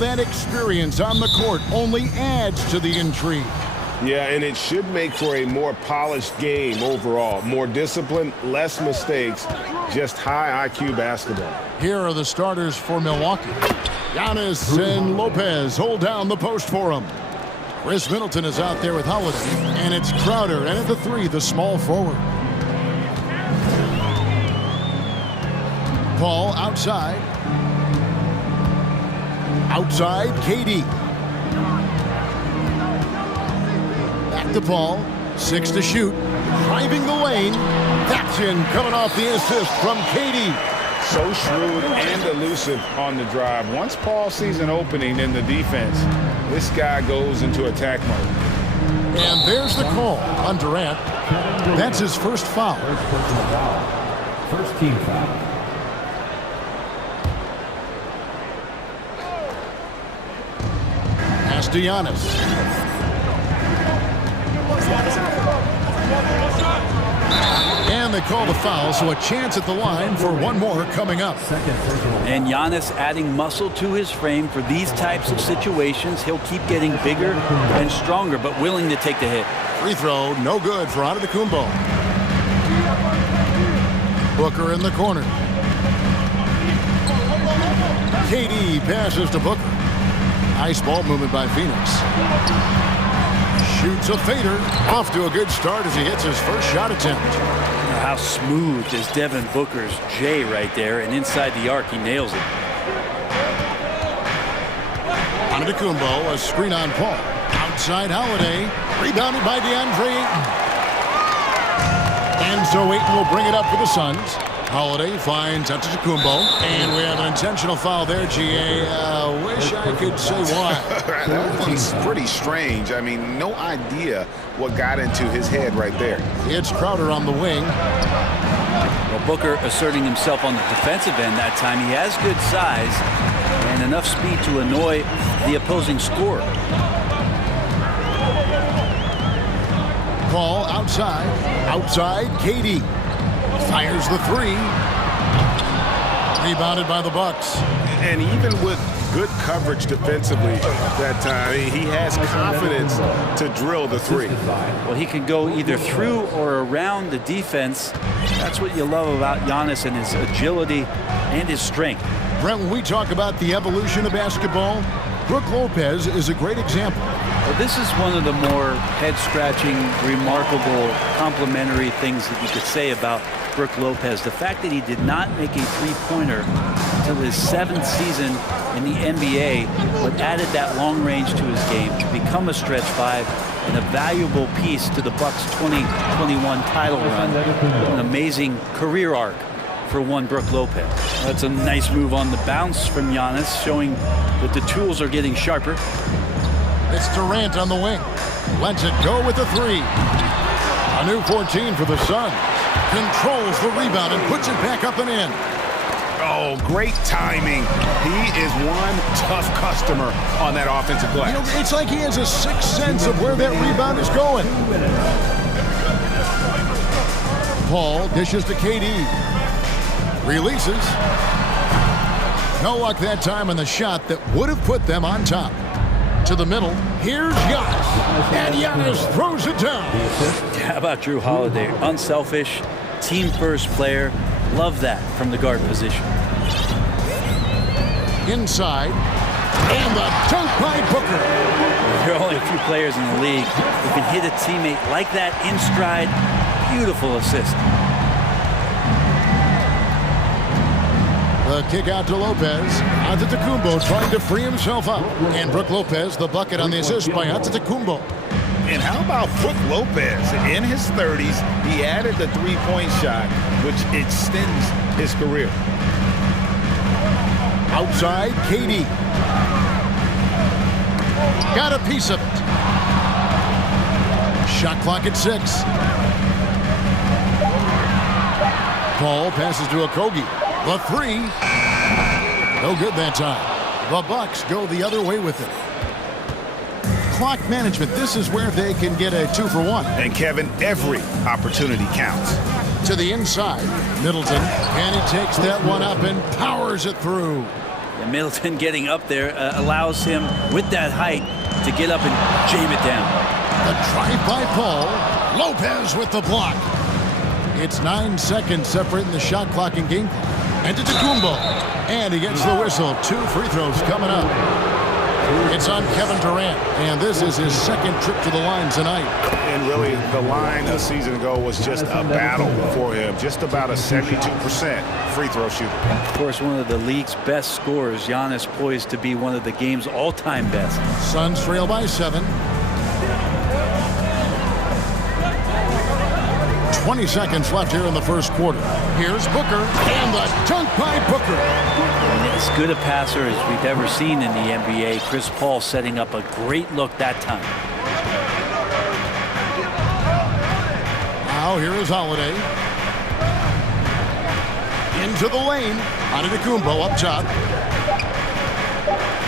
that experience on the court only adds to the intrigue. Yeah, and it should make for a more polished game overall. More discipline, less mistakes, just high IQ basketball. Here are the starters for Milwaukee. Giannis and Lopez hold down the post for him. Chris Middleton is out there with Holiday, and it's Crowder, and at the three, the small forward. Paul outside. Outside, KD. Back to Paul. 6 to shoot. Driving the lane. That's in, coming off the assist from KD. So shrewd and elusive on the drive. Once Paul sees an opening in the defense, this guy goes into attack mode. And there's the call on Durant. That's his first foul. First team foul. Pass to Giannis. And they call the foul, so a chance at the line for one more coming up. And Giannis adding muscle to his frame for these types of situations. He'll keep getting bigger and stronger, but willing to take the hit. Free throw, no good for Antetokounmpo. Booker in the corner. KD passes to Booker. Nice ball movement by Phoenix. Shoots a fader. Off to a good start as he hits his first shot attempt. How smooth is Devin Booker's J right there, and inside the arc he nails it. Antetokounmpo, a screen on Paul. Outside Holiday. Rebounded by DeAndre Ayton. And so Ayton will bring it up for the Suns. Holiday finds Antetokounmpo, and we have an intentional foul there, GA. Wish I could say why. That one's pretty strange. I mean, no idea what got into his head right there. It's Crowder on the wing. Well, Booker asserting himself on the defensive end that time. He has good size and enough speed to annoy the opposing scorer. Paul outside. Outside, KD. Fires the three. Rebounded by the Bucks. And even with good coverage defensively that time, he has confidence to drill the three. Well, he can go either through or around the defense. That's what you love about Giannis and his agility and his strength. Brent, when we talk about the evolution of basketball, Brook Lopez is a great example. Well, this is one of the more head-scratching, remarkable, complimentary things that you could say about Brook Lopez. The fact that he did not make a three-pointer until his 7th season in the NBA, but added that long range to his game to become a stretch five and a valuable piece to the Bucks' 2021 title run. An amazing career arc for one Brook Lopez. That's a nice move on the bounce from Giannis, showing that the tools are getting sharper. It's Durant on the wing. Lets it go with the three. A new 14 for the Suns. Controls the rebound and puts it back up and in. Oh, great timing. He is one tough customer on that offensive glass. You know, it's like he has a sixth sense of where that rebound is going. Paul dishes to KD. Releases. No luck that time on the shot that would have put them on top. To the middle. Here's Giannis. And Giannis throws it down. How about Drew Holiday? Unselfish, team-first player. Love that from the guard position. Inside. And the dunk by Booker. There are only a few players in the league who can hit a teammate like that in stride. Beautiful assist. The kick out to Lopez. Antetokounmpo trying to free himself up. And Brook Lopez, the bucket on the assist by Antetokounmpo. And how about Brook Lopez? In his 30s, he added the three-point shot, which extends his career. Outside, KD. Got a piece of it. Shot clock at 6. Paul passes to Okogie. The three. No good that time. The Bucks go the other way with it. Clock management. This is where they can get a 2-for-1. And Kevin, every opportunity counts. To the inside. Middleton. And he takes that one up and powers it through. And Middleton getting up there allows him, with that height, to get up and jam it down. The drive by Paul. Lopez with the block. It's 9 seconds separating the shot clock and game clock. And to Tacumbo. And he gets the whistle. 2 free throws coming up. It's on Kevin Durant. And this is his second trip to the line tonight. And really, the line a season ago was just a battle for him. Just about a 72% free throw shooter. Of course, one of the league's best scorers. Giannis poised to be one of the game's all-time best. Suns trail by 7. 20 seconds left here in the first quarter. Here's Booker, and the dunk by Booker. And as good a passer as we've ever seen in the NBA, Chris Paul setting up a great look that time. Now here is Holiday. Into the lane. Antetokounmpo up top.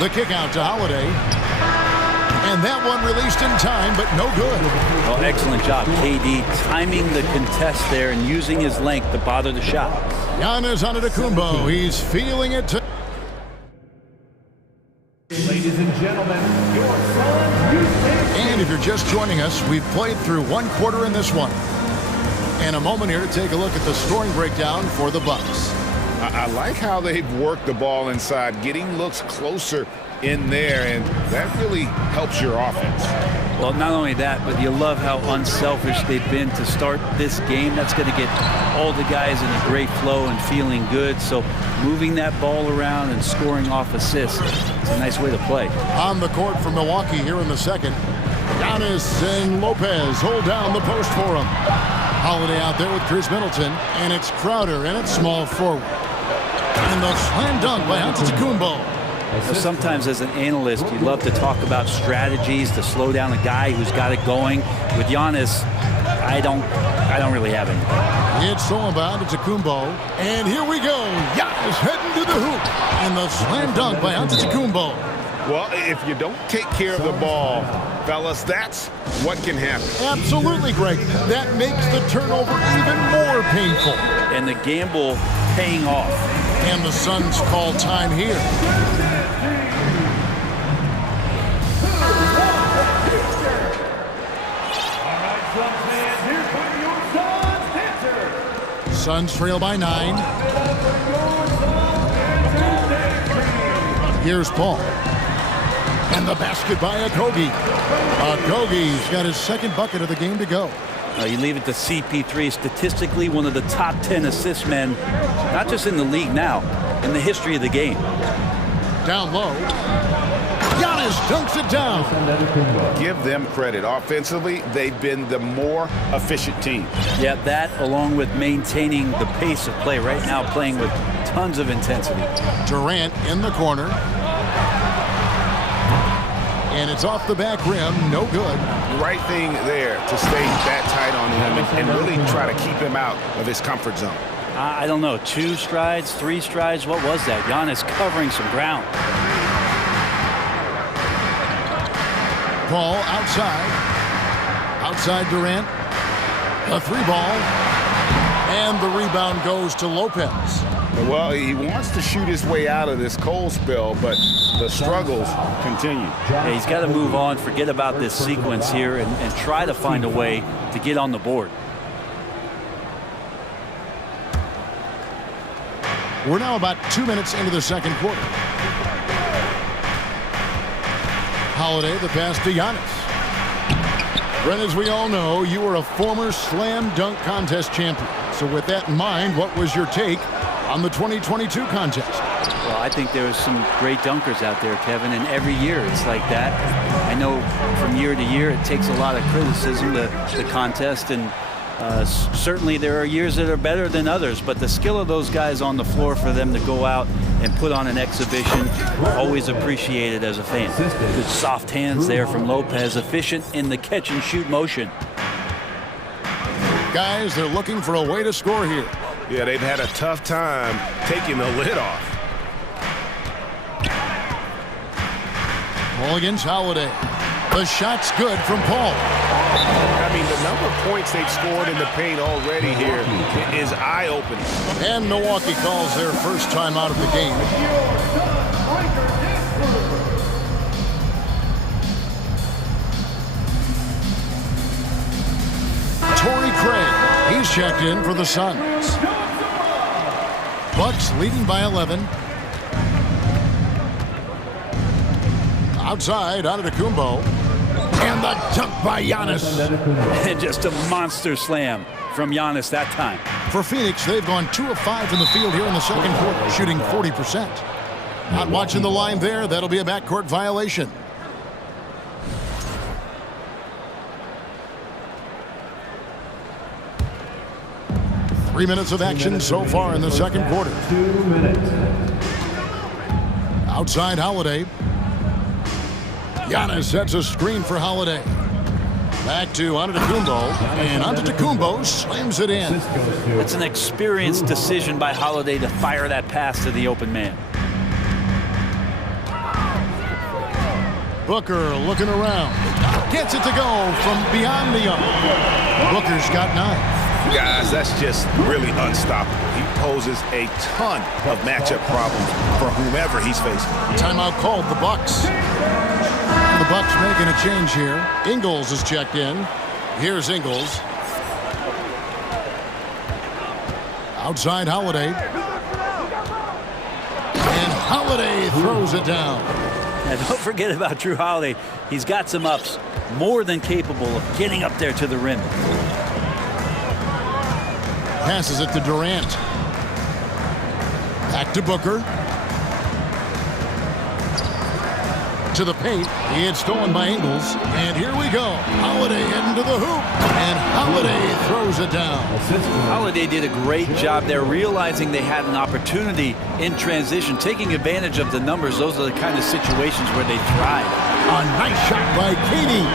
The kick out to Holiday. And that one released in time, but no good. Oh, excellent job, KD, timing the contest there and using his length to bother the shot. Giannis Antetokounmpo, he's feeling it. Ladies and gentlemen, your Suns. And if you're just joining us, we've played through 1 quarter in this one. And a moment here to take a look at the scoring breakdown for the Bucks. I like how they've worked the ball inside, getting looks closer in there, and that really helps your offense. Well, not only that, but you love how unselfish they've been to start this game. That's going to get all the guys in a great flow and feeling good. So moving that ball around and scoring off assists, it's a nice way to play. On the court for Milwaukee here in the second. Giannis and Lopez hold down the post for him. Holiday out there with Chris Middleton, and it's Crowder, and it's small forward. And the slam dunk by Antetokounmpo. Sometimes as an analyst, you love to talk about strategies to slow down a guy who's got it going. With Giannis, I don't really have anything. It's stolen by Antetokounmpo, and here we go. Giannis heading to the hoop, and the slam dunk by Antetokounmpo. Well, if you don't take care of the ball, fellas, that's what can happen. Absolutely, Greg. That makes the turnover even more painful. And the gamble paying off. And the Suns call time here. Suns trail by 9. Here's Paul. And the basket by Okogie. Okogie's got his second bucket of the game to go. You leave it to CP3, statistically one of the top 10 assist men, not just in the league now, in the history of the game. Down low. Giannis dunks it down. Give them credit. Offensively, they've been the more efficient team. Yeah, that along with maintaining the pace of play right now, playing with tons of intensity. Durant in the corner. And it's off the back rim, no good. Right thing there to stay that tight on him and really try to keep him out of his comfort zone. I don't know, 2 strides, 3 strides, what was that? Giannis covering some ground. Paul outside. Outside Durant. A 3 ball. And the rebound goes to Lopez. Well, he wants to shoot his way out of this cold spell, but the struggles continue. Yeah, he's got to move on, forget about this sequence here, and try to find a way to get on the board. We're now about 2 minutes into the second quarter. Holiday, the pass to Giannis. Brent, as we all know, you were a former slam dunk contest champion. So with that in mind, what was your take on the 2022 contest? Well, I think there was some great dunkers out there, Kevin, and every year it's like that. I know from year to year it takes a lot of criticism, the contest, and certainly there are years that are better than others, but the skill of those guys on the floor for them to go out and put on an exhibition, always appreciated as a fan. Good soft hands there from Lopez, efficient in the catch and shoot motion. Guys, they're looking for a way to score here. Yeah, they've had a tough time taking the lid off. Paul against Holiday. The shot's good from Paul. I mean, the number of points they've scored in the paint already here is eye-opening. And Milwaukee calls their first time out of the game. Torrey Craig, he's checked in for the Suns. Bucks leading by 11. Outside, Antetokounmpo. And the dunk by Giannis. And just a monster slam from Giannis that time. For Phoenix, they've gone 2 of 5 in the field here in the second quarter, shooting 40%. Not watching the line there. That'll be a backcourt violation. Three minutes of action so far in the second quarter. 2 minutes. Outside Holiday. Giannis sets a screen for Holiday. Back to Antetokounmpo, and Antetokounmpo slams it in. It's an experienced decision by Holiday to fire that pass to the open man. Booker looking around. Gets it to go from beyond the arc. Booker's got 9. Guys, that's just really unstoppable. He poses a ton of matchup problems for whomever he's facing. Timeout called the Bucks. The Bucks making a change here. Ingles is checked in. Here's Ingles. Outside Holiday. And Holiday throws it down. Now, don't forget about Drew Holiday. He's got some ups, more than capable of getting up there to the rim. Passes it to Durant. Back to Booker. To the paint. He had stolen by Ingles. And here we go. Holiday heading to the hoop. And Holiday throws it down. Holiday did a great job there, realizing they had an opportunity in transition, taking advantage of the numbers. Those are the kind of situations where they thrive. A nice shot by Katie.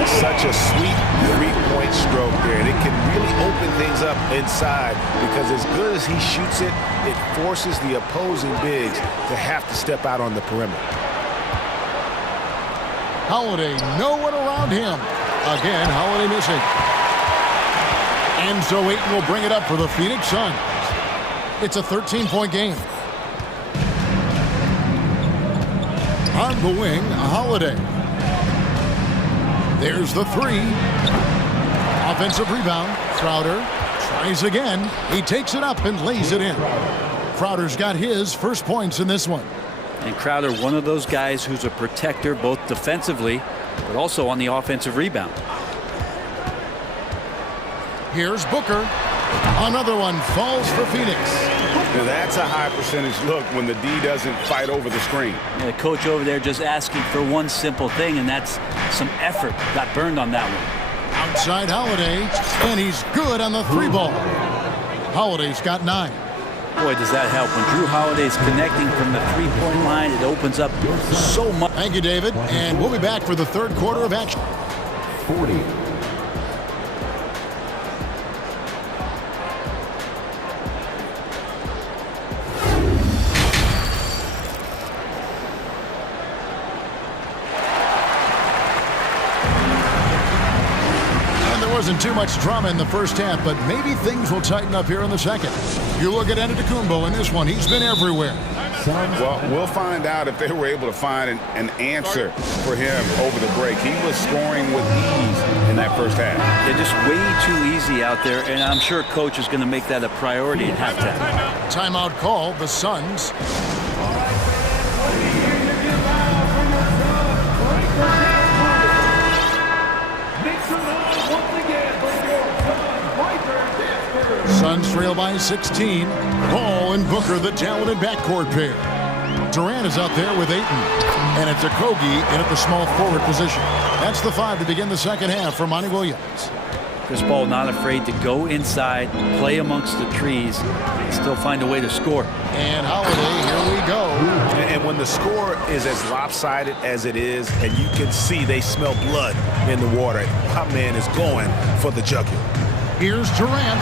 It's such a sweet three-point stroke there, and it can really open things up inside because as good as he shoots it, it forces the opposing bigs to have to step out on the perimeter. Holiday, no one around him. Again, Holiday missing. And so Ayton will bring it up for the Phoenix Suns. It's a 13-point game. On the wing, Holiday. There's the three. Offensive rebound. Crowder tries again. He takes it up and lays it in. Crowder's got his first points in this one. And Crowder, one of those guys who's a protector both defensively but also on the offensive rebound. Here's Booker. Another one falls for Phoenix. Now that's a high percentage look when the D doesn't fight over the screen. And the coach over there just asking for one simple thing, and that's some effort. Got burned on that one. Outside Holiday, and he's good on the three ball. Holiday's got 9. Boy, does that help. When Drew Holiday's connecting from the three-point line, it opens up so much. Thank you, David. And we'll be back for the third quarter of action. 40. Wasn't too much drama in the first half, but maybe things will tighten up here in the second. You look at Antetokounmpo in this one. He's been everywhere. Well, we'll find out if they were able to find an answer for him over the break. He was scoring with ease in that first half. They're just way too easy out there, and I'm sure coach is going to make that a priority at halftime. Timeout call, the Suns. Suns trail by 16. Ball and Booker, the talented backcourt pair. Durant is out there with Ayton. And it's Okogie in at the small forward position. That's the 5 to begin the second half for Monty Williams. Chris Paul not afraid to go inside, play amongst the trees, and still find a way to score. And Holiday, here we go. And when the score is as lopsided as it is, and you can see they smell blood in the water, my man is going for the jugular. Here's Durant.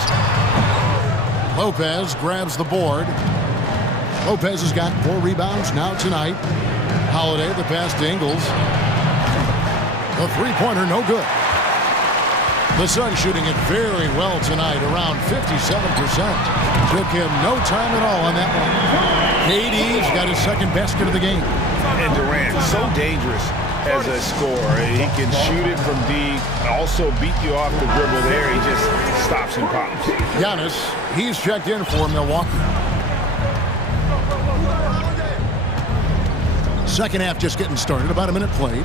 Lopez grabs the board. Lopez has got 4 rebounds now tonight. Holiday, the pass to Ingles. The three-pointer, no good. The Sun shooting it very well tonight, around 57%. Took him no time at all on that one. KD's got his second basket of the game. And Durant, so dangerous as a scorer. He can shoot it from deep, also beat you off the dribble there. He just stops and pops. Giannis, he's checked in for Milwaukee. Second half just getting started, about a minute played.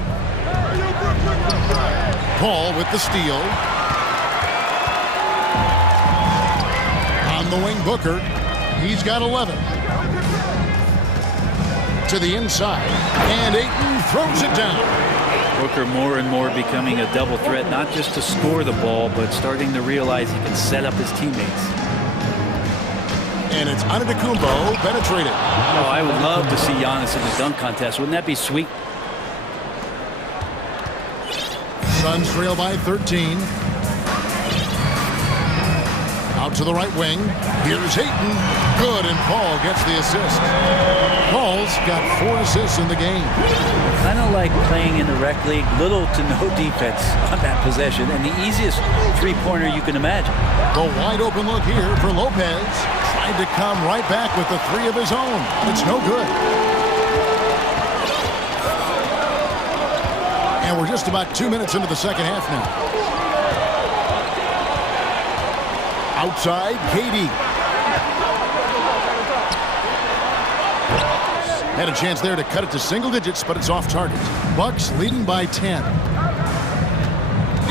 Paul with the steal. On the wing, Booker. He's got 11. To the inside, and Ayton throws it down. Booker more and more becoming a double threat, not just to score the ball, but starting to realize he can set up his teammates. And it's Antetokounmpo penetrated. Oh, I would love to see Giannis in the dunk contest. Wouldn't that be sweet? Suns trail by 13. Out to the right wing. Here's Ayton. Good, and Paul gets the assist. Paul's got 4 assists in the game. Kind of like playing in the rec league, little to no defense on that possession, and the easiest three-pointer you can imagine. The wide open look here for Lopez. Tried to come right back with the 3 of his own. It's no good. And we're just about 2 minutes into the second half now. Outside, KD. Had a chance there to cut it to single digits, but it's off target. Bucks leading by 10.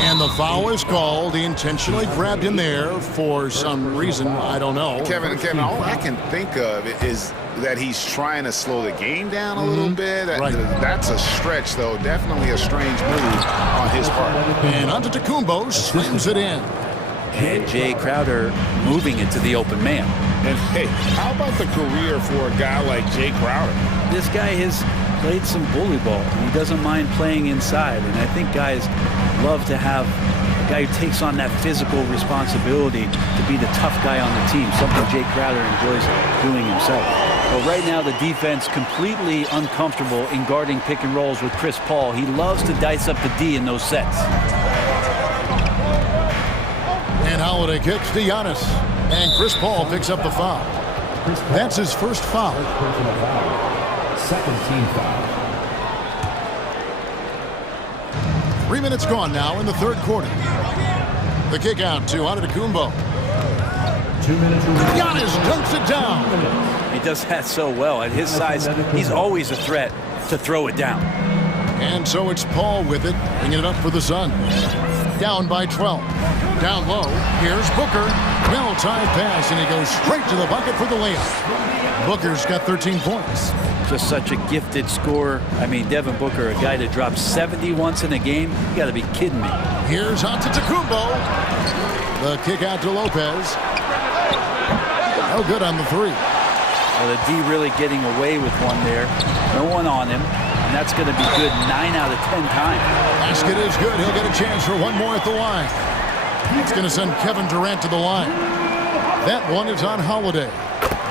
And the foul is called. He intentionally grabbed him there for some reason. I don't know. Kevin, all I can think of is that he's trying to slow the game down a little bit. Right. That's a stretch, though. Definitely a strange move on his part. And Antetokounmpo slams it in. And Jay Crowder moving it to the open man. And hey, how about the career for a guy like Jay Crowder? This guy has played some bully ball. He doesn't mind playing inside, and I think guys love to have a guy who takes on that physical responsibility to be the tough guy on the team, something Jay Crowder enjoys doing himself. But right now, the defense completely uncomfortable in guarding pick and rolls with Chris Paul. He loves to dice up the D in those sets. And Holiday kicks to Giannis. And Chris Paul picks up the foul. That's his first foul. Second team foul. 3 minutes gone now in the third quarter. The kick out to Antetokounmpo. 2 minutes remaining. Giannis dunks it down. He does that so well. At his size, he's always a threat to throw it down. And so it's Paul with it, bringing it up for the Suns. Down by 12. Down low, here's Booker. Well-timed pass, and he goes straight to the bucket for the layup. Booker's got 13 points. Just such a gifted scorer. I mean, Devin Booker, a guy that drops 70 once in a game. You got to be kidding me. Here's Antetokounmpo. The kick out to Lopez. No good on the 3. Well, the D really getting away with one there. No one on him. And that's going to be good 9 out of 10 times. Basket is good. He'll get a chance for one more at the line. It's going to send Kevin Durant to the line. That one is on Holiday.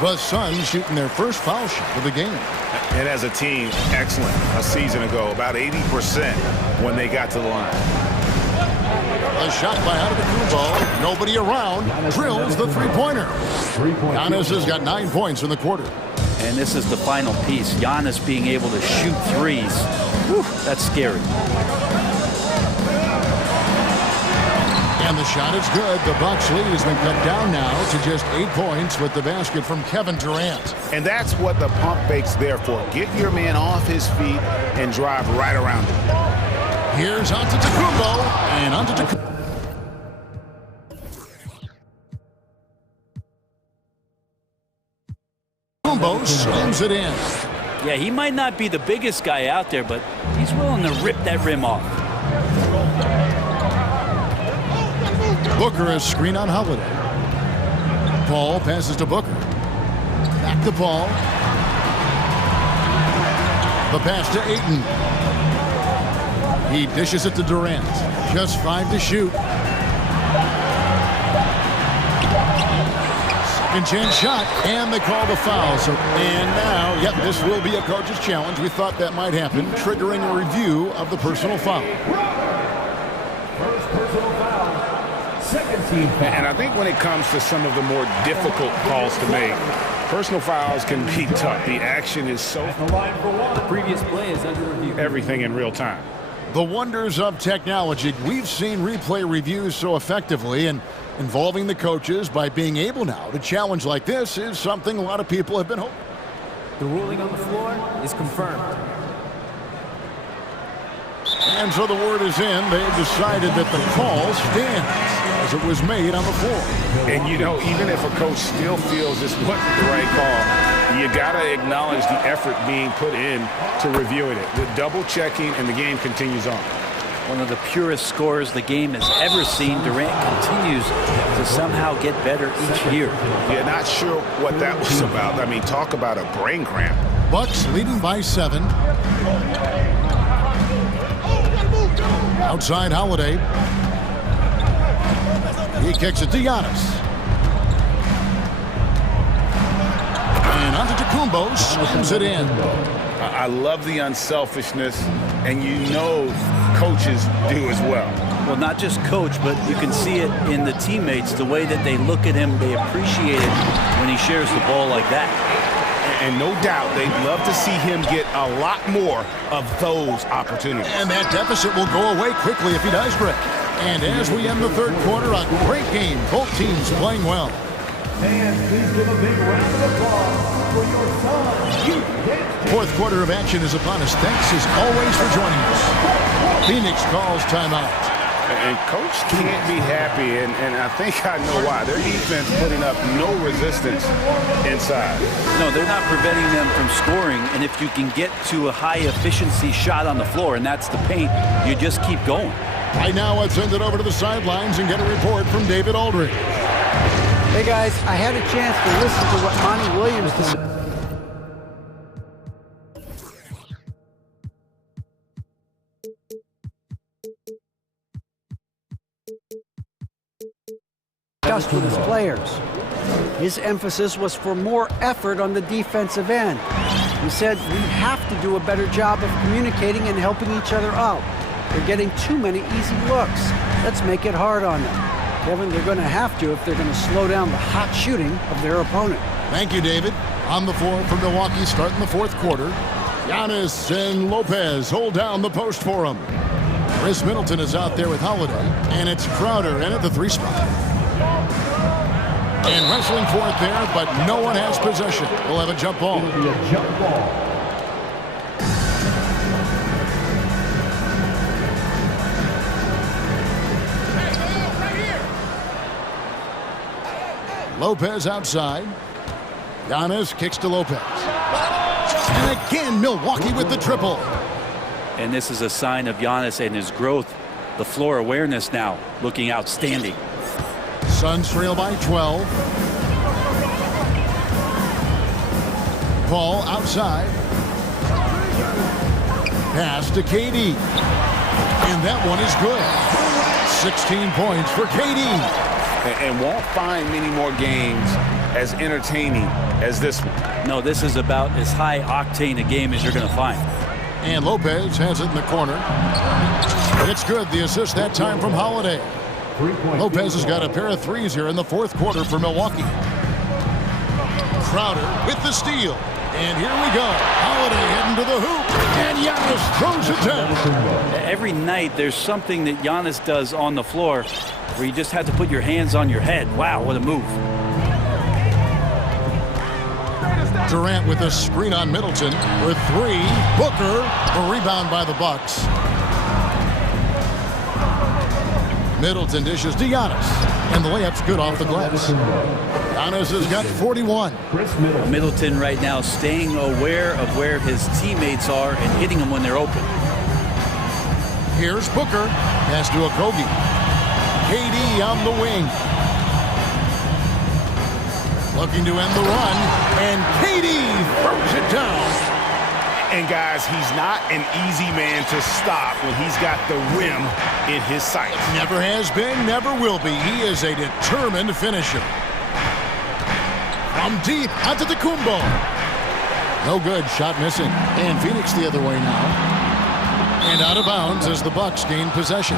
The Suns shooting their first foul shot of the game. And as a team, excellent a season ago. About 80% when they got to the line. A shot by Antetokounmpo. Nobody around. Drills the three-pointer. Giannis has got 9 points in the quarter. And this is the final piece. Giannis being able to shoot threes. Whew, that's scary. And the shot is good. The Bucks lead has been cut down now to just 8 points with the basket from Kevin Durant. And that's what the pump fake's there for. Get your man off his feet and drive right around him. Here's Antetokounmpo. And Antetokounmpo. Slams it in. Yeah, he might not be the biggest guy out there, but he's willing to rip that rim off. Booker is screen on Holiday. Paul passes to Booker. Back to Paul. The pass to Ayton. He dishes it to Durant. Just 5 to shoot. Second chance shot, and they call the foul. And now, yep, this will be a coach's challenge. We thought that might happen, triggering a review of the personal foul. First personal foul. 16 fouls. And I think when it comes to some of the more difficult calls to make, personal fouls can be tough. The action is so The previous play is under review. everything in real time. The wonders of technology. We've seen replay reviews so effectively, and involving the coaches by being able now to challenge like this is something a lot of people have been hoping. The ruling on the floor is confirmed. And so the word is in. They've decided that the call stands as it was made on the floor. And you know, even if a coach still feels this wasn't the right call, you got to acknowledge the effort being put in to reviewing it. The double checking, and the game continues on. One of the purest scorers the game has ever seen. Durant continues to somehow get better each year. Yeah, not sure what that was about. I mean, talk about a brain cramp. Bucks leading by 7. Outside Holiday. He kicks it to Giannis. And onto Tacumbo, slams it in. I love the unselfishness, and you know coaches do as well. Well, not just coach, but you can see it in the teammates, the way that they look at him. They appreciate it when he shares the ball like that. And no doubt they'd love to see him get a lot more of those opportunities. And that deficit will go away quickly if he does, Rick. And as we end the third quarter, a great game. Both teams playing well. And please give a big round of applause for your son. Fourth quarter of action is upon us. Thanks as always for joining us. Phoenix calls timeout. And coach can't be happy, and I think I know why. Their defense putting up no resistance inside. No, they're not preventing them from scoring, and if you can get to a high-efficiency shot on the floor, and that's the paint, you just keep going. Right now, let's send it over to the sidelines and get a report from David Aldridge. Hey guys, I had a chance to listen to what Monty Williams discussed with his players. His emphasis was for more effort on the defensive end. He said we have to do a better job of communicating and helping each other out. They're getting too many easy looks. Let's make it hard on them. Kevin, they're going to have to if they're going to slow down the hot shooting of their opponent. Thank you, David. On the floor for Milwaukee starting the fourth quarter. Giannis and Lopez hold down the post for him. Chris Middleton is out there with Holiday, and it's Crowder in at the 3 spot. And wrestling for it there, but no one has possession. We'll have a jump ball. It'll be a jump ball. Lopez outside. Giannis kicks to Lopez. And again, Milwaukee with the triple. And this is a sign of Giannis and his growth. The floor awareness now looking outstanding. Suns trail by 12. Paul outside. Pass to KD. And that one is good. 16 points for KD. And won't find many more games as entertaining as this one. No, this is about as high octane a game as you're going to find. And Lopez has it in the corner. And it's good. The assist that time from Holiday. Lopez has got a pair of threes here in the fourth quarter for Milwaukee. Crowder with the steal. And here we go. Holiday heading to the hoop. And Giannis throws it down. Every night there's something that Giannis does on the floor where you just have to put your hands on your head. Wow, what a move. Durant with a screen on Middleton with 3. Booker, a rebound by the Bucks. Middleton dishes to Giannis, and the layup's good off the glass. Giannis has got 41. Middleton right now staying aware of where his teammates are and hitting them when they're open. Here's Booker, pass to Okogie. KD on the wing. Looking to end the run, and KD throws it down. And guys, he's not an easy man to stop when he's got the rim in his sights. Never has been, never will be. He is a determined finisher. From deep, out to Tacumbo. No good, shot missing. And Phoenix the other way now. And out of bounds as the Bucks gain possession.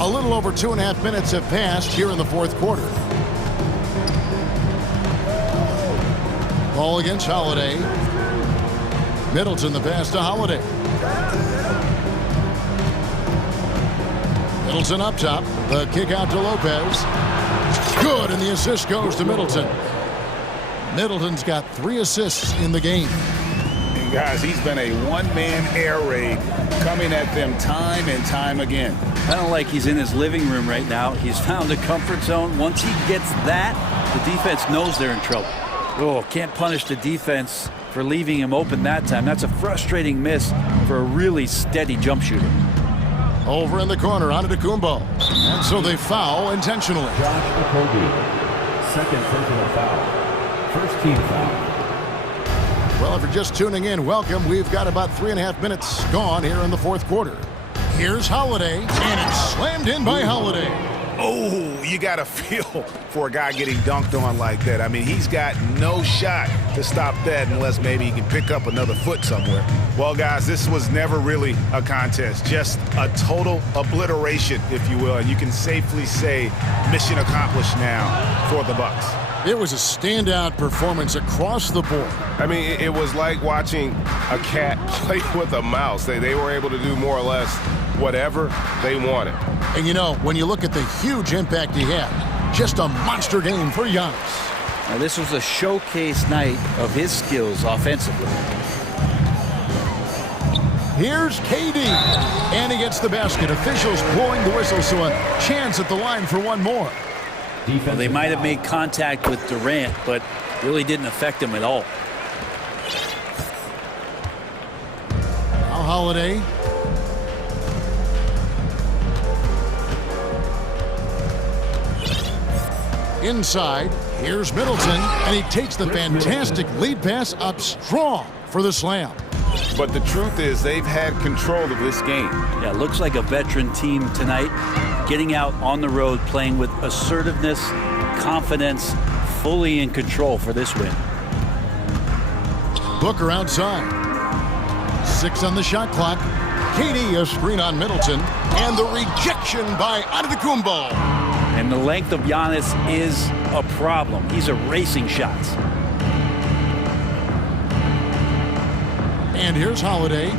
A little over 2.5 minutes have passed here in the fourth quarter. Ball against Holiday. Middleton the pass to Holiday. Middleton up top. The kick out to Lopez. Good, and the assist goes to Middleton. Middleton's got 3 assists in the game. And guys, he's been a one-man air raid coming at them time and time again. Kind of like he's in his living room right now. He's found a comfort zone. Once he gets that, the defense knows they're in trouble. Oh, can't punish the defense for leaving him open that time. That's a frustrating miss for a really steady jump shooter. Over in the corner, onto Kumbo. And so they foul intentionally. Josh Okogie, second personal foul. First team foul. Well, if you're just tuning in, welcome. We've got about 3.5 minutes gone here in the fourth quarter. Here's Holiday, and it's slammed in by Holiday. Oh, you got to feel for a guy getting dunked on like that. I mean, he's got no shot to stop that unless maybe he can pick up another foot somewhere. Well, guys, this was never really a contest, just a total obliteration, if you will. And you can safely say mission accomplished now for the Bucks. It was a standout performance across the board. I mean, it was like watching a cat play with a mouse. They were able to do more or less whatever they wanted. And you know, when you look at the huge impact he had, just a monster game for Giannis. Now, this was a showcase night of his skills offensively. Here's KD, and he gets the basket. Officials blowing the whistle, so a chance at the line for one more. Well, they might have made contact with Durant, but really didn't affect him at all. Now Holiday. Inside, here's Middleton, and he takes the fantastic lead pass up strong for the slam. But the truth is they've had control of this game. Yeah, looks like a veteran team tonight, getting out on the road, playing with assertiveness, confidence, fully in control for this win. Booker outside. 6 on the shot clock. KD a screen on Middleton, and the rejection by Antetokounmpo. And the length of Giannis is a problem. He's erasing shots. And here's Holiday.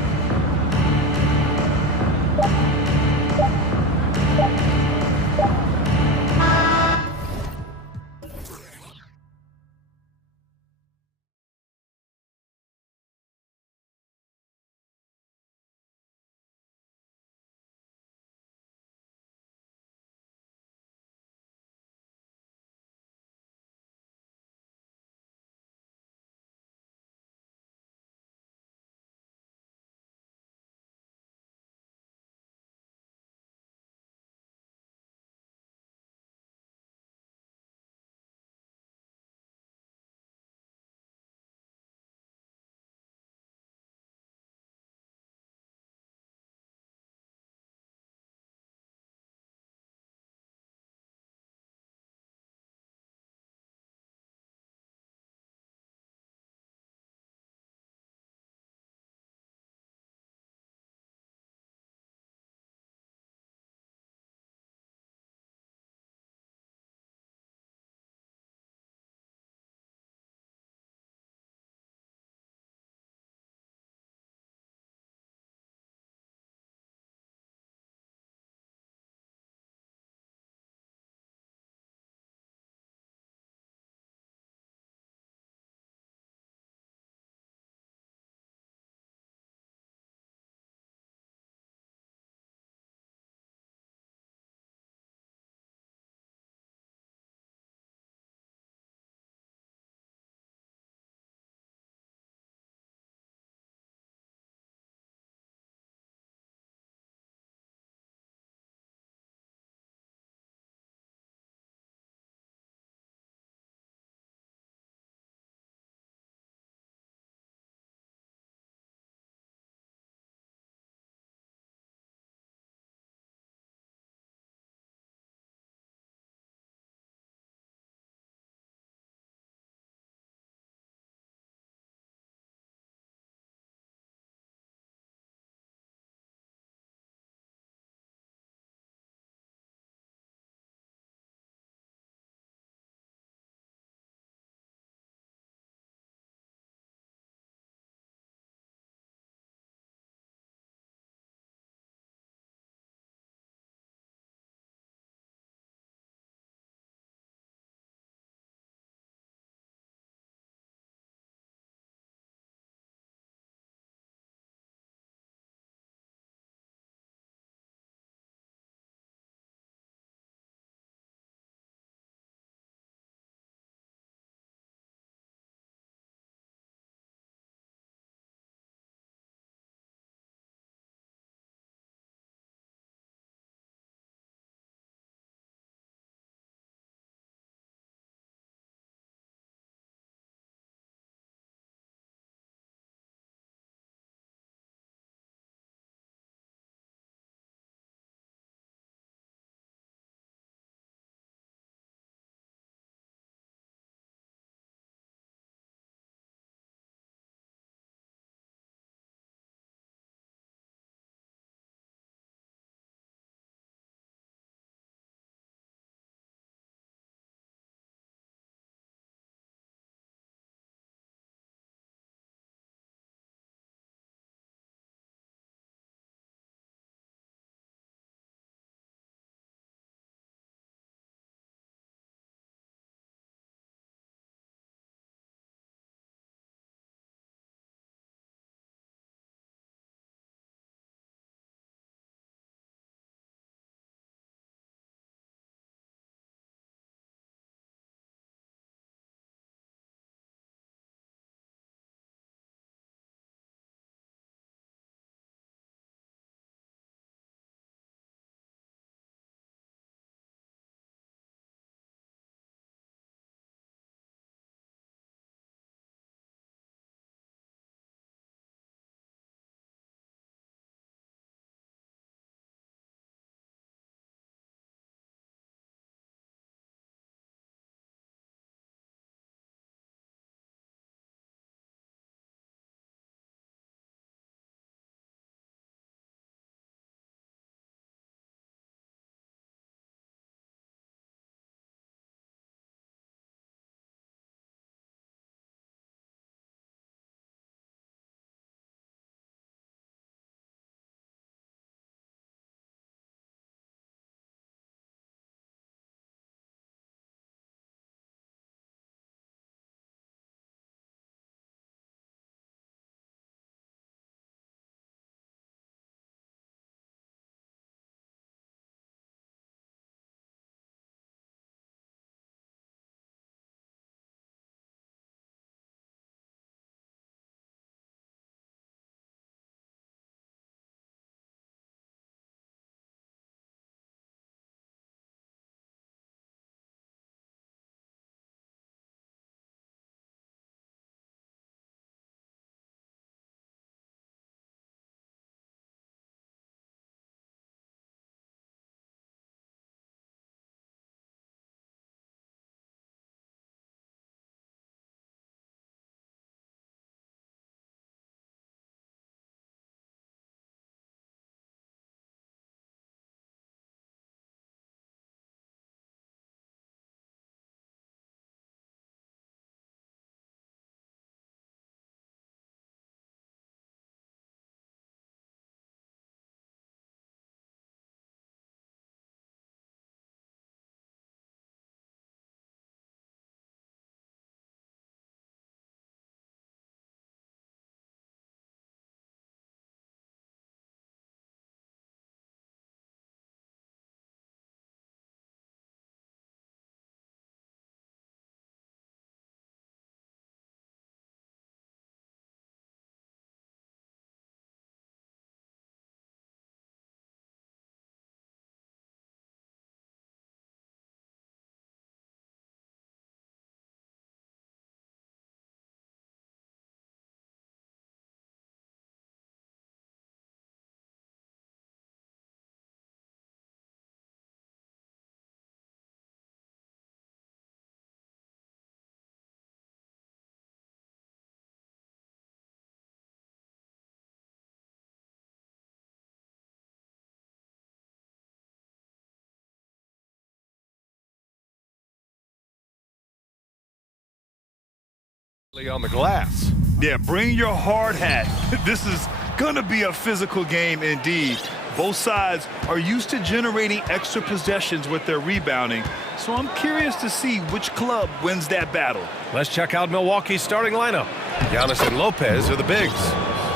On the glass. Yeah, bring your hard hat. This is gonna be a physical game indeed. Both sides are used to generating extra possessions with their rebounding, so I'm curious to see which club wins that battle. Let's check out Milwaukee's starting lineup. Giannis and Lopez are the bigs.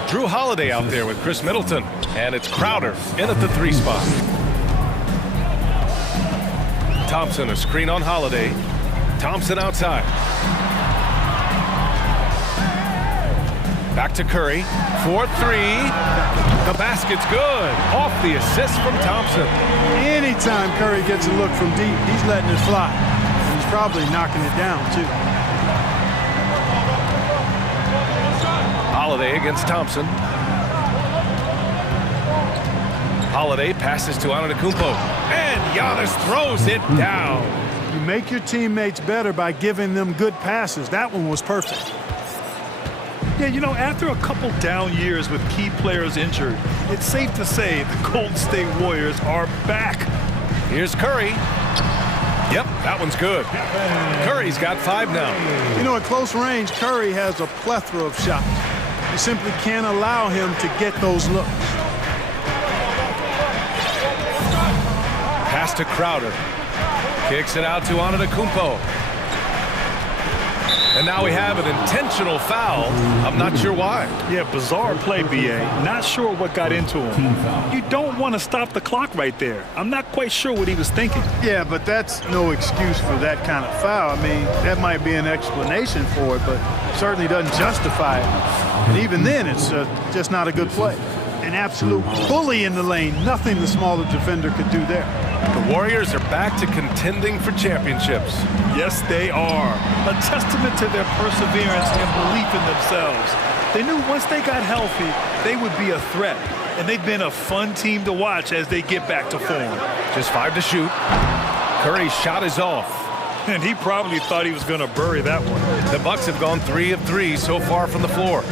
Drew Holiday out there with Chris Middleton, and it's Crowder in at the 3 spot. Thompson, a screen on Holiday. Thompson outside. Back to Curry, 4-3. The basket's good. Off the assist from Thompson. Anytime Curry gets a look from deep, he's letting it fly. And he's probably knocking it down, too. Holiday against Thompson. Holiday passes to Antetokounmpo. And Giannis throws it down. You make your teammates better by giving them good passes. That one was perfect. Yeah, you know, after a couple down years with key players injured, it's safe to say the Golden State Warriors are back. Here's Curry. Yep, that one's good. Curry's got 5 now. You know, at close range, Curry has a plethora of shots. You simply can't allow him to get those looks. Pass to Crowder. Kicks it out to Antetokounmpo. And now we have an intentional foul. I'm not sure why. Yeah, bizarre play, B.A. Not sure what got into him. You don't want to stop the clock right there. I'm not quite sure what he was thinking. Yeah, but that's no excuse for that kind of foul. I mean, that might be an explanation for it, but certainly doesn't justify it. And even then, it's just not a good play. An absolute bully in the lane. Nothing the smaller defender could do there. The Warriors are back to contending for championships. Yes, they are. A testament to their perseverance and belief in themselves. They knew once they got healthy, they would be a threat. And they've been a fun team to watch as they get back to form. Just 5 to shoot. Curry's shot is off. And he probably thought he was going to bury that one. The Bucks have gone 3 of 3 so far from the floor.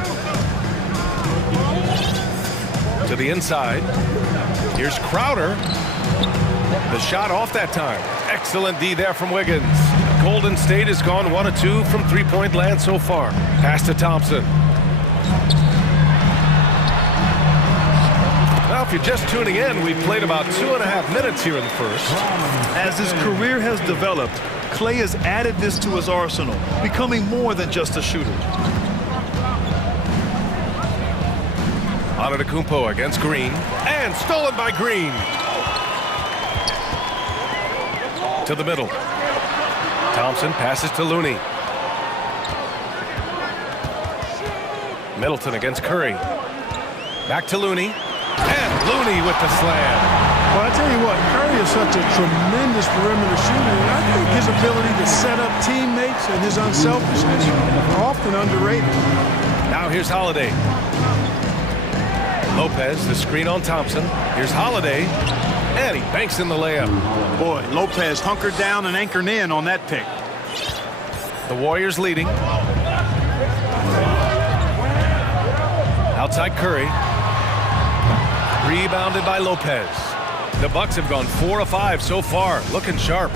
To the inside. Here's Crowder. The shot off that time. Excellent D there from Wiggins. Golden State has gone 1 of 2 from 3-point land so far. Pass to Thompson. Now, if you're just tuning in, we've played about 2.5 minutes here in the first. As his career has developed, Klay has added this to his arsenal, becoming more than just a shooter. Antetokounmpo against Green, and stolen by Green. To the middle. Thompson passes to Looney. Middleton against Curry. Back to Looney. And Looney with the slam. Well, I tell you what, Curry is such a tremendous perimeter shooter, and I think his ability to set up teammates and his unselfishness are often underrated. Now here's Holiday. Lopez, the screen on Thompson. Here's Holiday, and he banks in the layup. Boy, Lopez hunkered down and anchored in on that pick. The Warriors leading. Outside Curry. Rebounded by Lopez. The Bucks have gone 4 of 5 so far, looking sharp.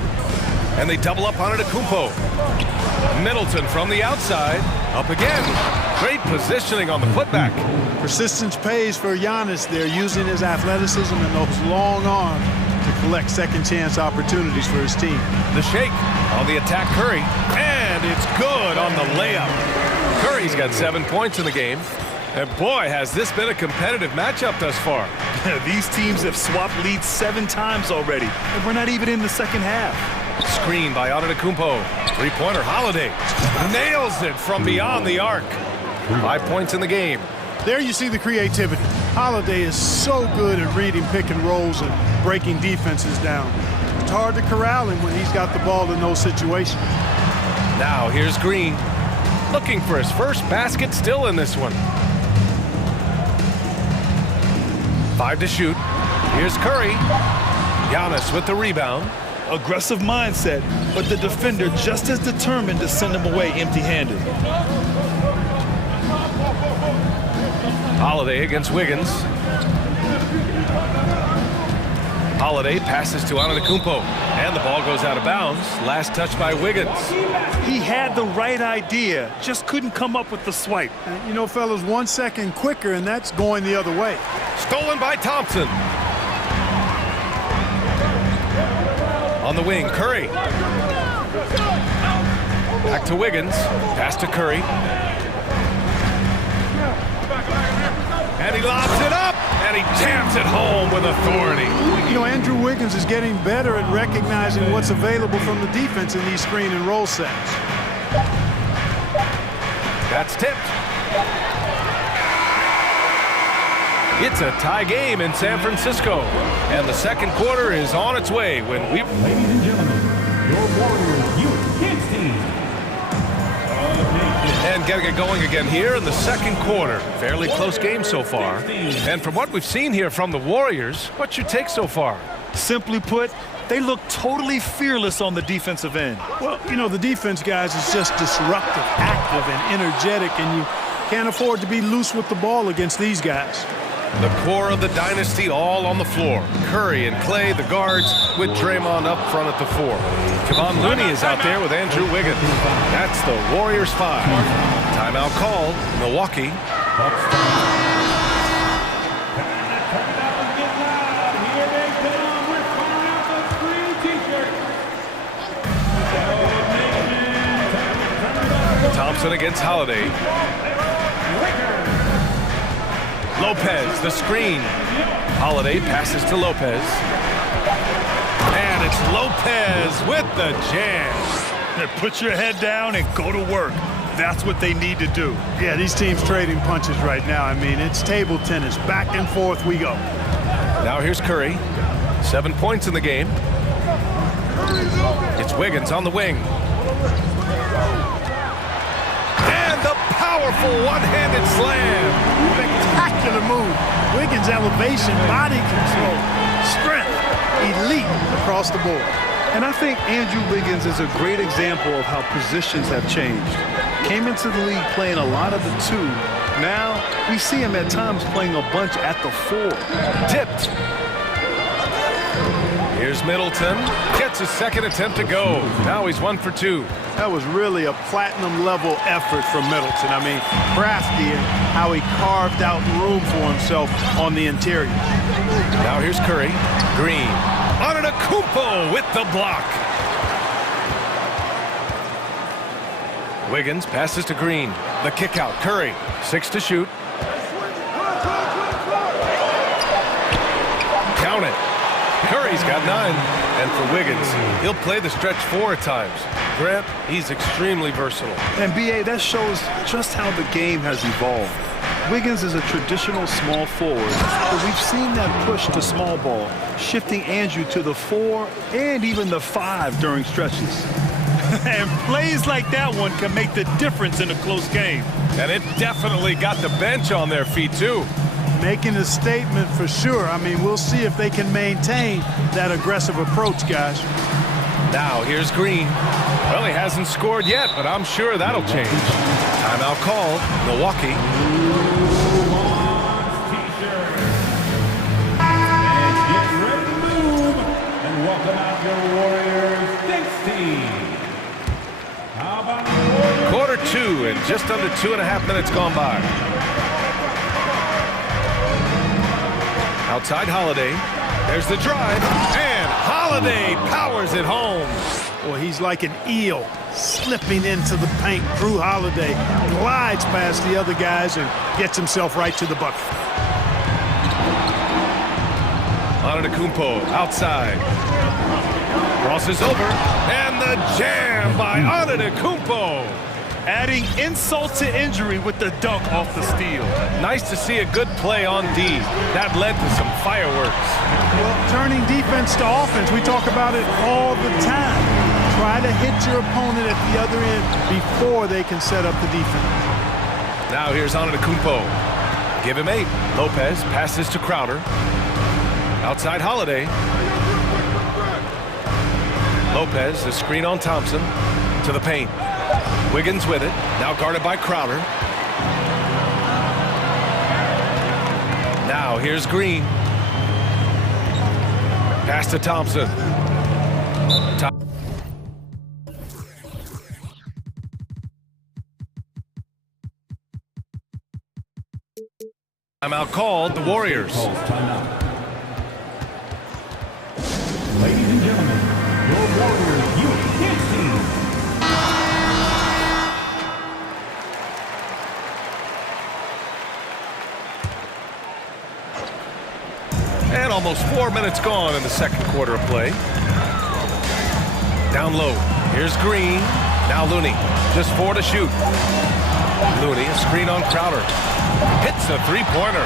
And they double up on Antetokounmpo. Middleton from the outside, up again. Great positioning on the putback. Persistence pays for Giannis there, using his athleticism and those long arms to collect second chance opportunities for his team. The shake on the attack, Curry, and it's good on the layup. Curry's got 7 points in the game. And boy, has this been a competitive matchup thus far. These teams have swapped leads 7 times already, and we're not even in the second half. Screen by Antetokounmpo. 3-pointer Holiday. Nails it from beyond the arc. 5 points in the game. There you see the creativity. Holiday is so good at reading pick and rolls and breaking defenses down. It's hard to corral him when he's got the ball in those situations. Now here's Green. Looking for his first basket still in this one. 5 to shoot. Here's Curry. Giannis with the rebound. Aggressive mindset, but the defender just as determined to send him away empty-handed. Holiday against Wiggins. Holiday passes to Antetokounmpo, and the ball goes out of bounds. Last touch by Wiggins. He had the right idea, just couldn't come up with the swipe. You know, fellas, 1 second quicker, and that's going the other way. Stolen by Thompson. On the wing, Curry. Back to Wiggins. Pass to Curry. And he lobs it up, and he jams it home with authority. You know, Andrew Wiggins is getting better at recognizing what's available from the defense in these screen and roll sets. That's tipped. It's a tie game in San Francisco, and the second quarter is on its way when we... Ladies and gentlemen, your Warriors Youth Kids team. And getting it going again here in the second quarter. Fairly close game so far. And from what we've seen here from the Warriors, what's your take so far? Simply put, they look totally fearless on the defensive end. Well, you know, the defense, guys, is just disruptive, active, and energetic, and you can't afford to be loose with the ball against these guys. The core of the dynasty all on the floor. Curry and Clay, the guards, with Draymond up front at the 4. Kevon Looney is out there with Andrew Wiggins. That's the Warriors 5. Timeout called, Milwaukee. Thompson against Holiday. Lopez, the screen. Holiday passes to Lopez. And it's Lopez with the jam. Put your head down and go to work. That's what they need to do. Yeah, these teams trading punches right now. I mean, it's table tennis. Back and forth we go. Now here's Curry. 7 points in the game. It's Wiggins on the wing. And the powerful one-handed slam. Spectacular move. Wiggins' elevation, body control, strength, elite across the board. And I think Andrew Wiggins is a great example of how positions have changed. Came into the league playing a lot of the 2. Now we see him at times playing a bunch at the 4. Tipped. Here's Middleton. Gets his second attempt to go. Now he's 1 for 2. That was really a platinum-level effort from Middleton. I mean, crafty in how he carved out room for himself on the interior. Now here's Curry. Green. Antetokounmpo with the block. Wiggins passes to Green. The kick out. Curry. 6 to shoot. Count it. Curry's got 9. And for Wiggins, he'll play the stretch 4 at times. Grant, he's extremely versatile. And B.A., that shows just how the game has evolved. Wiggins is a traditional small forward, but we've seen that push to small ball, shifting Andrew to the 4 and even the 5 during stretches. And plays like that one can make the difference in a close game. And it definitely got the bench on their feet, too. Making a statement for sure. I mean, we'll see if they can maintain that aggressive approach, guys. Now, here's Green. Well, he hasn't scored yet, but I'm sure that'll change. Timeout called, Milwaukee. And get ready to move. And welcome out your Warriors 16. How about the Warriors? Quarter 2 and just under 2.5 minutes gone by. Outside Holiday. There's the drive. And Holiday powers it home. Well, he's like an eel slipping into the paint. Drew Holiday glides past the other guys and gets himself right to the bucket. Antetokounmpo outside. Crosses over. And the jam by Antetokounmpo. Adding insult to injury with the dunk off the steal. Nice to see a good play on D. That led to some fireworks. Well, turning defense to offense, we talk about it all the time. Try to hit your opponent at the other end before they can set up the defense. Now here's Antetokounmpo. Give him 8. Lopez passes to Crowder. Outside Holiday. Lopez, the screen on Thompson. To the paint. Wiggins with it. Now guarded by Crowder. Now here's Green. Pass to Thompson. Timeout called, the Warriors. Ladies and gentlemen, your Warriors youth team. And almost 4 minutes gone in the second quarter of play. Down low. Here's Green. Now Looney. Just 4 to shoot. Looney, a screen on Crowder. Hits a three-pointer.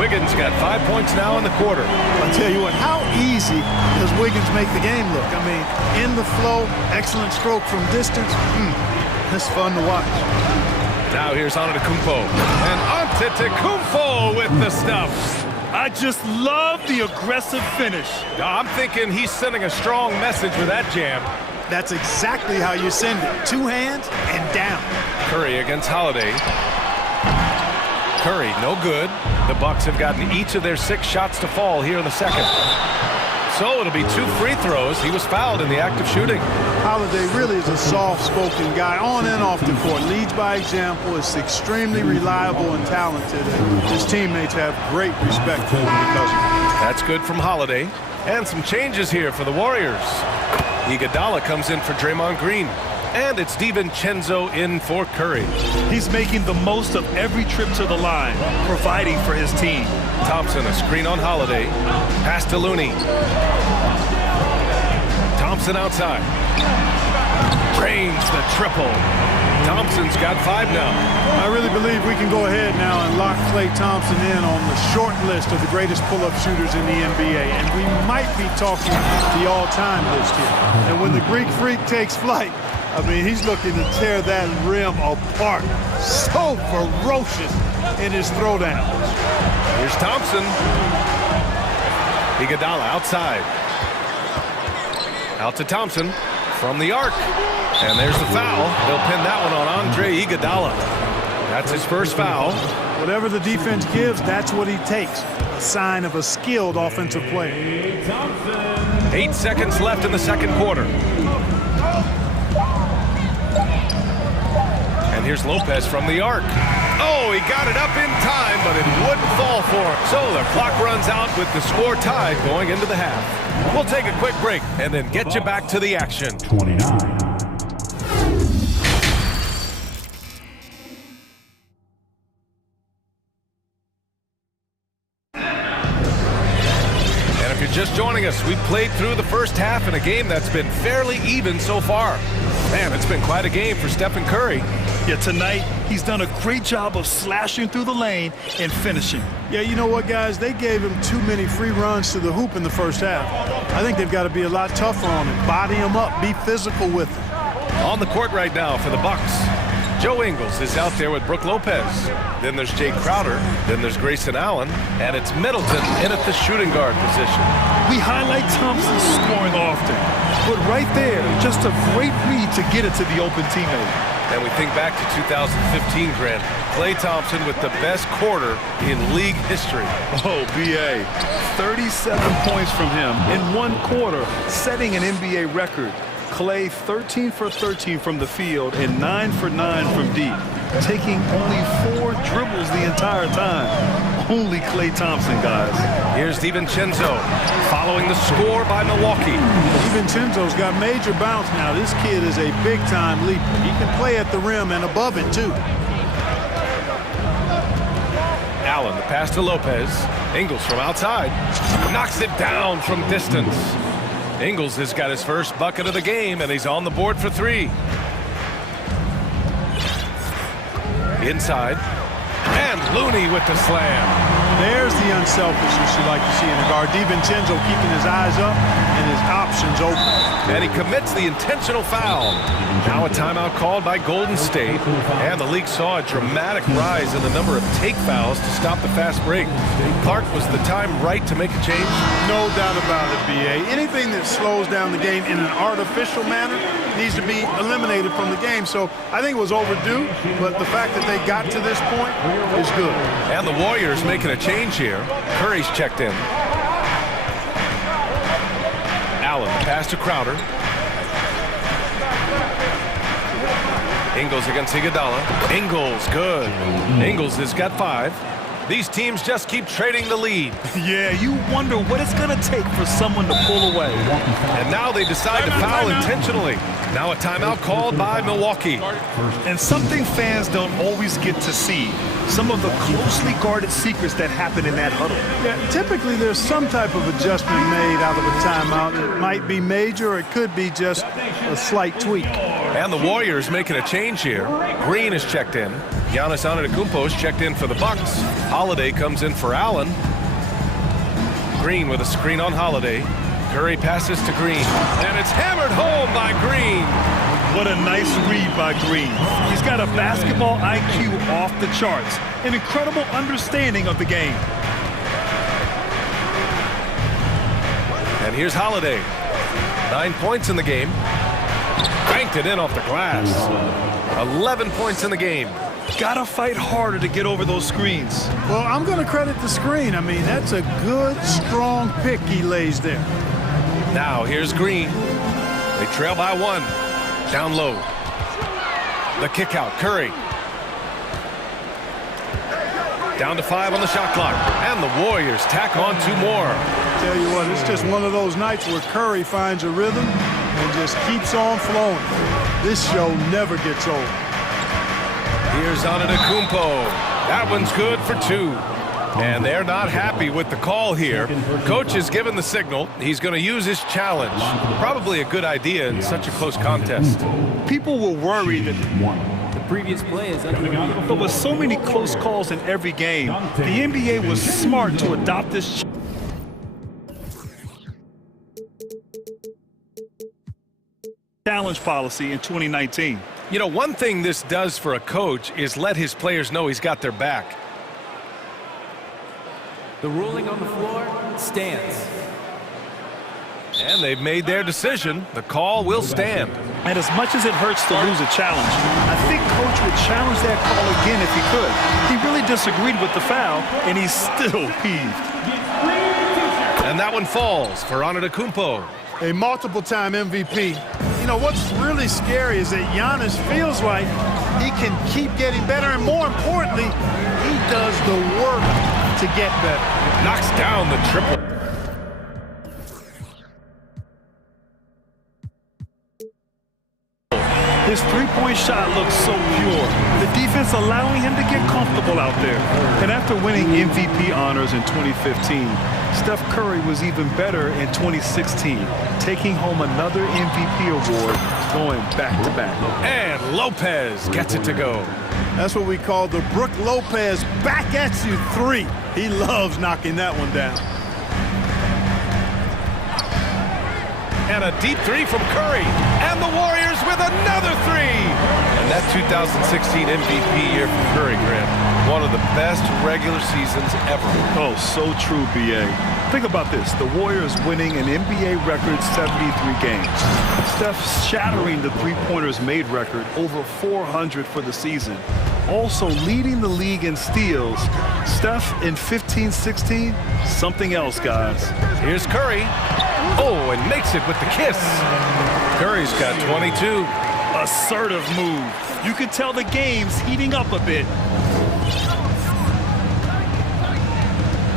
Wiggins got 5 points now in the quarter. I'll tell you what, how easy does Wiggins make the game look? I mean, in the flow, excellent stroke from distance. It's fun to watch. Now here's Antetokounmpo. And Antetokounmpo with the stuff. I just love the aggressive finish. I'm thinking he's sending a strong message with that jam. That's exactly how you send it. 2 hands and down. Curry against Holiday. Curry, no good. The Bucks have gotten each of their 6 shots to fall here in the second. So it'll be 2 free throws. He was fouled in the act of shooting. Holiday really is a soft-spoken guy on and off the court. Leads by example, is extremely reliable and talented. And his teammates have great respect for him because of it. That's good from Holiday. And some changes here for the Warriors. Iguodala comes in for Draymond Green. And it's DiVincenzo in for Curry. He's making the most of every trip to the line, providing for his team. Thompson, a screen on Holiday. Pass to Looney. Thompson outside. Drains the triple. Thompson's got 5 now. I really believe we can go ahead now and lock Klay Thompson in on the short list of the greatest pull-up shooters in the NBA. And we might be talking the all-time list here. And when the Greek Freak takes flight, I mean, he's looking to tear that rim apart. So ferocious in his throwdowns. Here's Thompson. Iguodala outside. Out to Thompson from the arc. And there's the foul. They'll pin that one on Andre Iguodala. That's his first foul. Whatever the defense gives, that's what he takes. A sign of a skilled offensive player. 8 seconds left in the second quarter. And here's Lopez from the arc. Oh, he got it up in time, but it wouldn't fall for him. So the clock runs out with the score tied going into the half. We'll take a quick break and then get you back to the action. 29. Just joining us, we've played through the first half in a game that's been fairly even so far. Man, it's been quite a game for Stephen Curry. Yeah, tonight, he's done a great job of slashing through the lane and finishing. Yeah, you know what, guys? They gave him too many free runs to the hoop in the first half. I think they've got to be a lot tougher on him. Body him up, be physical with him. On the court right now for the Bucks, Joe Ingles is out there with Brook Lopez. Then there's Jay Crowder. Then there's Grayson Allen. And it's Middleton in at the shooting guard position. We highlight Thompson scoring often. But right there, just a great read to get it to the open teammate. And we think back to 2015, Grant. Klay Thompson with the best quarter in league history. Oh, B.A. 37 points from him in 1 quarter, setting an NBA record. Klay 13 for 13 from the field and 9 for 9 from deep, taking only 4 dribbles the entire time. Only Klay Thompson, guys. Here's DiVincenzo following the score by Milwaukee. DiVincenzo's got major bounce now. This kid is a big-time leaper. He can play at the rim and above it, too. Allen, the pass to Lopez. Ingles from outside. Knocks it down from distance. Ingles has got his first bucket of the game, and he's on the board for 3. Inside. And Looney with the slam. There's the unselfishness you like to see in a guard. DiVincenzo keeping his eyes up and his options open. And he commits the intentional foul. Now a timeout called by Golden State. And the league saw a dramatic rise in the number of take fouls to stop the fast break. Clark, was the time right to make a change? No doubt about it, B.A. Anything that slows down the game in an artificial manner needs to be eliminated from the game. So I think it was overdue, but the fact that they got to this point is good. And the Warriors making a change here. Curry's checked in. pass to Crowder. Ingles against Iguodala. Ingles, good. Ingles has got 5. These teams just keep trading the lead. Yeah, you wonder what it's going to take for someone to pull away. And now they decide to foul intentionally. Now a timeout called by Milwaukee. And something fans don't always get to see. Some of the closely guarded secrets that happen in that huddle. Yeah, typically there's some type of adjustment made out of a timeout. It might be major or it could be just a slight tweak. And the Warriors making a change here. Green is checked in. Giannis Antetokounmpo is checked in for the Bucks. Holiday comes in for Allen. Green with a screen on Holiday. Curry passes to Green. And it's hammered home by Green. What a nice read by Green. He's got a basketball IQ off the charts. An incredible understanding of the game. And here's Holiday. 9 points in the game. Banked it in off the glass. 11 points in the game. Gotta fight harder to get over those screens. Well, I'm going to credit the screen. I mean, that's a good, strong pick he lays there. Now here's Green. They trail by 1. Down low. The kick out. Curry. Down to 5 on the shot clock. And the Warriors tack on 2 more. Tell you what, it's just one of those nights where Curry finds a rhythm and just keeps on flowing. This show never gets old. Here's Antetokounmpo. That one's good for 2. And they're not happy with the call here. Coach has given the signal. He's going to use his challenge. Probably a good idea in such a close contest. People were worried that The previous play is under the but with so many close calls in every game, the NBA was smart to adopt this challenge policy in 2019. You know, one thing this does for a coach is let his players know he's got their back. The ruling on the floor stands. And they've made their decision. The call will stand. And as much as it hurts to lose a challenge, I think Coach would challenge that call again if he could. He really disagreed with the foul, and he's still peeved. And that one falls for Antetokounmpo. A multiple-time MVP. You know, what's really scary is that Giannis feels like he can keep getting better, and more importantly, he does the work to get better. Knocks down the triple. His three-point shot looks so pure. The defense allowing him to get comfortable out there. And after winning MVP honors in 2015, Steph Curry was even better in 2016, taking home another MVP award, going back-to-back. And Lopez gets it to go. That's what we call the Brook Lopez back at you 3. He loves knocking that one down. And a deep 3 from Curry. And the Warriors with another 3. And that 2016 MVP year from Curry, Grant, one of the best regular seasons ever. Oh, so true, B.A. Think about this. The Warriors winning an NBA record 73 games. Steph shattering the three-pointers made record, over 400 for the season. Also leading the league in steals. Steph in 15-16, something else, guys. Here's Curry. Oh, and makes it with the kiss. Curry's got 22. Assertive move. You can tell the game's heating up a bit.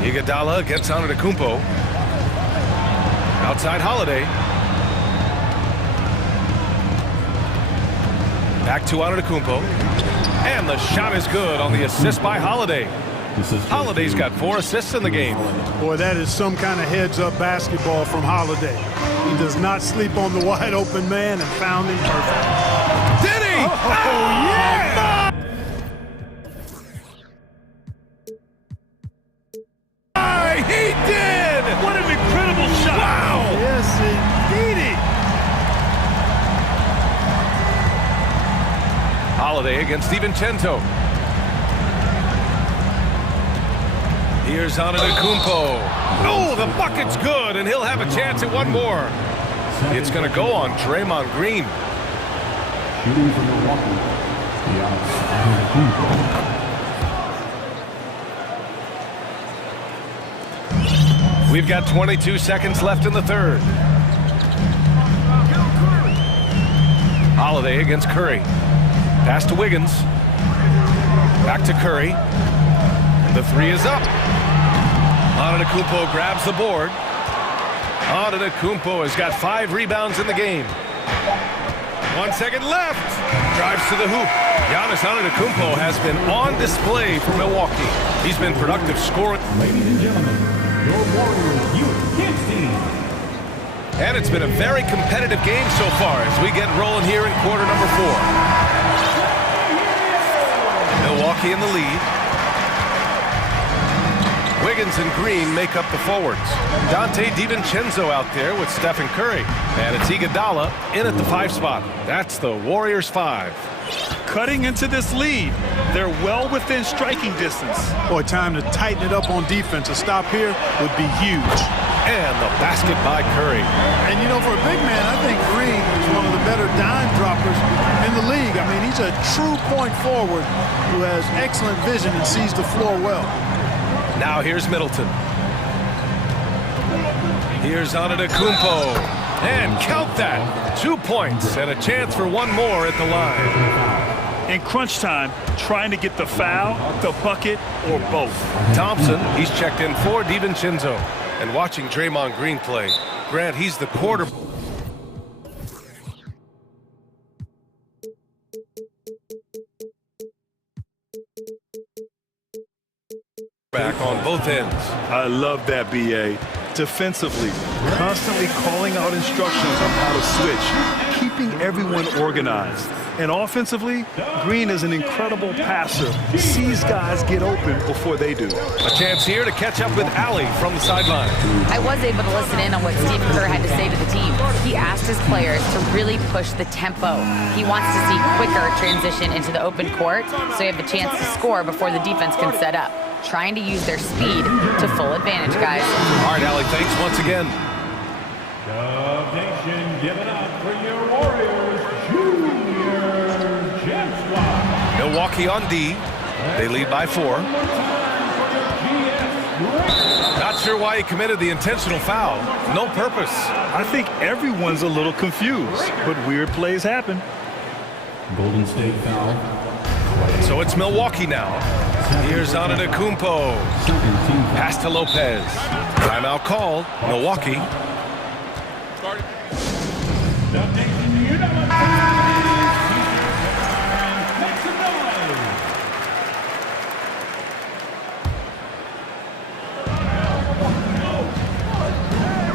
Iguodala against Antetokounmpo. Outside Holiday. Back to Antetokounmpo. And the shot is good on the assist by Holiday. Holiday's got 4 assists in the game. Boy, that is some kind of heads-up basketball from Holiday. He does not sleep on the wide-open man and found him perfect. Did he? Oh, yeah! He did! What an incredible shot! Wow! Yes, indeedy. Holiday against DiVincenzo. Here's Antetokounmpo. Oh, the bucket's good, and he'll have a chance at one more. It's going to go on Draymond Green. Shooting from Milwaukee, Antetokounmpo. We've got 22 seconds left in the third. Holiday against Curry. Pass to Wiggins. Back to Curry. The three is up. Antetokounmpo grabs the board. Antetokounmpo has got 5 rebounds in the game. 1 second left. Drives to the hoop. Giannis Antetokounmpo has been on display for Milwaukee. He's been productive scoring. Ladies and gentlemen, your Warriors Youth Kids team. And it's been a very competitive game so far as we get rolling here in quarter number 4. Milwaukee in the lead. Wiggins and Green make up the forwards. Dante DiVincenzo out there with Stephen Curry. And it's Iguodala in at the 5 spot. That's the Warriors 5. Cutting into this lead. They're well within striking distance. Boy, time to tighten it up on defense. A stop here would be huge. And the basket by Curry. And, you know, for a big man, I think Green is one of the better dime droppers in the league. I mean, he's a true point forward who has excellent vision and sees the floor well. Now here's Middleton. Here's Antetokounmpo. And count that. 2 points and a chance for one more at the line. In crunch time, trying to get the foul, the bucket, or both. Thompson, he's checked in for DiVincenzo. And watching Draymond Green play, Grant, he's the quarterback on both ends. I love that, B.A. Defensively, constantly calling out instructions on how to switch, keeping everyone organized. And offensively, Green is an incredible passer. Sees guys get open before they do. A chance here to catch up with Allie from the sideline. I was able to listen in on what Steve Kerr had to say to the team. He asked his players to really push the tempo. He wants to see quicker transition into the open court so you have a chance to score before the defense can set up. Trying to use their speed to full advantage, guys. All right, Allie, thanks once again. The nation giving up for your Warriors Junior Gem Squad. Milwaukee on D. They lead by 4. Not sure why he committed the intentional foul. No purpose. I think everyone's a little confused, but weird plays happen. Golden State foul. So it's Milwaukee now. Here's Antetokounmpo. Pass to Lopez. Timeout called. Milwaukee.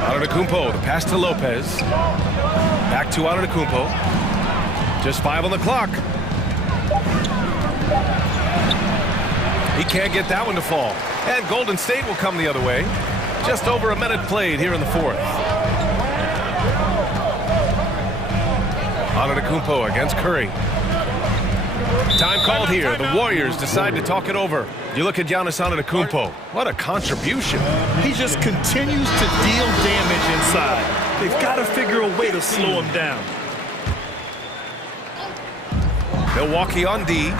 Antetokounmpo, the pass to Lopez. Back to Antetokounmpo. Just 5 on the clock. He can't get that one to fall. And Golden State will come the other way. Just over a minute played here in the 4th. Antetokounmpo against Curry. Time called here. The Warriors decide to talk it over. You look at Giannis Antetokounmpo. What a contribution. He just continues to deal damage inside. They've got to figure a way to slow him down. Milwaukee on D.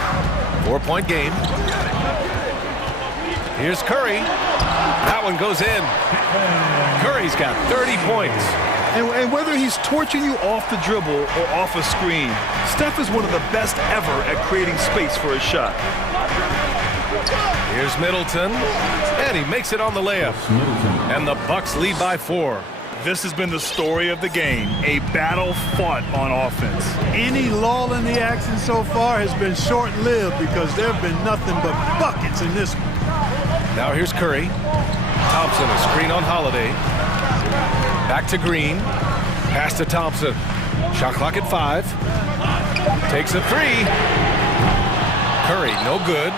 4-point game. Here's Curry. That one goes in. Curry's got 30 points. And whether he's torching you off the dribble or off a screen, Steph is one of the best ever at creating space for his shot. Here's Middleton. And he makes it on the layup. And the Bucks lead by 4. This has been the story of the game, a battle fought on offense. Any lull in the action so far has been short-lived because there have been nothing but buckets in this one. Now here's Curry. Thompson, a screen on Holiday. Back to Green. Pass to Thompson. Shot clock at 5. Takes a 3. Curry, no good.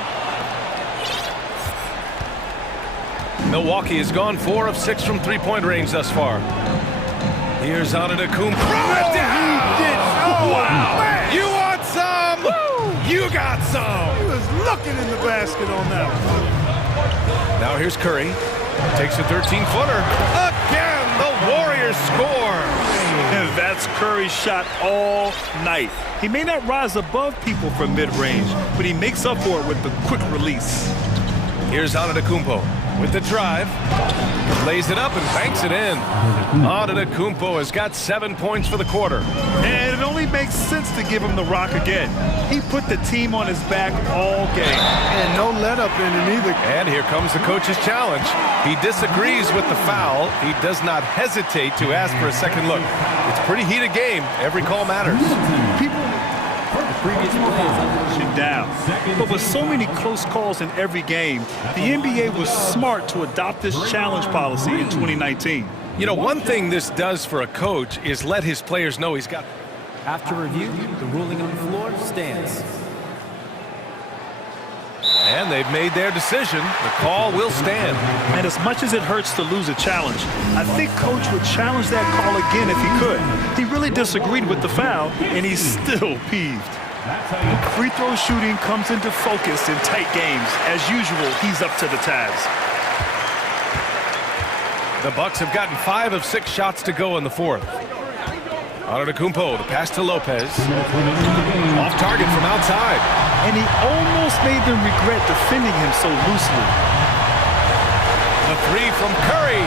Milwaukee has gone 4 of 6 from 3-point range thus far. Here's Antetokounmpo. Throw it down! Oh, wow! Man. You want some? Woo! You got some! He was looking in the basket on that one. Now here's Curry. Takes a 13-footer. Again, the Warriors score! And that's Curry's shot all night. He may not rise above people from mid-range, but he makes up for it with the quick release. Here's Antetokounmpo. with the drive. Lays it up and banks it in. Antetokounmpo has got 7 points for the quarter. And it only makes sense to give him the rock again. He put the team on his back all game. And no let up in it either. And here comes the coach's challenge. He disagrees with the foul. He does not hesitate to ask for a second look. It's a pretty heated game. Every call matters. Previous play is under Down. But with so many close calls in every game, the NBA was smart to adopt this challenge policy in 2019. You know, one thing this does for a coach is let his players know he's got... After review, the ruling on the floor stands. And they've made their decision. The call will stand. And as much as it hurts to lose a challenge, I think Coach would challenge that call again if he could. He really disagreed with the foul, and he's still peeved. Free throw shooting comes into focus in tight games. As usual, he's up to the task. The Bucks have gotten 5 of 6 shots to go in the fourth. Antetokounmpo, the pass to Lopez. Off target from outside. And he almost made them regret defending him so loosely. The three from Curry.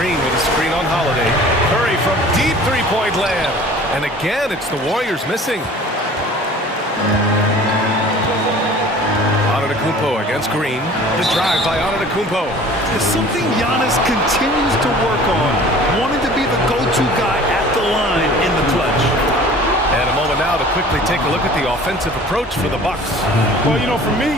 Green with a screen on Holiday. Curry from deep three-point land. And again, it's the Warriors missing. Antetokounmpo against Green. The drive by Antetokounmpo. It's something Giannis continues to work on, wanting to be the go-to guy at the line in the clutch. And a moment now to quickly take a look at the offensive approach for the Bucks. Well, you know, for me,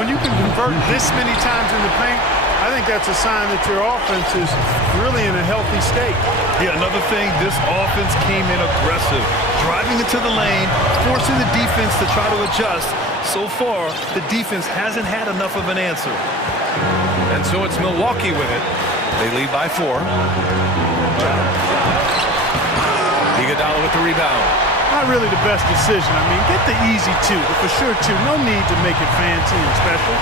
when you can convert this many times in the paint, I think that's a sign that your offense is really in a healthy state. Yeah, another thing, this offense came in aggressive, driving into the lane, forcing the defense to try to adjust. So far, the defense hasn't had enough of an answer. And so it's Milwaukee with it. They lead by 4. Iguodala with the rebound. Not really the best decision. I mean, get the easy 2, but for sure 2. No need to make it fancy and special.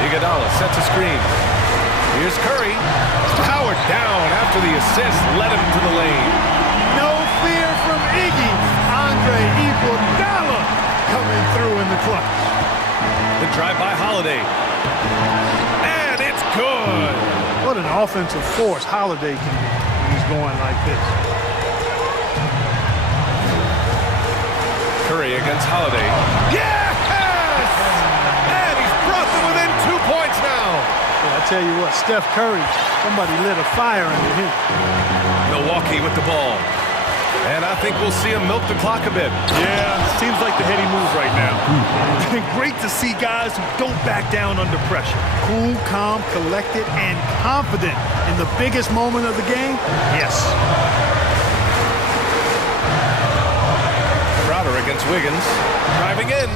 Iguodala sets a screen. Here's Curry. Powered down after the assist led him to the lane. No fear from Iggy. Andre Iguodala coming through in the clutch. The drive by Holiday. And it's good. What an offensive force Holiday can be when he's going like this. Curry against Holiday. Yes! And he's brought them within 2 points now. Well, I tell you what, Steph Curry, somebody lit a fire under him. Milwaukee with the ball. And I think we'll see him milk the clock a bit. Yeah, seems like the heady move right now. Great to see guys who don't back down under pressure. Cool, calm, collected, and confident in the biggest moment of the game. Yes. Crowder against Wiggins. Driving in.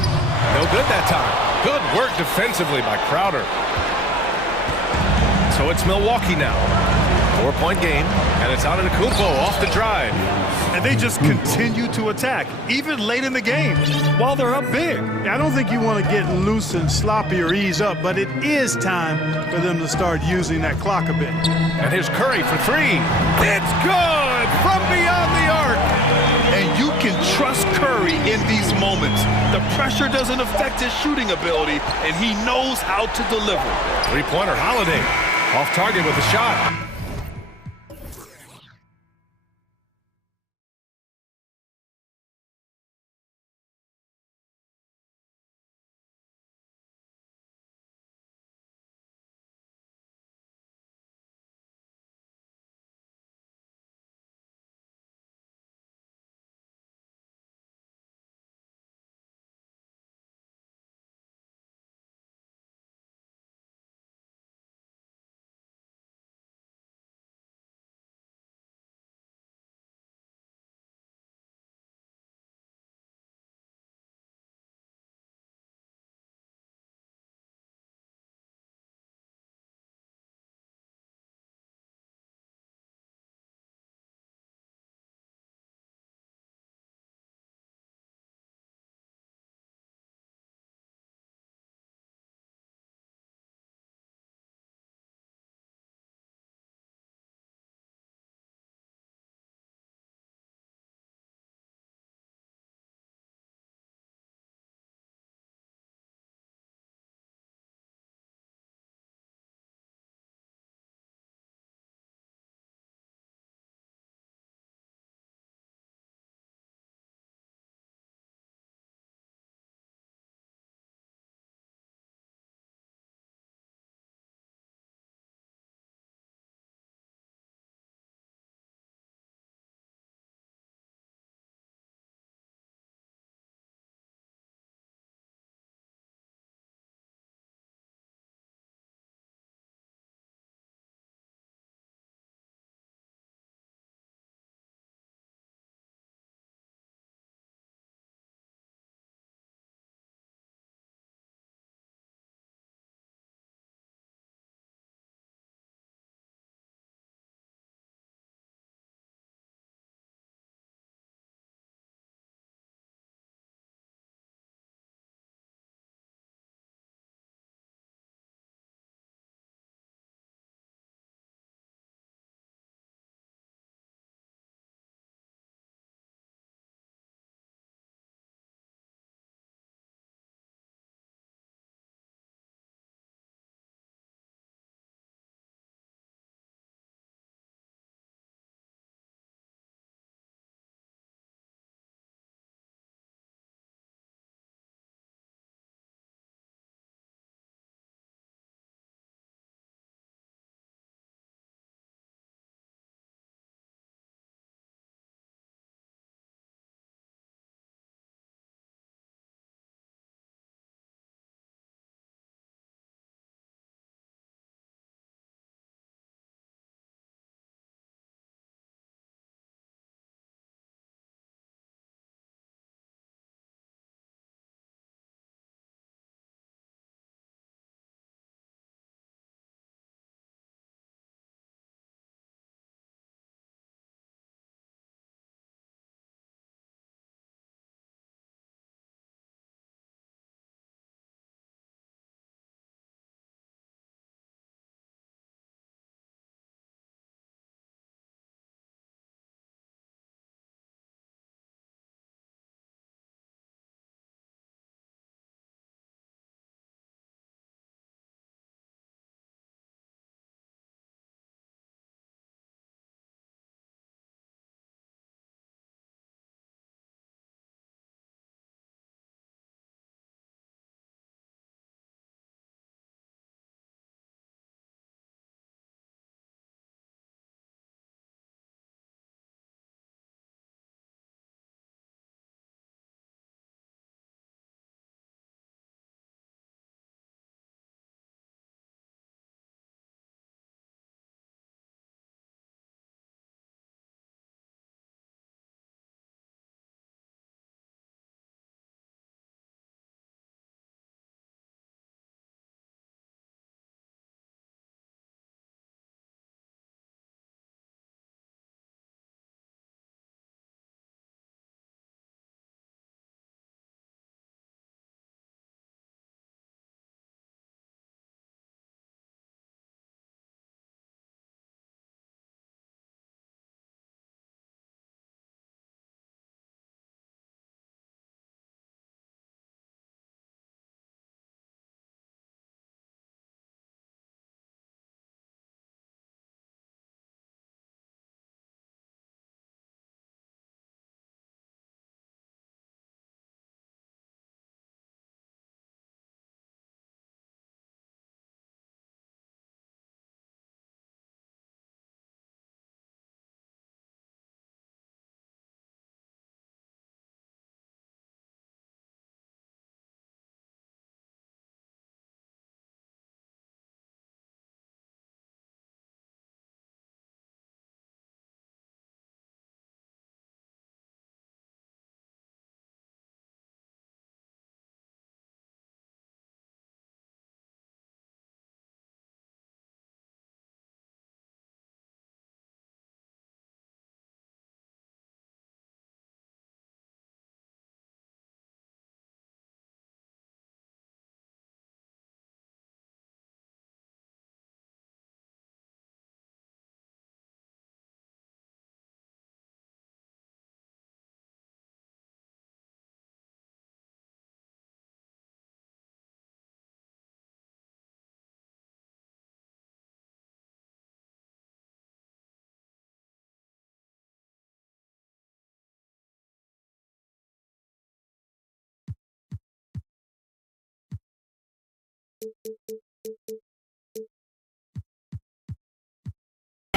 No good that time. Good work defensively by Crowder. So it's Milwaukee now. 4-point game, and it's Antetokounmpo off the drive. And they just continue to attack, even late in the game, while they're up big. I don't think you want to get loose and sloppy or ease up, but it is time for them to start using that clock a bit. And here's Curry for 3. It's good from beyond the arc. And you can trust Curry in these moments. The pressure doesn't affect his shooting ability, and he knows how to deliver. Three-pointer Holiday. Off target with a shot.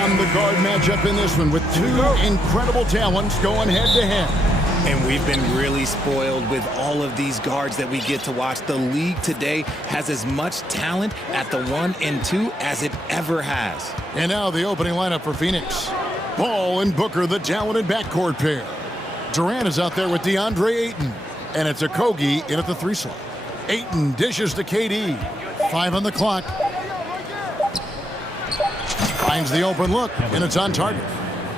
On the guard matchup in this one with two incredible talents going head-to-head. And we've been really spoiled with all of these guards that we get to watch. The league today has as much talent at the 1 and 2 as it ever has. And now the opening lineup for Phoenix. Ball and Booker, the talented backcourt pair. Durant is out there with DeAndre Ayton. And it's Okogie in at the 3 slot. Ayton dishes to KD. 5 on the clock. Finds the open look, and it's on target.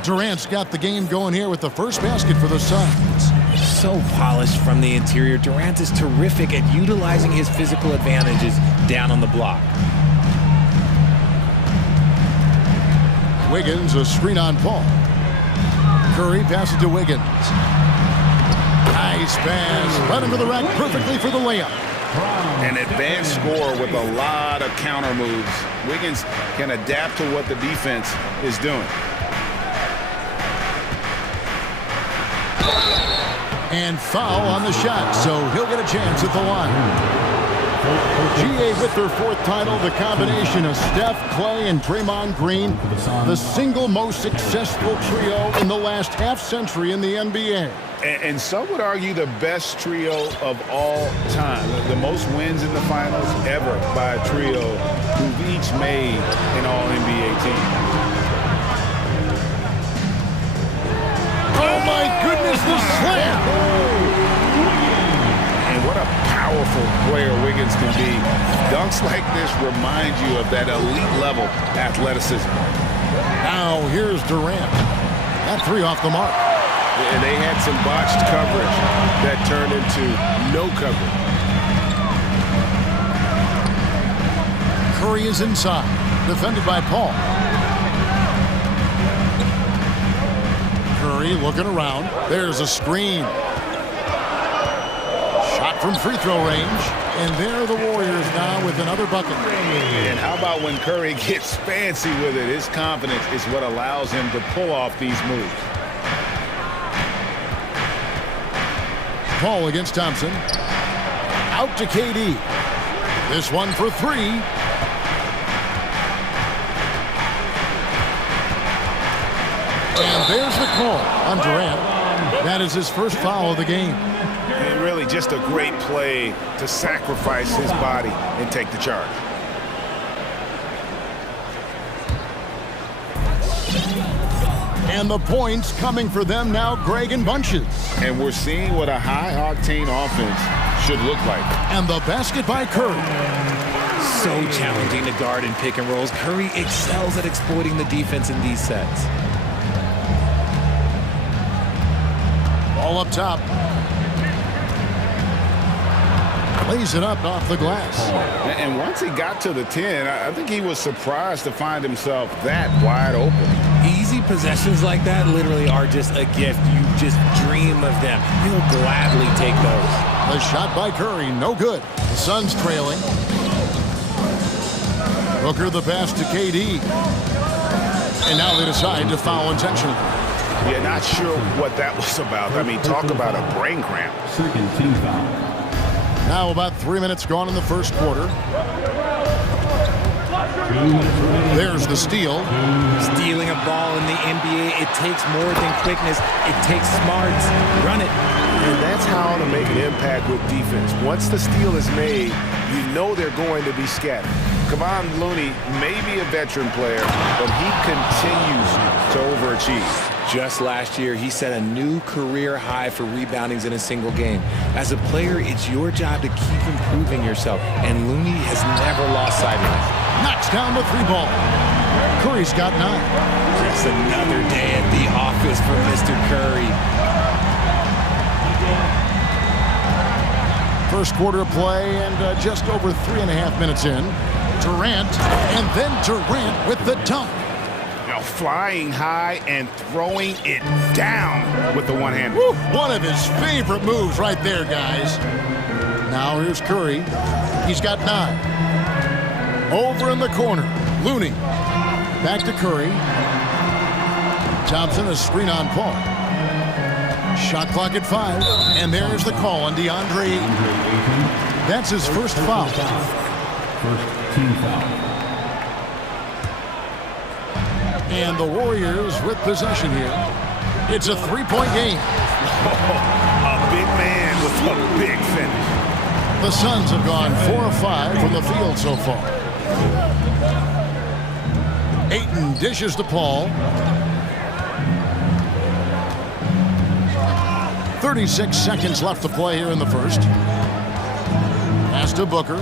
Durant's got the game going here with the first basket for the Suns. So polished from the interior. Durant is terrific at utilizing his physical advantages down on the block. Wiggins, a screen on Paul. Curry passes to Wiggins. Nice pass. Right under the rack perfectly for the layup. An advanced scorer with a lot of counter moves. Wiggins can adapt to what the defense is doing. And foul on the shot, so he'll get a chance at the line. GA with their 4th title, the combination of Steph, Clay, and Draymond Green, the single most successful trio in the last half-century in the NBA. And some would argue the best trio of all time. The most wins in the finals ever by a trio who've each made an All-NBA team. Oh, my goodness, the slam! And what a powerful player Wiggins can be. Dunks like this remind you of that elite-level athleticism. Now, here's Durant. That 3 off the mark. And they had some botched coverage that turned into no coverage. Curry is inside, defended by Paul. Curry looking around. There's a screen. Shot from free throw range. And there are the Warriors now with another bucket. And how about when Curry gets fancy with it? His confidence is what allows him to pull off these moves. Paul against Thompson. Out to KD. This one for 3. And there's the call on Durant. That is his first foul of the game. And really just a great play to sacrifice his body and take the charge. And the points coming for them now, Greg, in bunches. And we're seeing what a high-octane offense should look like. And the basket by Curry. So challenging to guard in pick and rolls. Curry excels at exploiting the defense in these sets. Ball up top. Lays it up off the glass. And once he got to the 10, I think he was surprised to find himself that wide open. Easy possessions like that literally are just a gift. You just dream of them. He'll gladly take those. The shot by Curry, no good. The Suns trailing. Booker the pass to KD. And now they decide to foul intentionally. Yeah, not sure what that was about. I mean, talk about a brain cramp. Second team foul. Now about 3 minutes gone in the first quarter. There's the steal. Stealing a ball in the NBA, it takes more than quickness. It takes smarts. Run it. And that's how to make an impact with defense. Once the steal is made, you know they're going to be scattered. Kevon Looney may be a veteran player, but he continues to overachieve. Just last year, he set a new career high for reboundings in a single game. As a player, it's your job to keep improving yourself, and Looney has never lost sight of it. Knocks down the 3 ball. Curry's got 9. Just another day at the office for Mr. Curry. First quarter of play and just over 3.5 minutes in. Durant, and then Durant with the dunk. Now flying high and throwing it down with the one hand. One of his favorite moves right there, guys. Now here's Curry. He's got 9. Over in the corner, Looney. Back to Curry. Thompson, a screen on Paul. Shot clock at 5, and there's the call on DeAndre Ayton. That's his first foul. First team foul. And the Warriors with possession here. It's a three-point game. A big man with a big finish. The Suns have gone 4 of 5 from the field so far. Ayton dishes to Paul. 36 seconds left to play here in the first. Pass to Booker.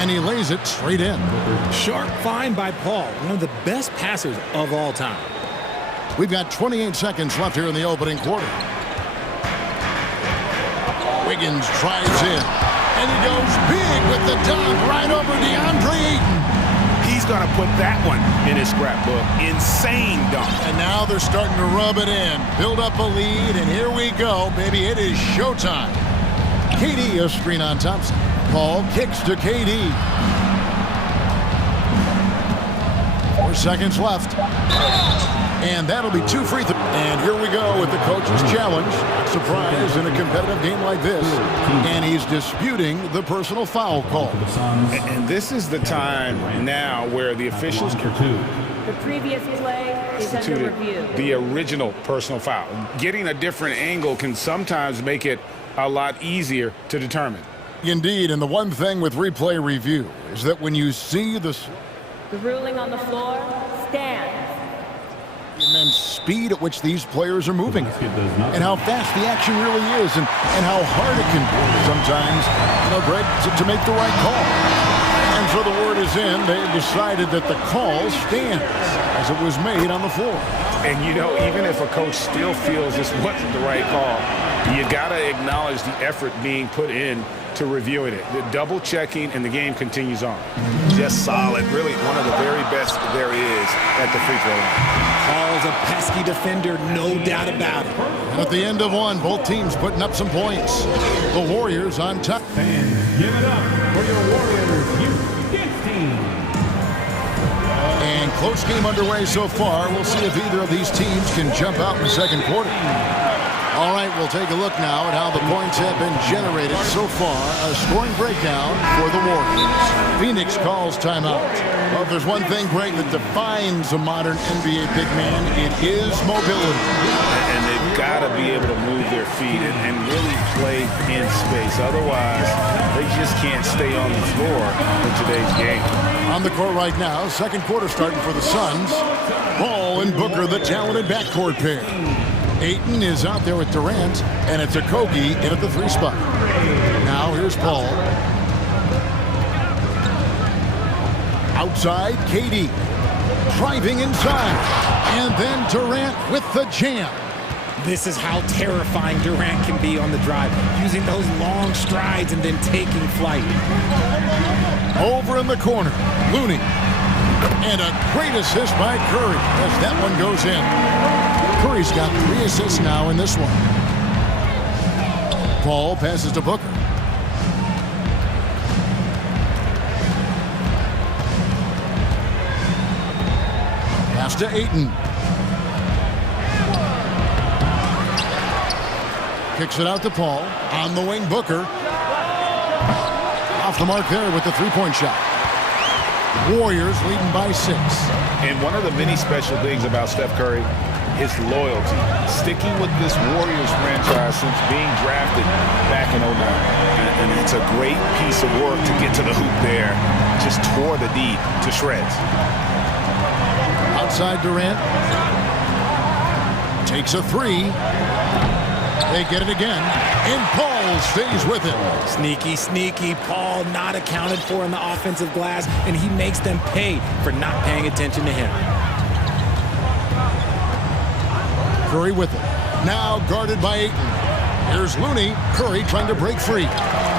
And he lays it straight in. Sharp find by Paul, one of the best passers of all time. We've got 28 seconds left here in the opening quarter. Wiggins drives in. And he goes big with the dunk right over DeAndre Ayton. He's going to put that one in his scrapbook. Insane dunk. And now they're starting to rub it in. Build up a lead, and here we go, baby. It is showtime. KD, a screen on Thompson. Paul kicks to KD. 4 seconds left. And that'll be 2 free throws. And here we go with the coach's challenge. Surprise in a competitive game like this. And he's disputing the personal foul call. And this is the time now where the officials The previous play is under review. the original personal foul. Getting a different angle can sometimes make it a lot easier to determine. Indeed, and the one thing with replay review is that when you see the ruling on the floor stands. immense speed at which these players are moving and how fast the action really is and how hard it can be sometimes, Greg, to make the right call. And so the word is in. They've decided that the call stands as it was made on the floor. And, even if a coach still feels this wasn't the right call, you got to acknowledge the effort being put in to reviewing it. The double checking, and the game continues on. Just solid. Really one of the very best there is at the free throw line. Paul's a pesky defender, no doubt about it. And at the end of one, both teams putting up some points. The Warriors on top. Fans, give it up for your Warriors Youth team. And close game underway so far. We'll see if either of these teams can jump out in the second quarter. All right, we'll take a look now at how the points have been generated so far. A scoring breakdown for the Warriors. Phoenix calls timeout. Well, if there's one thing, Greg, that defines a modern NBA big man, it is mobility. And they've got to be able to move their feet and really play in space. Otherwise, they just can't stay on the floor in today's game. On the court right now, second quarter starting for the Suns. Paul and Booker, the talented backcourt pair. Ayton is out there with Durant, and it's Okogie in at the 3 spot. Now here's Paul. Outside, KD. Driving inside. And then Durant with the jam. This is how terrifying Durant can be on the drive, using those long strides and then taking flight. Over in the corner, Looney. And a great assist by Curry as that one goes in. Curry's got 3 assists now in this one. Paul passes to Booker. Pass to Ayton. Kicks it out to Paul. On the wing, Booker. Off the mark there with the 3-point shot. Warriors leading by 6. And one of the many special things about Steph Curry, his loyalty. Sticking with this Warriors franchise since being drafted back in 09. And it's a great piece of work to get to the hoop there. Just tore the D to shreds. Outside Durant. Takes a 3. They get it again. And Paul stays with it. Sneaky, sneaky. Paul not accounted for in the offensive glass, and he makes them pay for not paying attention to him. Curry with it. Now guarded by Ayton. Here's Looney. Curry trying to break free.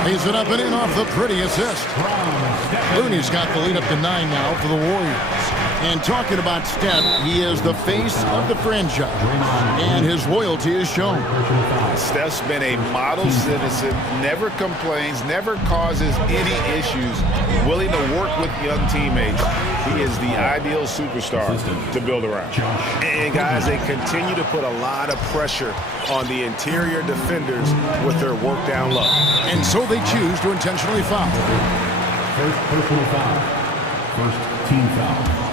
Lays it up and in off the pretty assist. Looney's got the lead up to 9 now for the Warriors. And talking about Steph, he is the face of the franchise. And his loyalty is shown. Steph's been a model citizen, never complains, never causes any issues, willing to work with young teammates. He is the ideal superstar to build around. And guys, they continue to put a lot of pressure on the interior defenders with their work down low. And so they choose to intentionally foul. First personal foul. First team foul.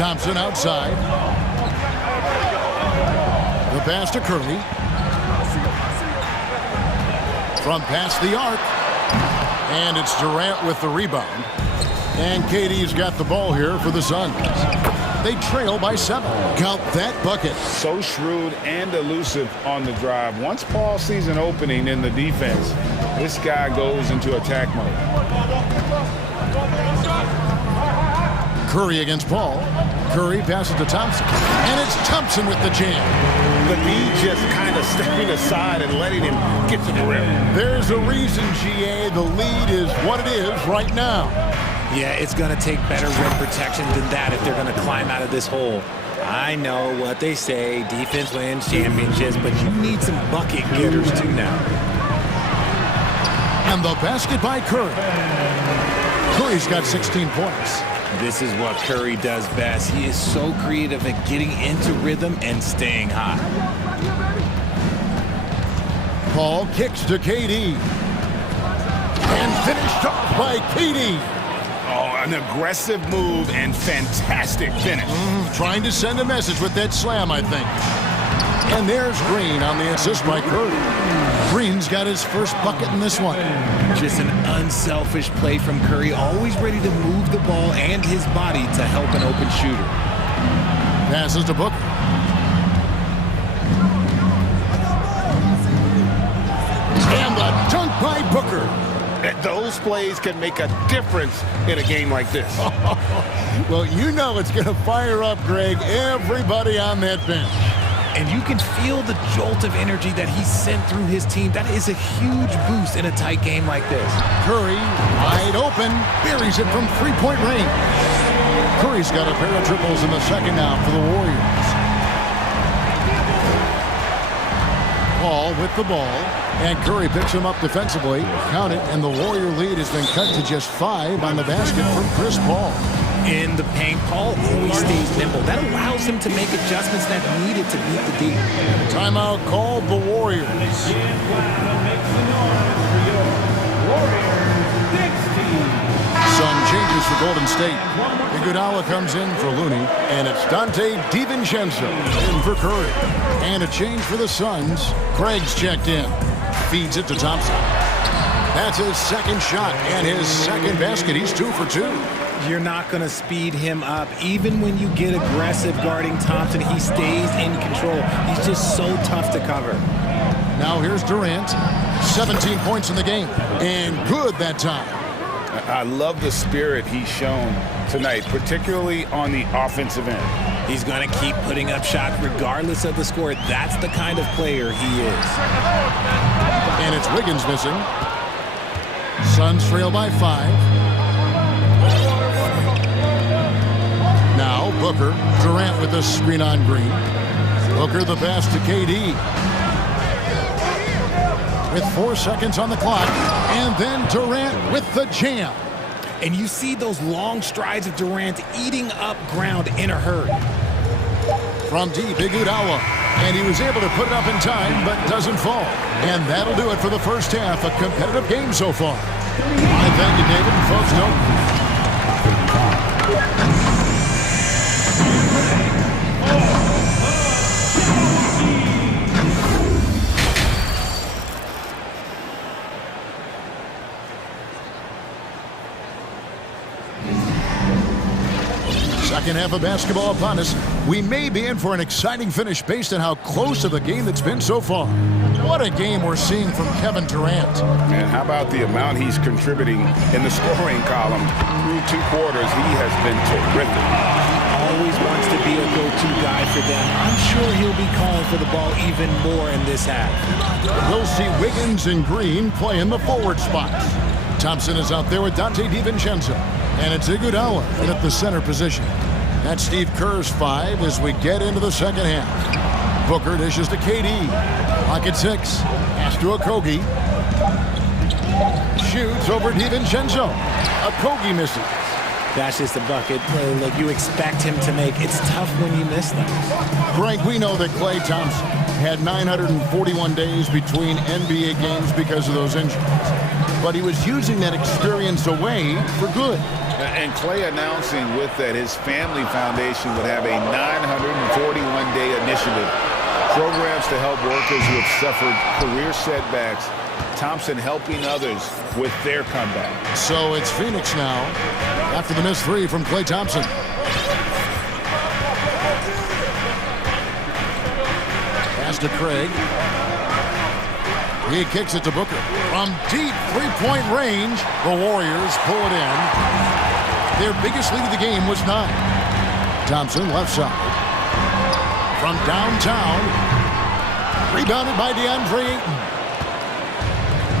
Thompson outside. The pass to Curry. From past the arc. And it's Durant with the rebound. And KD's got the ball here for the Suns. They trail by 7. Count that bucket. So shrewd and elusive on the drive. Once Paul sees an opening in the defense, this guy goes into attack mode. Curry against Paul. Curry passes to Thompson. And it's Thompson with the jam. The D just kind of stepping aside and letting him get to the rim. There's a reason, GA, the lead is what it is right now. Yeah, it's going to take better rim protection than that if they're going to climb out of this hole. I know what they say, defense wins championships, but you need some bucket getters too now. And the basket by Curry. Curry's got 16 points. This is what Curry does best. He is so creative at getting into rhythm and staying hot. Paul kicks to KD. And finished off by KD. Oh, an aggressive move and fantastic finish. Trying to send a message with that slam, I think. And there's Green on the assist by Curry. Green's got his first bucket in this one. Just an unselfish play from Curry, always ready to move the ball and his body to help an open shooter. Passes to Booker. And the dunk by Booker. Those plays can make a difference in a game like this. Well, you know it's going to fire up, Greg, everybody on that bench. And you can feel the jolt of energy that he sent through his team. That is a huge boost in a tight game like this. Curry, wide open, buries it from three-point range. Curry's got a pair of triples in the second now for the Warriors. Paul with the ball, and Curry picks him up defensively. Count it, and the Warrior lead has been cut to just 5 on the basket from Chris Paul. In the paint, Paul always stays nimble. That allows him to make adjustments that needed to beat the D. Timeout called the Warriors. Sun changes for Golden State. Iguodala comes in for Looney, and it's Dante DiVincenzo in for Curry. And a change for the Suns. Craig's checked in. Feeds it to Thompson. That's his second shot and his second basket. He's 2 for 2. You're not going to speed him up. Even when you get aggressive guarding Thompson, he stays in control. He's just so tough to cover. Now here's Durant. 17 points in the game. And good that time. I love the spirit he's shown tonight, particularly on the offensive end. He's going to keep putting up shots regardless of the score. That's the kind of player he is. And it's Wiggins missing. Suns trail by 5. Now Booker, Durant with the screen on Green. Booker the pass to KD. With 4 seconds on the clock. And then Durant with the jam. And you see those long strides of Durant eating up ground in a hurry. From deep, Iguodala. And he was able to put it up in time, but doesn't fall. And that'll do it for the first half. A competitive game so far. I thank you, David. And folks, don't... Second half of basketball upon us. We may be in for an exciting finish based on how close of a game that's been so far. What a game we're seeing from Kevin Durant. And how about the amount he's contributing in the scoring column through 2 quarters? He has been terrific. He always wants to be a go-to guy for them. I'm sure he'll be calling for the ball even more in this half. We'll see Wiggins and Green play in the forward spots. Thompson is out there with Dante DiVincenzo. And it's Iguodala in at the center position. That's Steve Kerr's 5 as we get into the second half. Booker dishes to KD. Pocket 6. Pass to Okogie. Shoots over DiVincenzo. Okogie misses. That's just a bucket like you expect him to make. It's tough when you miss them. Greg, we know that Klay Thompson had 941 days between NBA games because of those injuries. But he was using that experience away for good. And Clay announcing with that his family foundation would have a 941-day initiative. Programs to help workers who have suffered career setbacks. Thompson helping others with their comeback. So it's Phoenix now after the missed three from Klay Thompson. Pass to Craig. He kicks it to Booker. From deep three-point range, the Warriors pull it in. Their biggest lead of the game was 9. Thompson left side. From downtown, rebounded by DeAndre Ayton.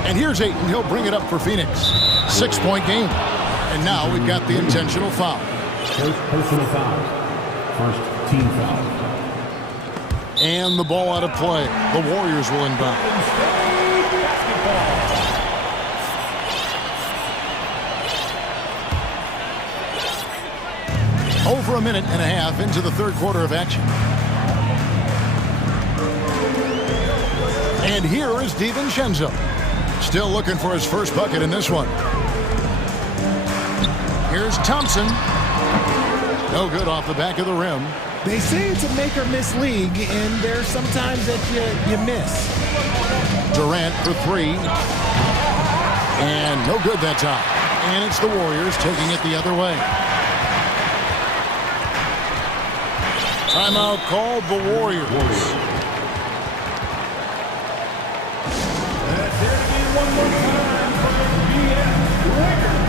And here's Ayton. He'll bring it up for Phoenix. 6-point game. And now we've got the intentional foul. First personal foul. First team foul. And the ball out of play. The Warriors will inbound. Over a minute and a half into the third quarter of action. And here is DiVincenzo. Still looking for his first bucket in this one. Here's Thompson. No good off the back of the rim. They say it's a make or miss league, and there's sometimes that you miss. Durant for three. And no good that time. And it's the Warriors taking it the other way. Timeout called the Warriors. One more time for the BS Warriors.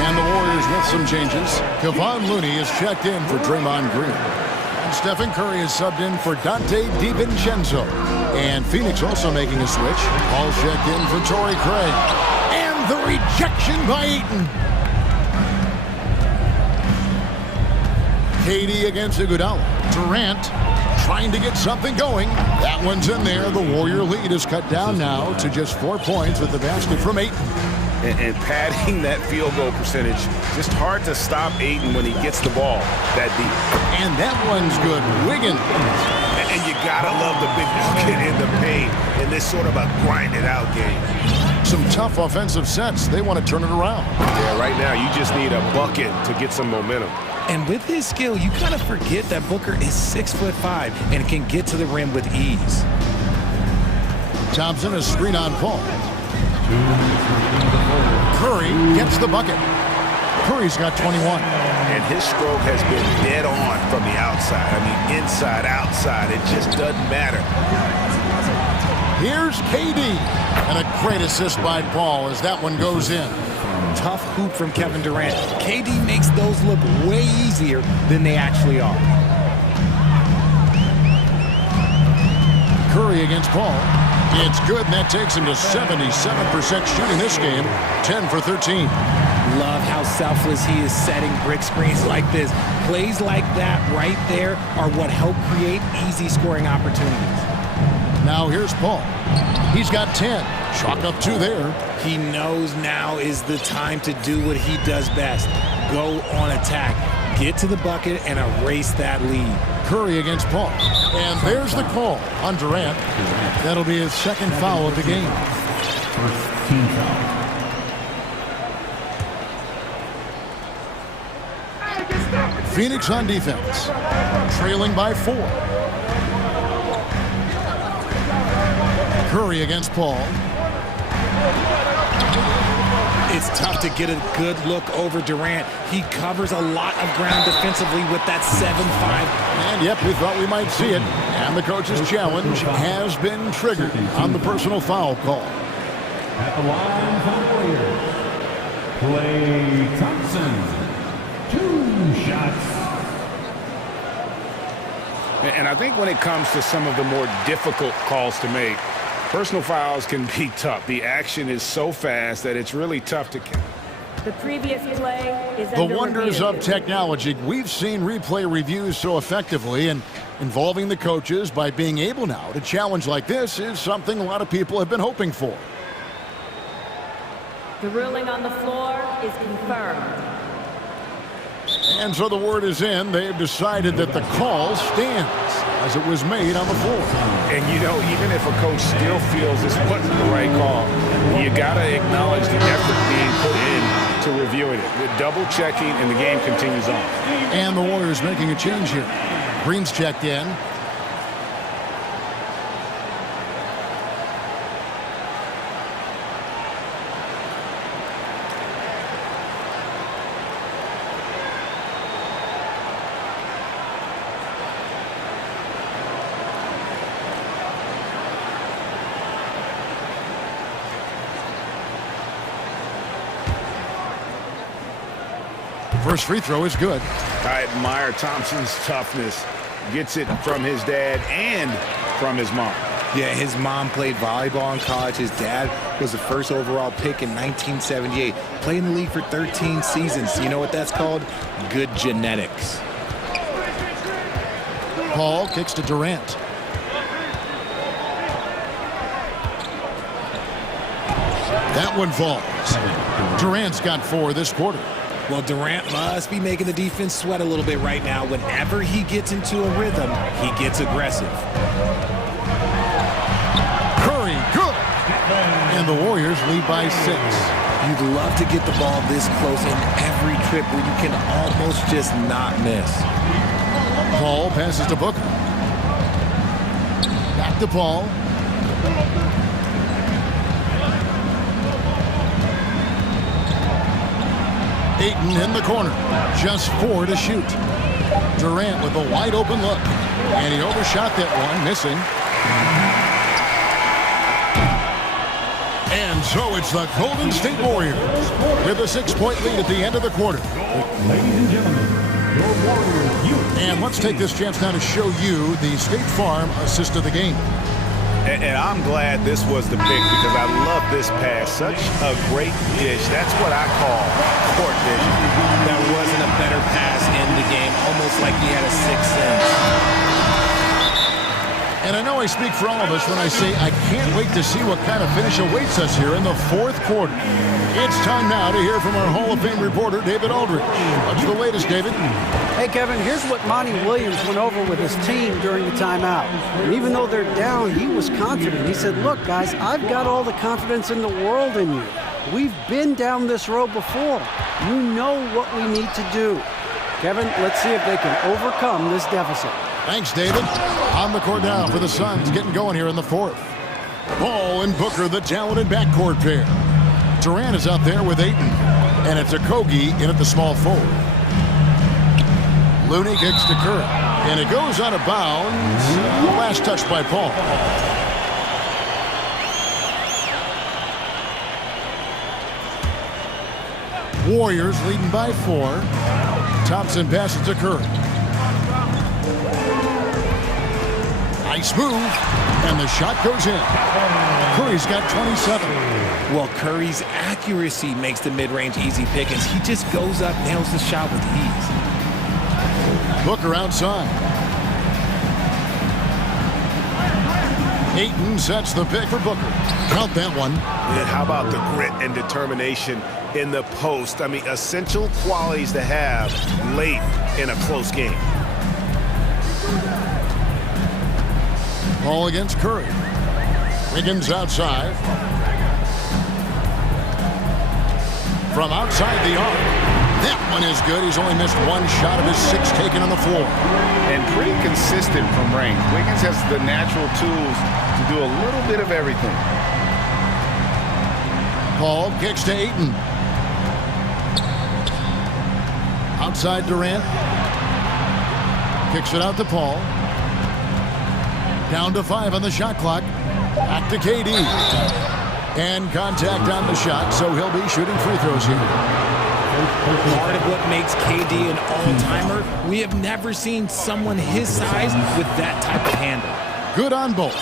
And the Warriors with some changes. Kevon Looney is checked in for Draymond Green. And Stephen Curry is subbed in for Dante DiVincenzo. And Phoenix also making a switch. Paul checked in for Torrey Craig. And the rejection by Ayton. KD against Iguodala. Durant trying to get something going. That one's in there. The Warrior lead is cut down now to just 4 points with the basket from Ayton. And padding that field goal percentage. Just hard to stop Ayton when he gets the ball that deep. And that one's good. Wiggins. And you gotta love the big bucket in the paint in this sort of a grinded-out game. Some tough offensive sets. They want to turn it around. Yeah, right now you just need a bucket to get some momentum. And with his skill, you kind of forget that Booker is 6'5" and can get to the rim with ease. Thompson is screen on Paul. Curry gets the bucket. Curry's got 21. And his stroke has been dead on from the outside. I mean, inside, outside, it just doesn't matter. Here's KD. And a great assist by Paul as that one goes in. Tough hoop from Kevin Durant. KD makes those look way easier than they actually are. Curry against Paul. It's good, and that takes him to 77% shooting this game. 10 for 13. Love how selfless he is setting brick screens like this. Plays like that right there are what help create easy scoring opportunities. Now here's Paul. He's got 10. Chalk up 2 there. He knows now is the time to do what he does best. Go on attack. Get to the bucket and erase that lead. Curry against Paul. And there's the call on Durant. That'll be his second foul of the game. First team foul. Phoenix on defense. Trailing by 4. Curry against Paul. It's tough to get a good look over Durant. He covers a lot of ground defensively with that 7-5. And yep, we thought we might see it. And the coach's challenge has been triggered on the personal foul call. At the line for the Warriors, Klay Thompson. 2 shots. And I think when it comes to some of the more difficult calls to make, personal fouls can be tough. The action is so fast that it's really tough to count. The previous play is The wonders of technology. We've seen replay reviews so effectively, and involving the coaches by being able now to challenge like this is something a lot of people have been hoping for. The ruling on the floor is confirmed. And so the word is in. They've decided that the call stands as it was made on the floor. And, you know, even if a coach still feels this wasn't the right call, you got to acknowledge the effort being put in to reviewing it. With double-checking, and the game continues on. And the Warriors making a change here. Green's checked in. First free throw is good. I admire Thompson's toughness. Gets it from his dad and from his mom. Yeah, his mom played volleyball in college. His dad was the first overall pick in 1978. Played in the league for 13 seasons. You know what that's called? Good genetics. Paul kicks to Durant. That one falls. Durant's got 4 this quarter. Well, Durant must be making the defense sweat a little bit right now. Whenever he gets into a rhythm, he gets aggressive. Curry, good. And the Warriors lead by 6. You'd love to get the ball this close in every trip where you can almost just not miss. Paul passes to Booker. Back to Paul. Ayton in the corner. Just 4 to shoot. Durant with a wide open look. And he overshot that one, missing. And so it's the Golden State Warriors with a 6-point lead at the end of the quarter. Ladies and gentlemen, your Warriors. And let's take this chance now to show you the State Farm assist of the game. And I'm glad this was the pick because I love this pass. Such a great dish. That's what I call court vision. There wasn't a better pass in the game, almost like he had a 6th sense. And I know I speak for all of us when I say I can't wait to see what kind of finish awaits us here in the 4th quarter. It's time now to hear from our Hall of Fame reporter, David Aldridge. What's the latest, David? Hey, Kevin, here's what Monty Williams went over with his team during the timeout. And even though they're down, he was confident. He said, look, guys, I've got all the confidence in the world in you. We've been down this road before. You know what we need to do. Kevin, let's see if they can overcome this deficit. Thanks, David. On the court now for the Suns, getting going here in the 4th. Paul and Booker, the talented backcourt pair. Durant is out there with Ayton. And it's Okogie in at the small forward. Looney kicks to Curry. And it goes out of bounds. Last touch by Paul. Warriors leading by 4. Thompson passes to Curry. Nice move, and the shot goes in. Curry's got 27. Well, Curry's accuracy makes the mid-range easy pickings. He just goes up, nails the shot with ease. Booker outside. Ayton sets the pick for Booker. Count that one. And how about the grit and determination in the post? I mean, essential qualities to have late in a close game. Ball against Curry. Wiggins outside. From outside the arc. That one is good. He's only missed 1 shot of his 6 taken on the floor. And pretty consistent from range. Wiggins has the natural tools to do a little bit of everything. Paul kicks to Ayton. Outside Durant. Kicks it out to Paul. Down to 5 on the shot clock. Back to KD. And contact on the shot, so he'll be shooting free throws here. Part of what makes KD an all-timer, we have never seen someone his size with that type of handle. Good on both.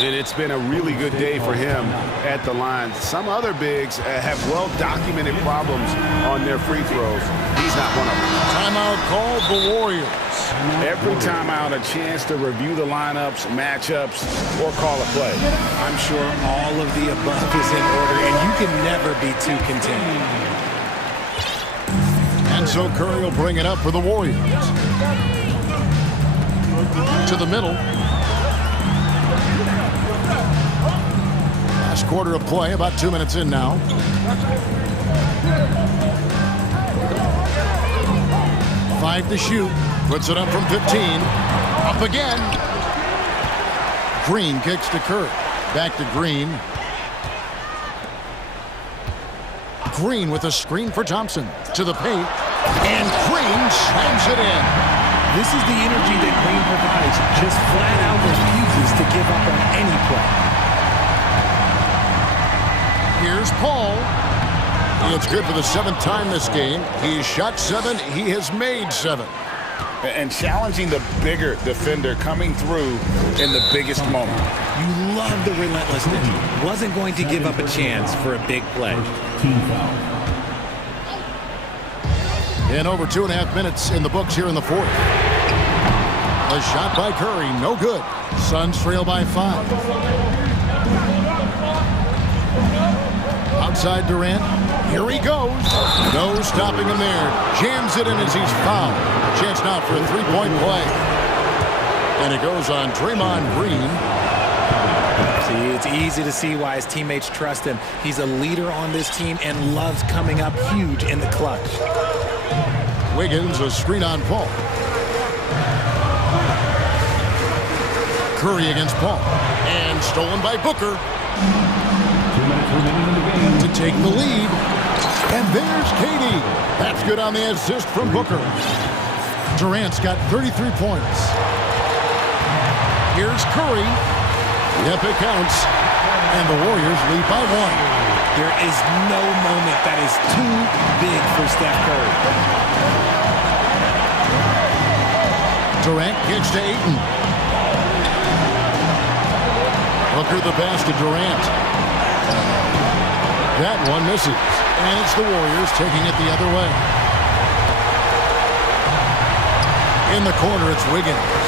And it's been a really good day for him at the line. Some other bigs have well-documented problems on their free throws. He's not one of them. Timeout called the Warriors. Every timeout, a chance to review the lineups, matchups, or call a play. I'm sure all of the above is in order, and you can never be too content. And so Curry will bring it up for the Warriors. To the middle. Last quarter of play, about 2 minutes in now. Five to shoot. Puts it up from 15. Up again. Green kicks to Curry. Back to Green. Green with a screen for Thompson. To the paint. And Green slams it in. This is the energy that Green provides. Just flat out refuses to give up on any play. Here's Paul. It's good for the 7th time this game. He's shot 7. He has made 7. And challenging the bigger defender coming through in the biggest moment. You love the relentlessness. Wasn't going to give up a chance for a big play. And over 2.5 minutes in the books here in the 4th. A shot by Curry, no good. Suns trail by 5. Outside Durant. Here he goes. No stopping him there. Jams it in as he's fouled. Chance now for a three-point play. And it goes on Draymond Green. See, it's easy to see why his teammates trust him. He's a leader on this team and loves coming up huge in the clutch. Wiggins, a screen on Paul. Curry against Paul. And stolen by Booker. 2 minutes remaining in the game. To take the lead. And there's KD. That's good on the assist from Booker. Durant's got 33 points. Here's Curry. Yep, it counts. And the Warriors lead by 1. There is no moment that is too big for Steph Curry. Durant kicks to Ayton. Booker the pass to Durant. That one misses. And it's the Warriors taking it the other way. In the corner, it's Wiggins.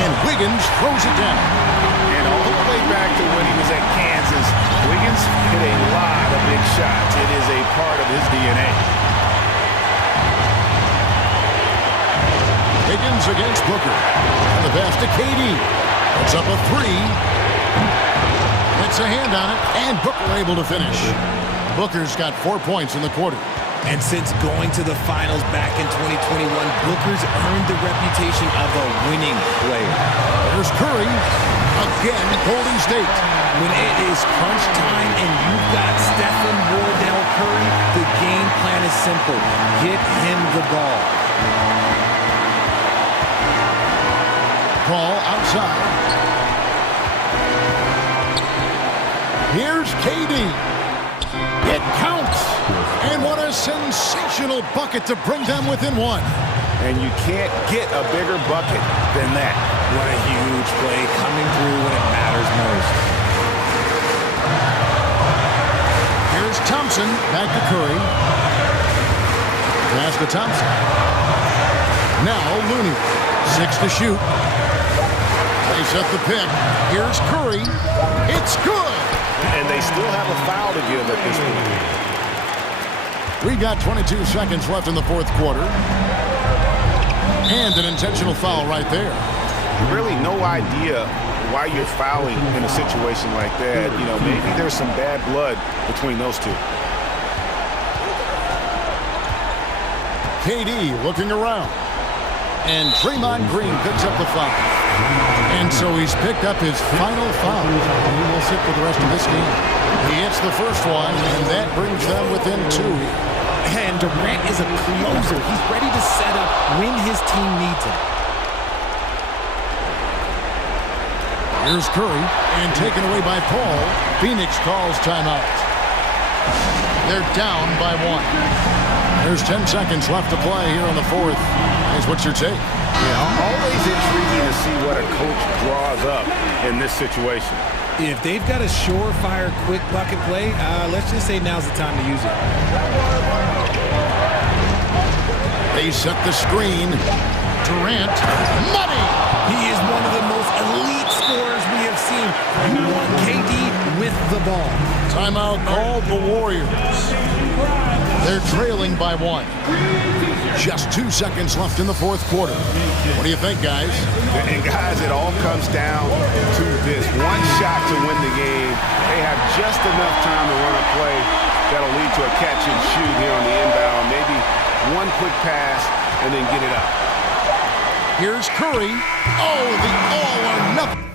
And Wiggins throws it down. And all the way back to when he was at Kansas, Wiggins hit a lot of big shots. It is a part of his DNA. Wiggins against Booker. And the pass to KD. It's up a 3. Gets a hand on it, and Booker able to finish. Booker's got 4 points in the quarter. And since going to the finals back in 2021, Booker's earned the reputation of a winning player. There's Curry, again holding state. When it is crunch time and you've got Stephen Wardell Curry, the game plan is simple. Get him the ball. Paul outside. Here's KD. It counts. And what a sensational bucket to bring them within 1. And you can't get a bigger bucket than that. What a huge play coming through when it matters most. Here's Thompson. Back to Curry. Pass to Thompson. Now Looney. 6 to shoot. They set the pick. Here's Curry. It's good. And they still have a foul to give at this point. We got 22 seconds left in the 4th quarter. And an intentional foul right there. Really no idea why you're fouling in a situation like that. You know, maybe there's some bad blood between those two. KD looking around. And Draymond Green picks up the foul. And so he's picked up his final foul. He will sit for the rest of this game. He hits the first one, and that brings them within 2. And Durant is a closer. He's ready to set up when his team needs him. Here's Curry, and taken away by Paul. Phoenix calls timeout. They're down by 1. There's 10 seconds left to play here in the 4th. Here's what's your take? Yeah, always intriguing to see what a coach draws up in this situation. If they've got a surefire quick bucket play, let's just say now's the time to use it. They set the screen. Durant, money! He is one of the most elite scorers we have seen. You want KD with the ball. Timeout called the Warriors. They're trailing by 1. Just 2 seconds left in the fourth quarter. What do you think, guys? And guys, it all comes down to this. One shot to win the game. They have just enough time to run a play that'll lead to a catch and shoot here on the inbound. Maybe one quick pass and then get it up. Here's Curry. Oh, the all or nothing.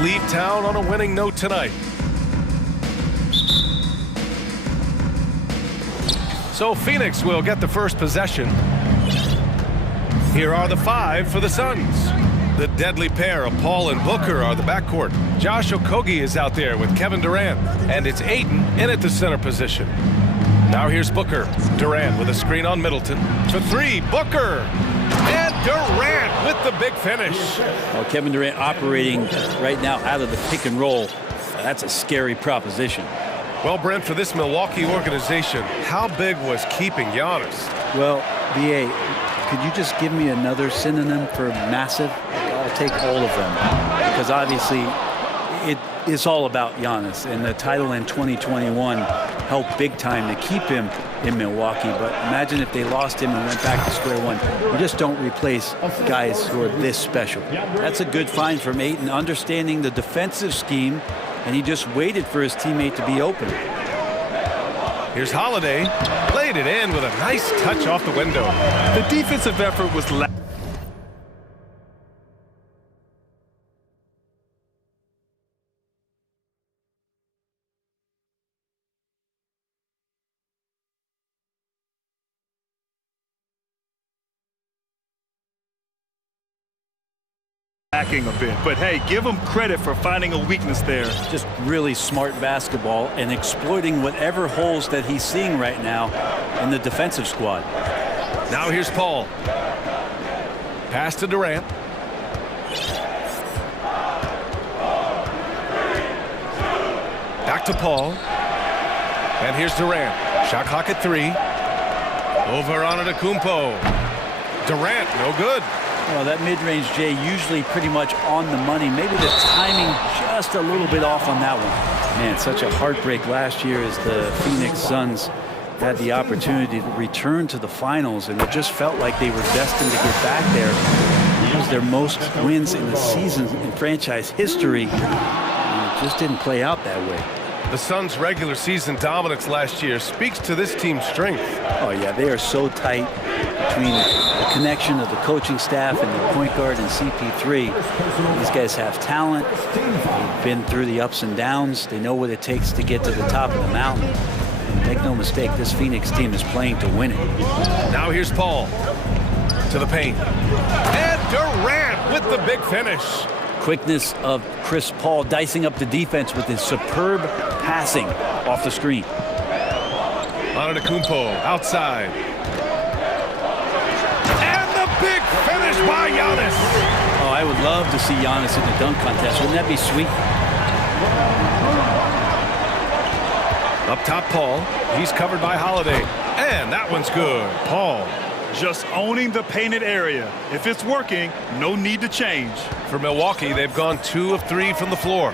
leave town on a winning note tonight. So Phoenix will get the first possession. Here are the 5 for the Suns. The deadly pair of Paul and Booker are the backcourt. Josh Okogie is out there with Kevin Durant, and it's Ayton in at the center position. Now here's Booker. Durant with a screen on Middleton. For 3, Booker! And Durant with the big finish. Well, Kevin Durant operating right now out of the pick and roll. That's a scary proposition. Well, Brent, for this Milwaukee organization, how big was keeping Giannis? Well, B.A., could you just give me another synonym for massive? I'll take all of them. Because obviously, it's all about Giannis. And the title in 2021 helped big time to keep him in Milwaukee. But imagine if they lost him and went back to square one. You just don't replace guys who are this special. That's a good find from Ayton, understanding the defensive scheme, and he just waited for his teammate to be open. Here's Holiday. Laid it in with a nice touch off the window. The defensive effort was lacking a bit, but hey, give them credit for finding a weakness there. Just really smart basketball and exploiting whatever holes that he's seeing right now in the defensive squad. Now here's Paul. Pass to Durant. Back to Paul. And here's Durant. Shot clock at 3. Over on Antetokounmpo. Durant, no good. Well, that mid-range, Jay, usually pretty much on the money. Maybe the timing just a little bit off on that one. Man, such a heartbreak last year as the Phoenix Suns had the opportunity to return to the finals, and it just felt like they were destined to get back there. It was their most wins in the season in franchise history. And it just didn't play out that way. The Suns' regular season dominance last year speaks to this team's strength. Oh, yeah, they are so tight between the connection of the coaching staff and the point guard and CP3. These guys have talent. They've been through the ups and downs. They know what it takes to get to the top of the mountain. And make no mistake, this Phoenix team is playing to win it. Now here's Paul to the paint. And Durant with the big finish. Quickness of Chris Paul dicing up the defense with his superb passing off the screen. Antetokounmpo outside. And the big finish by Giannis. Oh, I would love to see Giannis in the dunk contest. Wouldn't that be sweet? Up top, Paul. He's covered by Holiday. And that one's good. Paul. Just owning the painted area. If it's working, no need to change. For Milwaukee, they've gone 2 of 3 from the floor.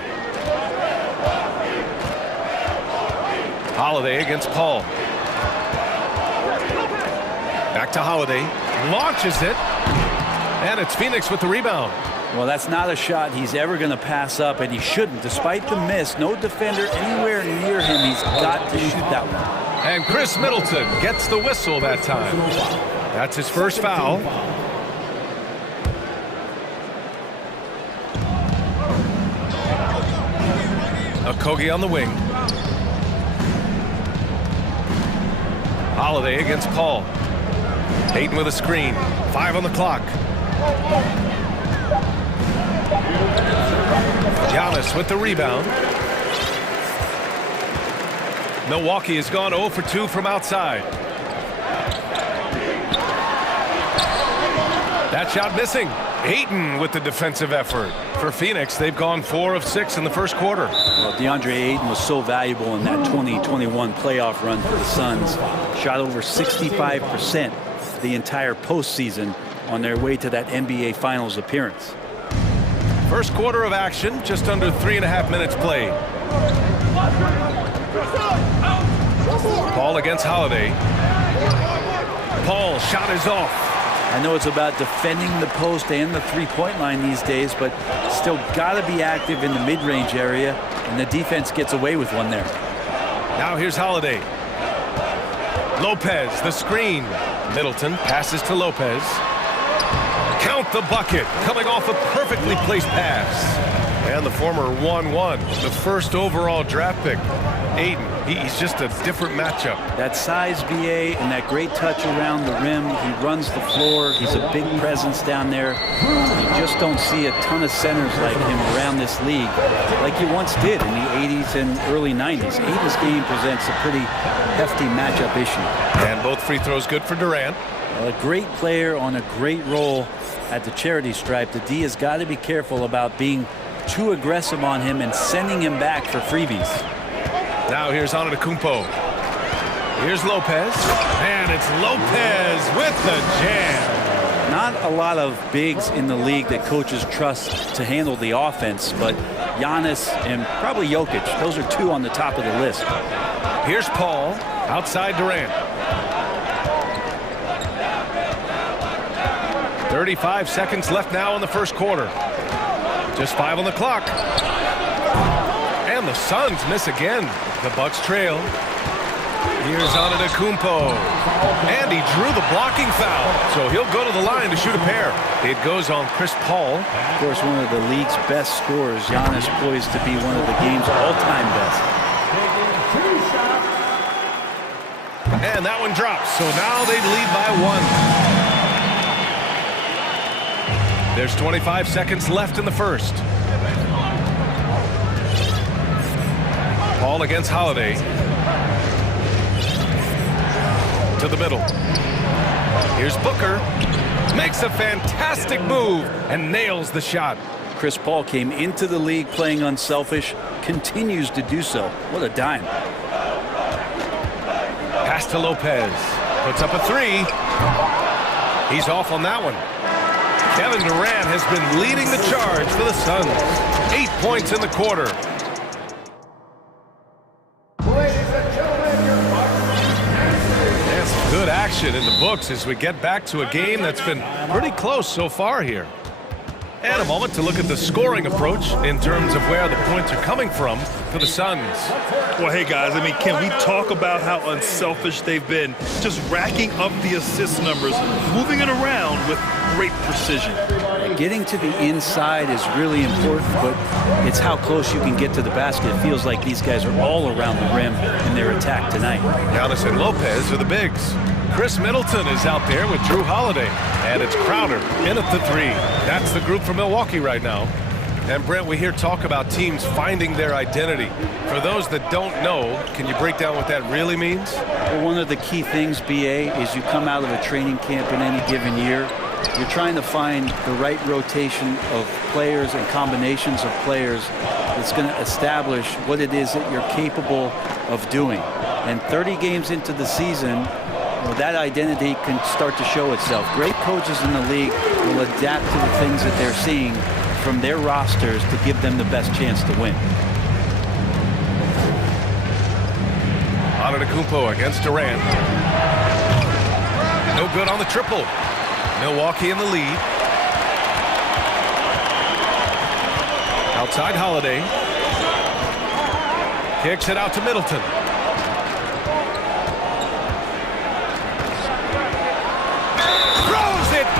Holiday against Paul. Back to Holiday. Launches it. And it's Phoenix with the rebound. Well, that's not a shot he's ever going to pass up, and he shouldn't. Despite the miss, no defender anywhere near him. He's got to shoot that one. And Chris Middleton gets the whistle that time. That's his first foul. Okogie on the wing. Holiday against Paul. Ayton with a screen. 5 on the clock. Giannis with the rebound. Milwaukee has gone 0 for 2 from outside. That shot missing. Ayton with the defensive effort. For Phoenix, they've gone 4 of 6 in the first quarter. Well, DeAndre Ayton was so valuable in that 2021 playoff run for the Suns. Shot over 65% the entire postseason on their way to that NBA Finals appearance. First quarter of action, just under 3.5 minutes played. Paul against Holiday. Paul's shot is off. I know it's about defending the post and the three-point line these days, but still got to be active in the mid-range area, and the defense gets away with one there. Now here's Holiday. Lopez, the screen. Middleton passes to Lopez. Count the bucket, coming off a perfectly placed pass. And the former 1-1, the first overall draft pick. Aiden, he's just a different matchup. That size, BA, and that great touch around the rim. He runs the floor. He's a big presence down there. You just don't see a ton of centers like him around this league like you once did in the 80s and early 90s. Aiden's game presents a pretty hefty matchup issue. And both free throws good for Durant. A great player on a great role at the charity stripe. The D has got to be careful about being too aggressive on him and sending him back for freebies. Now here's Antetokounmpo. Here's Lopez. And it's Lopez with the jam. Not a lot of bigs in the league that coaches trust to handle the offense, but Giannis and probably Jokic, those are two on the top of the list. Here's Paul outside Durant. 35 seconds left now in the first quarter. Just 5 on the clock. And the Suns miss again. The Bucks trail. Here's Antetokounmpo. And he drew the blocking foul. So he'll go to the line to shoot a pair. It goes on Chris Paul. Of course, one of the league's best scorers. Giannis poised to be one of the game's all-time best. And that one drops. So now they lead by 1. There's 25 seconds left in the first. Paul against Holiday. To the middle. Here's Booker. Makes a fantastic move and nails the shot. Chris Paul came into the league playing unselfish, continues to do so. What a dime. Pass to Lopez. Puts up a three. He's off on that one. Kevin Durant has been leading the charge for the Suns. 8 points in the quarter. That's good action in the books as we get back to a game that's been pretty close so far here. And a moment to look at the scoring approach in terms of where the points are coming from for the Suns. Well, hey, guys, I mean, can we talk about how unselfish they've been? Just racking up the assist numbers, moving it around with great precision. Getting to the inside is really important, but it's how close you can get to the basket. It feels like these guys are all around the rim in their attack tonight. Giannis and Lopez are the bigs. Chris Middleton is out there with Drew Holiday. And it's Crowder in at the three. That's the group from Milwaukee right now. And Brent, we hear talk about teams finding their identity. For those that don't know, can you break down what that really means? Well, one of the key things, BA, is you come out of a training camp in any given year. You're trying to find the right rotation of players and combinations of players that's going to establish what it is that you're capable of doing. And 30 games into the season, well, that identity can start to show itself. Great coaches in the league will adapt to the things that they're seeing from their rosters to give them the best chance to win. Antetokounmpo against Durant. No good on the triple. Milwaukee in the lead. Outside Holiday. Kicks it out to Middleton.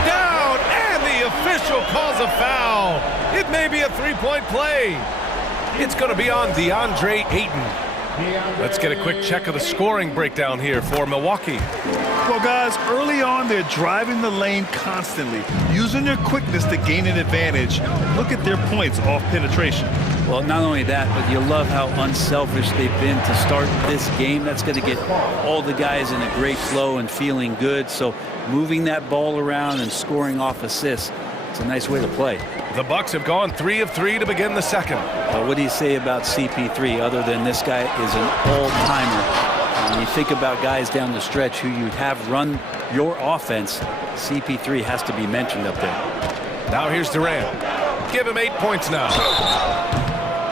Down, and the official calls a foul. It may be a three-point play. It's going to be on DeAndre Ayton. Let's get a quick check of the scoring breakdown here for Milwaukee. Well, guys, early on, they're driving the lane constantly, using their quickness to gain an advantage. Look at their points off penetration. Well, not only that, but you love how unselfish they've been to start this game. That's going to get all the guys in a great flow and feeling good. So moving that ball around and scoring off assists, it's a nice way to play. The Bucks have gone 3 of 3 to begin the second. What do you say about CP3 other than this guy is an all-timer? When you think about guys down the stretch who you have run your offense, CP3 has to be mentioned up there. Now here's Durant. Give him 8 points now.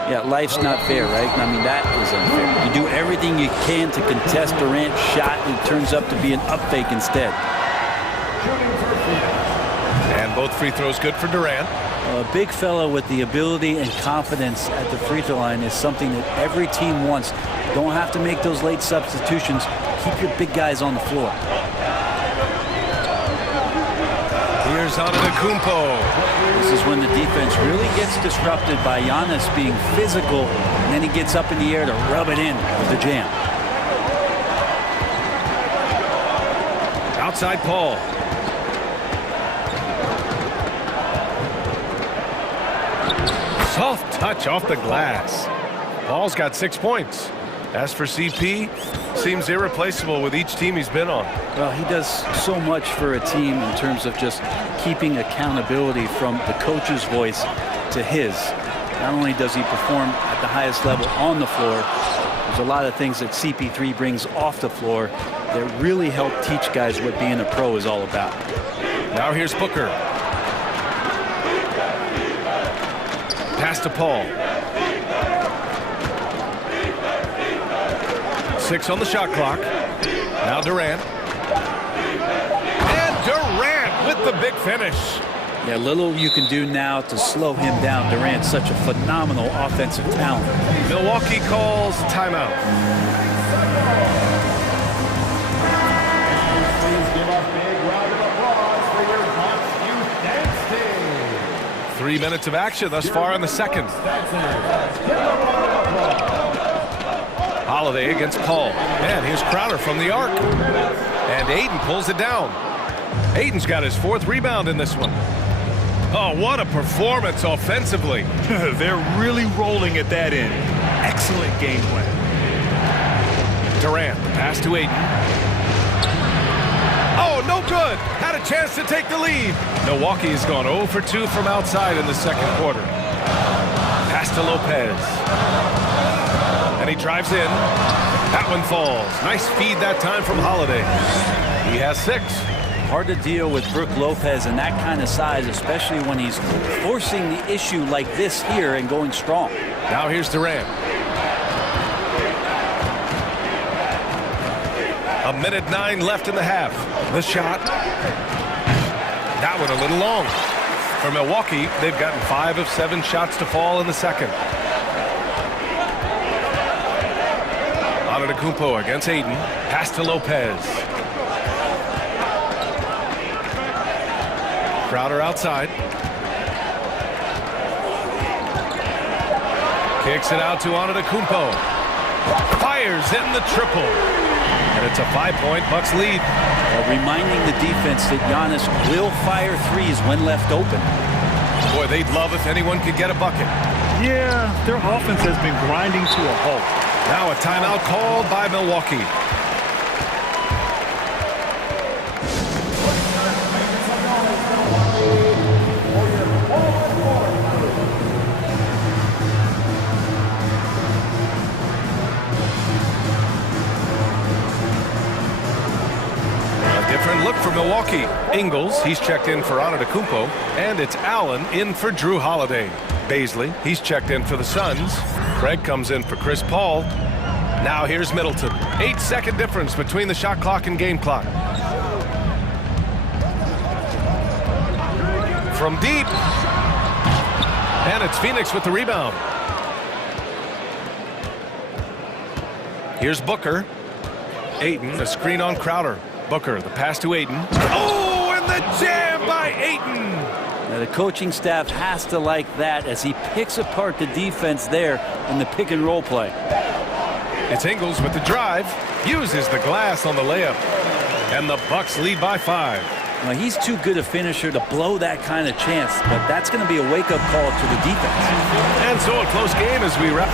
Yeah, life's not fair, right? I mean, that is unfair. You do everything you can to contest Durant's shot, and it turns up to be an up fake instead. And both free throws good for Durant. A big fella with the ability and confidence at the free throw line is something that every team wants. Don't have to make those late substitutions. Keep your big guys on the floor. Here's Here's Antetokounmpo. This is when the defense really gets disrupted by Giannis being physical, and then he gets up in the air to rub it in with the jam. Outside Paul. Soft touch off the glass. Paul's got 6 points. As for CP, seems irreplaceable with each team he's been on. Well, he does so much for a team in terms of just keeping accountability from the coach's voice to his. Not only does he perform at the highest level on the floor, there's a lot of things that CP3 brings off the floor that really help teach guys what being a pro is all about. Now here's Booker. Pass to Paul. 6 on the shot clock. Now Durant. And Durant with the big finish. Yeah, little you can do now to slow him down. Durant's such a phenomenal offensive talent. Milwaukee calls timeout. Please give a big round of applause for your Bucks Youth Dance Team. 3 minutes of action thus far in the second. Holiday against Paul. And here's Crowder from the arc. And Ayton pulls it down. Ayton's got his 4th rebound in this one. Oh, what a performance offensively. They're really rolling at that end. Excellent game plan. Durant, the pass to Ayton. Oh, no good. Had a chance to take the lead. Milwaukee has gone 0 for 2 from outside in the second quarter. Pass to Lopez. And he drives in. That one falls. Nice feed that time from Holiday. He has 6. Hard to deal with Brook Lopez in that kind of size, especially when he's forcing the issue like this here and going strong. Now here's Durant. A minute 9 left in the half. The shot. That one a little long. For Milwaukee, they've gotten 5 of 7 shots to fall in the second. Antetokounmpo against Ayton. Pass to Lopez. Crowder outside. Kicks it out to Antetokounmpo. Fires in the triple. And it's a 5-point Bucks lead. Well, reminding the defense that Giannis will fire threes when left open. Boy, they'd love if anyone could get a bucket. Yeah, their offense has been grinding to a halt. Now a timeout called by Milwaukee. Different look for Milwaukee. Ingles, he's checked in for Antetokounmpo, and it's Allen in for Drew Holiday. Baisley, he's checked in for the Suns. Craig comes in for Chris Paul. Now here's Middleton. 8-second difference between the shot clock and game clock. From deep. And it's Phoenix with the rebound. Here's Booker. Ayton, a screen on Crowder. Booker, the pass to Ayton. Oh, and the jam by Ayton! Now, the coaching staff has to like that as he picks apart the defense there in the pick and roll play. It's Ingles with the drive. Uses the glass on the layup. And the Bucks lead by 5. Now, he's too good a finisher to blow that kind of chance, but that's going to be a wake-up call to the defense. And so a close game as we wrap.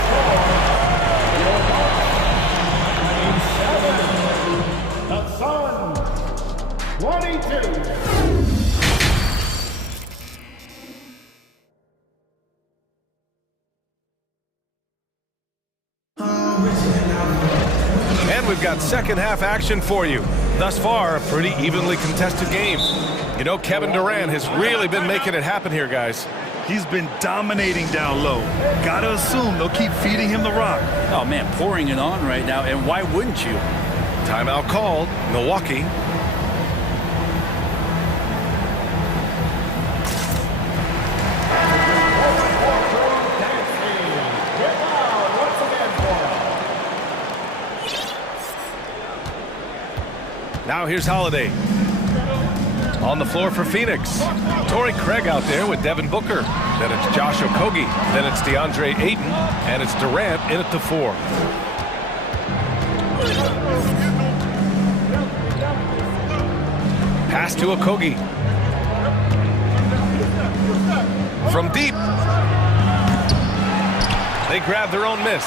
The Suns, 22. And we've got second half action for you. Thus far, a pretty evenly contested game. You know, Kevin Durant has really been making it happen here, guys. He's been dominating down low. Gotta assume they'll keep feeding him the rock. Oh, man, pouring it on right now, and why wouldn't you? Timeout called. Milwaukee. Now here's Holiday. On the floor for Phoenix, Torrey Craig out there with Devin Booker. Then it's Josh Okogie. Then it's DeAndre Ayton. And it's Durant in at the 4. Pass to Okogie. From deep. They grab their own miss.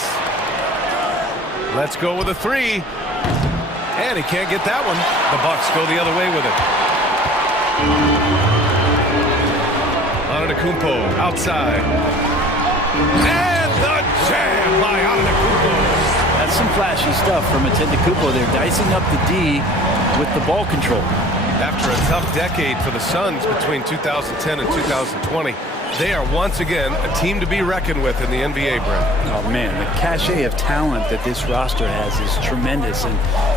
Let's go with a 3. And he can't get that one. The Bucks go the other way with it. Antetokounmpo outside. And the jam by Antetokounmpo. That's some flashy stuff from Antetokounmpo. They're dicing up the D with the ball control. After a tough decade for the Suns between 2010 and 2020, they are once again a team to be reckoned with in the NBA, Brent. Oh, man, the cachet of talent that this roster has is tremendous. And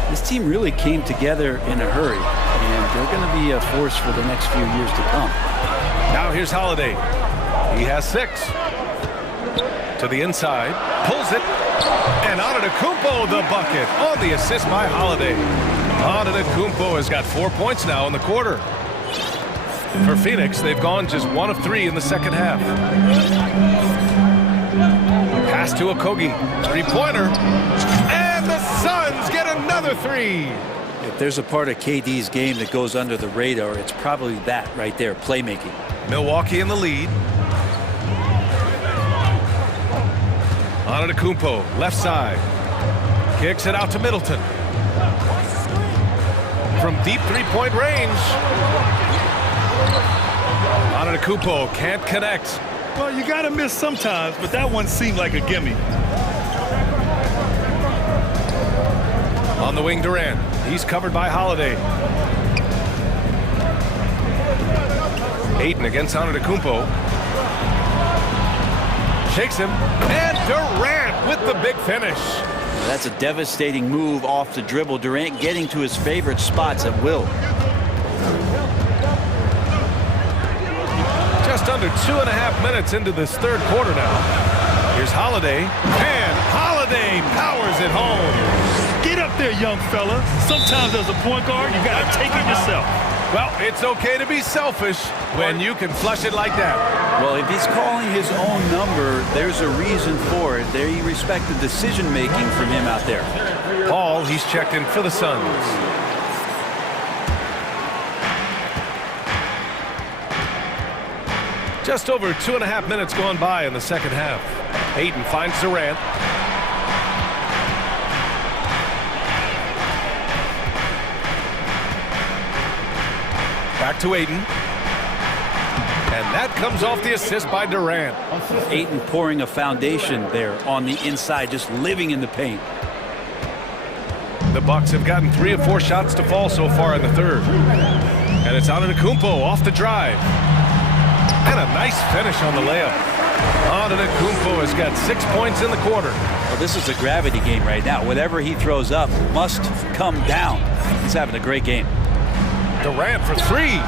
this team really came together in a hurry. And they're going to be a force for the next few years to come. Now here's Holiday. He has 6. To the inside. Pulls it. And Antetokounmpo the bucket on the assist by Holiday. Antetokounmpo has got 4 points now in the quarter. For Phoenix, they've gone just 1 of 3 in the second half. Pass to Okogie. 3-pointer. And the Suns get another 3. If there's a part of KD's game that goes under the radar, it's probably that right there, playmaking. Milwaukee in the lead. Antetokounmpo, left side. Kicks it out to Middleton. From deep 3-point range. Antetokounmpo can't connect. Well, you got to miss sometimes, but that one seemed like a gimme. On the wing, Durant. He's covered by Holiday. Ayton against Antetokounmpo. Shakes him. And Durant with the big finish. That's a devastating move off the dribble. Durant getting to his favorite spots at will. Just under 2.5 minutes into this third quarter now. Here's Holiday. And Holiday powers it home. Get up there, young fella. Sometimes as a point guard, you got to take it yourself. Well, it's okay to be selfish when you can flush it like that. Well, if he's calling his own number, there's a reason for it. They respect the decision-making from him out there. Paul, he's checked in for the Suns. Just over 2.5 minutes gone by in the second half. Ayton finds Durant. Back to Ayton. And that comes off the assist by Durant. Ayton pouring a foundation there on the inside, just living in the paint. The Bucks have gotten 3 of 4 shots to fall so far in the third. And it's Antetokounmpo off the drive. And a nice finish on the layup. Antetokounmpo has got 6 points in the quarter. Well, this is a gravity game right now. Whatever he throws up must come down. He's having a great game. Durant for 3.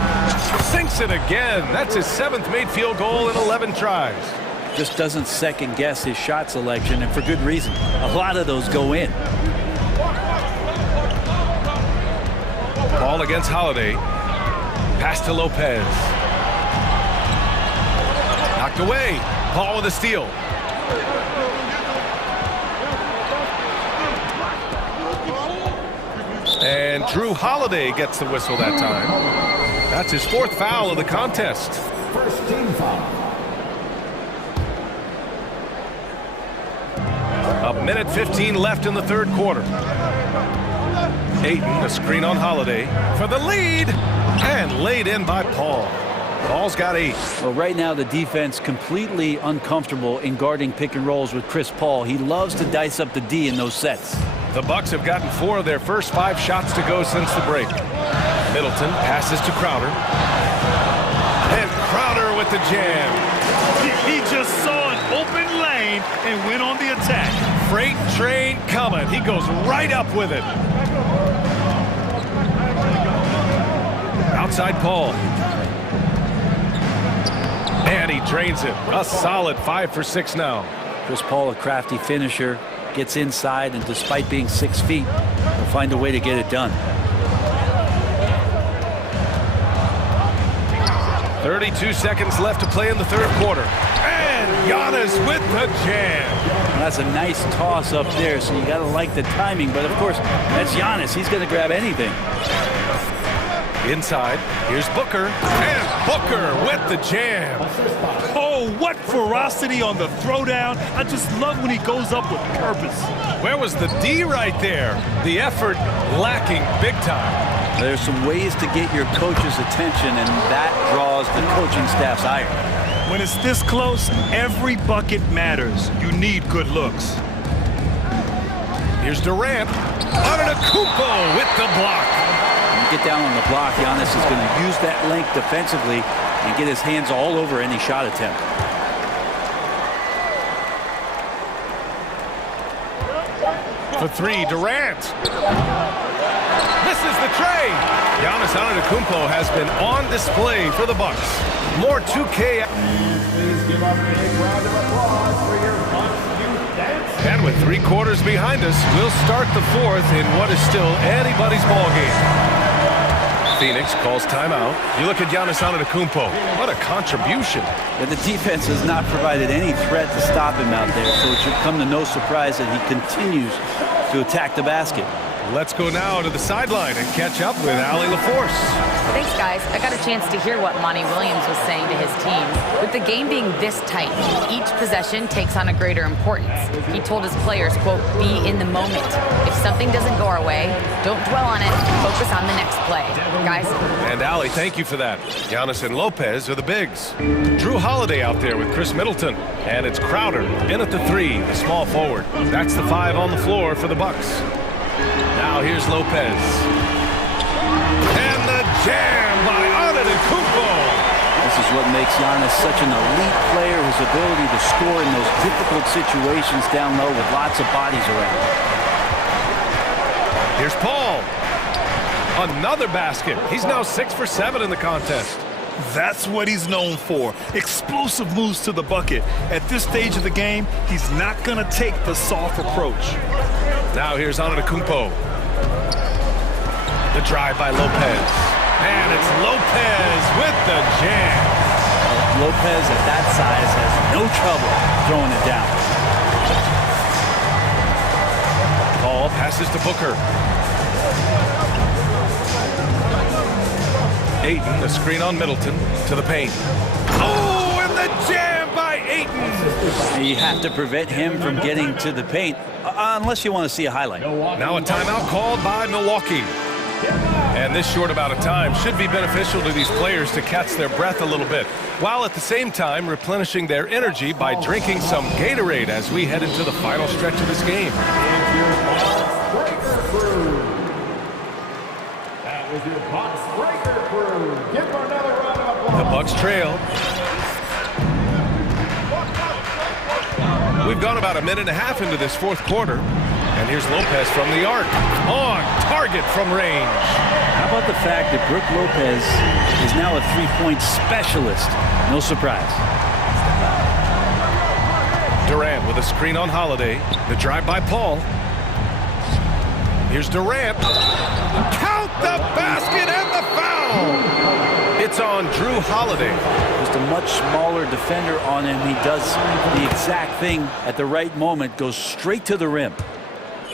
Sinks it again. That's his 7th made field goal in 11 tries. Just doesn't second guess his shot selection, and for good reason. A lot of those go in. Ball against Holiday. Pass to Lopez. Knocked away. Paul with a steal. And Drew Holiday gets the whistle that time. That's his 4th foul of the contest. First team foul. A minute 15 left in the third quarter. Ayton, a screen on Holiday for the lead. And laid in by Paul. Paul's got 8. Well, right now the defense completely uncomfortable in guarding pick and rolls with Chris Paul. He loves to dice up the D in those sets. The Bucks have gotten 4 of their first 5 shots to go since the break. Middleton passes to Crowder. And Crowder with the jam. He just saw an open lane and went on the attack. Freight train coming. He goes right up with it. Outside Paul. And he drains it. A solid 5 for 6 now. Chris Paul, a crafty finisher, gets inside, and despite being 6 feet, he'll find a way to get it done. 32 seconds left to play in the third quarter. And Giannis with the jam. That's a nice toss up there, so you got to like the timing. But, of course, that's Giannis. He's going to grab anything. Inside, here's Booker. And Booker with the jam. Oh, what ferocity on the throwdown. I just love when he goes up with purpose. Where was the D right there? The effort lacking big time. There's some ways to get your coach's attention, and that draws the coaching staff's ire. When it's this close, every bucket matters. You need good looks. Here's Durant. Antetokounmpo with the block. When you get down on the block, Giannis is going to use that length defensively and get his hands all over any shot attempt. For three, Durant. Misses the tray. Giannis Antetokounmpo has been on display for the Bucks. More 2K. Please give up a big round of applause for your Bucks youth dance. And with 3 quarters behind us, we'll start the fourth in what is still anybody's ball game. Phoenix calls timeout. You look at Giannis Antetokounmpo. What a contribution. But the defense has not provided any threat to stop him out there, so it should come to no surprise that he continues to attack the basket. Let's go now to the sideline and catch up with Allie LaForce. Thanks, guys. I got a chance to hear what Monty Williams was saying to his team. With the game being this tight, each possession takes on a greater importance. He told his players, quote, be in the moment. If something doesn't go our way, don't dwell on it. Focus on the next play. Guys? And Allie, thank you for that. Giannis and Lopez are the bigs. Drew Holiday out there with Chris Middleton. And it's Crowder in at the 3, the small forward. That's the 5 on the floor for the Bucks. Now here's Lopez. And the jam by Antetokounmpo. This is what makes Giannis such an elite player, his ability to score in those difficult situations down low with lots of bodies around. Here's Paul. Another basket. He's now 6 for 7 in the contest. That's what he's known for. Explosive moves to the bucket. At this stage of the game, he's not going to take the soft approach. Now here's Antetokounmpo. The drive by Lopez. And it's Lopez with the jam. Lopez at that size has no trouble throwing it down. Paul passes to Booker. Ayton, the screen on Middleton to the paint. Oh, and the jam by Ayton. You have to prevent him from getting to the paint, unless you want to see a highlight. Now a timeout called by Milwaukee. And this short amount of time should be beneficial to these players to catch their breath a little bit, while at the same time replenishing their energy by drinking some Gatorade as we head into the final stretch of this game. That was your Bucks breaker crew. Give them another round of applause. The Bucks trail. We've gone about a minute and a half into this fourth quarter. And here's Lopez from the arc. On target from range. How about the fact that Brook Lopez is now a three-point specialist? No surprise. Durant with a screen on Holiday. The drive by Paul. Here's Durant. Count the basket and the foul. It's on Drew Holiday. Just a much smaller defender on him. He does the exact thing at the right moment. Goes straight to the rim.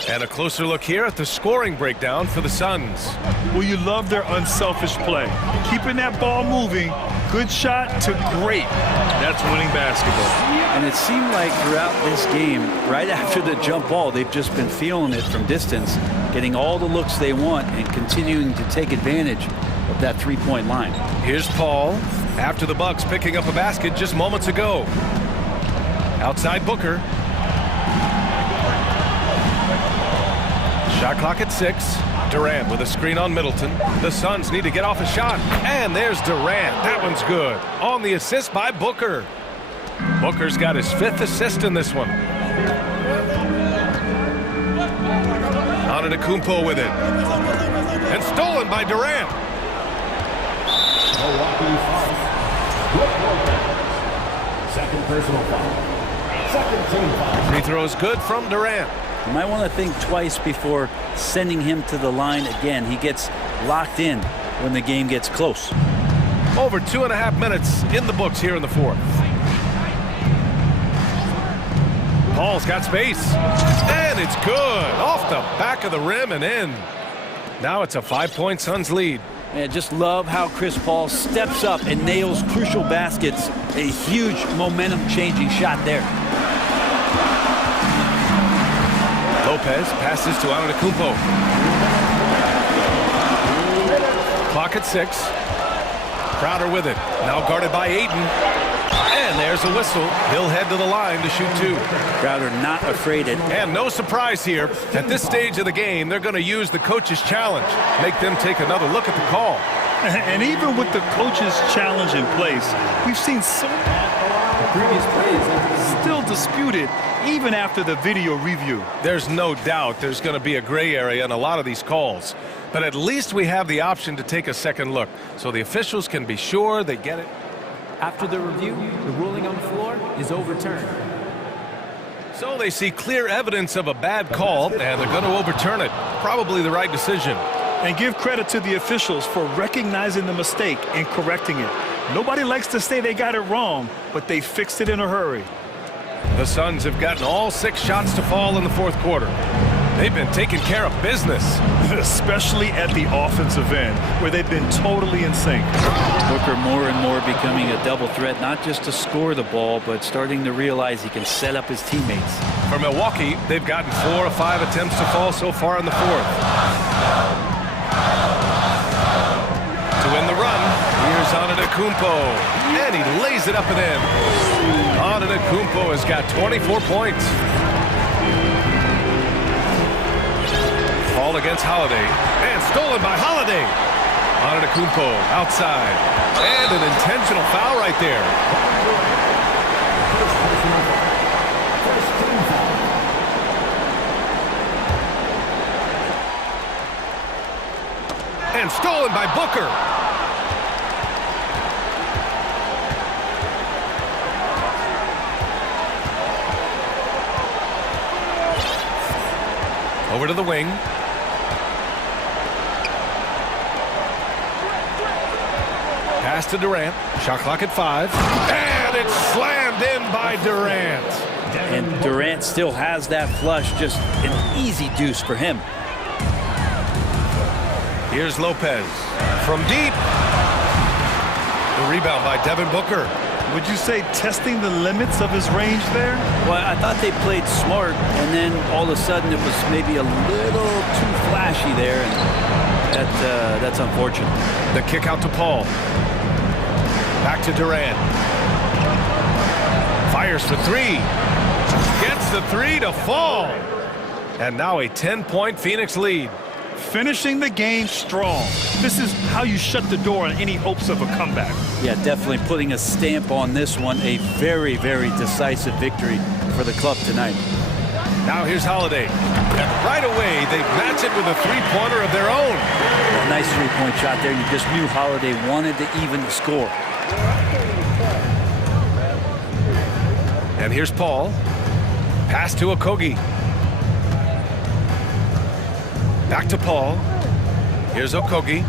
And a closer look here at the scoring breakdown for the Suns. Well, you love their unselfish play. Keeping that ball moving, good shot to great. That's winning basketball. And it seemed like throughout this game, right after the jump ball, they've just been feeling it from distance, getting all the looks they want and continuing to take advantage of that three-point line. Here's Paul after the Bucks picking up a basket just moments ago. Outside Booker. Shot clock at 6. Durant with a screen on Middleton. The Suns need to get off a shot. And there's Durant. That one's good. On the assist by Booker. Booker's got his 5th assist in this one. Antetokounmpo with it. And stolen by Durant. Milwaukee foul. Second personal foul. Second team foul. Free throws good from Durant. You might want to think twice before sending him to the line again. He gets locked in when the game gets close. Over 2.5 minutes in the books here in the fourth. Paul's got space, and it's good. Off the back of the rim and in. Now it's a 5-point Suns lead. And just love how Chris Paul steps up and nails crucial baskets. A huge momentum-changing shot there. Lopez passes to Antetokounmpo. Clock at 6. Crowder with it. Now guarded by Ayton. And there's a whistle. He'll head to the line to shoot 2. Crowder not afraid. And no surprise here. At this stage of the game, they're going to use the coach's challenge. Make them take another look at the call. And even with the coach's challenge in place, we've seen so the previous plays still disputed even after the video review. There's no doubt there's going to be a gray area in a lot of these calls. But at least we have the option to take a second look, so the officials can be sure they get it. After the review, the ruling on the floor is overturned. So they see clear evidence of a bad call, and they're going to overturn it. Probably the right decision. And give credit to the officials for recognizing the mistake and correcting it. Nobody likes to say they got it wrong, but they fixed it in a hurry. The Suns have gotten all 6 shots to fall in the fourth quarter. They've been taking care of business. Especially at the offensive end, where they've been totally in sync. Booker more and more becoming a double threat, not just to score the ball, but starting to realize he can set up his teammates. For Milwaukee, they've gotten 4 of 5 attempts to fall so far in the fourth. To win the run, here's Antetokounmpo, and he lays it up and in. Antetokounmpo has got 24 points. Ball against Holiday, and stolen by Holiday. Antetokounmpo outside, and an intentional foul right there. And stolen by Booker. Over to the wing. Pass to Durant. Shot clock at 5. And it's slammed in by Durant. And Durant still has that flush. Just an easy deuce for him. Here's Lopez from deep. The rebound by Devin Booker. Would you say testing the limits of his range there? Well, I thought they played smart, and then all of a sudden it was maybe a little too flashy there, and that's unfortunate. The kick out to Paul. Back to Durant. Fires for 3. Gets the 3 to fall. And now a 10-point Phoenix lead. Finishing the game strong. This is how you shut the door on any hopes of a comeback. Yeah, definitely putting a stamp on this one. A very, very decisive victory for the club tonight. Now here's Holiday. And right away, they match it with a 3-pointer of their own. A nice 3-point shot there. You just knew Holiday wanted to even the score. And here's Paul. Pass to Okogie. Back to Paul. Here's Okogie.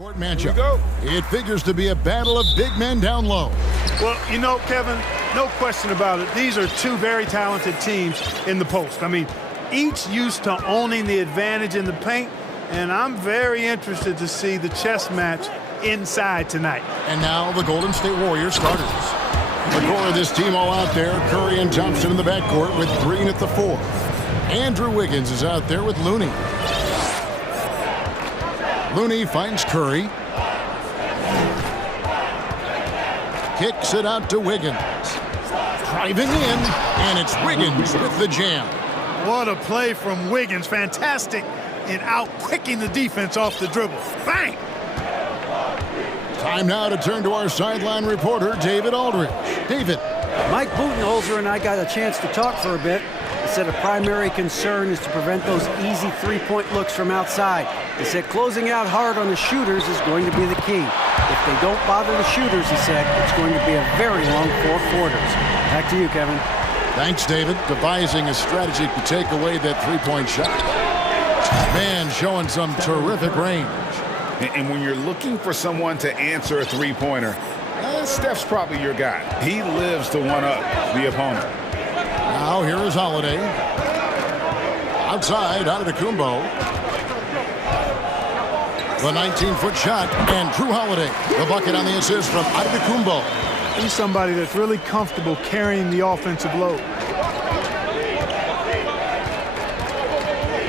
Matchup. It figures to be a battle of big men down low. Well, you know, Kevin, no question about it. These are two very talented teams in the post. I mean, each used to owning the advantage in the paint, and I'm very interested to see the chess match inside tonight. And now the Golden State Warriors starters. The core of this team all out there. Curry and Thompson in the backcourt with Green at the 4. Andrew Wiggins is out there with Looney. Looney finds Curry. Kicks it out to Wiggins. Driving in, and it's Wiggins with the jam. What a play from Wiggins. Fantastic in out-quicking the defense off the dribble. Bang! Time now to turn to our sideline reporter, David Aldridge. David. Mike Budenholzer and I got a chance to talk for a bit. He said a primary concern is to prevent those easy three-point looks from outside. He said closing out hard on the shooters is going to be the key. If they don't bother the shooters, he said, it's going to be a very long 4 quarters. Back to you, Kevin. Thanks, David. Devising a strategy to take away that three-point shot. Man showing some terrific range. And when you're looking for someone to answer a three-pointer, Steph's probably your guy. He lives to one-up the opponent. Now here is Holiday. Outside, Antetokounmpo. The 19-foot shot, and Drew Holiday. The bucket on the assist from Antetokounmpo. He's somebody that's really comfortable carrying the offensive load.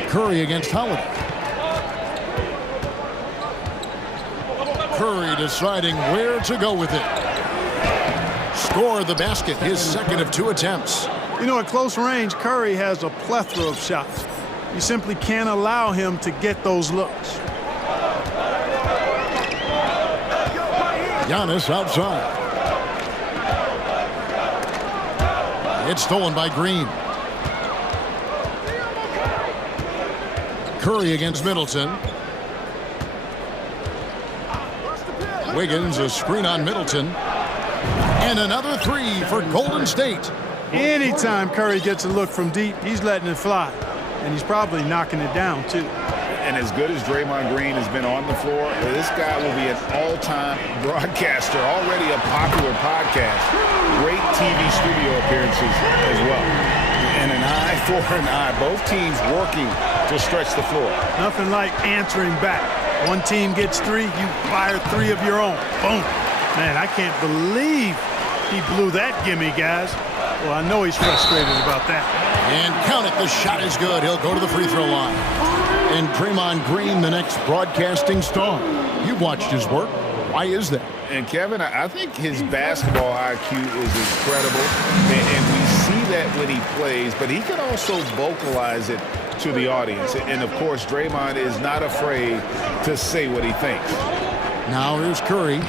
Curry against Holiday. Curry deciding where to go with it. Score the basket, his second of 2 attempts. You know, at close range, Curry has a plethora of shots. You simply can't allow him to get those looks. Giannis outside. It's stolen by Green. Curry against Middleton. Wiggins, a screen on Middleton. And another 3 for Golden State. Anytime Curry gets a look from deep, he's letting it fly. And he's probably knocking it down, too. And as good as Draymond Green has been on the floor, this guy will be an all-time broadcaster, already a popular podcast. Great TV studio appearances as well. And an eye for an eye. Both teams working to stretch the floor. Nothing like answering back. One team gets 3, you fire 3 of your own. Boom. Man, I can't believe he blew that gimme, guys. Well, I know he's frustrated about that. And count it, the shot is good. He'll go to the free throw line. And Draymond Green, the next broadcasting star. You've watched his work. Why is that? And Kevin, I think his basketball IQ is incredible. And we see that when he plays, but he can also vocalize it to the audience. And of course, Draymond is not afraid to say what he thinks. Now here's Curry.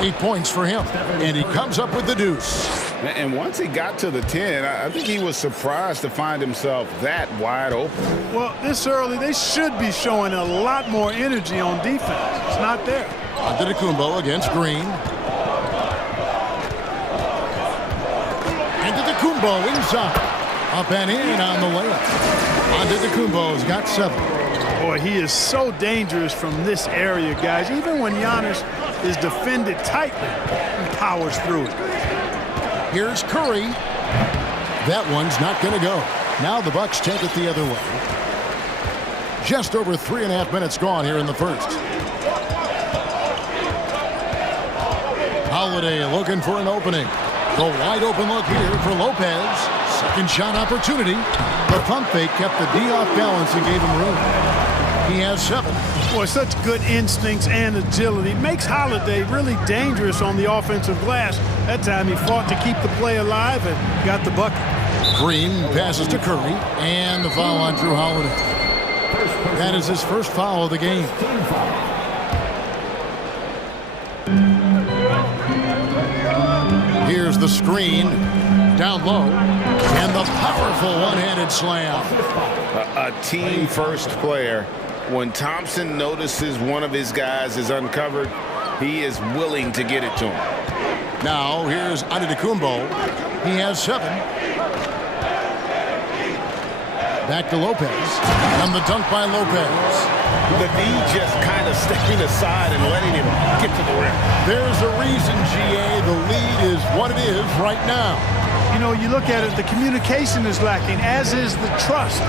8 points for him. And he comes up with the deuce. And once he got to the 10, I think he was surprised to find himself that wide open. Well, this early, they should be showing a lot more energy on defense. It's not there. Antetokounmpo against Green. Antetokounmpo inside. Up and in on the layup. Antetokounmpo's got 7. Boy, he is so dangerous from this area, guys. Even when Giannis is defended tightly, he powers through it. Here's Curry. That one's not going to go. Now the Bucks take it the other way. Just over 3.5 minutes gone here in the first. Holiday looking for an opening. The wide open look here for Lopez. Second shot opportunity. The pump fake kept the D off balance and gave him room. He has 7. Boy, such good instincts and agility. Makes Holiday really dangerous on the offensive glass. That time he fought to keep the play alive and got the bucket. Green passes to Curry, and the foul on Drew Holiday. That is his first foul of the game. Here's the screen, down low, and the powerful one-handed slam. A team-first player. When Thompson notices one of his guys is uncovered, he is willing to get it to him. Now, here's Antetokounmpo. He has 7. Back to Lopez. And the dunk by Lopez. The knee just kind of stepping aside and letting him get to the rim. There's a reason, GA, the lead is what it is right now. You know, you look at it, the communication is lacking, as is the trust.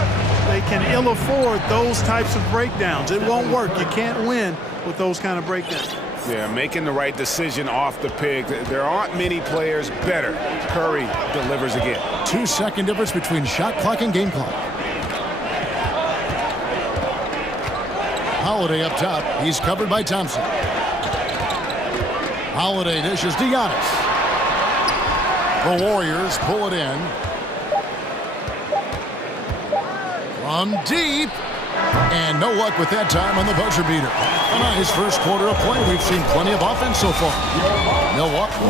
They can ill afford those types of breakdowns. It won't work. You can't win with those kind of breakdowns. Yeah, making the right decision off the pick. There aren't many players better. Curry delivers again. 2-second difference between shot clock and game clock. Holiday up top. He's covered by Thompson. Holiday dishes to Giannis. The Warriors pull it in. From deep. And no luck with that time on the buzzer beater. A nice first quarter of play. We've seen plenty of offense so far. Milwaukee.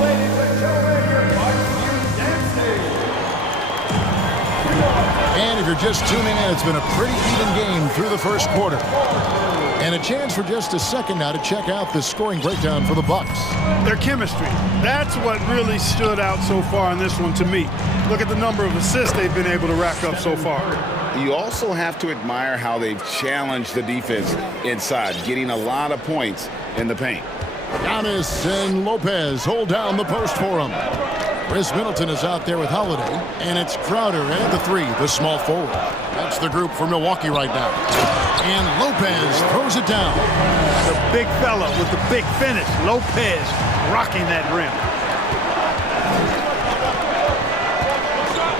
And if you're just tuning in, it's been a pretty even game through the first quarter. And a chance for just a second now to check out the scoring breakdown for the Bucks. Their chemistry. That's what really stood out so far in this one to me. Look at the number of assists they've been able to rack up so far. You also have to admire how they've challenged the defense inside, getting a lot of points in the paint. Giannis and Lopez hold down the post for him. Chris Middleton is out there with Holiday, and it's Crowder at the three, the small forward. That's the group for Milwaukee right now. And Lopez throws it down. The big fella with the big finish. Lopez rocking that rim.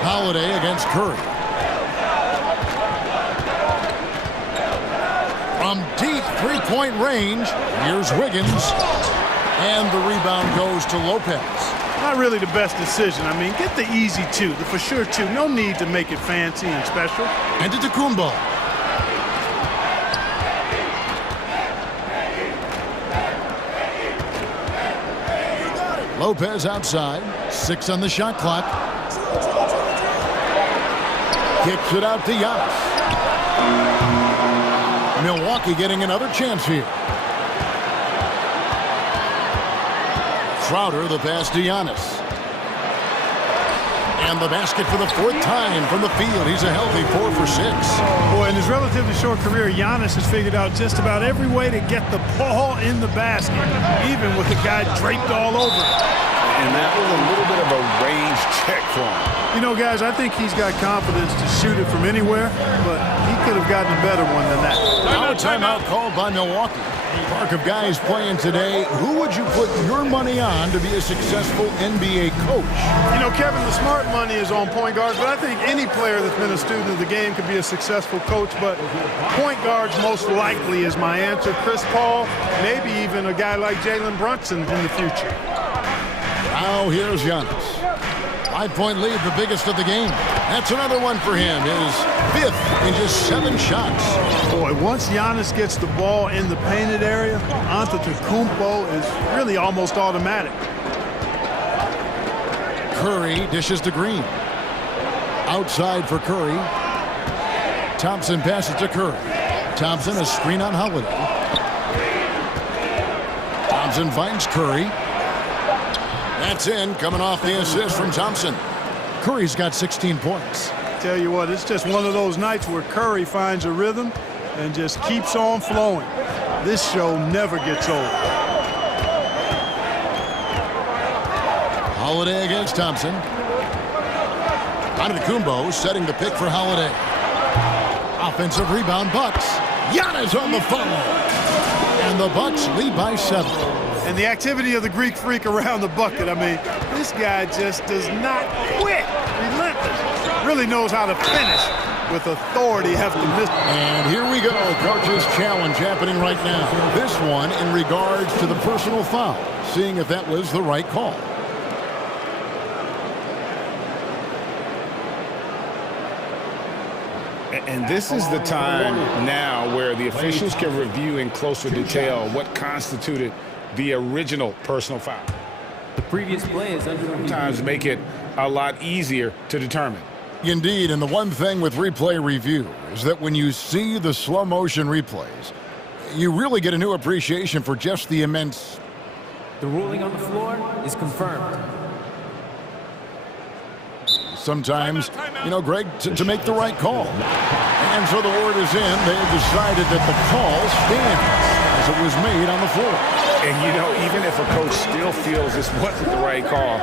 Holiday against Curry. From deep three-point range, here's Wiggins. And the rebound goes to Lopez. Not really the best decision. I mean, get the easy two, the for sure two. No need to make it fancy and special. And to Tacumbo. Lopez outside. 6 on the shot clock. Kicks it out to Giannis. Milwaukee getting another chance here. Crowder, the pass to Giannis. And the basket for the 4th time from the field. He's a healthy 4 for 6. Boy, in his relatively short career, Giannis has figured out just about every way to get the ball in the basket, even with the guy draped all over it. And that was a little bit of a range check for him. You know, guys, I think he's got confidence to shoot it from anywhere, but he could have gotten a better one than that. Now a timeout called by Milwaukee. Park of guys playing today. Who would you put your money on to be a successful NBA coach? You know, Kevin, the smart money is on point guards, but I think any player that's been a student of the game could be a successful coach, but point guards most likely is my answer. Chris Paul, maybe even a guy like Jalen Brunson in the future. Now here's Giannis. 5-point lead, the biggest of the game. That's another one for him. His 5th in just 7 shots. Boy, once Giannis gets the ball in the painted area, Antetokounmpo is really almost automatic. Curry dishes to Green. Outside for Curry. Thompson passes to Curry. Thompson, a screen on Holiday. Thompson finds Curry. That's in, coming off the assist from Thompson. Curry's got 16 points. Tell you what, it's just one of those nights where Curry finds a rhythm and just keeps on flowing. This show never gets old. Holiday against Thompson. Antetokounmpo setting the pick for Holiday. Offensive rebound, Bucks. Giannis on the follow. And the Bucks lead by 7. And the activity of the Greek freak around the bucket. I mean, this guy just does not quit. Relentless. Really knows how to finish with authority. Have to miss. And here we go. Coach's challenge happening right now. This one in regards to the personal foul. Seeing if that was the right call. And this is the time now where the officials can review in closer detail what constituted the original personal foul. The previous play is under review. Sometimes make it a lot easier to determine. Indeed, and the one thing with replay review is that when you see the slow motion replays, you really get a new appreciation for just the immense. The ruling on the floor is confirmed. Sometimes you know, Greg, to make the right call. And so the word is in. They have decided that the call stands as it was made on the floor. And, you know, even if a coach still feels this wasn't the right call,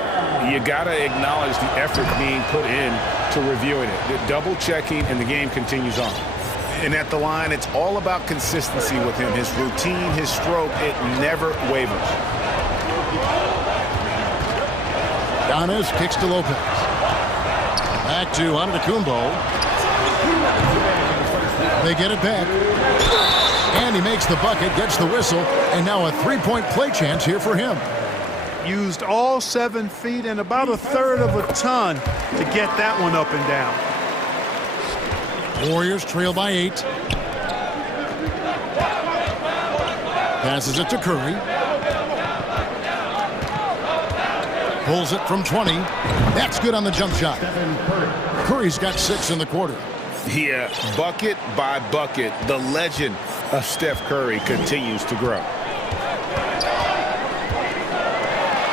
you got to acknowledge the effort being put in to reviewing it. The double-checking, and the game continues on. And at the line, it's all about consistency with him. His routine, his stroke, it never wavers. Giannis kicks to Lopez. Back to Antetokounmpo. They get it back. And he makes the bucket, gets the whistle, and now a three-point play chance here for him. Used all 7 feet and about a third of a ton to get that one up and down. Warriors trail by 8. Passes it to Curry. Pulls it from 20. That's good on the jump shot. Curry's got 6 in the quarter. Yeah, bucket by bucket, the legend of Steph Curry continues to grow.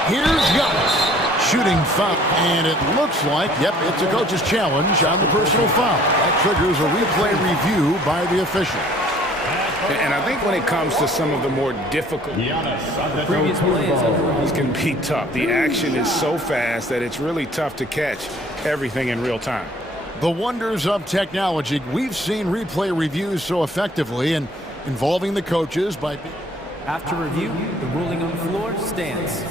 Here's Giannis. Shooting foul, and it looks like, yep, it's a coach's challenge on the personal foul. That triggers a replay review by the official. And I think when it comes to some of the more difficult Previous plays these can be tough. The action is so fast that it's really tough to catch everything in real time. The wonders of technology. We've seen replay reviews so effectively and involving the coaches by... After review, the ruling on the floor stands.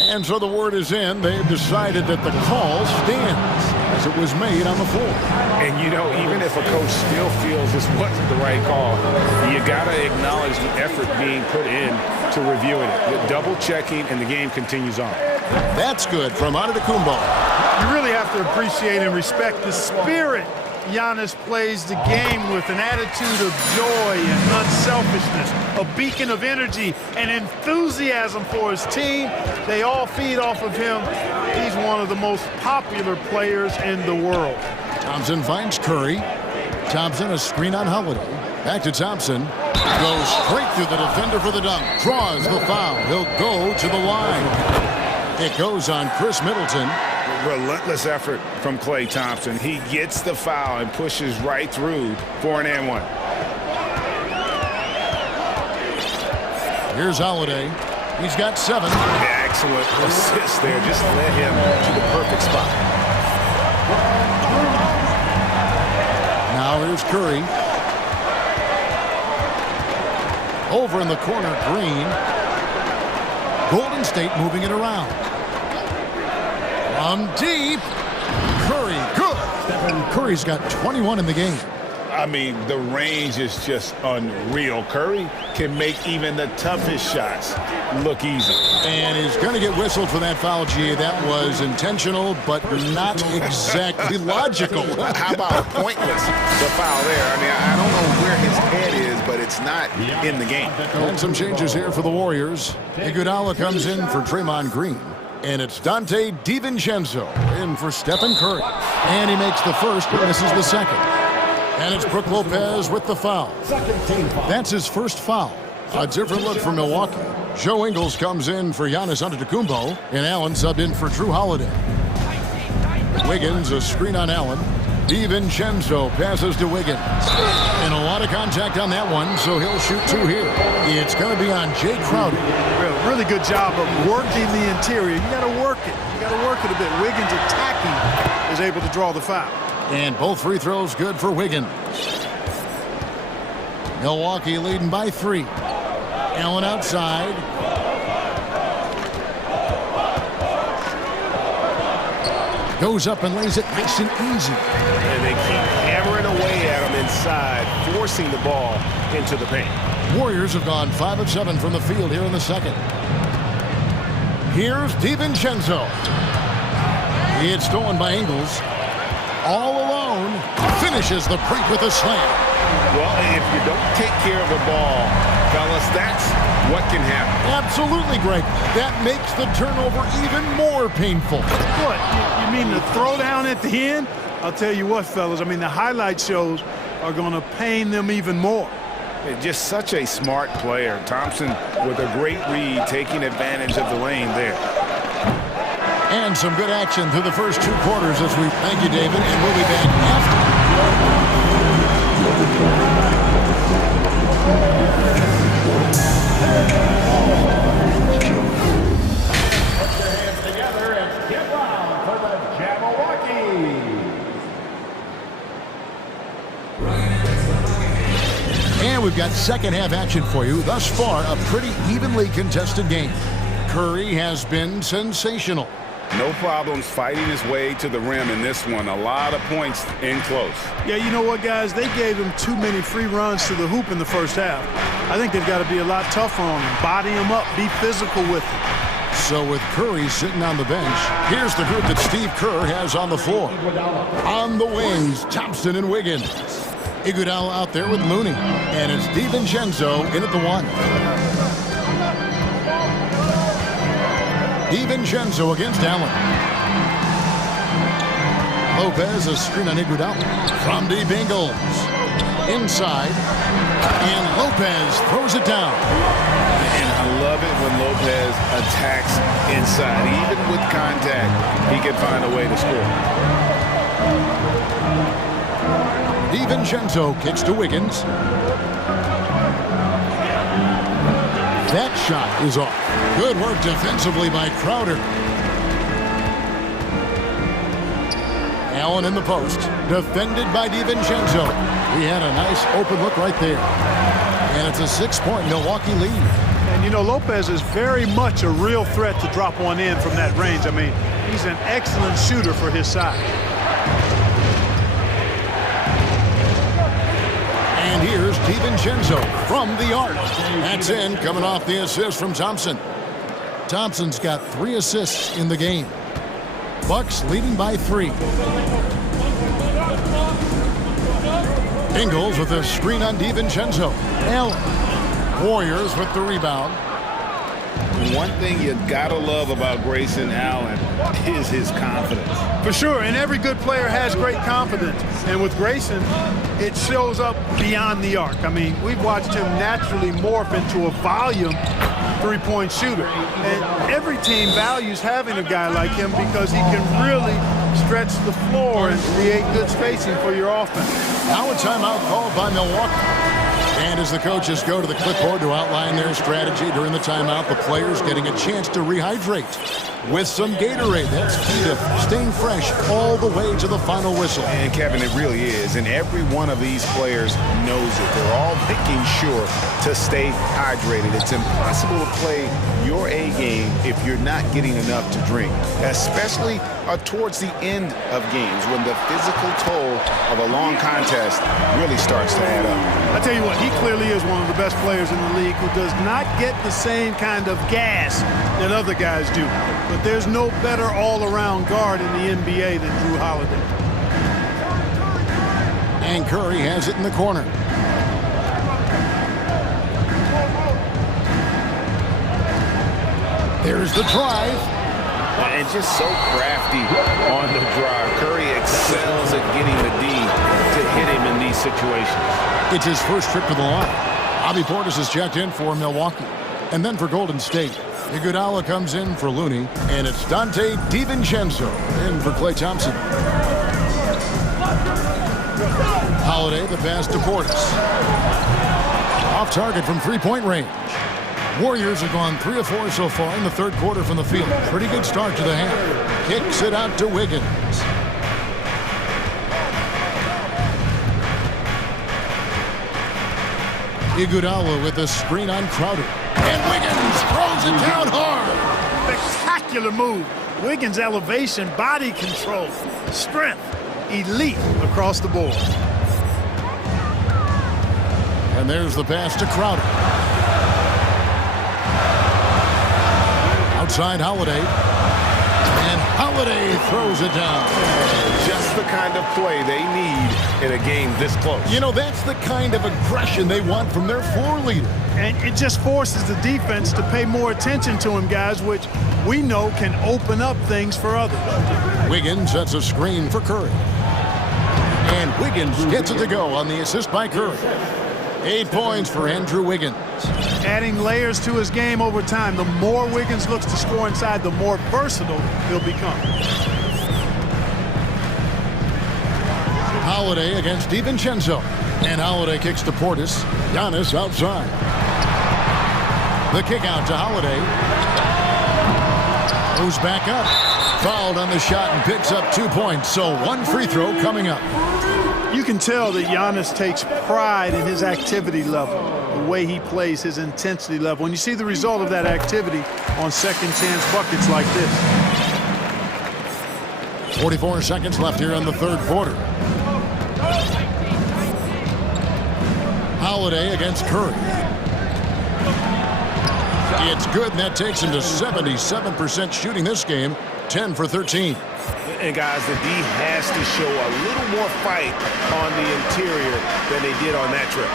And so the word is in. They've decided that the call stands as it was made on the floor. And, you know, even if a coach still feels this wasn't the right call, you got to acknowledge the effort being put in to reviewing it. The double-checking, and the game continues on. That's good from Antetokounmpo. You really have to appreciate and respect the spirit Giannis plays the game with, an attitude of joy and unselfishness, a beacon of energy and enthusiasm for his team. They all feed off of him. He's one of the most popular players in the world. Thompson finds Curry. Thompson, a screen on Holiday. Back to Thompson. Goes straight through the defender for the dunk. Draws the foul. He'll go to the line. It goes on Chris Middleton. Relentless effort from Klay Thompson. He gets the foul and pushes right through for an and one. Here's Holiday. He's got 7. Excellent assist there. Just led him to the perfect spot. Now here's Curry. Over in the corner, Green. Golden State moving it around. From deep, Curry, good. Curry's got 21 in the game. I mean, the range is just unreal. Curry can make even the toughest shots look easy. And he's going to get whistled for that foul, G. That was intentional, but not exactly logical. How about pointless, the foul there? I mean, I don't know where his head is, but it's not in the game. And some changes here for the Warriors. Iguodala comes in for Draymond Green. And it's Dante DiVincenzo in for Stephen Curry. And he makes the first, but misses the second. And it's Brook Lopez with the foul. That's his first foul. A different look for Milwaukee. Joe Ingles comes in for Giannis Antetokounmpo. And Allen subbed in for Drew Holiday. Wiggins, a screen on Allen. DiVincenzo passes to Wiggins. And a lot of contact on that one, so he'll shoot 2 here. It's going to be on Jay Crowder. Really good job of working the interior. You got to work it. You got to work it a bit. Wiggins attacking is able to draw the foul. And both free throws good for Wiggins. Milwaukee leading by 3. Allen outside. Goes up and lays it nice and easy. And they keep hammering away at him inside, forcing the ball into the paint. Warriors have gone 5 of 7 from the field here in the second. Here's DiVincenzo. It's stolen by Ingles. All alone. Finishes the break with a slam. Well, if you don't take care of the ball, fellas, that's what can happen. Absolutely, Greg. That makes the turnover even more painful. What? You mean the throwdown at the end? I'll tell you what, fellas. I mean, the highlight shows are going to pain them even more. Just such a smart player. Thompson with a great read, taking advantage of the lane there. And some good action through the first 2 quarters as we thank you, David, and we'll be back after. Put your hands together and get round for the Jabberwocky. And we've got second half action for you. Thus far, a pretty evenly contested game. Curry has been sensational. No problems fighting his way to the rim in this one. A lot of points in close. Yeah, you know what, guys? They gave him too many free runs to the hoop in the first half. I think they've got to be a lot tougher on him. Body him up, be physical with him. So with Curry sitting on the bench, here's the group that Steve Kerr has on the floor. On the wings, Thompson and Wiggins. Iguodala out there with Looney. And it's DiVincenzo in at the 1. DiVincenzo against Allen. Lopez, a screen on Iguodala. From deep Ingles. Inside. And Lopez throws it down. And I love it when Lopez attacks inside. Even with contact, he can find a way to score. DiVincenzo kicks to Wiggins. That shot is off. Good work defensively by Crowder. Allen in the post. Defended by DiVincenzo. He had a nice open look right there. And it's a 6-point Milwaukee lead. And, you know, Lopez is very much a real threat to drop one in from that range. I mean, he's an excellent shooter for his size. And here's DiVincenzo from the arc. That's in, coming off the assist from Thompson. Thompson's got 3 assists in the game. Bucks leading by 3. Ingles with a screen on DiVincenzo. Allen. Warriors with the rebound. One thing you gotta love about Grayson Allen is his confidence. For sure, and every good player has great confidence. And with Grayson, it shows up beyond the arc. I mean, we've watched him naturally morph into a volume three-point shooter. And every team values having a guy like him because he can really stretch the floor and create good spacing for your offense. Now a timeout called by Milwaukee. And as the coaches go to the clipboard to outline their strategy during the timeout, the players getting a chance to rehydrate with some Gatorade. That's key to staying fresh all the way to the final whistle. And Kevin, it really is. And every one of these players knows it. They're all making sure to stay hydrated. It's impossible to play your A game if you're not getting enough to drink, especially towards the end of games when the physical toll of a long contest really starts to add up. I tell you what, he clearly is one of the best players in the league who does not get the same kind of gas that other guys do. But there's no better all-around guard in the NBA than Drew Holiday. And Curry has it in the corner. There's the drive. And just so crafty on the drive. Curry excels at getting the D to hit him in these situations. It's his first trip to the line. Bobby Portis is checked in for Milwaukee. And then for Golden State, Iguodala comes in for Looney. And it's Dante DiVincenzo in for Klay Thompson. Holiday, the pass to Portis. Off target from three-point range. Warriors have gone 3 of 4 so far in the third quarter from the field. Pretty good start to the half. Kicks it out to Wiggins. Iguodala with a screen on Crowder. And Wiggins throws it down hard. Spectacular move. Wiggins' elevation, body control, strength, elite across the board. And there's the pass to Crowder. Outside Holiday. And Holiday throws it down. Just the kind of play they need in a game this close. You know, that's the kind of aggression they want from their floor leader. And it just forces the defense to pay more attention to him, guys, which we know can open up things for others. Wiggins sets a screen for Curry. And Wiggins gets it to go on the assist by Curry. 8 points for Andrew Wiggins. Adding layers to his game over time. The more Wiggins looks to score inside, the more versatile he'll become. Holiday against DiVincenzo. And Holiday kicks to Portis. Giannis outside. The kick out to Holiday. Moves back up. Fouled on the shot and picks up 2 points. So 1 free throw coming up. You can tell that Giannis takes pride in his activity level, the way he plays, his intensity level. And you see the result of that activity on second chance buckets like this. 44 seconds left here in the third quarter. Holiday against Curry. It's good, and that takes him to 77% shooting this game, 10 for 13. And guys, the D has to show a little more fight on the interior than they did on that trip.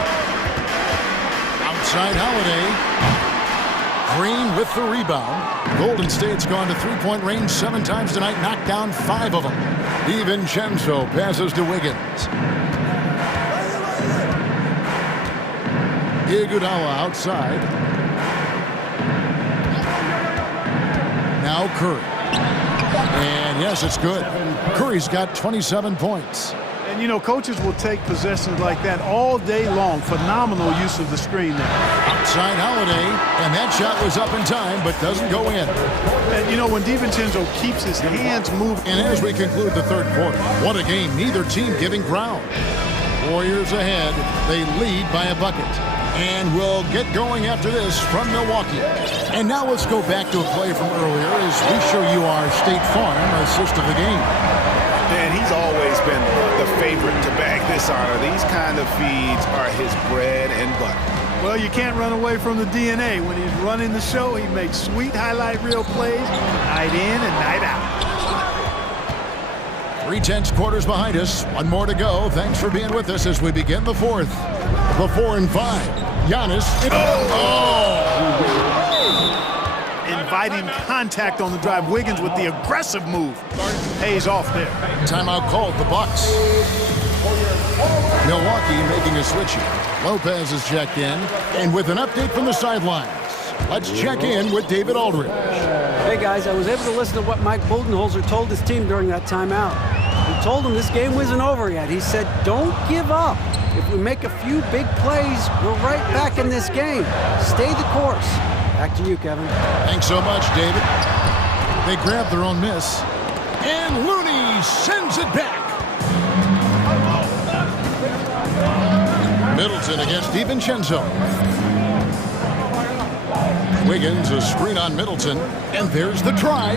Outside Holiday. Green with the rebound. Golden State's gone to three-point range 7 times tonight, knocked down 5 of them. DiVincenzo passes to Wiggins. Iguodala outside. Now Curry. And yes, it's good. Curry's got 27 points. And you know, coaches will take possessions like that all day long. Phenomenal use of the screen there. Outside Holiday, and that shot was up in time, but doesn't go in. And you know, when DiVincenzo keeps his hands moving. And as we conclude the third quarter, what a game, neither team giving ground. Warriors ahead, they lead by a bucket. And we'll get going after this from Milwaukee. And now let's go back to a play from earlier as we show you our State Farm assist of the game. And he's always been the favorite to bag this honor. These kind of feeds are his bread and butter. Well, you can't run away from the DNA. When he's running the show, he makes sweet highlight reel plays night in and night out. 3/10 quarters behind us. 1 more to go. Thanks for being with us as we begin the fourth. The 4 and 5. Giannis. Inviting contact on the drive. Wiggins with the aggressive move. Pays off there. Timeout called. The Bucks. Milwaukee making a switch here. Lopez is checked in. And with an update from the sidelines, let's check in with David Aldridge. Hey guys, I was able to listen to what Mike Budenholzer told his team during that timeout. He told them this game wasn't over yet. He said, don't give up. If we make a few big plays, we're right back in this game. Stay the course. Back to you, Kevin. Thanks so much, David. They grab their own miss. And Looney sends it back. Middleton against DiVincenzo. Wiggins, a screen on Middleton. And there's the try.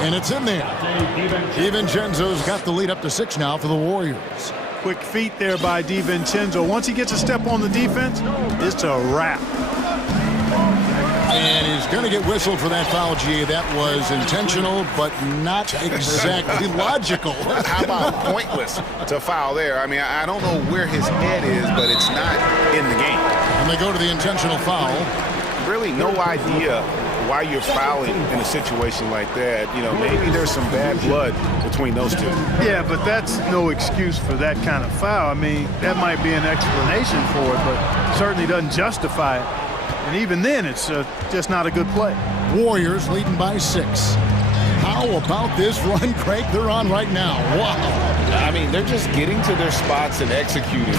And it's in there. DiVincenzo's got the lead up to 6 now for the Warriors. Quick feet there by DiVincenzo. Once he gets a step on the defense, it's a wrap. And he's going to get whistled for that foul, G. That was intentional, but not exactly logical. How about pointless to foul there? I mean, I don't know where his head is, but it's not in the game. And they go to the intentional foul. Really no idea why you're fouling in a situation like that. You know, maybe there's some bad blood between those two. Yeah, but that's no excuse for that kind of foul. I mean, that might be an explanation for it, but certainly doesn't justify it. And even then, it's just not a good play. Warriors leading by 6. How about this run, Craig, they're on right now? Wow. I mean, they're just getting to their spots and executing,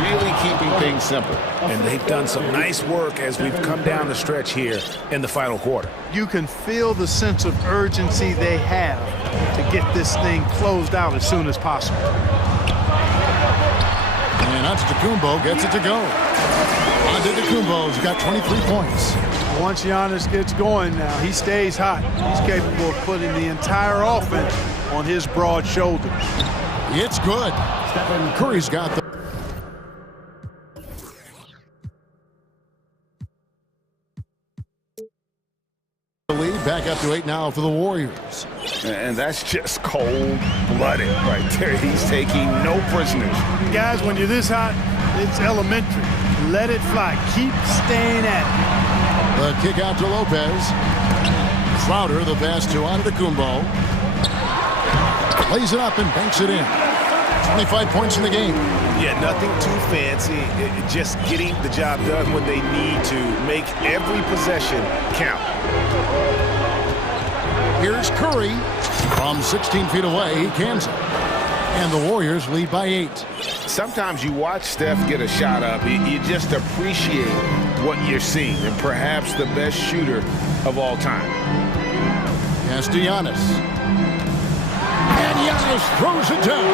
really keeping things simple. And they've done some nice work as we've come down the stretch here in the final quarter. You can feel the sense of urgency they have to get this thing closed out as soon as possible. And Antetokounmpo gets it to go. Antetokounmpo's got 23 points. Once Giannis gets going now, he stays hot. He's capable of putting the entire offense on his broad shoulders. It's good. Curry's got the lead. Back up to 8 now for the Warriors. And that's just cold-blooded right there. He's taking no prisoners. Guys, when you're this hot, it's elementary. Let it fly. Keep staying at it. The kick out to Lopez. Crowder, the pass to Antetokounmpo. Plays it up and banks it in. 25 points in the game. Yeah, nothing too fancy. Just getting the job done when they need to. Make every possession count. Here's Curry. From 16 feet away, he cans it. And the Warriors lead by 8. Sometimes you watch Steph get a shot up. You just appreciate what you're seeing. And perhaps the best shooter of all time. Pass to Giannis. And Giannis throws it down.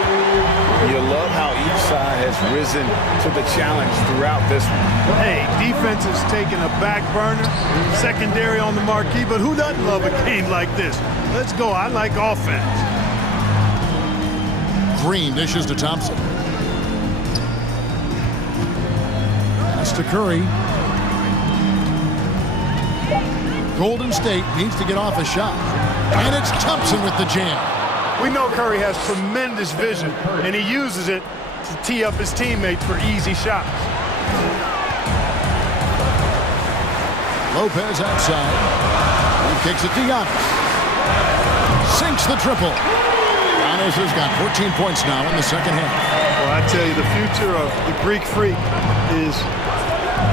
You love how each side has risen to the challenge throughout this one. Hey, defense is taking a back burner, secondary on the marquee, but who doesn't love a game like this? Let's go. I like offense. Green dishes to Thompson. Pass to Curry. Golden State needs to get off a shot. And it's Thompson with the jam. We know Curry has tremendous vision, and he uses it to tee up his teammates for easy shots. Lopez outside. He kicks it to Giannis. Sinks the triple. Giannis has got 14 points now in the second half. Well, I tell you, the future of the Greek Freak is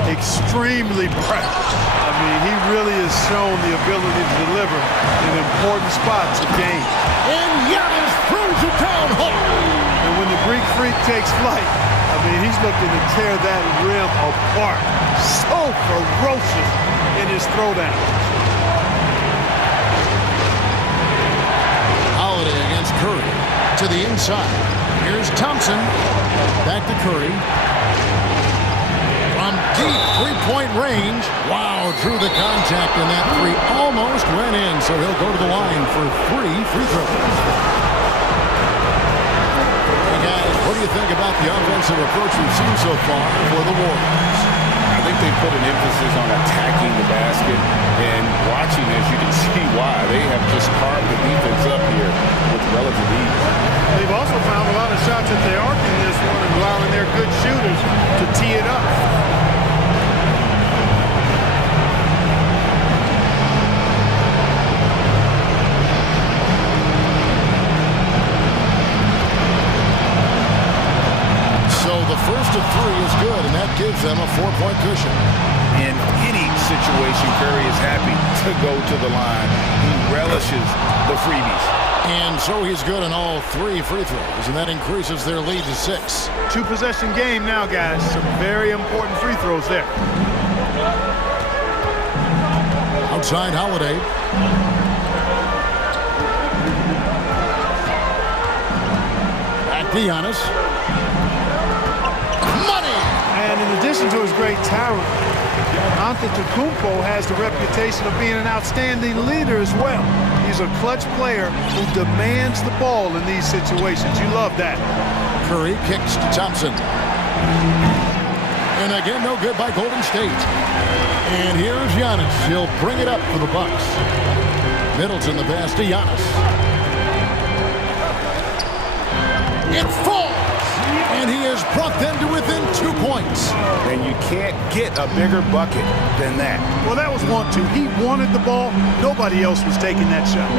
extremely bright. I mean, he really has shown the ability to deliver in important spots of games. And Giannis throws it down hard. And when the Greek Freak takes flight, I mean, he's looking to tear that rim apart. So ferocious in his throwdown. Holiday against Curry to the inside. Here's Thompson. Back to Curry. From deep three-point range. Wow, drew the contact, and that three almost went in, so he'll go to the line for 3 free throws. Hey guys, what do you think about the offensive approach we've seen so far for the Warriors? I think they put an emphasis on attacking the basket, and watching, as you can see why, they have just carved the defense up here with relative ease. They've also found a lot of shots at the arc in this one and allowing their good shooters to tee it up. So the first of 3 is good, and that gives them a 4-point cushion. In any situation, Curry is happy to go to the line. He relishes the freebies. And so he's good in all 3 free throws, and that increases their lead to 6. 2-possession game now, guys. Some very important free throws there. Outside Holiday. Back to Giannis. Money! And in addition to his great talent, Antetokounmpo has the reputation of being an outstanding leader as well. He's a clutch player who demands the ball in these situations. You love that. Curry kicks to Thompson. And again, no good by Golden State. And here's Giannis. He'll bring it up for the Bucks. Middleton the pass to Giannis. It falls! And he has brought them to within 2 points. And you can't get a bigger bucket than that. Well, that was 1-2. He wanted the ball. Nobody else was taking that shot.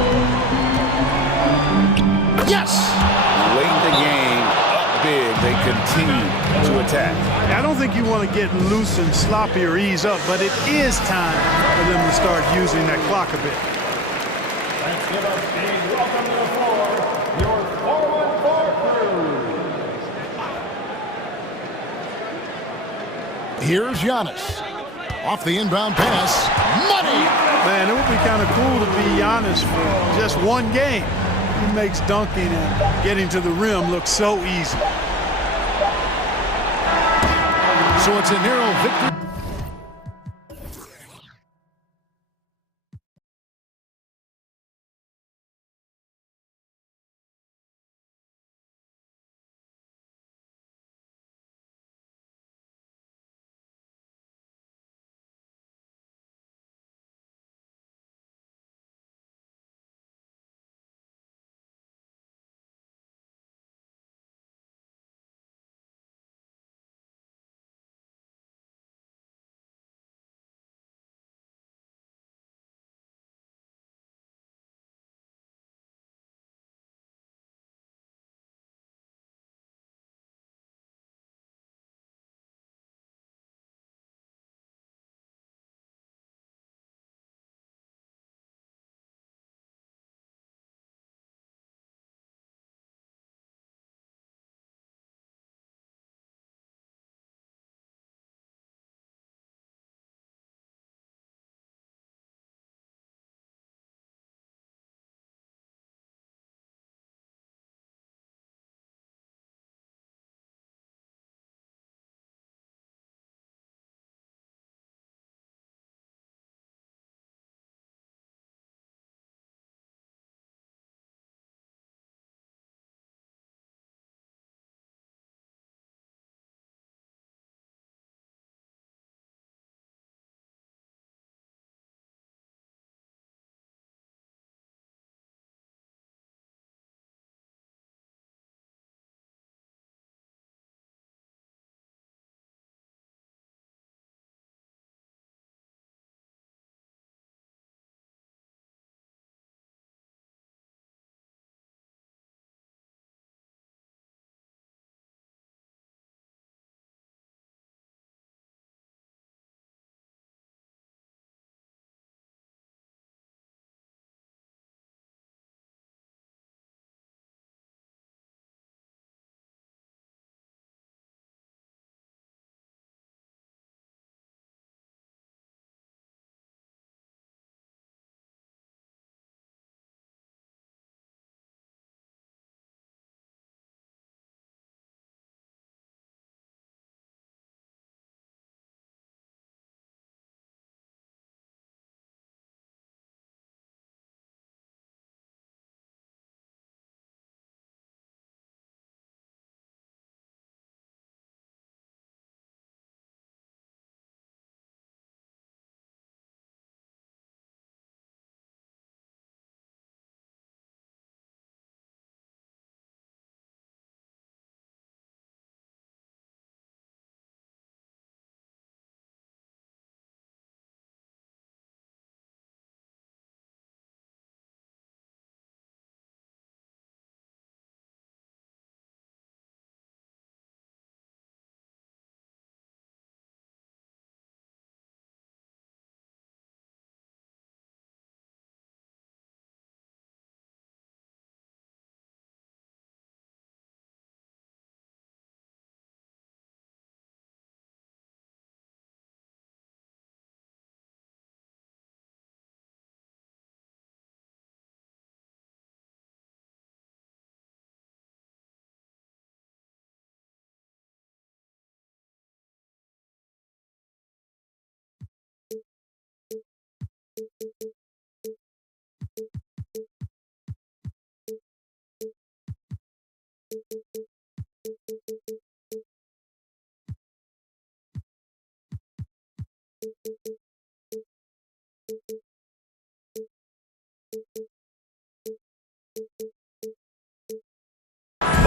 Yes! Late in the game, up big, they continue to attack. I don't think you want to get loose and sloppy or ease up, but it is time for them to start using that clock a bit. Let's give a big welcome to the floor, your forward crew. Here's Giannis. Off the inbound pass. Money! Man, it would be kind of cool to be Giannis for just one game. He makes dunking and getting to the rim look so easy. So it's a narrow victory.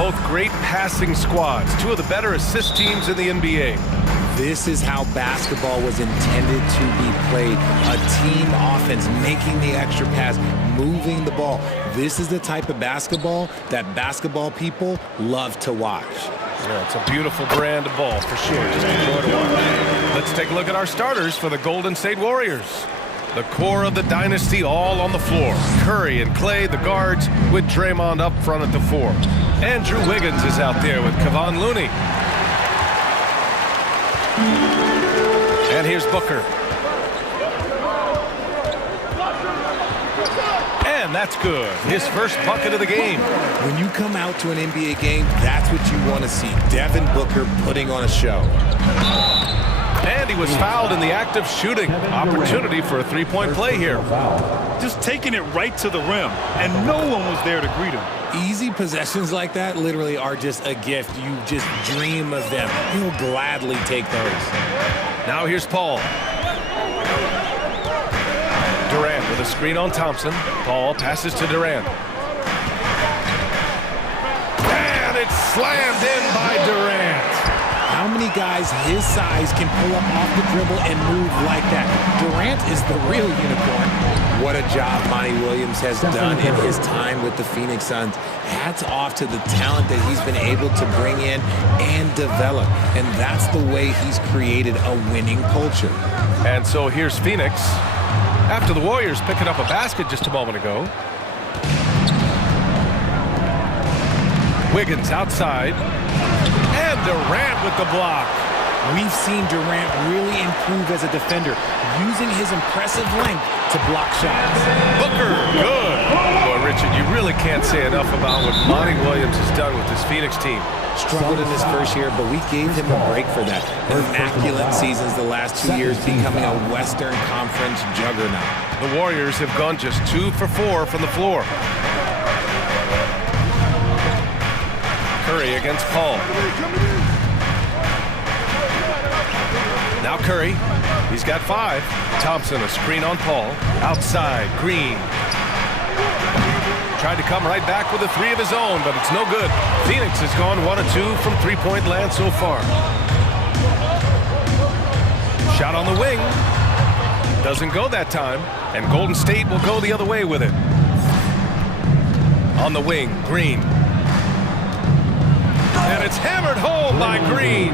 both great passing squads, two of the better assist teams in the NBA. This is how basketball was intended to be played. A team offense, making the extra pass, moving the ball. This is the type of basketball that basketball people love to watch. Yeah, it's a beautiful brand of ball for sure. Just enjoy to watch. Let's take a look at our starters for the Golden State Warriors. The core of the dynasty all on the floor. Curry and Clay, the guards, with Draymond up front at the 4. Andrew Wiggins is out there with Kevon Looney. And here's Booker. And that's good. His first bucket of the game. When you come out to an NBA game, that's what you want to see. Devin Booker putting on a show. And he was fouled in the act of shooting. Opportunity for a three-point play here. Just taking it right to the rim, and no one was there to greet him. Easy possessions like that literally are just a gift. You just dream of them. He'll gladly take those. Now here's Paul. Durant with a screen on Thompson. Paul passes to Durant. And it's slammed in by Durant. How many guys his size can pull up off the dribble and move like that? Durant is the real unicorn. What a job Monty Williams has done in his time with the Phoenix Suns. Hats off to the talent that he's been able to bring in and develop. And that's the way he's created a winning culture. And so here's Phoenix. After the Warriors picking up a basket just a moment ago. Wiggins outside. And Durant with the block. We've seen Durant really improve as a defender, using his impressive length to block shots. Booker, good. Boy, Richard, you really can't say enough about what Monty Williams has done with this Phoenix team. Struggled in his first year, but we gave him a break for that. Immaculate seasons the last 2 years, becoming a Western Conference juggernaut. The Warriors have gone just 2 for 4 from the floor. Curry against Paul. Now Curry, he's got 5. Thompson, a screen on Paul. Outside, Green. Tried to come right back with a 3 of his own, but it's no good. Phoenix has gone 1 of 2 from three-point land so far. Shot on the wing. Doesn't go that time, and Golden State will go the other way with it. On the wing, Green. And it's hammered home by Green.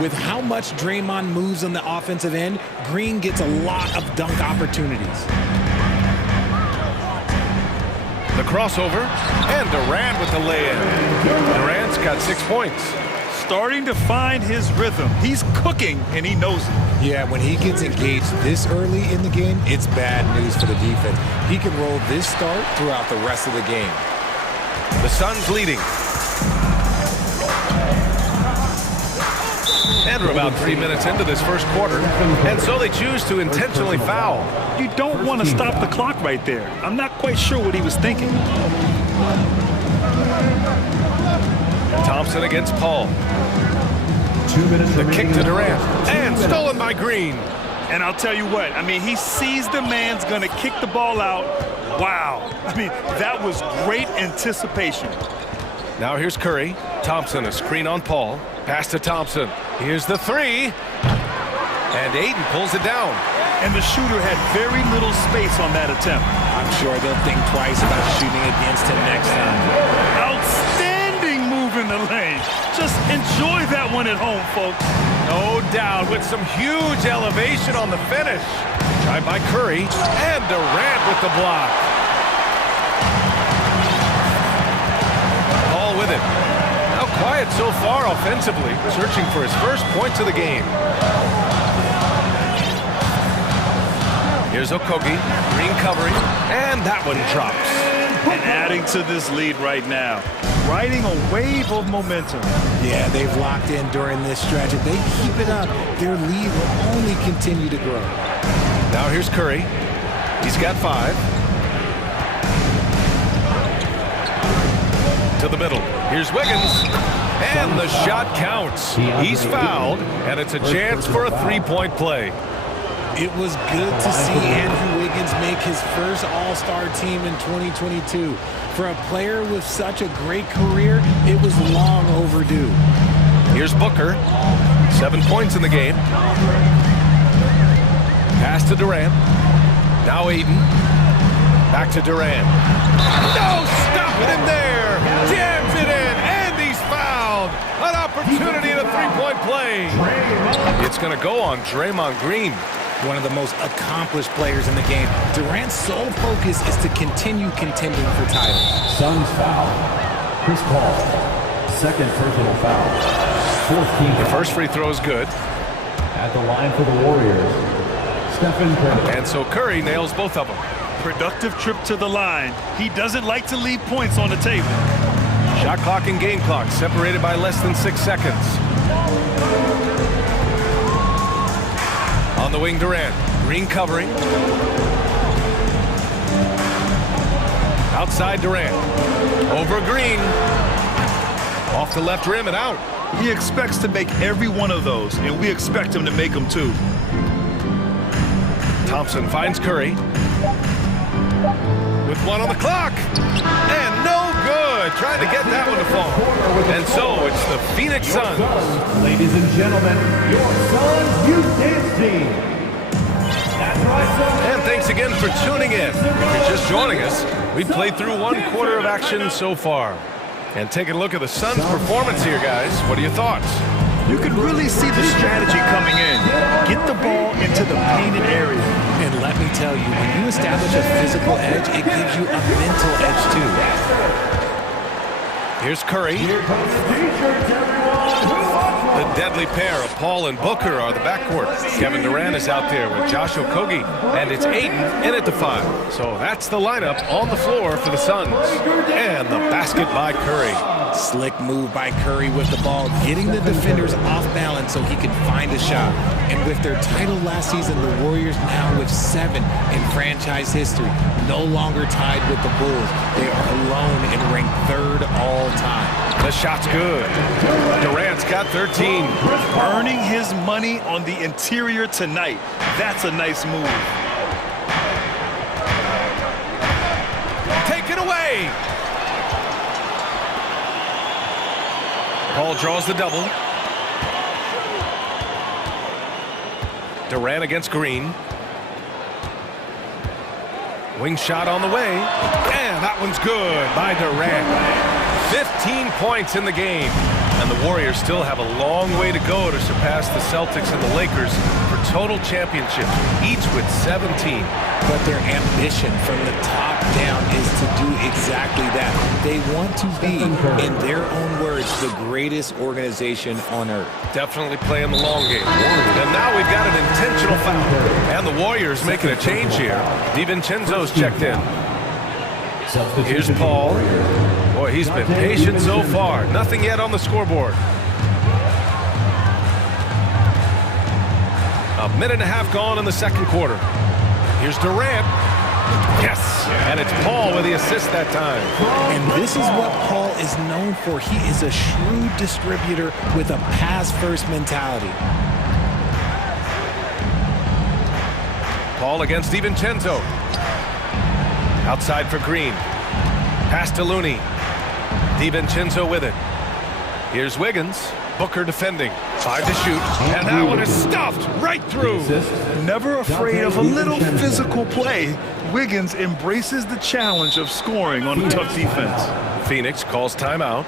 With how much Draymond moves on the offensive end, Green gets a lot of dunk opportunities. The crossover, and Durant with the lay-in. Durant's got 6 points. Starting to find his rhythm. He's cooking, and he knows it. Yeah, when he gets engaged this early in the game, it's bad news for the defense. He can roll this start throughout the rest of the game. The Suns leading. And we're about 3 minutes into this first quarter, and so they choose to intentionally foul. You don't want to stop the clock right there. I'm not quite sure what he was thinking. Thompson against Paul. The kick to Durant, and stolen by Green. And I'll tell you what, I mean, he sees the man's going to kick the ball out. Wow. I mean, that was great anticipation. Now here's Curry. Thompson, a screen on Paul. Pass to Thompson. Here's the 3. And Ayton pulls it down. And the shooter had very little space on that attempt. I'm sure they'll think twice about shooting against him next time. Outstanding move in the lane. Just enjoy that one at home, folks. No doubt, with some huge elevation on the finish. Tried by Curry, and Durant with the block. Paul with it. Now quiet so far offensively, searching for his first points of the game. Here's Okogie, Green covering, and that one drops. And adding to this lead right now, riding a wave of momentum. Yeah, they've locked in during this stretch. If they keep it up, their lead will only continue to grow. Now here's Curry. He's got 5. To the middle. Here's Wiggins. And the shot counts. He's fouled, and it's a chance for a 3-point play. It was good to see Andrew Wiggins make his first All-Star team in 2022. For a player with such a great career, it was long overdue. Here's Booker. 7 points in the game. Pass to Durant. Now Aiden. Back to Durant. No, stopping him there. Jams it in, and he's fouled. An opportunity in a three-point play. It's going to go on Draymond Green. One of the most accomplished players in the game. Durant's sole focus is to continue contending for titles. Suns foul. Chris Paul. Second personal foul. 14. The first free throw is good. At the line for the Warriors, Stephen Curry. And so Curry nails both of them. Productive trip to the line. He doesn't like to leave points on the table. Shot clock and game clock separated by less than 6 seconds. On the wing, Durant. Green covering. Outside Durant. Over Green. Off the left rim and out. He expects to make every one of those, and we expect him to make them too. Thompson finds Curry. With 1 on the clock. And no good. Trying to get that one to fall. And so it's the Phoenix Suns. Ladies and gentlemen, your Suns Youth Dance Team. That's right, Suns. And thanks again for tuning in. If you're just joining us, we've played through 1 quarter of action so far. And taking a look at the Suns' performance here, guys. What are your thoughts? You can really see the strategy coming in. Get the ball into the painted area. And let me tell you, when you establish a physical edge, it gives you a mental edge too. Here's Curry. The deadly pair of Paul and Booker are the backcourt. Kevin Durant is out there with Josh Okogie, and it's Aiden in at the 5. So that's the lineup on the floor for the Suns. And the basket by Curry. Slick move by Curry with the ball, getting the defenders off balance so he can find a shot. And with their title last season, the Warriors now with 7 in franchise history, no longer tied with the Bulls. They are alone and ranked 3rd all time. The shot's good. Durant's got 13. Earning his money on the interior tonight. That's a nice move. Take it away. Paul draws the double. Durant against Green. Wing shot on the way. And that one's good by Durant. 15 points in the game. And the Warriors still have a long way to go to surpass the Celtics and the Lakers for total championships, each with 17. But their ambition from the top down is to do exactly that. They want to be, in their own words, the greatest organization on earth. Definitely playing the long game. And now we've got an intentional foul. And the Warriors making a change here. DiVincenzo's checked in. Here's Paul. Boy, he's been patient so far. Nothing yet on the scoreboard. A minute and a half gone in the second quarter. Here's Durant. Yes, and it's Paul with the assist that time. And this is what Paul is known for. He is a shrewd distributor with a pass-first mentality. Paul against DiVincenzo. Outside for Green. Pass to Looney. DiVincenzo with it. Here's Wiggins. Booker defending. 5 to shoot. And that one is stuffed right through. Never afraid of a little physical play, Wiggins embraces the challenge of scoring on a tough defense. Phoenix calls timeout.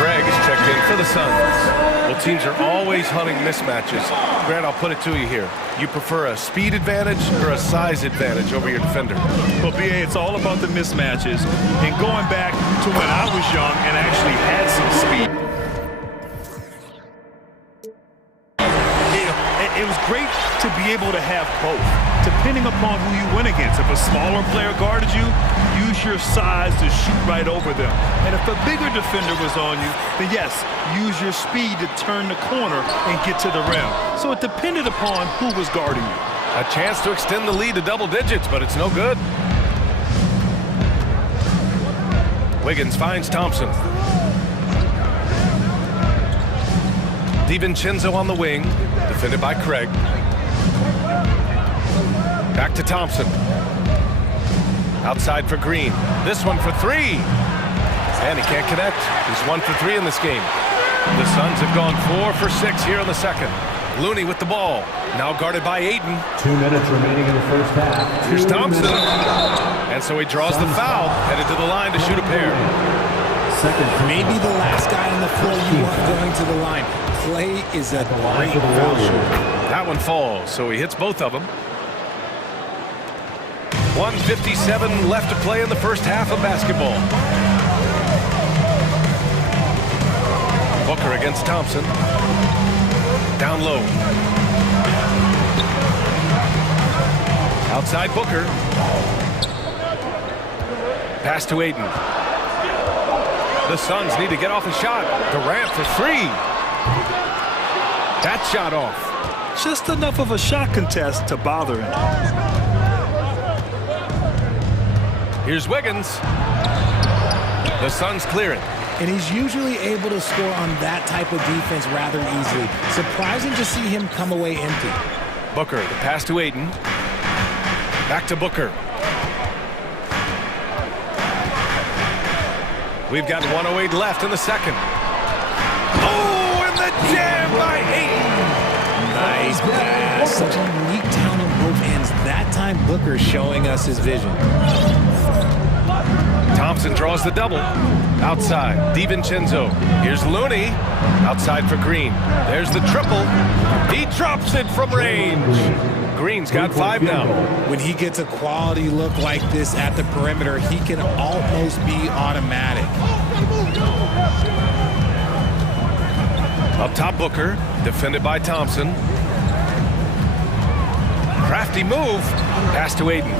Greg is checked in for the Suns. Well, teams are always hunting mismatches. Grant, I'll put it to you here. You prefer a speed advantage or a size advantage over your defender? Well, BA, it's all about the mismatches. And going back to when I was young and actually had some speed. It was great to be able to have both, depending upon who you went against. If a smaller player guarded you, use your size to shoot right over them. And if a bigger defender was on you, then yes, use your speed to turn the corner and get to the rim. So it depended upon who was guarding you. A chance to extend the lead to double digits, but it's no good. Wiggins finds Thompson. DiVincenzo on the wing, defended by Craig. Back to Thompson. Outside for Green. This one for three. And he can't connect. He's 1 for 3 in this game. The Suns have gone 4 for 6 here in the second. Looney with the ball. Now guarded by Ayton. 2 minutes remaining in the first half. Here's Thompson. And so he draws the foul, headed to the line to shoot a pair. Maybe the last guy on the floor you want going to the line. Play is a great foul shooter. That one falls, so he hits both of them. 1:57 left to play in the first half of basketball. Booker against Thompson. Down low. Outside Booker. Pass to Ayton. The Suns need to get off a shot. Durant for three. That shot off. Just enough of a shot contest to bother him. Here's Wiggins. The Suns clear it. And he's usually able to score on that type of defense rather easily. Surprising to see him come away empty. Booker, the pass to Ayton. Back to Booker. We've got 1:08 left in the second. Oh, and the jam by Ayton. Nice pass. Such a unique talent on both ends. That time Booker showing us his vision. Thompson draws the double. Outside, DiVincenzo. Here's Looney. Outside for Green. There's the triple. He drops it from range. Green's got 5 now. When he gets a quality look like this at the perimeter, he can almost be automatic. Up top, Booker, defended by Thompson. Crafty move. Pass to Ayton.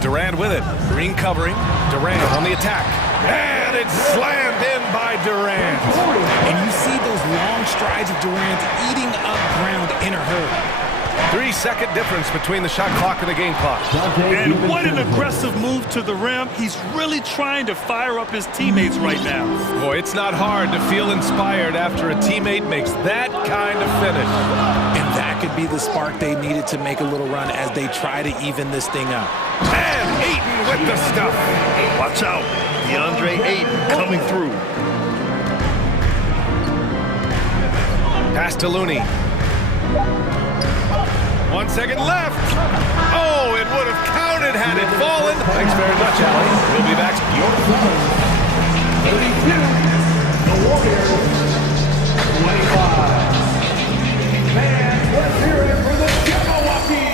Durant with it. Green covering. Durant on the attack. And it's slammed in by Durant. And you see those long strides of Durant eating up ground in a hurry. 3-second difference between the shot clock and the game clock. And what an aggressive move to the rim. He's really trying to fire up his teammates right now. Boy, it's not hard to feel inspired after a teammate makes that kind of finish. And that could be the spark they needed to make a little run as they try to even this thing up. And Ayton with the stuff. Watch out. DeAndre Ayton coming through. Pass to Looney. 1 second left. Oh, it would have counted had it fallen. Thanks very much, Allie. We'll be back. 32. The Warriors. 25. Man, let's hear it for the Jabberwocky.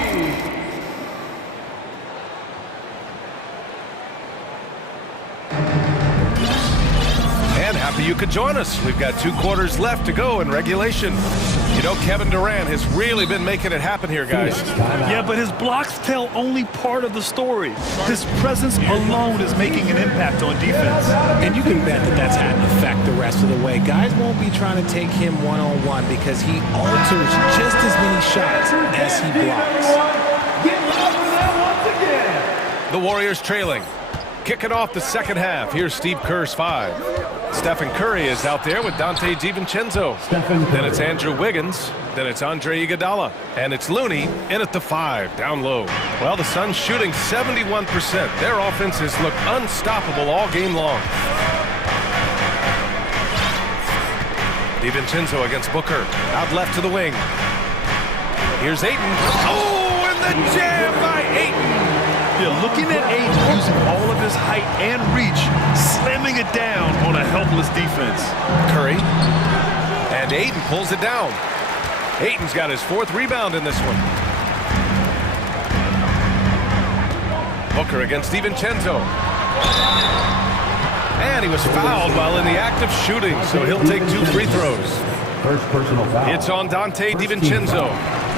And happy you could join us. We've got 2 quarters left to go in regulation. You know, Kevin Durant has really been making it happen here, guys. Yeah, but his blocks tell only part of the story. His presence alone is making an impact on defense. And you can bet that that's had an effect the rest of the way. Guys won't be trying to take him one-on-one because he alters just as many shots as he blocks. The Warriors trailing. Kicking off the second half. Here's Steve Kerr's 5. Stephen Curry is out there with Dante DiVincenzo. Then it's Andrew Wiggins. Then it's Andre Iguodala. And it's Looney in at the 5, down low. Well, the Suns shooting 71%. Their offenses look unstoppable all game long. DiVincenzo against Booker. Out left to the wing. Here's Ayton. Oh, and the jam by Ayton. Yeah, looking at Ayton using all of his height and reach, slamming it down on a helpless defense. Curry. And Ayton pulls it down. Ayton's got his 4th rebound in this one. Booker against DiVincenzo. And he was fouled while in the act of shooting, so he'll take 2 free throws. First personal foul. It's on Dante DiVincenzo.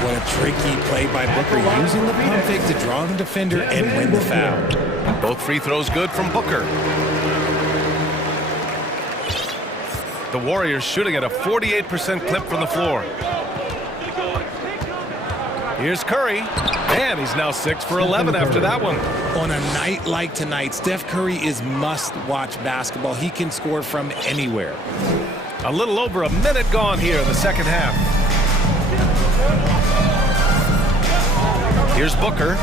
What a tricky play by Booker, using the pump fake to draw the defender and win the foul. Both free throws good from Booker. The Warriors shooting at a 48% clip from the floor. Here's Curry, and he's now 6 for 11 after that one. On a night like tonight, Steph Curry is must-watch basketball. He can score from anywhere. A little over a minute gone here in the second half. Here's Booker.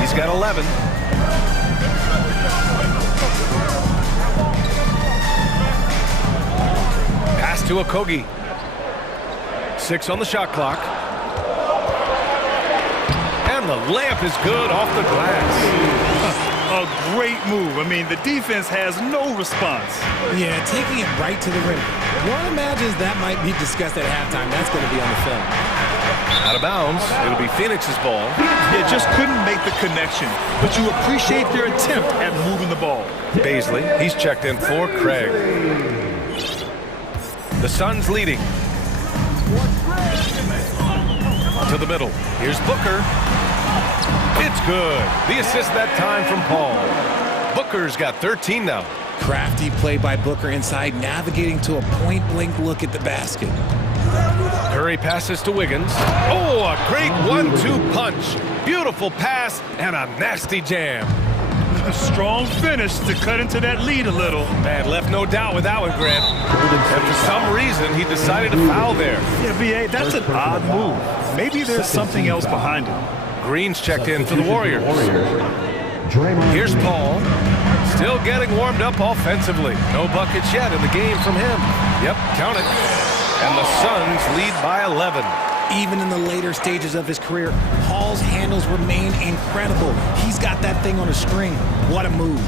He's got 11. Pass to Okogie. 6 on the shot clock. And the layup is good off the glass. A great move. I mean, the defense has no response. Yeah, taking it right to the rim. One imagines that might be discussed at halftime. That's going to be on the film. Out of bounds. It'll be Phoenix's ball. Yeah, just couldn't make the connection. But you appreciate their attempt at moving the ball. Baisley, he's checked in for Craig. The Suns leading. To the middle. Here's Booker. It's good. The assist that time from Paul. Booker's got 13 now. Crafty play by Booker inside, navigating to a point-blank look at the basket. Curry passes to Wiggins. Oh, a great 1-2 punch. Beautiful pass and a nasty jam. A strong finish to cut into that lead a little. Man, left no doubt with that one, Grant. And for some reason, he decided to foul there. Yeah, B.A., that's an odd move. Maybe there's something else behind it. Green's checked in for the Warriors. Here's Paul. Still getting warmed up offensively. No buckets yet in the game from him. Yep, count it. And the Suns lead by 11. Even in the later stages of his career, Paul's handles remain incredible. He's got that thing on a string. What a move.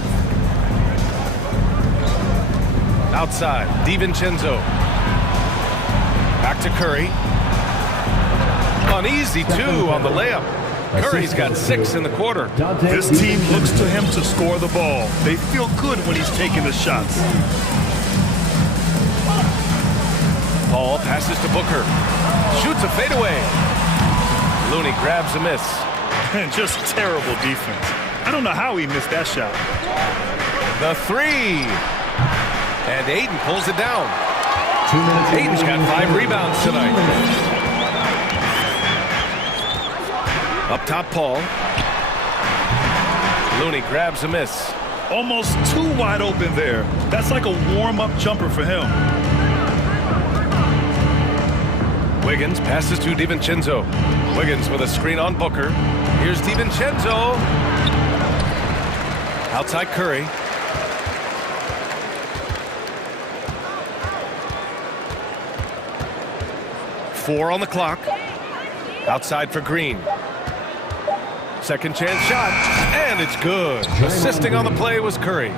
Outside, DiVincenzo. Back to Curry. Uneasy, too, on the layup. Curry's got 6 in the quarter. This team looks to him to score the ball. They feel good when he's taking the shots. Paul passes to Booker. Shoots a fadeaway. Looney grabs a miss. And just terrible defense. I don't know how he missed that shot. The 3. And Ayton pulls it down. Ayton's got 5 rebounds tonight. Up top, Paul. Looney grabs a miss. Almost too wide open there. That's like a warm-up jumper for him. Wiggins passes to DiVincenzo. Wiggins with a screen on Booker. Here's DiVincenzo. Outside Curry. Four on the clock. Outside for Green. Second chance shot, and it's good. Assisting on the play was Curry.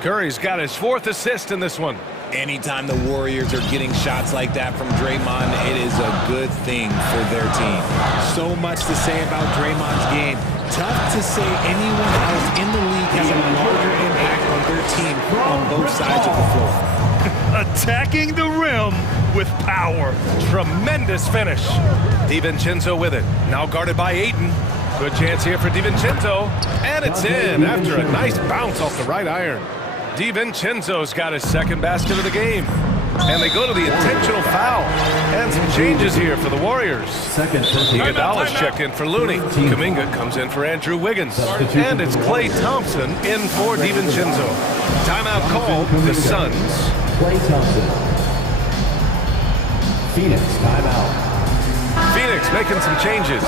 Curry's got his 4th assist in this one. Anytime the Warriors are getting shots like that from Draymond, it is a good thing for their team. So much to say about Draymond's game. Tough to say anyone else in the league has a larger impact on their team on both sides of the floor. Attacking the rim with power. Tremendous finish. DiVincenzo with it. Now guarded by Ayton. Good chance here for DiVincenzo. And it's in after a nice bounce off the right iron. DiVincenzo's got his 2nd basket of the game. And they go to the intentional foul. And some changes here for the Warriors. Iguodala's checked in for Looney. Kuminga comes in for Andrew Wiggins. And it's Klay Thompson in for DiVincenzo. Timeout called the Suns. Klay Thompson. Phoenix timeout. Phoenix making some changes.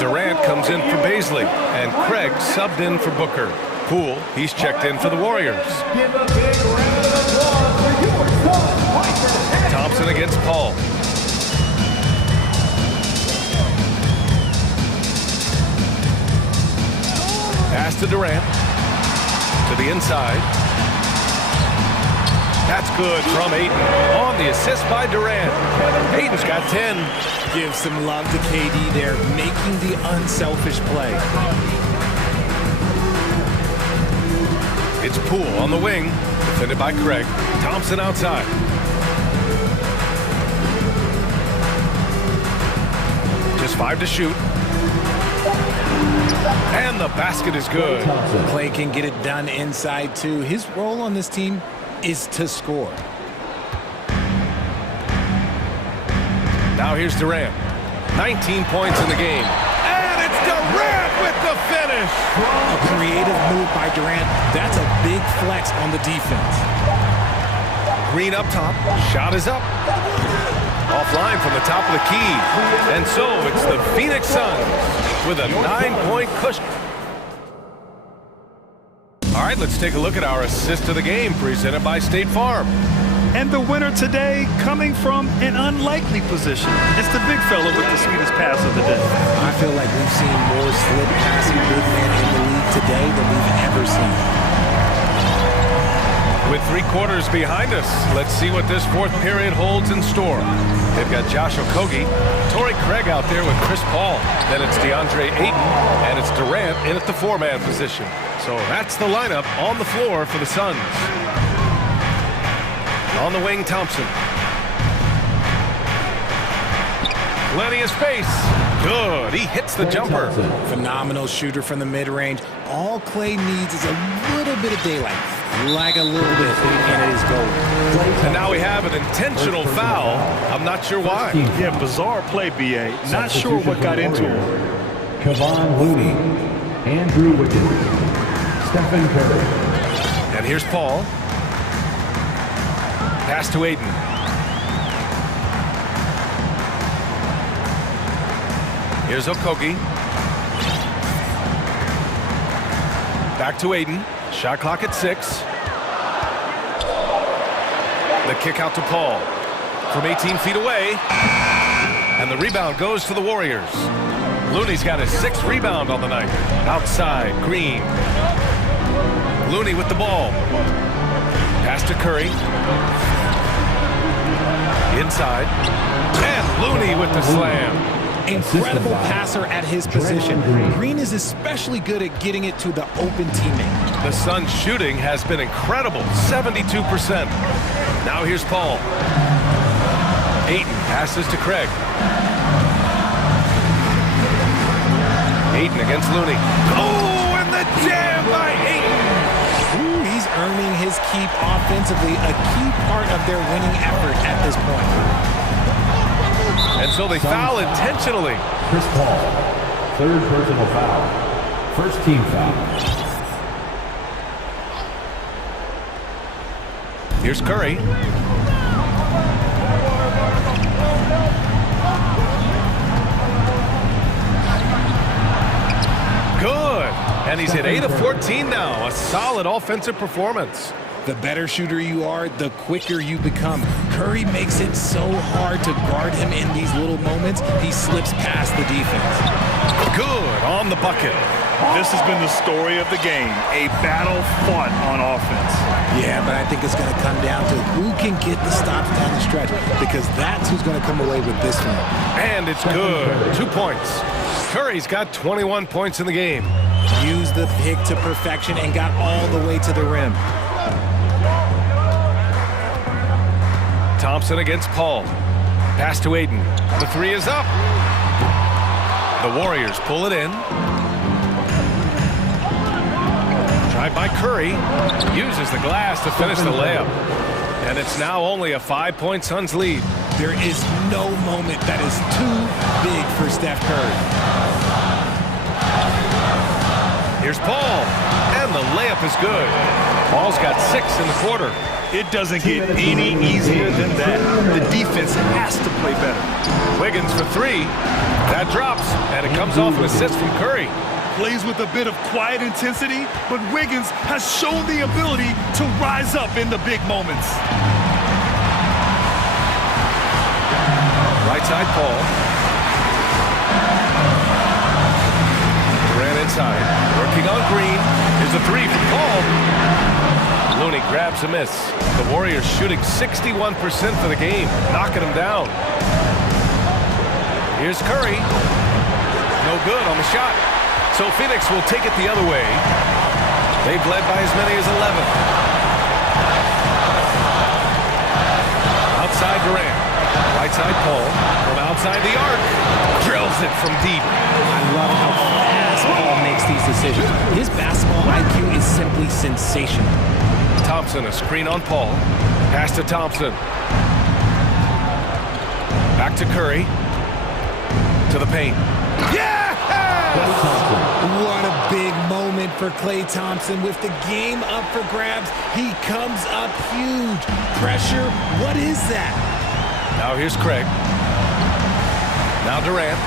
Durant comes in for Baisley. And Craig subbed in for Booker. Poole, he's checked in for the Warriors. Thompson against Paul. Pass to Durant. To the inside. That's good from Ayton. On the assist by Durant. Ayton's got 10. Give some love to KD there, making the unselfish play. It's Poole on the wing, defended by Craig. Thompson outside. Just 5 to shoot. And the basket is good. Klay can get it done inside too. His role on this team is to score. Now here's Durant. 19 points in the game. And it's Durant with the finish. A creative move by Durant. That's a big flex on the defense. Green up top. Shot is up. Offline from the top of the key. And so it's the Phoenix Suns with a 9-point cushion. All right, let's take a look at our assist of the game presented by State Farm. And the winner today coming from an unlikely position. It's the big fella with the sweetest pass of the day. I feel like we've seen more slip passing big men in the league today than we've ever seen. With 3 quarters behind us, let's see what this fourth period holds in store. They've got Josh Okogie, Torrey Craig out there with Chris Paul. Then it's DeAndre Ayton, and it's Durant in at the 4-man position. So that's the lineup on the floor for the Suns. On the wing, Thompson. Plenty of space. Good. He hits the jumper. Phenomenal shooter from the mid-range. All Clay needs is a little bit of daylight. Like a little bit, and it is goal. And now we have an intentional foul. I'm not sure why. Yeah, bizarre play, B.A. Not sure what got into him. Kevon Looney, Andrew Wiggins, Stephen Curry. And here's Paul. Pass to Ayton. Here's Okogie. Back to Ayton. Shot clock at 6. The kick out to Paul from 18 feet away. And the rebound goes to the Warriors. Looney's got his 6th rebound on the night. Outside, Green. Looney with the ball. Pass to Curry. Inside. And Looney with the slam. Incredible passer at his position. Green is especially good at getting it to the open teammate. The Suns' shooting has been incredible, 72%. Now here's Paul. Ayton passes to Craig. Ayton against Looney. Oh, and the jam by Ayton. Ooh, he's earning his keep offensively, a key part of their winning effort at this point. And so they foul intentionally. Chris Paul, 3rd personal foul. 1st team foul. Here's Curry. Good. And he's hit 8 of 14 now. A solid offensive performance. The better shooter you are, the quicker you become. Curry makes it so hard to guard him in these little moments. He slips past the defense. Good on the bucket. This has been the story of the game, a battle fought on offense. Yeah, but I think it's going to come down to who can get the stops down the stretch, because that's who's going to come away with this one. And it's good. 2 points. Curry's got 21 points in the game. Used the pick to perfection and got all the way to the rim. Thompson against Paul. Pass to Ayton. The 3 is up. The Warriors pull it in. Tried by Curry. Uses the glass to finish the layup. And it's now only a 5-point Suns lead. There is no moment that is too big for Steph Curry. Here's Paul. And the layup is good. Paul's got 6 in the quarter. It doesn't get any easier than that. The defense has to play better. Wiggins for 3. That drops, and it comes off an assist from Curry. Plays with a bit of quiet intensity, but Wiggins has shown the ability to rise up in the big moments. Right side, Paul. Durant inside. Working on Green. Here's a 3 from Paul. Looney grabs a miss. The Warriors shooting 61% for the game, knocking him down. Here's Curry. No good on the shot. So Phoenix will take it the other way. They've led by as many as 11. Outside Durant. Right side Paul. From outside the arc. Drills it from deep. I love how fast Paul makes these decisions. His basketball IQ is simply sensational. Thompson, a screen on Paul. Pass to Thompson. Back to Curry. To the paint. Yeah! What a big moment for Klay Thompson. With the game up for grabs, he comes up huge. Pressure, what is that? Now here's Craig. Now Durant.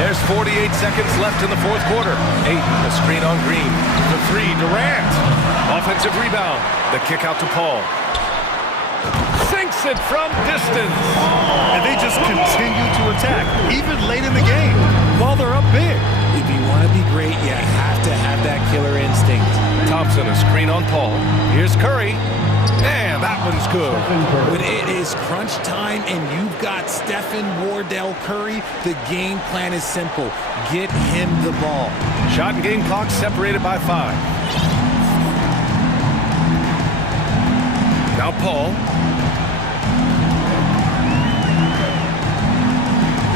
There's 48 seconds left in the fourth quarter. Ayton, the screen on Green. The three, Durant. Offensive rebound. The kick out to Paul. Sinks it from distance. And they just continue to attack, even late in the game, while they're up big. If you want to be great, you have to have that killer instinct. Thompson, a screen on Paul. Here's Curry. And that one's good. When it is crunch time and you've got Stephen Wardell Curry, the game plan is simple. Get him the ball. Shot and game clock separated by 5. Now Paul.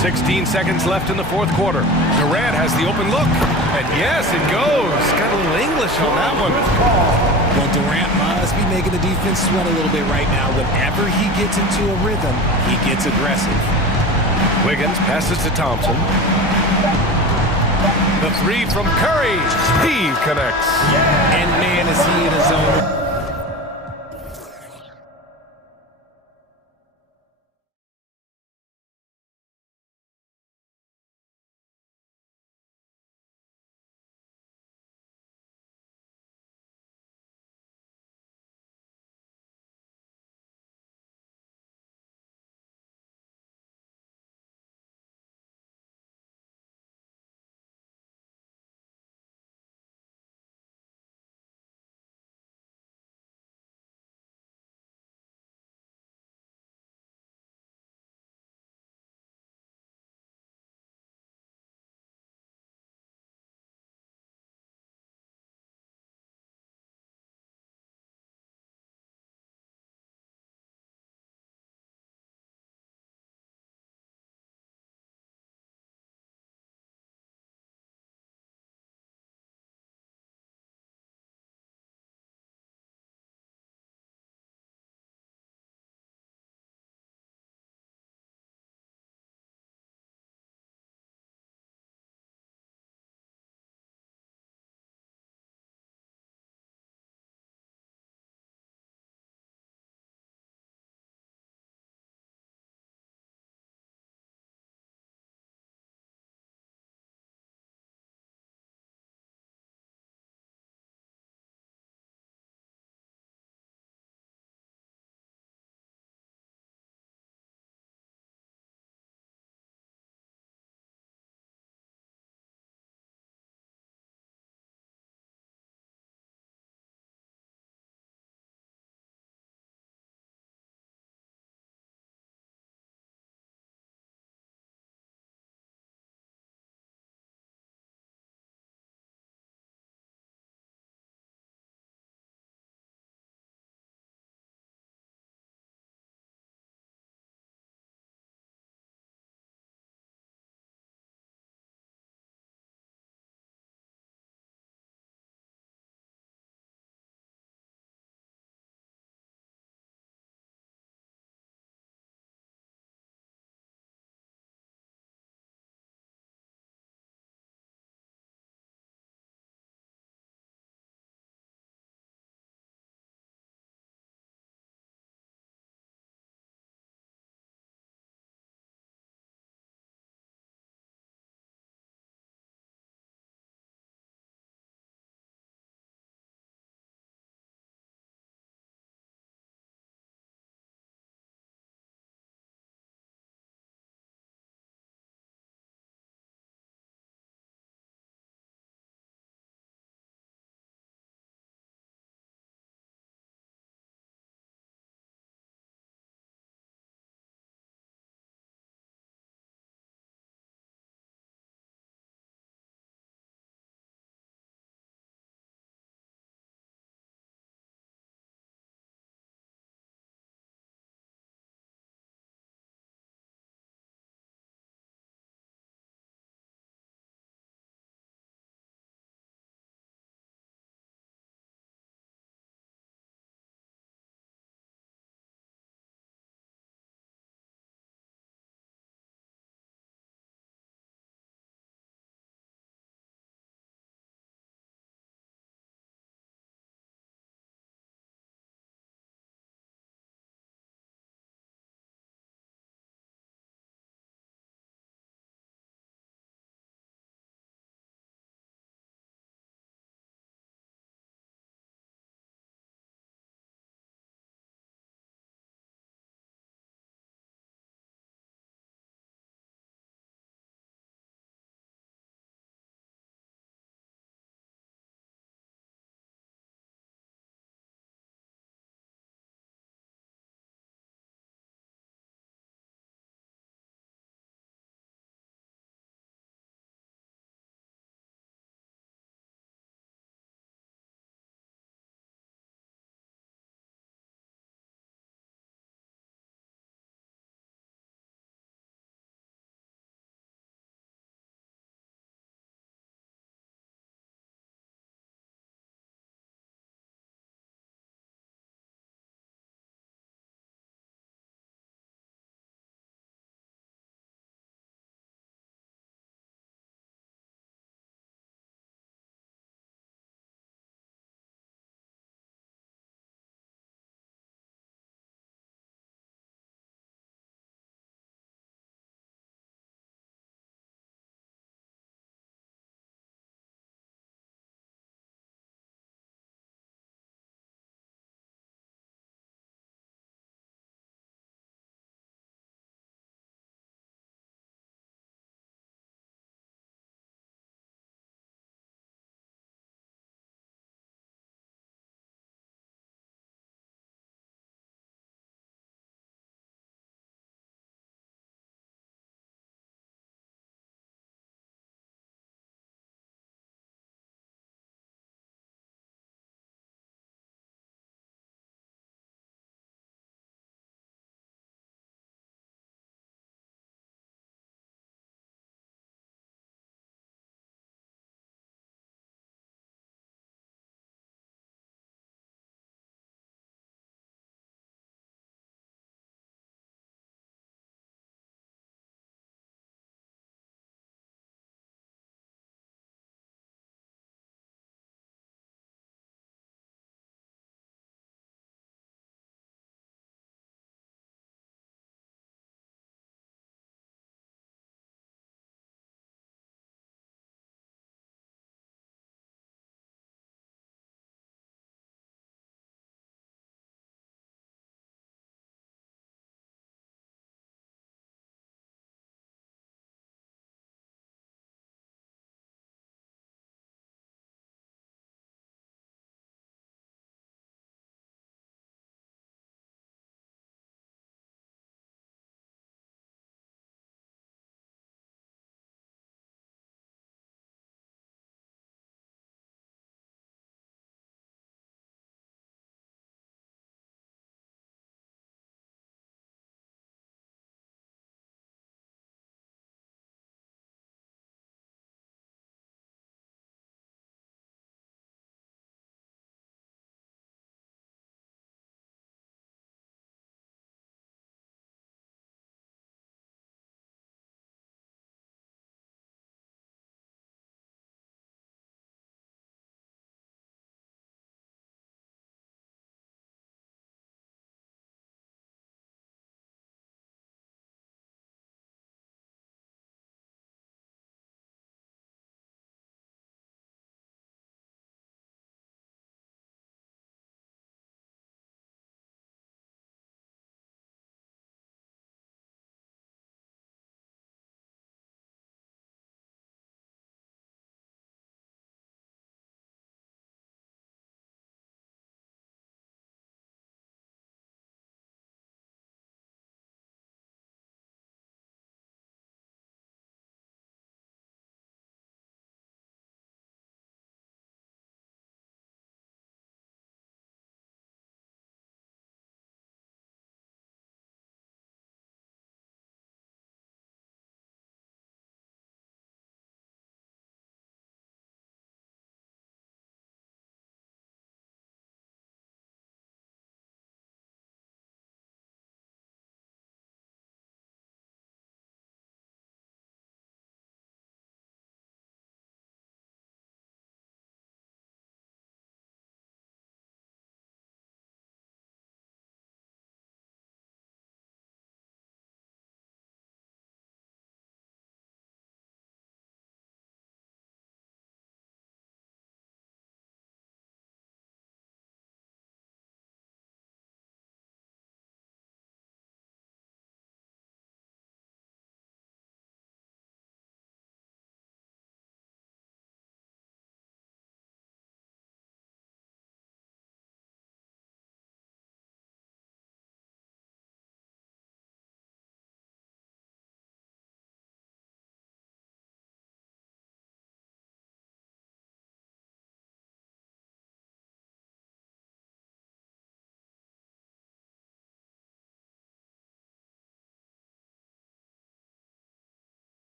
16 seconds left in the fourth quarter. Durant has the open look. And yes, it goes. Got a little English on that one. Well, Durant must be making the defense sweat a little bit right now. Whenever he gets into a rhythm, he gets aggressive. Wiggins passes to Thompson. The three from Curry. He connects. And man, is he in a zone.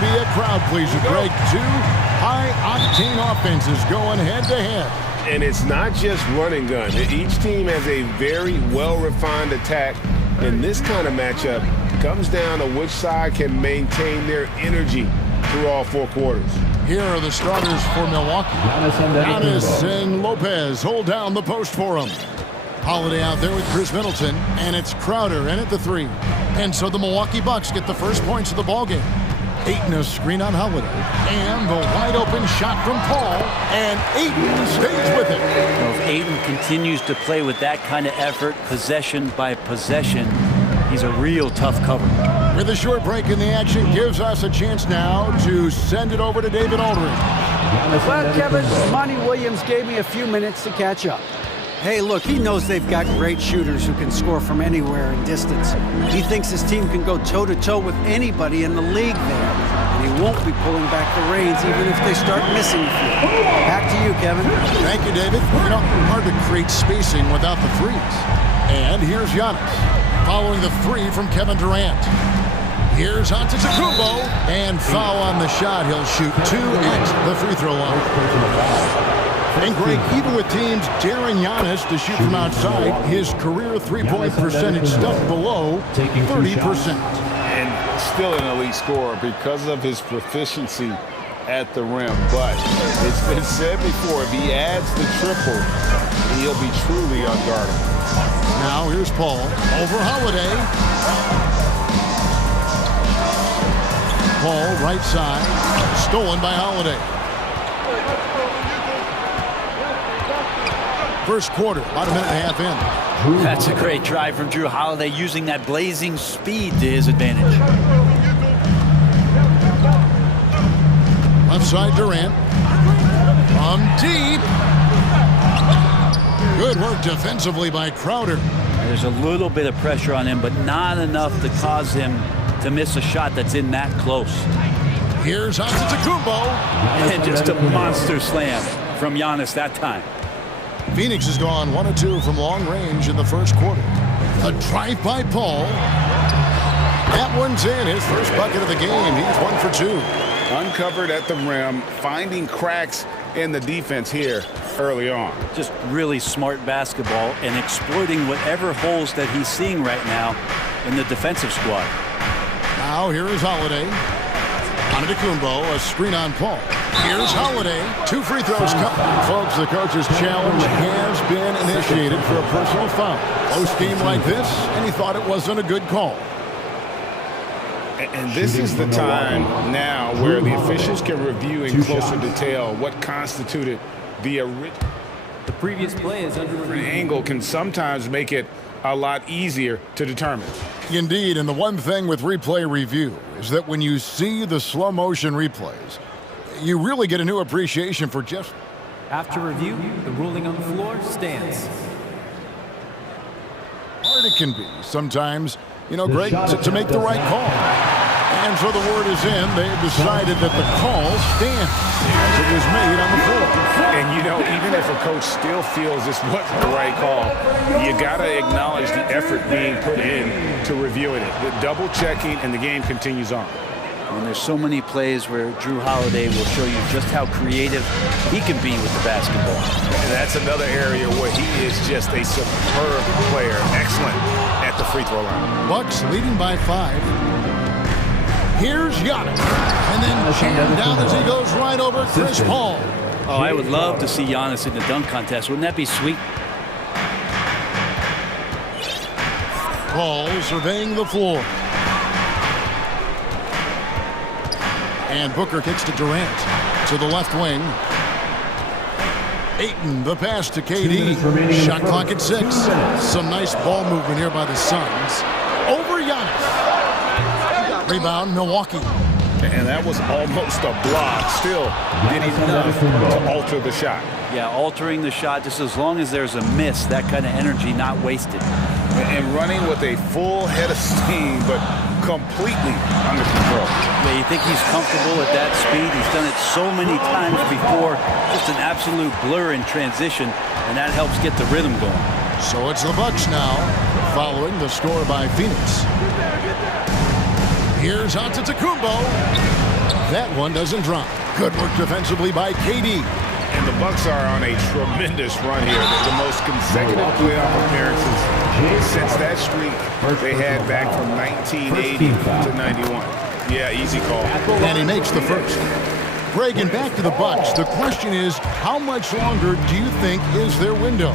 be a crowd pleaser, Greg. Two high-octane offenses going head-to-head. And it's not just run and gun. Each team has a very well-refined attack. And this kind of matchup comes down to which side can maintain their energy through all 4 quarters. Here are the starters for Milwaukee. Giannis and Lopez hold down the post for him. Holiday out there with Chris Middleton, and it's Crowder in at the 3. And so the Milwaukee Bucks get the first points of the ballgame. Ayton a screen on Holiday, and the wide-open shot from Paul, and Ayton stays with it. Well, if Ayton continues to play with that kind of effort, possession by possession, he's a real tough cover. With a short break in the action, gives us a chance now to send it over to David Aldridge. Well, Kevin, Monty Williams gave me a few minutes to catch up. Hey, look, he knows they've got great shooters who can score from anywhere in distance. He thinks his team can go toe-to-toe with anybody in the league there. And he won't be pulling back the reins even if they start missing a few. Back to you, Kevin. Thank you, David. You know, hard to create spacing without the threes. And here's Giannis, following the 3 from Kevin Durant. Here's Antetokounmpo, and foul on the shot. He'll shoot 2 at the free throw line. And Greg, even with teams daring Giannis to shoot from outside, his career three-point percentage stuck below 30%. And still an elite scorer because of his proficiency at the rim. But it's been said before, if he adds the triple, he'll be truly unguardable. Now here's Paul over Holiday. Paul right side, stolen by Holiday. First quarter, about a minute and a half in. That's a great drive from Drew Holiday, using that blazing speed to his advantage. Left side Durant. From deep. Good work defensively by Crowder. There's a little bit of pressure on him, but not enough to cause him to miss a shot that's in that close. Here's Antetokounmpo. And just a monster slam from Giannis that time. Phoenix has gone 1 of 2 from long range in the first quarter. A drive by Paul. That one's in, his first bucket of the game. He's 1 for 2. Uncovered at the rim, finding cracks in the defense here early on. Just really smart basketball and exploiting whatever holes that he's seeing right now in the defensive squad. Now here is Holiday. Antetokounmpo, a screen on Paul. Here's Holiday. 2 free throws come. Folks, the coach's challenge has been initiated for a personal foul. Close game like this, and he thought it wasn't a good call. And this is the time now where the officials can review in closer detail what constituted the original. The previous play is under review. Angle can sometimes make it a lot easier to determine. Indeed, and the one thing with replay review is that when you see the slow motion replays, you really get a new appreciation for just... After review, the ruling on the floor stands. Hard it can be sometimes, you know, Greg, to make the right call. And so the word is in. They've decided that the call stands as it was made on the floor. And, you know, even if a coach still feels this wasn't the right call, you got to acknowledge the effort being put in to reviewing it. The double checking, and the game continues on. And there's so many plays where Drew Holiday will show you just how creative he can be with the basketball. And that's another area where he is just a superb player. Excellent at the free throw line. Bucks leading by 5. Here's Giannis, and then jammed down as he goes right over Chris Paul. Oh, I would love to see Giannis in the dunk contest. Wouldn't that be sweet? Paul surveying the floor. And Booker kicks to Durant to the left wing. Ayton, the pass to KD. Shot clock at 6. Some nice ball movement here by the Suns. Over Giannis. Rebound, Milwaukee. And that was almost a block. Still did enough to alter the shot. Yeah, altering the shot, just as long as there's a miss, that kind of energy not wasted. And running with a full head of steam, but completely under control. Yeah, you think he's comfortable at that speed? He's done it so many times before. Just an absolute blur in transition, and that helps get the rhythm going. So it's the Bucks now, following the score by Phoenix. Here's Antetokounmpo. That one doesn't drop. Good work defensively by KD. And the Bucks are on a tremendous run here. They're the most consecutive playoff appearances since that streak they had back from 1980 to 91. Yeah, easy call. And he makes the first. Greg, and back to the Bucks. The question is, how much longer do you think is their window?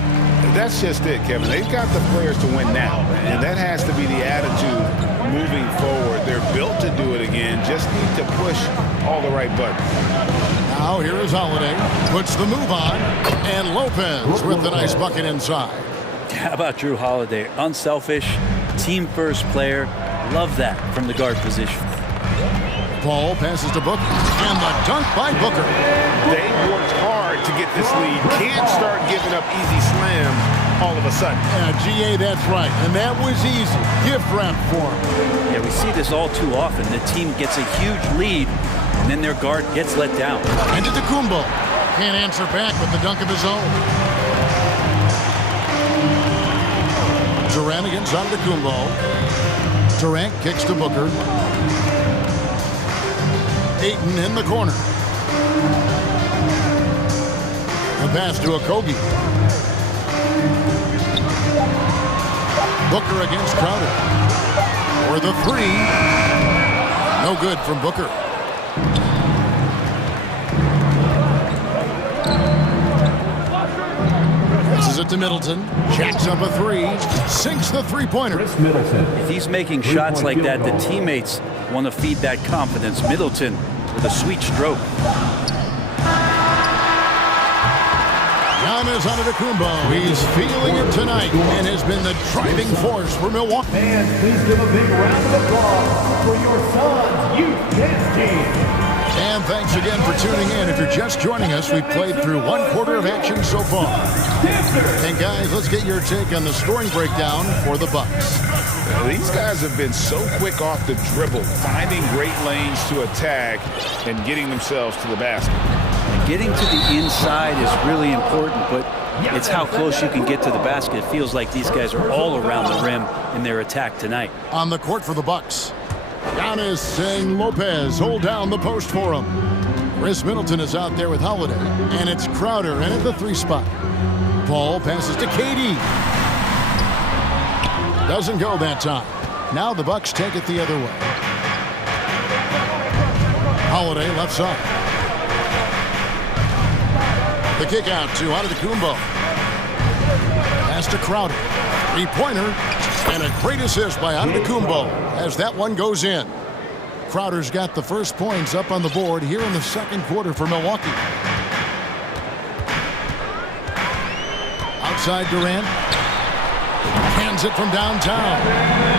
That's just it, Kevin. They've got the players to win now, and that has to be the attitude moving forward. They're built to do it again, just need to push all the right buttons. Now here is Holiday, puts the move on, and Lopez with the nice bucket inside. How about Drew Holiday? Unselfish, team-first player. Love that from the guard position. Paul passes to Booker, and the dunk by Booker. They worked hard to get this lead. Can't start giving up easy slams all of a sudden. Yeah, GA, that's right. And that was easy. Gift wrap for him. Yeah, we see this all too often. The team gets a huge lead, and then their guard gets let down. And to Kumbo. Can't answer back with the dunk of his own. Durant against Antetokounmpo. Durant kicks to Booker. Ayton in the corner. The pass to Okogie. Booker against Crowder. For the three. No good from Booker. Passes it to Middleton. Jacks up a three. Sinks the three-pointer. If he's making shots like that, the teammates want to feed that confidence. Middleton with a sweet stroke. Giannis Antetokounmpo. He's feeling it tonight and has been the driving force for Milwaukee. And please give a big round of applause for your son's youth dance team. And thanks again for tuning in. If you're just joining us, we've played through one quarter of action so far. And guys, let's get your take on the scoring breakdown for the Bucks. These guys have been so quick off the dribble, finding great lanes to attack and getting themselves to the basket. Getting to the inside is really important, but it's how close you can get to the basket. It feels like these guys are all around the rim in their attack tonight. On the court for the Bucks, Giannis and Lopez hold down the post for him. Chris Middleton is out there with Holiday, and it's Crowder in at the three spot. Paul passes to KD. Doesn't go that time. Now the Bucks take it the other way. Holiday left side. The kick out to Antetokounmpo. Pass to Crowder. Three-pointer. And a great assist by Antetokounmpo as that one goes in. Crowder's got the first points up on the board here in the second quarter for Milwaukee. Outside Durant. Hands it from downtown.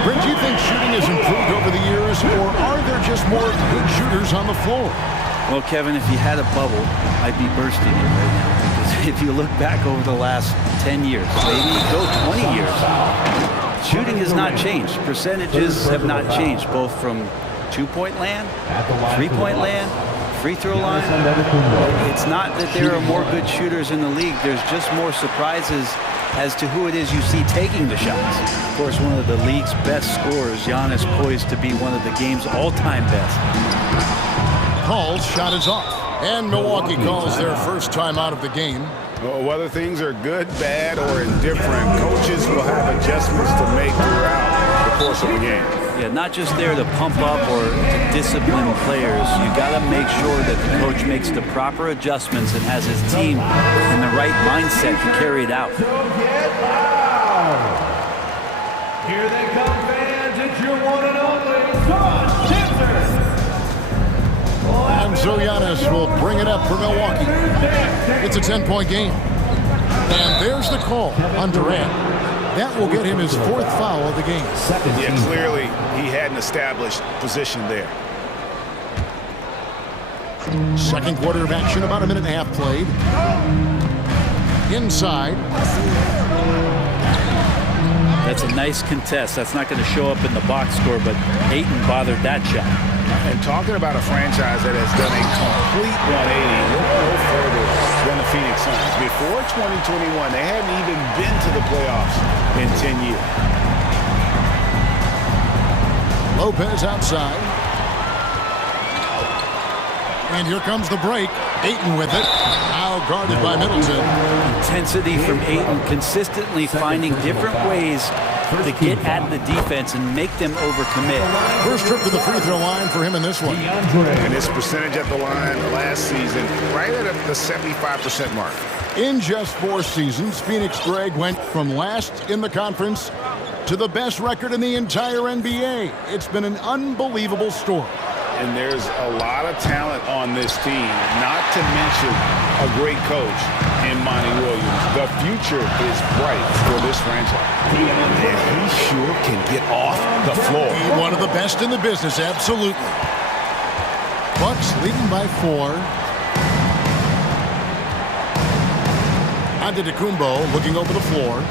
Brent, do you think shooting has improved over the years, or are there just more good shooters on the floor? Well, Kevin, if you had a bubble, I'd be bursting it right now. Because if you look back over the last 10 years, maybe go 20 years, shooting has not changed. Percentages have not changed, both from two-point land, three-point land, free throw line. It's not that there are more good shooters in the league. There's just more surprises as to who it is you see taking the shots. Of course, one of the league's best scorers, Giannis, poised to be one of the game's all-time best. Paul's shot is off. And Milwaukee calls their first time out of the game. Whether things are good, bad, or indifferent, coaches will have adjustments to make throughout the course of the game. Yeah, not just there to pump up or to discipline players. You got to make sure that the coach makes the proper adjustments and has his team in the right mindset to carry it out. So get loud. Here they come, fans. It's your one and only Son Dancer. And so Giannis will bring it up for Milwaukee. It's a 10-point game. And there's the call on Durant. That will get him his fourth foul of the game. Yeah, clearly he had an established position there. Second quarter of action, about a minute and a half played. Inside. That's a nice contest. That's not going to show up in the box score, but Ayton bothered that shot. And talking about a franchise that has done a complete 180, look no further than the Phoenix Suns. Before 2021, they hadn't even been to the playoffs in 10 years. Lopez outside. And here comes the break. Ayton with it. Now guarded by Middleton. Intensity from Ayton, consistently finding different ways to get at the defense and make them overcommit. First trip to the free throw line for him in this one. And his percentage at the line last season, right at the 75% mark. In just 4 seasons, Phoenix Greg went from last in the conference to the best record in the entire NBA. It's been an unbelievable story. And there's a lot of talent on this team, not to mention a great coach in Monty Williams. The future is bright for this franchise. And he sure can get off the floor. One of the best in the business, absolutely. Bucks leading by 4. Antetokounmpo looking over the floor.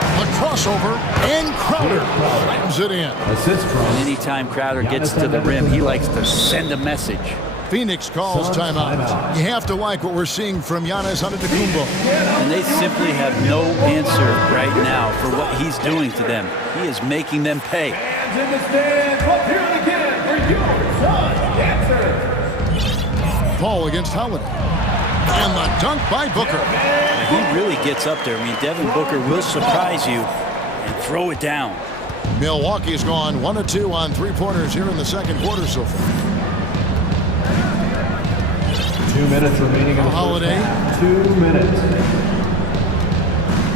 A crossover, and Crowder slams it in. And anytime Crowder gets to the rim, he likes to send a message. Phoenix calls timeout. You have to like what we're seeing from Giannis Antetokounmpo. And they simply have no answer right now for what he's doing to them. He is making them pay. Fans in the stands, let's hear it again for your son, answer. Paul against Holiday. And the dunk by Booker. He really gets up there. I mean, Devin Booker will surprise you and throw it down. Milwaukee's gone 1 of 2 on 3-pointers here in the second quarter so far. 2 minutes remaining in the Holiday. 2 minutes.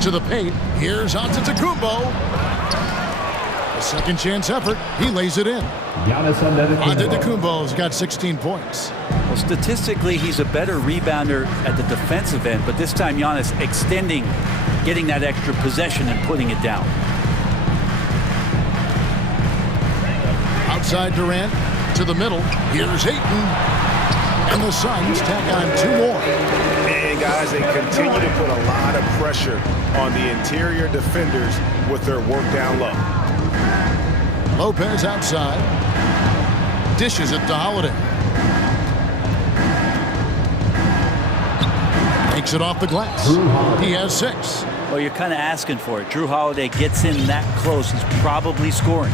To the paint. Here's Antetokounmpo. A second chance effort. He lays it in. Giannis Antetokounmpo's got 16 points. Well, statistically, he's a better rebounder at the defensive end, but this time Giannis extending, getting that extra possession and putting it down. Outside Durant to the middle. Here's Ayton. And the Suns tack on 2 more. And guys, they continue to put a lot of pressure on the interior defenders with their work down low. Lopez outside. Dishes it to Holiday. Takes it off the glass. He has 6. Well, you're kind of asking for it. Drew Holiday gets in that close. He's probably scoring.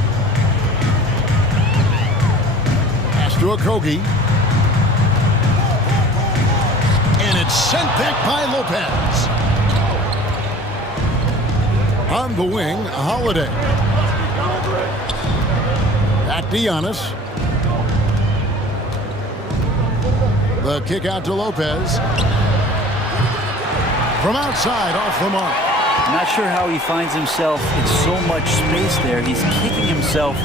Pass to Okogie. And it's sent back by Lopez. On the wing, Holiday. Back to Giannis. The kick out to Lopez. From outside, off the mark. I'm not sure how he finds himself in so much space there. He's kicking himself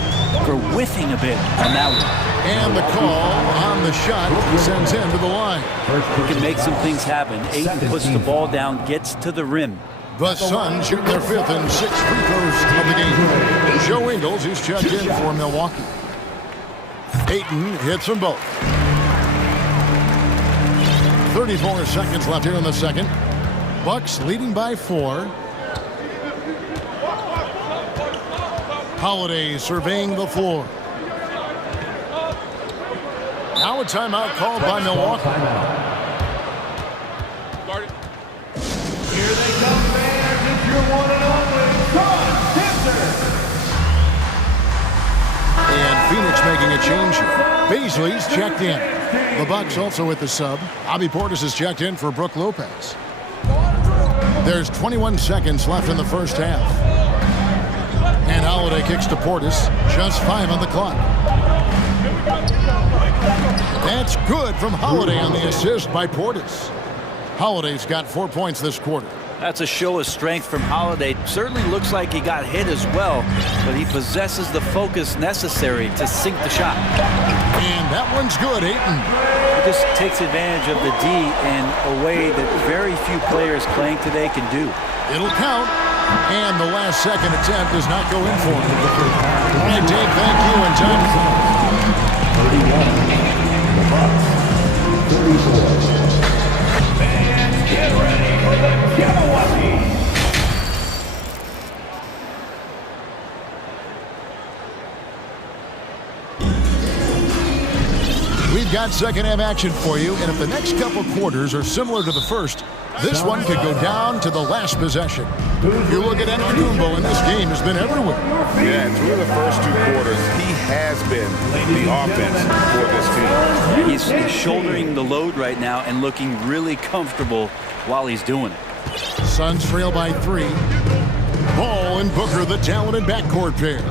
for whiffing a bit on that one. And the call on the shot sends him to the line. He can make some things happen. Ayton puts the ball down, gets to the rim. The Suns shooting their 5th and 6th free throws of the game. Joe Ingles is checked in for Milwaukee. Ayton hits them both. 34 seconds left here in the second. Bucks leading by 4. Holiday surveying the floor. Now a timeout called by Milwaukee. Here they come, fans. It's your one and only And Phoenix making a change here. Beasley's checked in. The Bucks also with the sub. Bobby Portis is checked in for Brook Lopez. There's 21 seconds left in the first half. And Holiday kicks to Portis. Just 5 on the clock. That's good from Holiday on the assist by Portis. Holiday's got 4 points this quarter. That's a show of strength from Holiday. Certainly looks like he got hit as well, but he possesses the focus necessary to sink the shot. And that one's good, Ayton. He just takes advantage of the D in a way that very few players playing today can do. It'll count. And the last second attempt does not go in for him. All right, Dave, thank you. And time. 31. The Bucks. 34. Fans, get ready for the Milwaukee. We've got second half action for you, and if the next couple quarters are similar to the first, This one could go down to the last possession. You look at Antetokounmpo, and this game has been everywhere. Yeah, through the first 2 quarters, he has been the offense for this team. He's shouldering the load right now and looking really comfortable while he's doing it. Suns trail by 3. Ball and Booker, the talented backcourt pair.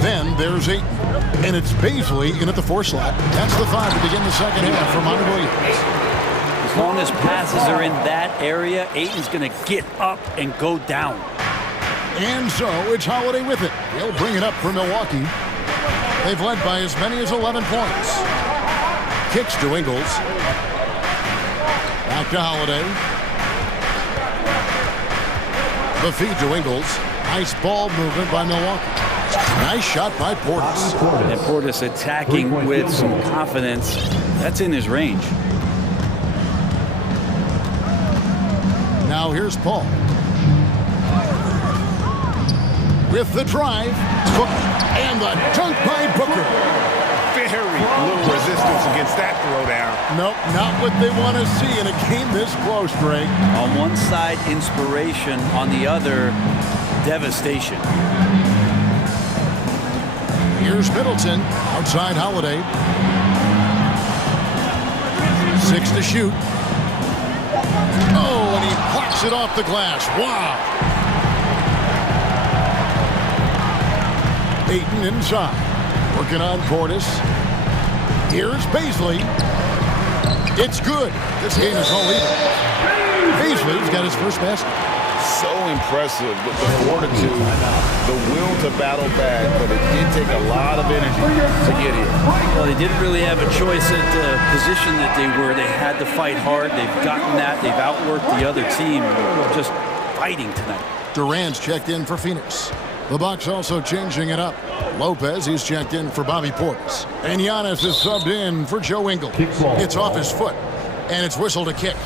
Then there's Ayton, and it's Baisley in at the 4 slot. That's the 5 to begin the second half for Monty Williams. As long as passes are in that area, Ayton's going to get up and go down. And so it's Holiday with it. He'll bring it up for Milwaukee. They've led by as many as 11 points. Kicks to Ingles. Back to Holiday. The feed to Ingles. Nice ball movement by Milwaukee. Nice shot by Portis. And Portis attacking with some confidence. That's in his range. Now here's Paul. With the drive, Booker, and the dunk by Booker. Very little resistance against that throwdown. Nope, not what they want to see in a game this close, Greg. On one side, inspiration. On the other, devastation. Here's Middleton, outside Holiday. 6 to shoot. Oh, and he plucks it off the glass. Wow. Ayton inside. Working on Portis. Here's Baisley. It's good. This game is all even. Baisley's got his first basket. So impressive with the fortitude, the will to battle back, but it did take a lot of energy to get here. Well, they didn't really have a choice at the position that they were. They had to fight hard. They've gotten that. They've outworked the other team. Just fighting tonight. Durant's checked in for Phoenix. The Bucks also changing it up. Lopez, he's checked in for Bobby Portis. And Giannis is subbed in for Joe Ingles. It's off his foot, and it's whistled a kick.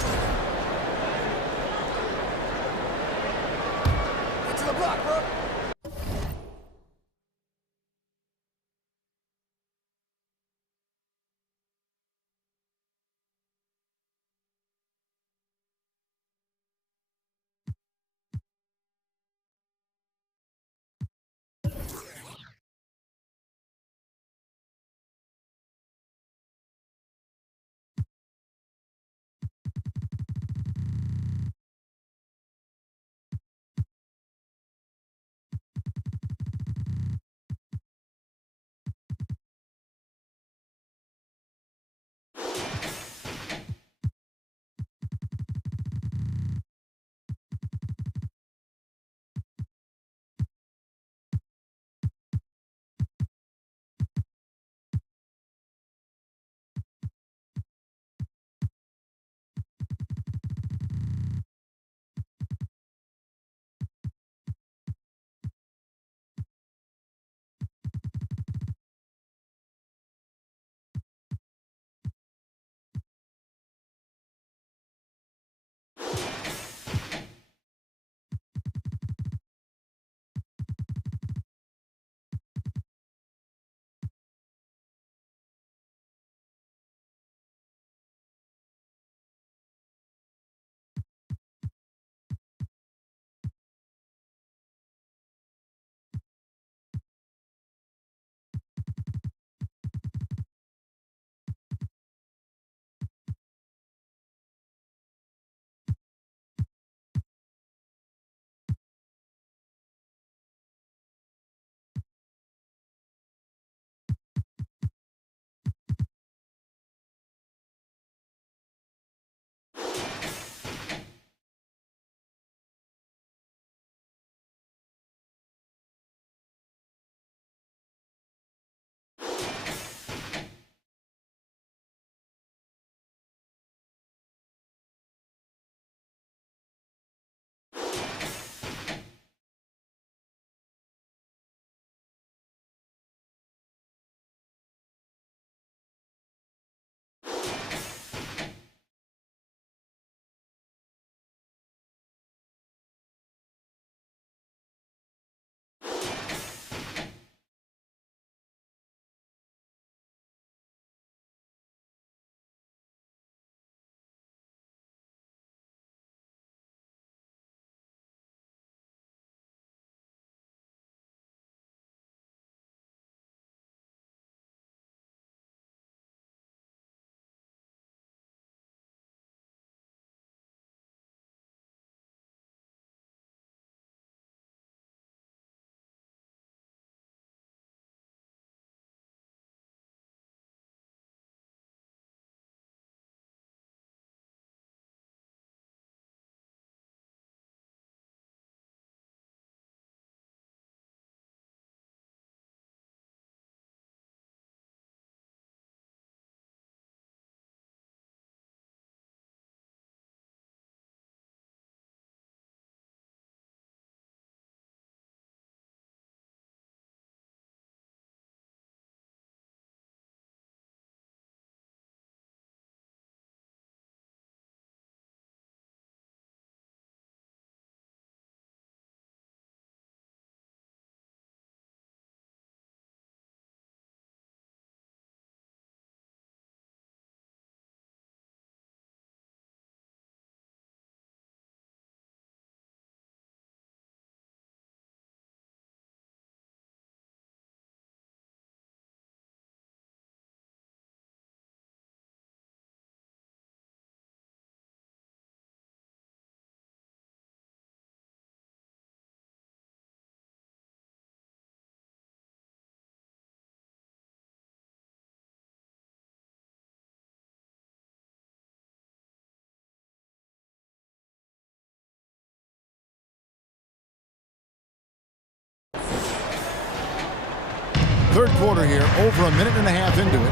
third quarter here, over a minute and a half into it.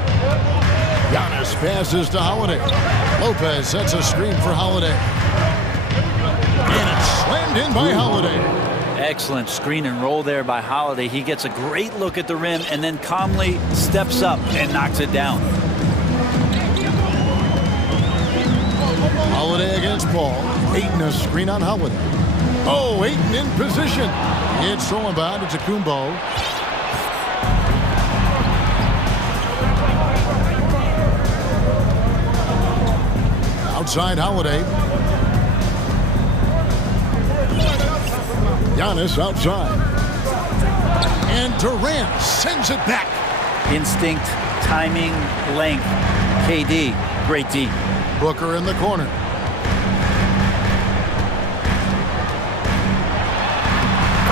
Giannis passes to Holiday. Lopez sets a screen for Holiday. And it's slammed in by Holiday. Excellent screen and roll there by Holiday. He gets a great look at the rim and then calmly steps up and knocks it down. Holiday against Paul. Ayton a screen on Holiday. Oh, Ayton in position. It's thrown by to Kumbo. Outside Holiday. Giannis outside. And Durant sends it back. Instinct, timing, length. KD, great D. Booker in the corner.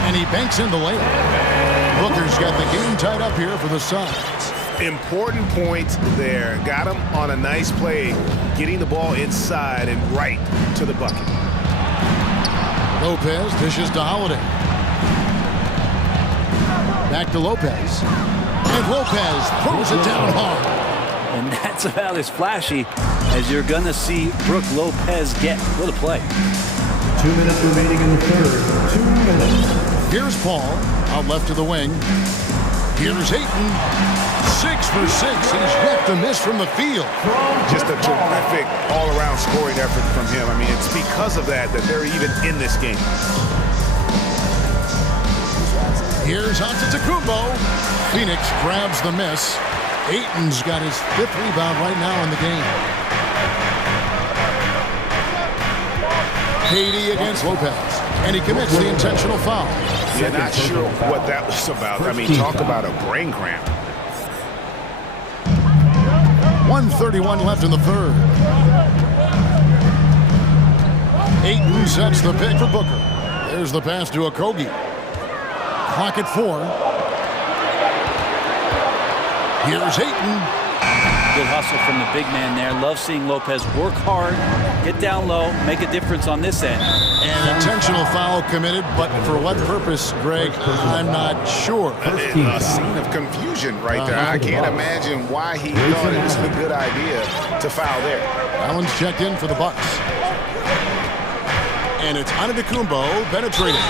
And he banks in the layup. Booker's got the game tied up here for the Suns. Important points there. Got him on a nice play, getting the ball inside and right to the bucket. Lopez dishes to Holiday. Back to Lopez. And Lopez throws it down hard. And that's about as flashy as you're going to see Brook Lopez get. What a play. 2 minutes remaining in the third. 2 minutes. Here's Paul, out left to the wing. Here's Ayton. 6 for 6. He's yet to miss from the field. Just a terrific all-around scoring effort from him. I mean, it's because of that they're even in this game. Here's Antetokounmpo. Phoenix grabs the miss. Ayton's got his 5th rebound right now in the game. KD against Lopez. And he commits the intentional foul. Yeah, not sure what that was about. I mean, talk about a brain cramp. 1:31 left in the third. Ayton sets the pick for Booker. There's the pass to Okogie. Clock at 4. Here's Ayton. Good hustle from the big man there. Love seeing Lopez work hard, get down low, make a difference on this end. An intentional foul committed, but for what purpose, Greg, I'm not sure. A scene of confusion right there. I can't imagine why he thought it was a good idea to foul there. Allen's checked in for the Bucks. And it's Antetokounmpo penetrating.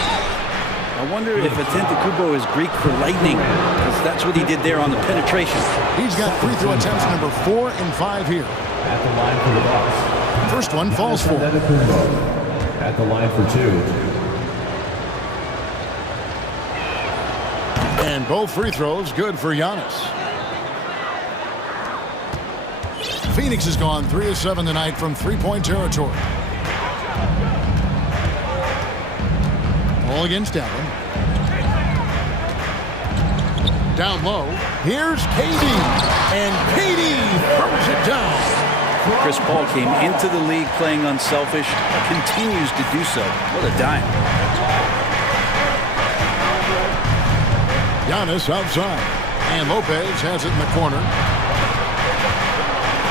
I wonder if Antetokounmpo is Greek for lightning, because that's what he did there on the penetration. He's got free throw attempts number 4 and 5 here. At the line for the Bucks. First one falls for. At the line for 2. And both free throws good for Giannis. Phoenix has gone 3 of 7 tonight from three-point territory. All against Allen. Down low. Here's KD. And KD throws it down. Chris Paul came into the league playing unselfish, continues to do so. What a dime. Giannis outside. And Lopez has it in the corner.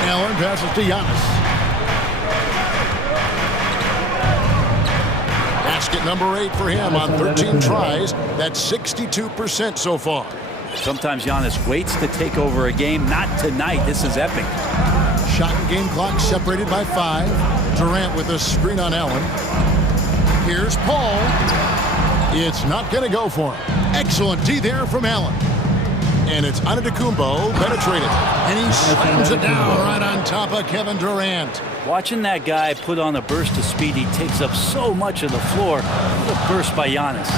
Allen passes to Giannis. Basket number 8 for him on 13 tries. That's 62% so far. Sometimes Giannis waits to take over a game. Not tonight. This is epic. Shot and game clock separated by 5. Durant with a screen on Allen. Here's Paul. It's not going to go for him. Excellent D there from Allen. And it's Antetokounmpo penetrated. And he slams it down right on top of Kevin Durant. Watching that guy put on a burst of speed, he takes up so much of the floor. What a burst by Giannis.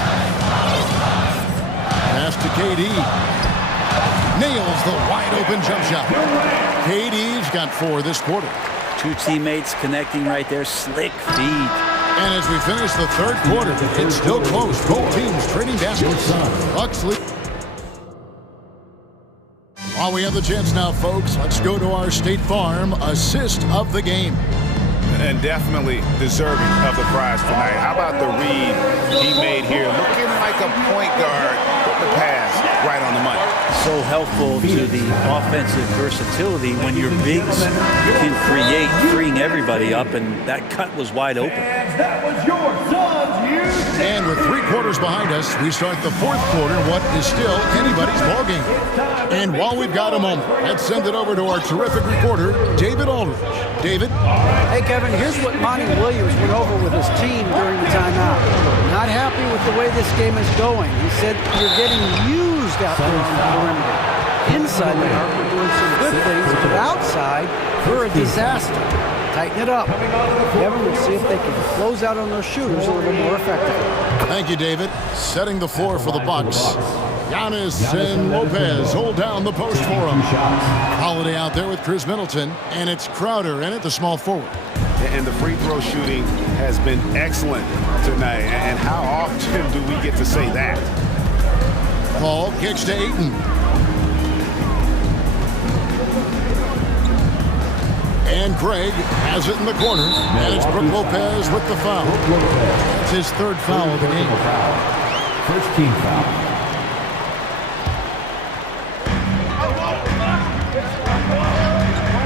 Pass to KD. Nails the wide-open jump shot. KD's got 4 this quarter. 2 teammates connecting right there. Slick feed. And as we finish the third quarter, it's still close. Both teams trading baskets. Bucks lead. While we have the chance now, folks, let's go to our State Farm assist of the game. And definitely deserving of the prize tonight. How about the read he made here? Looking like a point guard. Put the pass right on the money. So helpful to the offensive versatility when your bigs can create, freeing everybody up, and that cut was wide open. And that was your Suns. And with 3 quarters behind us, we start the 4th quarter, what is still anybody's ballgame. And while we've got a moment, let's send it over to our terrific reporter, David Aldridge. David? Hey, Kevin, here's what Monty Williams went over with his team during the timeout. Not happy with the way this game is going. He said, you're getting used out there on the perimeter. Inside the arc, we're doing some good things, but outside, we're a disaster. Tighten it up. Kevin, we'll see if they can close out on those shooters a little more effectively. Thank you, David. Setting the floor for the Bucks. Giannis and Lopez hold down the post for him. Holiday out there with Chris Middleton, and it's Crowder in at the small forward. And the free throw shooting has been excellent tonight. And how often do we get to say that? Paul kicks to Ayton. And Craig has it in the corner. And it's Brook Lopez with the foul. That's his 3rd foul of the game. First team foul.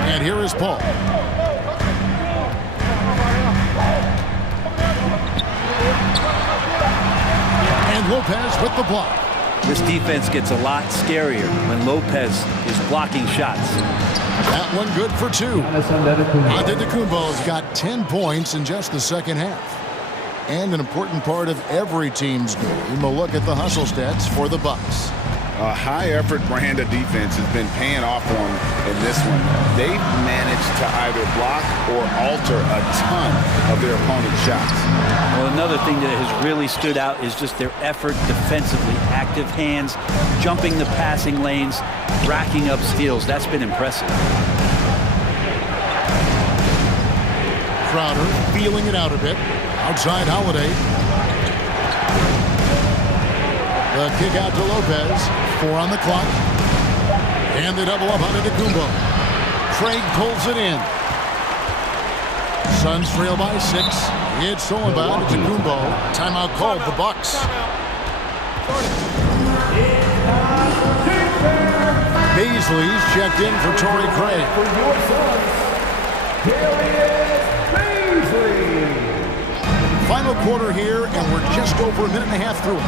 And here is Paul. And Lopez with the block. This defense gets a lot scarier when Lopez is blocking shots. That one good for 2. Antetokounmpo's got 10 points in just the second half. And an important part of every team's game, a look at the hustle stats for the Bucks. A high-effort brand of defense has been paying off for them in this one. They've managed to either block or alter a ton of their opponent's shots. Well, another thing that has really stood out is just their effort defensively. Active hands, jumping the passing lanes, racking up steals. That's been impressive. Crowder feeling it out a bit. Outside Holiday. The kick out to Lopez. 4 on the clock. And they double up on Antetokounmpo. Craig pulls it in. Suns trail by 6. It's stolen by Antetokounmpo. Timeout called the Bucks. Beasley's checked in for Torrey Craig. Final quarter here, and we're just over a minute and a half through it.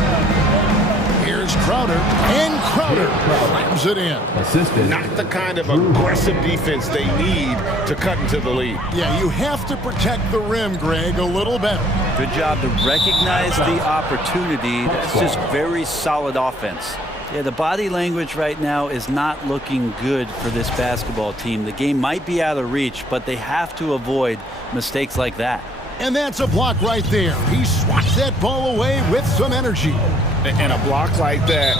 Here's Crowder, and Crowder slams it in. Not the kind of aggressive defense they need to cut into the lead. Yeah, you have to protect the rim, Greg, a little better. Good job to recognize the opportunity. That's just very solid offense. Yeah, the body language right now is not looking good for this basketball team. The game might be out of reach, but they have to avoid mistakes like that. And that's a block right there. He swats that ball away with some energy. And a block like that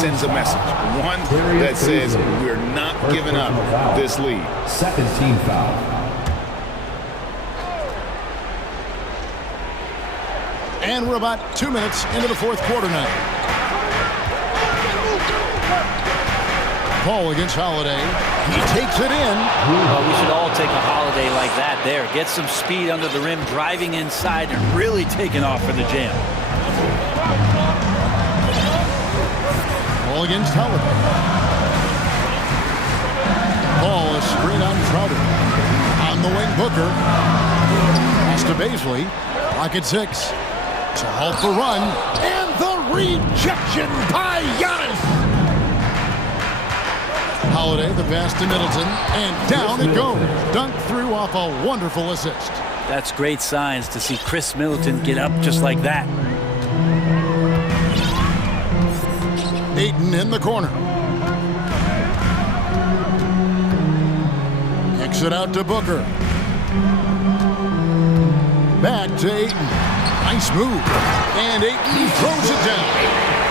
sends a message. One that says we're not giving up this lead. Second team foul. And we're about 2 minutes into the 4th quarter now. Paul against Holiday. He takes it in. Well, we should all take a Holiday like that there. Get some speed under the rim, driving inside, and really taking off for the jam. Paul against Holiday. Paul is screen on Crowder. On the wing, Booker. Pass to Beasley. Clock at 6. To halt the run. And the rejection by Giannis. Holiday, the pass to Middleton, and down it goes. Dunked through off a wonderful assist. That's great signs to see Chris Middleton get up just like that. Ayton in the corner. Kicks it out to Booker. Back to Ayton. Nice move. And Ayton throws it down.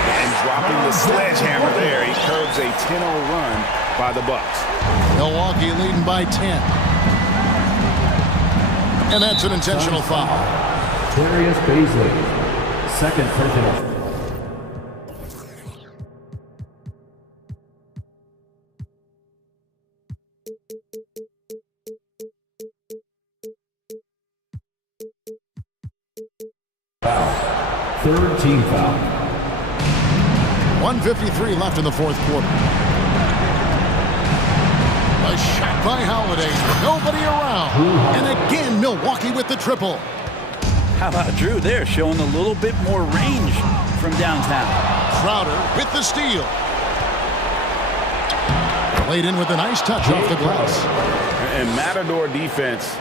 And dropping the sledgehammer there, he curbs a 10-0 run by the Bucks. Milwaukee leading by 10. And that's an intentional foul. Darius Beasley, second personal. Foul. Third team foul. 1:53 left in the 4th quarter. A shot by Holiday. Nobody around. And again, Milwaukee with the triple. How about Drew there, showing a little bit more range from downtown. Crowder with the steal. Laid in with a nice touch off the glass. And Matador defense,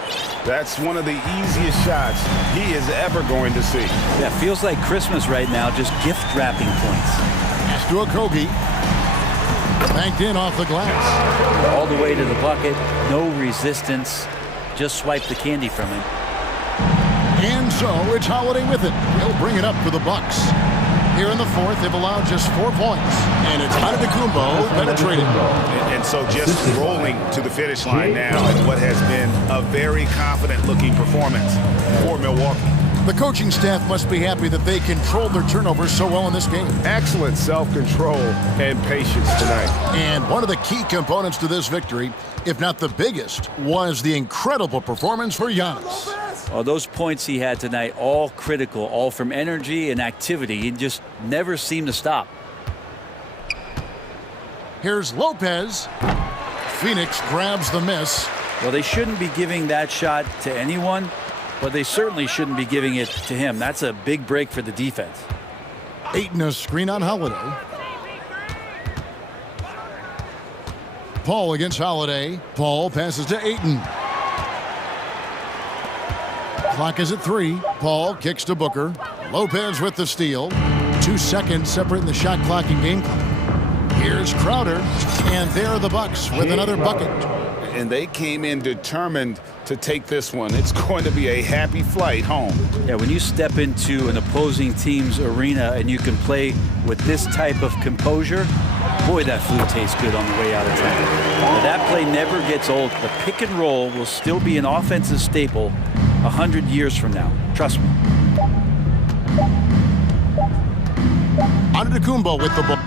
that's one of the easiest shots he is ever going to see. Yeah, feels like Christmas right now, just gift wrapping points. Pass to Okogie. Banked in off the glass. All the way to the bucket, no resistance, just swipe the candy from him. And so it's Holiday with it. He'll bring it up for the Bucks. Here in the fourth, they've allowed just 4 points. And it's Antetokounmpo penetrating. And so just rolling to the finish line now in what has been a very confident-looking performance for Milwaukee. The coaching staff must be happy that they controlled their turnovers so well in this game. Excellent self-control and patience tonight. And one of the key components to this victory, if not the biggest, was the incredible performance for Giannis. Oh, those points he had tonight, all critical, all from energy and activity. He just never seemed to stop. Here's Lopez. Phoenix grabs the miss. Well, they shouldn't be giving that shot to anyone, but they certainly shouldn't be giving it to him. That's a big break for the defense. Ayton a screen on Holiday. Paul against Holiday. Paul passes to Ayton. Clock is at 3. Paul kicks to Booker. Lopez with the steal. 2 seconds separating the shot clock and game clock. Here's Crowder, and there are the Bucks with another bucket. And they came in determined to take this one. It's going to be a happy flight home. Yeah, when you step into an opposing team's arena and you can play with this type of composure, boy, that food tastes good on the way out of town. Now, that play never gets old. The pick and roll will still be an offensive staple 100 years from now. Trust me. Antetokounmpo with the ball.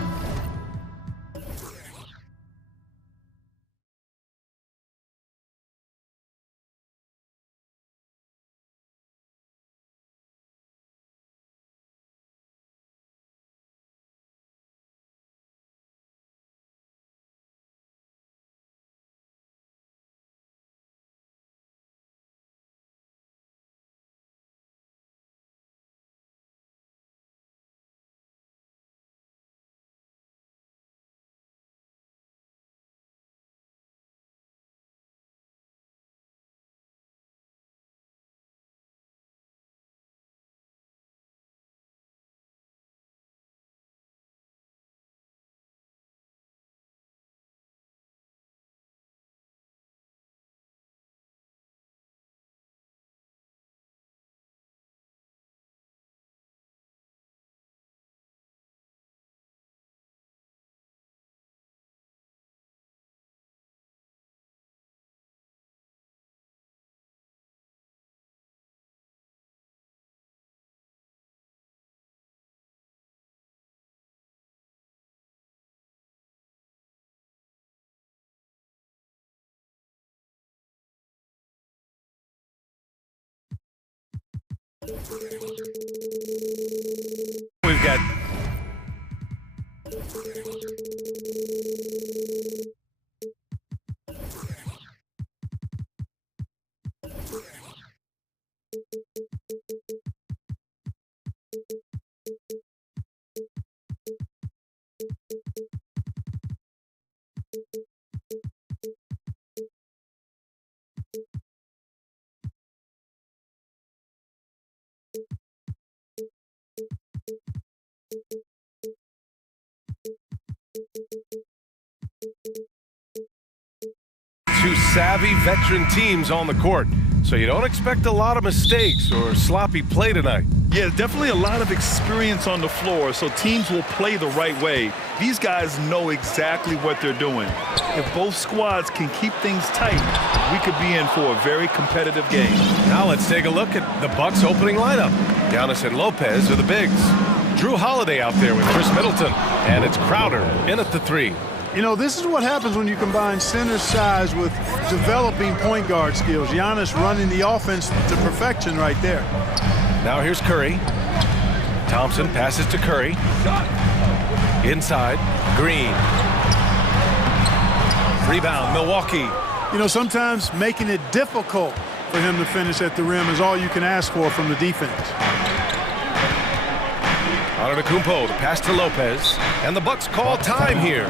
We've got two savvy veteran teams on the court, so you don't expect a lot of mistakes or sloppy play tonight. Yeah, definitely a lot of experience on the floor, so teams will play the right way. These guys know exactly what they're doing. If both squads can keep things tight, we could be in for a very competitive game. Now let's take a look at the Bucks' opening lineup. Giannis and Lopez are the bigs. Drew Holiday out there with Chris Middleton, and it's Crowder in at the 3. You know, this is what happens when you combine center size with developing point guard skills. Giannis running the offense to perfection right there. Now here's Curry. Thompson passes to Curry. Inside, Green. Rebound, Milwaukee. You know, sometimes making it difficult for him to finish at the rim is all you can ask for from the defense. Antetokounmpo, the pass to Lopez, and the Bucks call time here.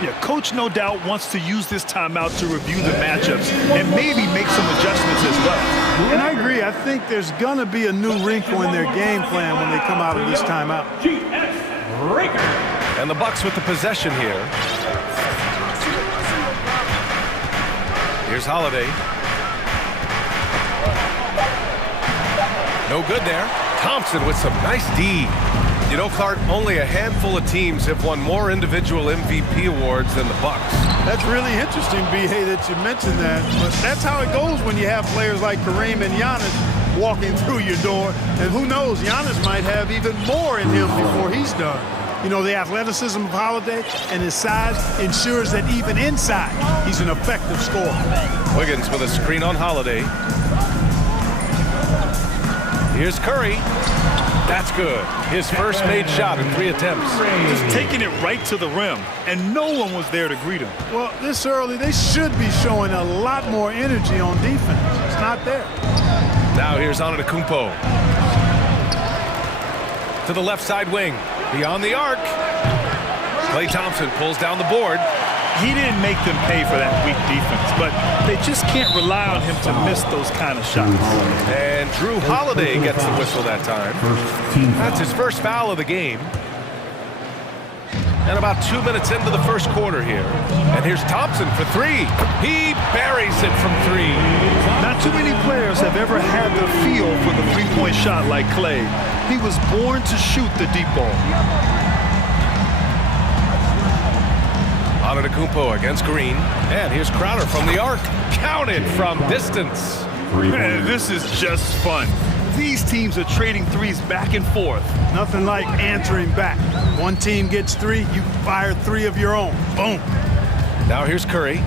Yeah, coach no doubt wants to use this timeout to review the matchups and maybe make some adjustments as well. And I agree. I think there's going to be a new wrinkle in their game plan when they come out of this timeout. And the Bucks with the possession here. Here's Holiday. No good there. Thompson with some nice D. You know, Clark, only a handful of teams have won more individual MVP awards than the Bucks. That's really interesting, B.A., that you mentioned that. But that's how it goes when you have players like Kareem and Giannis walking through your door. And who knows, Giannis might have even more in him before he's done. You know, the athleticism of Holiday and his size ensures that even inside, he's an effective scorer. Wiggins with a screen on Holiday. Here's Curry. That's good. His first made shot in 3 attempts. Just taking it right to the rim, and no one was there to greet him. Well, this early, they should be showing a lot more energy on defense. It's not there. Now here's Antetokounmpo. To the left side wing. Beyond the arc. Klay Thompson pulls down the board. He didn't make them pay for that weak defense, but they just can't rely on him to miss those kind of shots. And Drew Holiday gets the whistle that time. That's his first foul of the game. And about 2 minutes into the first quarter here. And here's Thompson for 3. He buries it from 3. Not too many players have ever had the feel for the three-point shot like Klay. He was born to shoot the deep ball. Antetokounmpo against Green. And here's Crowder from the arc. Counted from distance. Man, this is just fun. These teams are trading threes back and forth. Nothing like answering back. One team gets 3, you fire 3 of your own. Boom. Now here's Curry.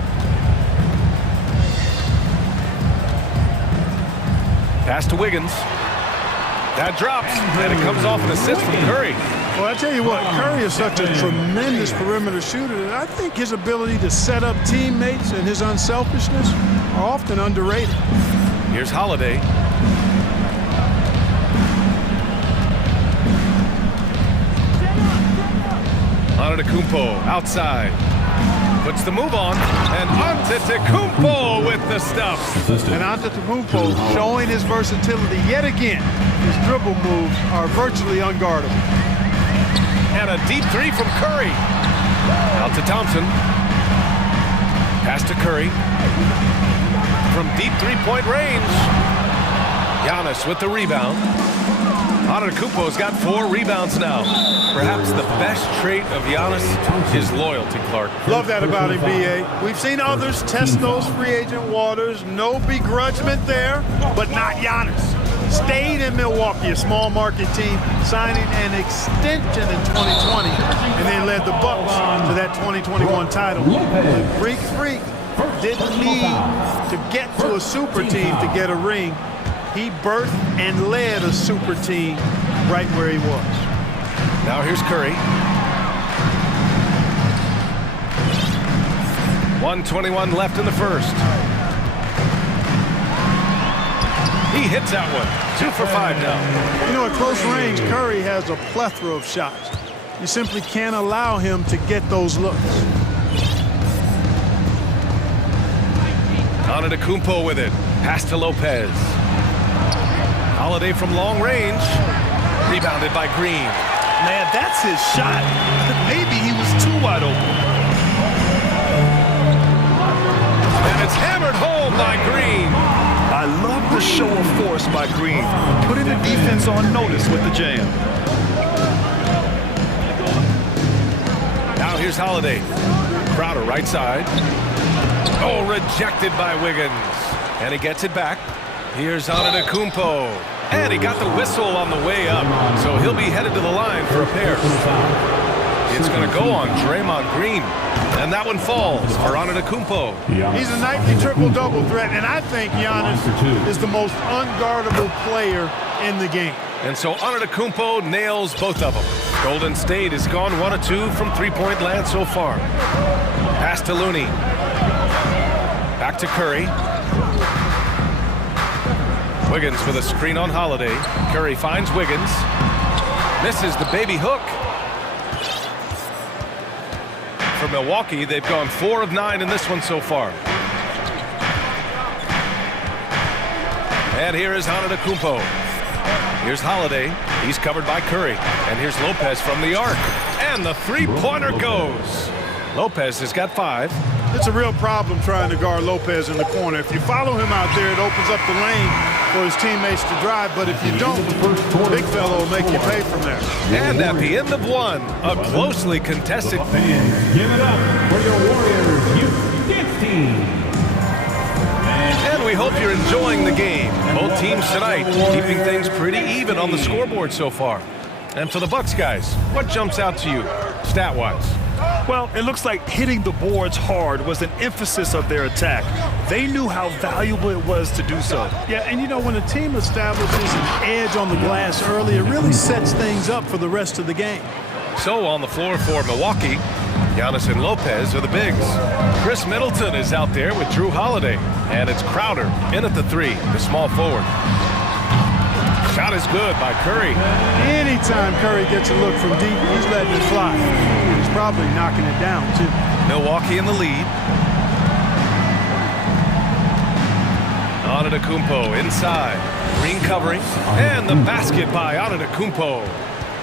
Pass to Wiggins. That drops, and it comes off an assist from Curry. Well, I tell you what, Curry is such a tremendous perimeter shooter that I think his ability to set up teammates and his unselfishness are often underrated. Here's Holiday. Antetokounmpo outside. Puts the move on, and Antetokounmpo with the stuff. And Antetokounmpo showing his versatility yet again. His dribble moves are virtually unguardable. And a deep 3 from Curry. Out to Thompson. Pass to Curry. From deep 3-point range. Giannis with the rebound. Antetokounmpo's got 4 rebounds now. Perhaps the best trait of Giannis is loyalty, Clark. Love that about him, B.A. We've seen others test those free agent waters. No begrudgment there, but not Giannis. Stayed in Milwaukee, a small market team, signing an extension in 2020, and then led the Bucks to that 2021 title. Freak didn't need to get to a super team to get a ring. He birthed and led a super team right where he was. Now here's Curry. 1:21 left in the first. He hits that one. 2 for 5 now. You know, at close range, Curry has a plethora of shots. You simply can't allow him to get those looks. Antetokounmpo with it. Pass to Lopez. Holiday from long range. Rebounded by Green. Man, that's his shot. Maybe he was too wide open. And it's hammered home by Green. I love the show of force by Green, putting the defense on notice with the jam. Now here's Holiday. Crowder right side. Oh, rejected by Wiggins. And he gets it back. Here's Antetokounmpo. And he got the whistle on the way up. So he'll be headed to the line for a pair. It's going to go on Draymond Green. And that one falls for Antetokounmpo. He's a nightly triple-double threat, and I think Giannis is the most unguardable player in the game. And so Antetokounmpo nails both of them. Golden State has gone 1 of 2 from three-point land so far. Pass to Looney. Back to Curry. Wiggins with a screen on Holiday. Curry finds Wiggins. Misses the baby hook. For Milwaukee, they've gone 4 of 9 in this one so far. And here is Antetokounmpo. Here's Holiday. He's covered by Curry. And here's Lopez from the arc. And the three-pointer goes. Lopez has got 5. It's a real problem trying to guard Lopez in the corner. If you follow him out there, it opens up the lane for his teammates to drive. But if you don't, the big fellow will make you pay from there. And at the end of one, a closely contested. Fans, give it up for your Warriors Youth Dance Team. And we hope you're enjoying the game. Both teams tonight keeping things pretty even on the scoreboard so far. And for the Bucks guys, what jumps out to you, stat-wise? Well, it looks like hitting the boards hard was an emphasis of their attack. They knew how valuable it was to do so. Yeah, and you know, when a team establishes an edge on the glass early, it really sets things up for the rest of the game. So on the floor for Milwaukee, Giannis and Lopez are the bigs. Chris Middleton is out there with Drew Holiday. And it's Crowder in at the 3, the small forward. Shot is good by Curry. Anytime Curry gets a look from deep, he's letting it fly. He's probably knocking it down, too. Milwaukee in the lead. Antetokounmpo inside. Green covering. And the basket by Antetokounmpo.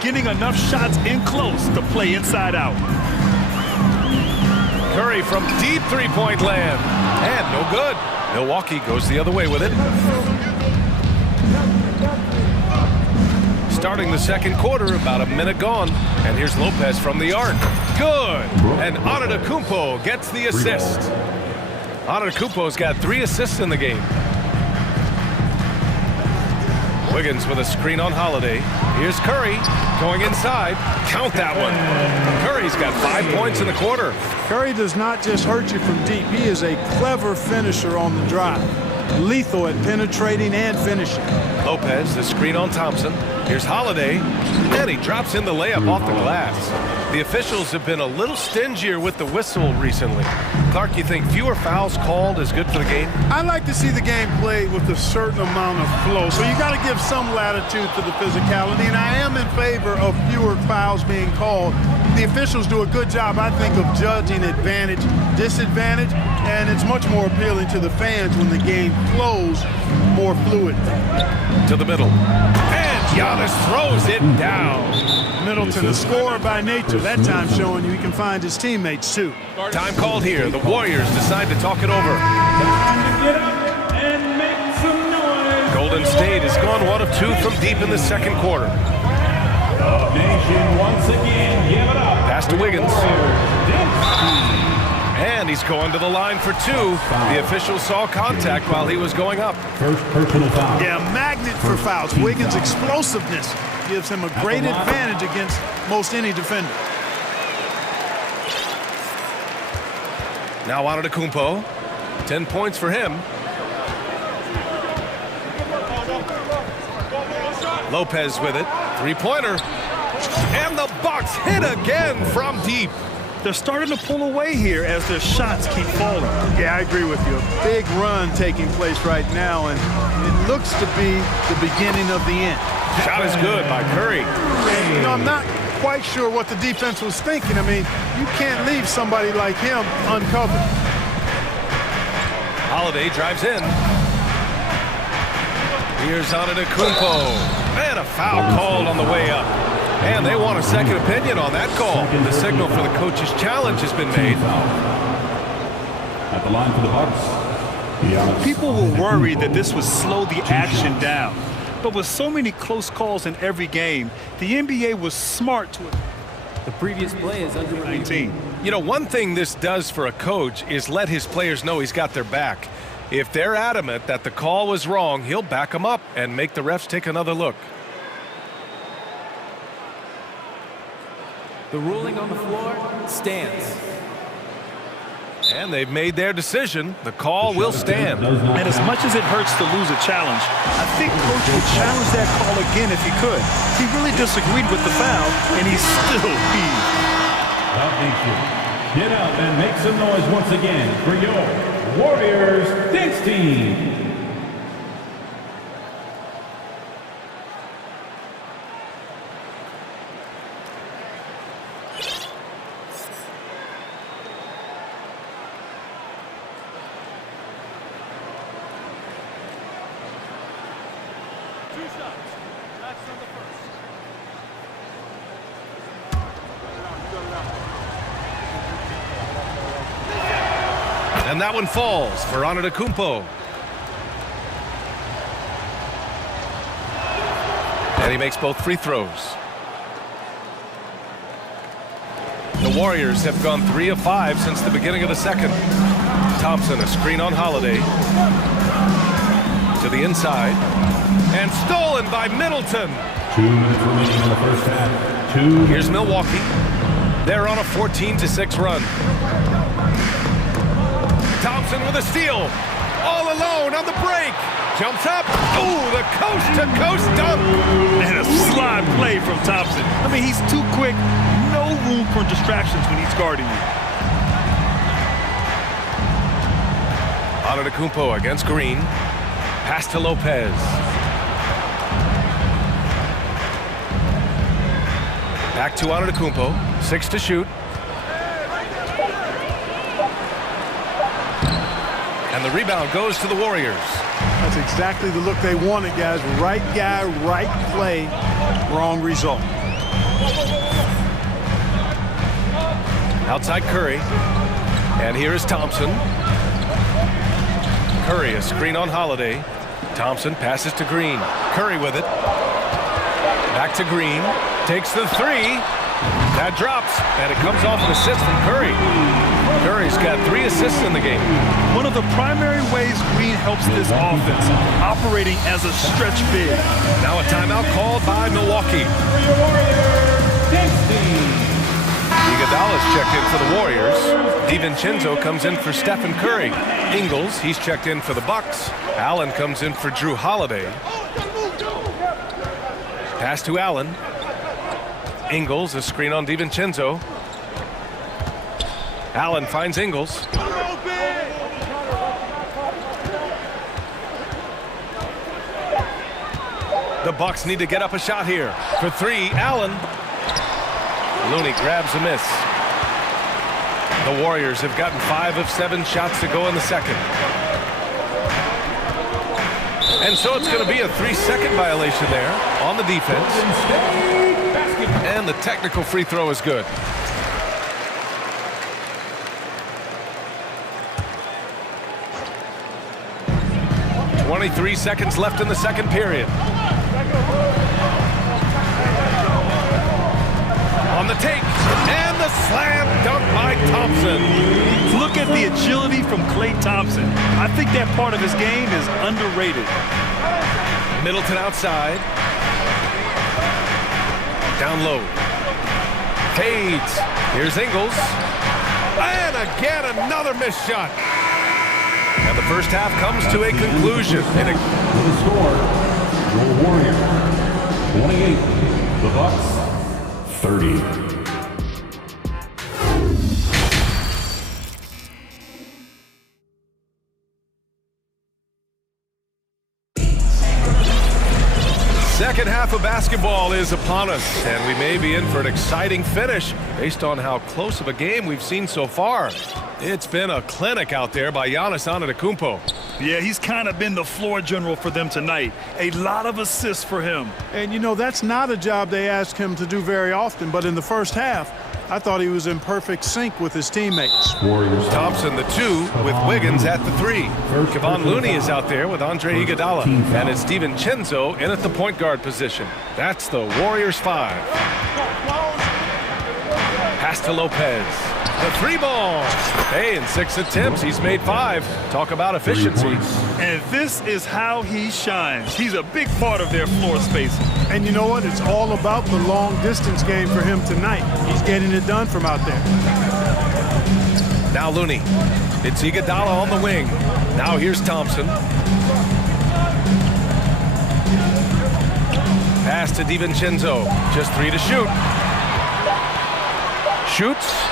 Getting enough shots in close to play inside out. Curry from deep three-point land. And no good. Milwaukee goes the other way with it. Starting the second quarter, about a minute gone. And here's Lopez from the arc. Good. And Antetokounmpo gets the assist. Antetokounmpo's got 3 assists in the game. Wiggins with a screen on Holiday. Here's Curry going inside. Count that one. Curry's got 5 points in the quarter. Curry does not just hurt you from deep. He is a clever finisher on the drive. Lethal at penetrating and finishing. Lopez, the screen on Thompson. Here's Holiday, and he drops in the layup off the glass. The officials have been a little stingier with the whistle recently. Clark, you think fewer fouls called is good for the game? I like to see the game played with a certain amount of flow, so you got to give some latitude to the physicality, and I am in favor of fewer fouls being called. The officials do a good job, I think, of judging advantage, disadvantage, and it's much more appealing to the fans when the game flows more fluid. To the middle. And Giannis throws it down. Middleton, a scorer by nature, that time showing you he can find his teammates, too. Time called here. The Warriors decide to talk it over. Time to get up and make some noise. Golden State has gone 1 of 2 from deep in the second quarter. The nation once again, give it up. Pass to Wiggins. Warriors. And he's going to the line for 2. The official saw contact while he was going up. First personal foul. Yeah, magnet for fouls. Wiggins' explosiveness gives him a great advantage against most any defender. Now Antetokounmpo. 10 points for him. Lopez with it. 3-pointer. And the Bucks hit again from deep. They're starting to pull away here as their shots keep falling. Yeah, I agree with you. A big run taking place right now, and it looks to be the beginning of the end. Shot is good by Curry. You know, I'm not quite sure what the defense was thinking. I mean, you can't leave somebody like him uncovered. Holiday drives in. Here's Antetokounmpo. And a foul called on the way up. And they want a second opinion on that call. The signal for the coach's challenge has been made. At the line for the Bucks. People were worried that this would slow the action down. But with so many close calls in every game, the NBA was smart to it. The previous play is under 19. You know, one thing this does for a coach is let his players know he's got their back. If they're adamant that the call was wrong, he'll back them up and make the refs take another look. The ruling on the floor stands. And they've made their decision. The call will stand. And as much as it hurts to lose a challenge, I think Coach would challenge that call again if he could. He really disagreed with the foul, and he's still peeved. Get up and make some noise once again for your Warriors Dance Team. And that one falls for Antetokounmpo. And he makes both free throws. The Warriors have gone 3 of 5 since the beginning of the second. Thompson, a screen on Holiday. To the inside. And stolen by Middleton. 2 minutes remaining in the first half. Here's Milwaukee. They're on a 14-6 run. Thompson with a steal. All alone on the break. Jumps up. Ooh, the coast-to-coast dunk. And a slide play from Thompson. I mean, he's too quick. No room for distractions when he's guarding you. Antetokounmpo against Green. Pass to Lopez. Back to Antetokounmpo. 6 to shoot. And the rebound goes to the Warriors. That's exactly the look they wanted, guys. Right guy, right play, wrong result. Outside Curry. And here is Thompson. Curry, a screen on Holiday. Thompson passes to Green. Curry with it. Back to Green. Takes the three. That drops. And it comes off an assist from Curry. Curry's got 3 assists in the game. One of the primary ways Green helps this offense, operating as a stretch big. Now a timeout called by Milwaukee. Iguodala's checked in for the Warriors. DiVincenzo comes in for Stephen Curry. Ingles, he's checked in for the Bucks. Allen comes in for Drew Holiday. Pass to Allen. Ingles, a screen on DiVincenzo. Allen finds Ingles. The Bucks need to get up a shot here. For 3, Allen. Looney grabs a miss. The Warriors have gotten 5 of 7 shots to go in the second. And so it's going to be a 3-second violation there on the defense. And the technical free throw is good. 23 seconds left in the second period. On the take, and the slam dunk by Thompson. Look at the agility from Klay Thompson. I think that part of his game is underrated. Middleton outside. Down low. Fades. Here's Ingles. And again, another missed shot. And the first half comes to a conclusion. The score, the Warriors 28, the Bucks 30. Second half of basketball is upon us, and we may be in for an exciting finish based on how close of a game we've seen so far. It's been a clinic out there by Giannis Antetokounmpo. Yeah, he's kind of been the floor general for them tonight. A lot of assists for him. And, you know, that's not a job they ask him to do very often, but in the first half, I thought he was in perfect sync with his teammates. Thompson, the 2, with Wiggins at the 3. Kevon Looney is out there with Andre Iguodala. And it's DiVincenzo in at the point guard position. That's the Warriors 5. Pass to Lopez. The 3 ball. Hey, in 6 attempts, he's made 5. Talk about efficiency. And this is how he shines. He's a big part of their floor spacing. And you know what? It's all about the long distance game for him tonight. He's getting it done from out there. Now Looney. It's Iguodala on the wing. Now here's Thompson. Pass to DiVincenzo. Just 3 to shoot. Shoots.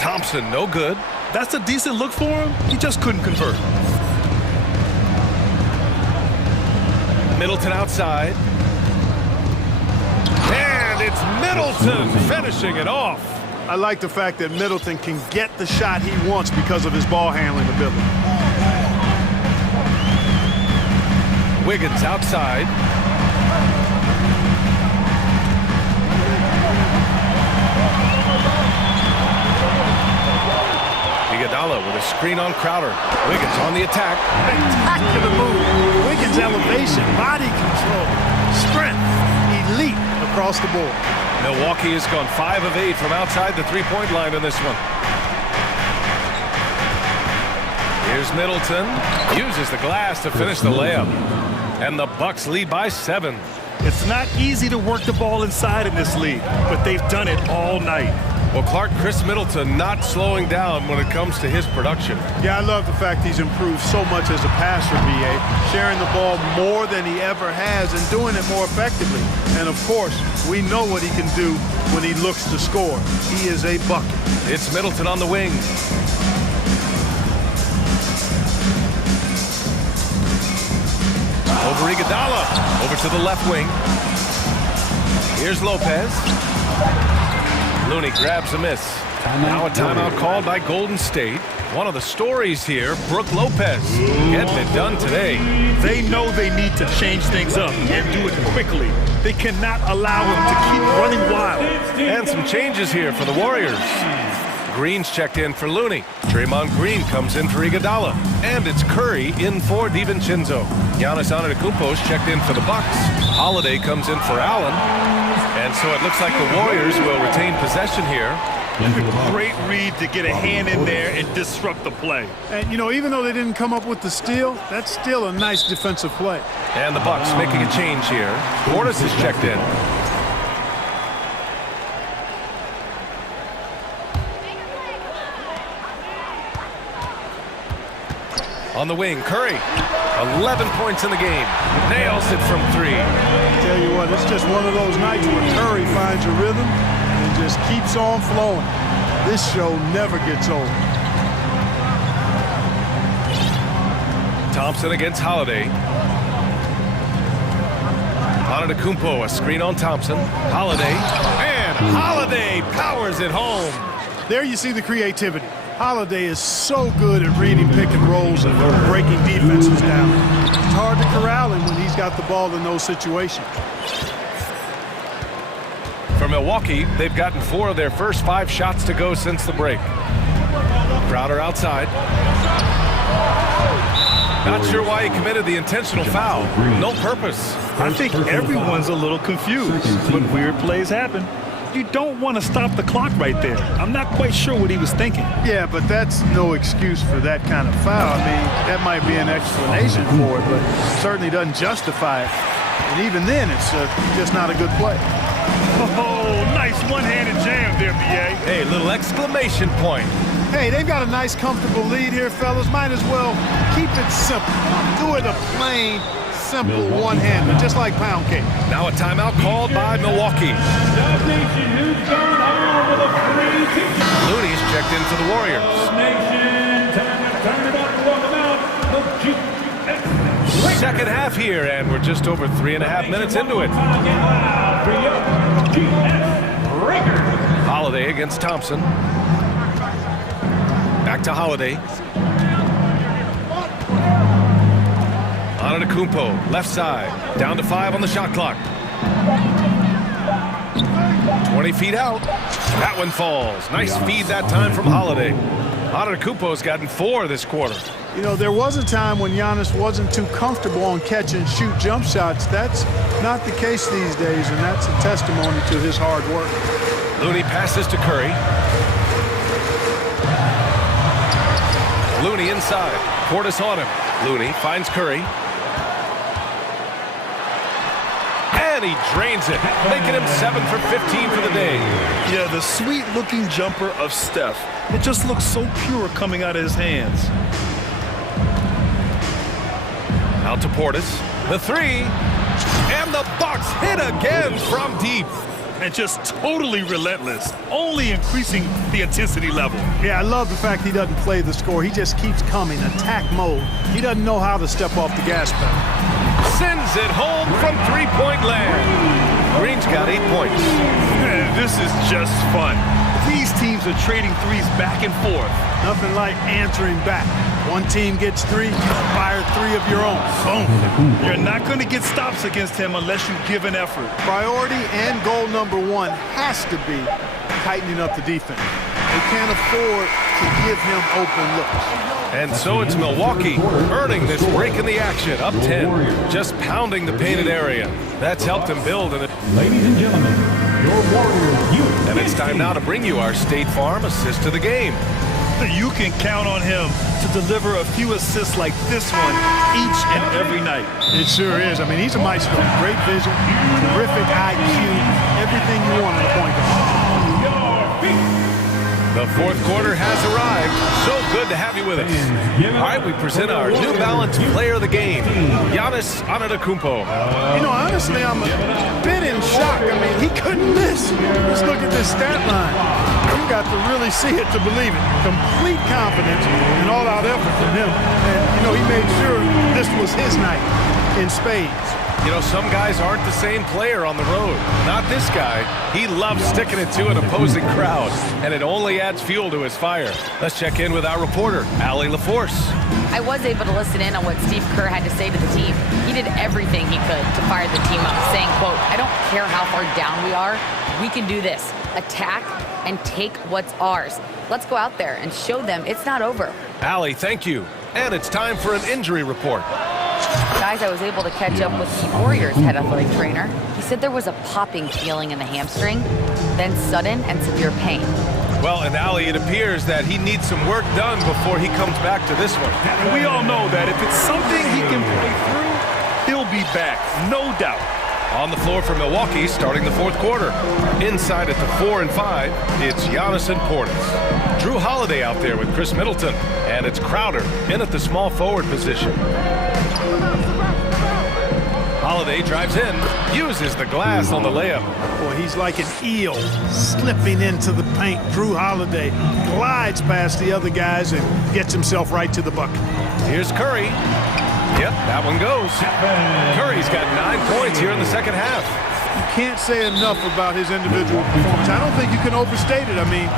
Thompson, no good. That's a decent look for him. He just couldn't convert. Middleton outside. And it's Middleton finishing it off. I like the fact that Middleton can get the shot he wants because of his ball handling ability. Wiggins outside. screen on Crowder. Wiggins on the attack. Spectacular move. Wiggins' elevation, body control, strength, elite across the board. Milwaukee has gone 5 of 8 from outside the three-point line in this one. Here's Middleton. Uses the glass to finish the layup. And the Bucks lead by 7. It's not easy to work the ball inside in this league, but they've done it all night. Well, Clark, Chris Middleton not slowing down when it comes to his production. Yeah, I love the fact he's improved so much as a passer, B.A., sharing the ball more than he ever has and doing it more effectively. And, of course, we know what he can do when he looks to score. He is a bucket. It's Middleton on the wing. Over Iguodala. Over to the left wing. Here's Lopez. Looney grabs a miss. Now a timeout called by Golden State. One of the stories here, Brook Lopez getting it done today. They know they need to change things up and do it quickly. They cannot allow him to keep running wild. And some changes here for the Warriors. Green's checked in for Looney. Draymond Green comes in for Iguodala. And it's Curry in for DiVincenzo. Giannis Antetokounmpo's checked in for the Bucks. Holiday comes in for Allen. And so it looks like the Warriors will retain possession here. Great read to get a hand in there and disrupt the play. And, you know, even though they didn't come up with the steal, that's still a nice defensive play. And the Bucks making a change here. Portis is checked in. On the wing, Curry. 11 points in the game. Nails it from 3. Tell you what, it's just one of those nights where Curry finds a rhythm and just keeps on flowing. This show never gets old. Thompson against Holiday. Antetokounmpo, a screen on Thompson. Holiday. And Holiday powers it home. There you see the creativity. Holiday is so good at reading pick and rolls and breaking defenses down. It's hard to corral him when he's got the ball in those situations. For Milwaukee, they've gotten 4 of their first 5 shots to go since the break. Crowder outside. Not sure why he committed the intentional foul. No purpose. I think everyone's a little confused when weird plays happen. You don't want to stop the clock right there. I'm not quite sure what he was thinking. Yeah, but that's no excuse for that kind of foul. I mean, that might be an explanation for it, but certainly doesn't justify it. And even then, it's just not a good play. Oh, nice one-handed jam there, B.A. Hey, little exclamation point. Hey, they've got a nice, comfortable lead here, fellas. Might as well keep it simple. Do it a plain, simple one-hander, just like pound cake. Now a timeout called by Milwaukee. Looney's checked in for the Warriors. Second half here, and we're just over 3.5 minutes into it. Holiday against Thompson. Back to Holiday. Antetokounmpo, left side. Down to 5 on the shot clock. 20 feet out. That one falls. Nice feed that time from Holiday. Antetokounmpo's gotten 4 this quarter. You know, there was a time when Giannis wasn't too comfortable on catch and shoot jump shots. That's not the case these days, and that's a testimony to his hard work. Looney passes to Curry. Looney inside. Portis on him. Looney finds Curry. And he drains it, making him 7 for 15 for the day. Yeah, the sweet-looking jumper of Steph. It just looks so pure coming out of his hands. Out to Portis. The 3. And the Bucks hit again from deep. And just totally relentless, only increasing the intensity level. Yeah, I love the fact he doesn't play the score. He just keeps coming, attack mode. He doesn't know how to step off the gas pedal. Sends it home from 3-point land. Green's got 8 points. Man, this is just fun. These teams are trading threes back and forth. Nothing like answering back. One team gets 3, fire 3 of your own. Boom. You're not going to get stops against him unless you give an effort. Priority and goal number 1 has to be tightening up the defense. They can't afford to give him open looks. And so it's Milwaukee earning this break in the action, up 10, just pounding the painted area. That's helped him build. Ladies and gentlemen, your Warriors youth. And it's time now to bring you our State Farm assist to the game. You can count on him to deliver a few assists like this one each and every night. It sure is. I mean, he's a maestro. Great vision, terrific IQ, everything you want in a point guard. The fourth quarter has arrived. So good to have you with us. All right, we present our New Balance Player of the Game, Giannis Antetokounmpo. You know, honestly, I'm a bit in shock. I mean, he couldn't miss. Let's look at this stat line. You've got to really see it to believe it. Complete confidence and all-out effort from him. And, you know, he made sure this was his night in spades. You know, some guys aren't the same player on the road. Not this guy. He loves sticking it to an opposing crowd, and it only adds fuel to his fire. Let's check in with our reporter, Allie LaForce. I was able to listen in on what Steve Kerr had to say to the team. He did everything he could to fire the team up, saying, quote, "I don't care how far down we are. We can do this. Attack and take what's ours. Let's go out there and show them it's not over." Allie, thank you. And it's time for an injury report. Guys, I was able to catch up with the Warriors head athletic trainer. He said there was a popping feeling in the hamstring, then sudden and severe pain. Well, and Allie, it appears that he needs some work done before he comes back to this one. And we all know that if it's something he can play through, he'll be back, no doubt. On the floor for Milwaukee, starting the fourth quarter. Inside at the 4 and 5, it's Giannis and Portis. Drew Holiday out there with Chris Middleton. And it's Crowder in at the small forward position. Holiday drives in, uses the glass on the layup. Boy, he's like an eel slipping into the paint. Drew Holiday glides past the other guys and gets himself right to the bucket. Here's Curry. Yep, that one goes. Curry's got 9 points here in the second half. You can't say enough about his individual performance. I don't think you can overstate it. I mean,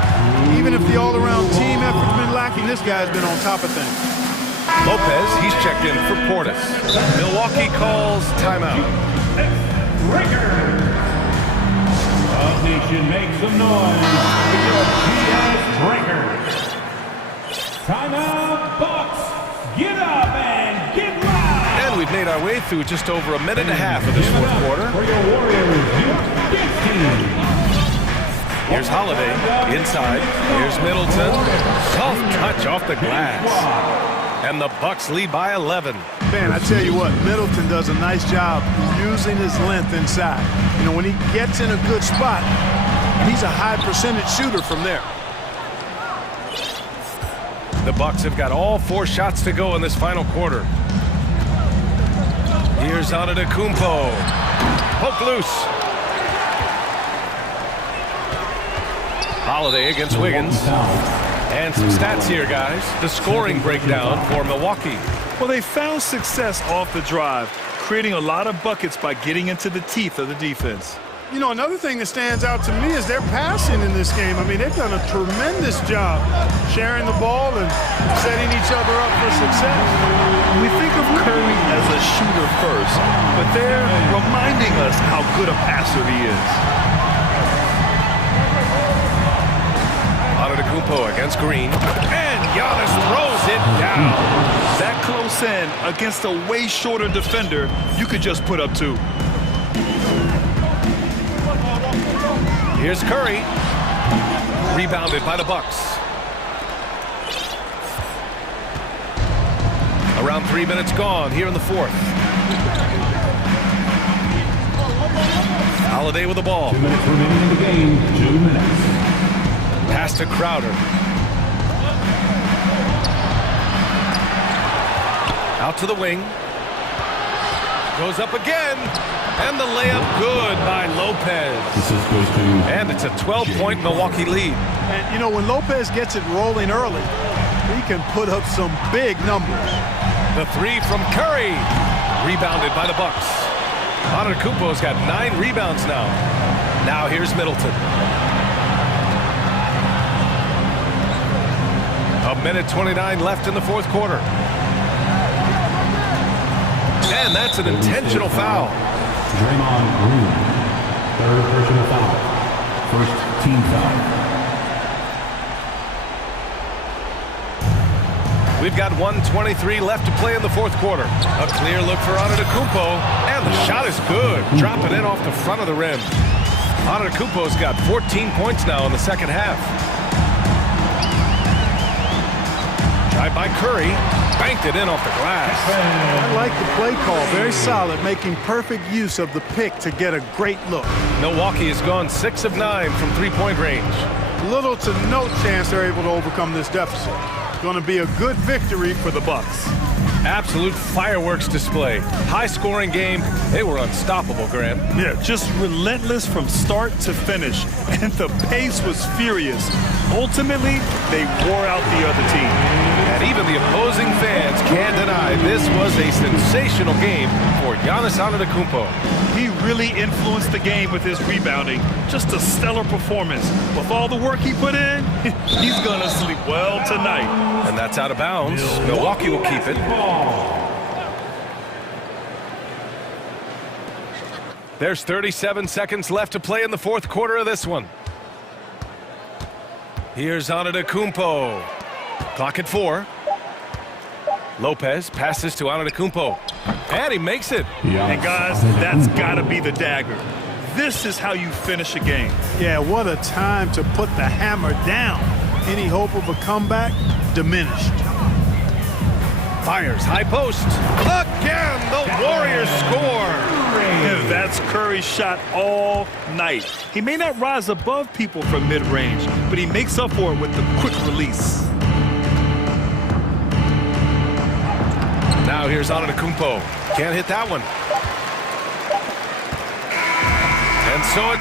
even if the all-around team effort's been lacking, this guy's been on top of things. Lopez, he's checked in for Portis. Milwaukee calls timeout. Up Nation, make some noise for your GS Breakers. Timeout, Bucks. Get up and get loud. And we've made our way through just over a minute and a half of this fourth quarter. For your Warriors, Here's Holiday inside. Here's Middleton. Soft touch off the glass. And the Bucks lead by 11. Man, I tell you what, Middleton does a nice job using his length inside. You know, when he gets in a good spot, he's a high percentage shooter from there. The Bucks have got all 4 shots to go in this final quarter. Here's Antetokounmpo. Poke loose. Holiday against Wiggins. And some stats here, guys. The scoring breakdown for Milwaukee. Well, they found success off the drive, creating a lot of buckets by getting into the teeth of the defense. You know, another thing that stands out to me is their passing in this game. I mean, they've done a tremendous job sharing the ball and setting each other up for success. We think of Curry as a shooter first, but they're reminding us how good a passer he is. Antetokounmpo against Green. And Giannis throws it down. That close in against a way shorter defender, you could just put up 2. Here's Curry. Rebounded by the Bucks. Around 3 minutes gone here in the fourth. Holiday with the ball. 2 minutes remaining in the game. 2 minutes. Pass to Crowder. Out to the wing. Goes up again. And the layup good by Lopez. This is goes to and it's a 12-point Milwaukee lead. And, you know, when Lopez gets it rolling early, he can put up some big numbers. The 3 from Curry. Rebounded by the Bucks. Antetokounmpo's got 9 rebounds now. Now here's Middleton. A minute 29 left in the fourth quarter. And that's an intentional foul. Draymond Green, 3rd personal foul. 1st team foul. We've got 1:23 left to play in the fourth quarter. A clear look for Antetokounmpo, and the shot is good. Dropping in off the front of the rim. Antetokounmpo's got 14 points now in the second half. Drive by Curry, banked it in off the glass. I like the play call, very solid, making perfect use of the pick to get a great look. Milwaukee has gone 6 of 9 from three-point range. Little to no chance they're able to overcome this deficit. Going to be a good victory for the Bucks. Absolute fireworks display. High-scoring game. They were unstoppable, Grant. Yeah, just relentless from start to finish. And the pace was furious. Ultimately, they wore out the other team. And even the opposing fans can't deny this was a sensational game for Giannis Antetokounmpo. He really influenced the game with his rebounding. Just a stellar performance. With all the work he put in, he's going to sleep well tonight. And that's out of bounds. Milwaukee will keep it. There's 37 seconds left to play in the fourth quarter of this one. Here's Antetokounmpo. Clock at 4. Lopez passes to Antetokounmpo. And he makes it. And guys, that's got to be the dagger. This is how you finish a game. Yeah, what a time to put the hammer down. Any hope of a comeback? Diminished. Fires high post. Again, the Warriors score. And that's Curry's shot all night. He may not rise above people from mid-range, but he makes up for it with the quick release. Now here's Antetokounmpo. Can't hit that one. And so it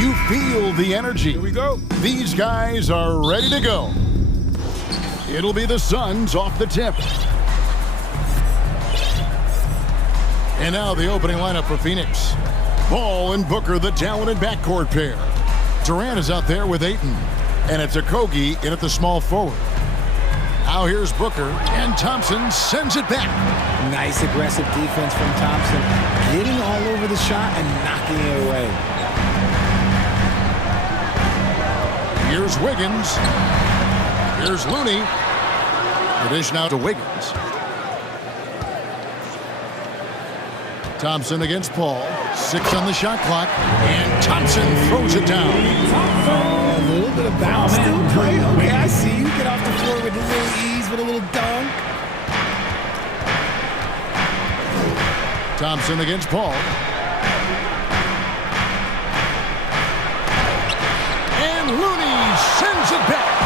You feel the energy. Here we go. These guys are ready to go. It'll be the Suns off the tip. And now the opening lineup for Phoenix. Ball and Booker, the talented backcourt pair. Durant is out there with Ayton. And it's Okogie in at the small forward. Now here's Booker, and Thompson sends it back. Nice aggressive defense from Thompson. Getting all over the shot and knocking it away. Here's Wiggins. Here's Looney. The dish now to Wiggins. Thompson against Paul. 6 on the shot clock. And Thompson throws it down. Oh, a little bit of bounce. Still play. Okay, I see you. Get off the floor with a little ease, with a little dunk. Thompson against Paul. And Looney sends it back.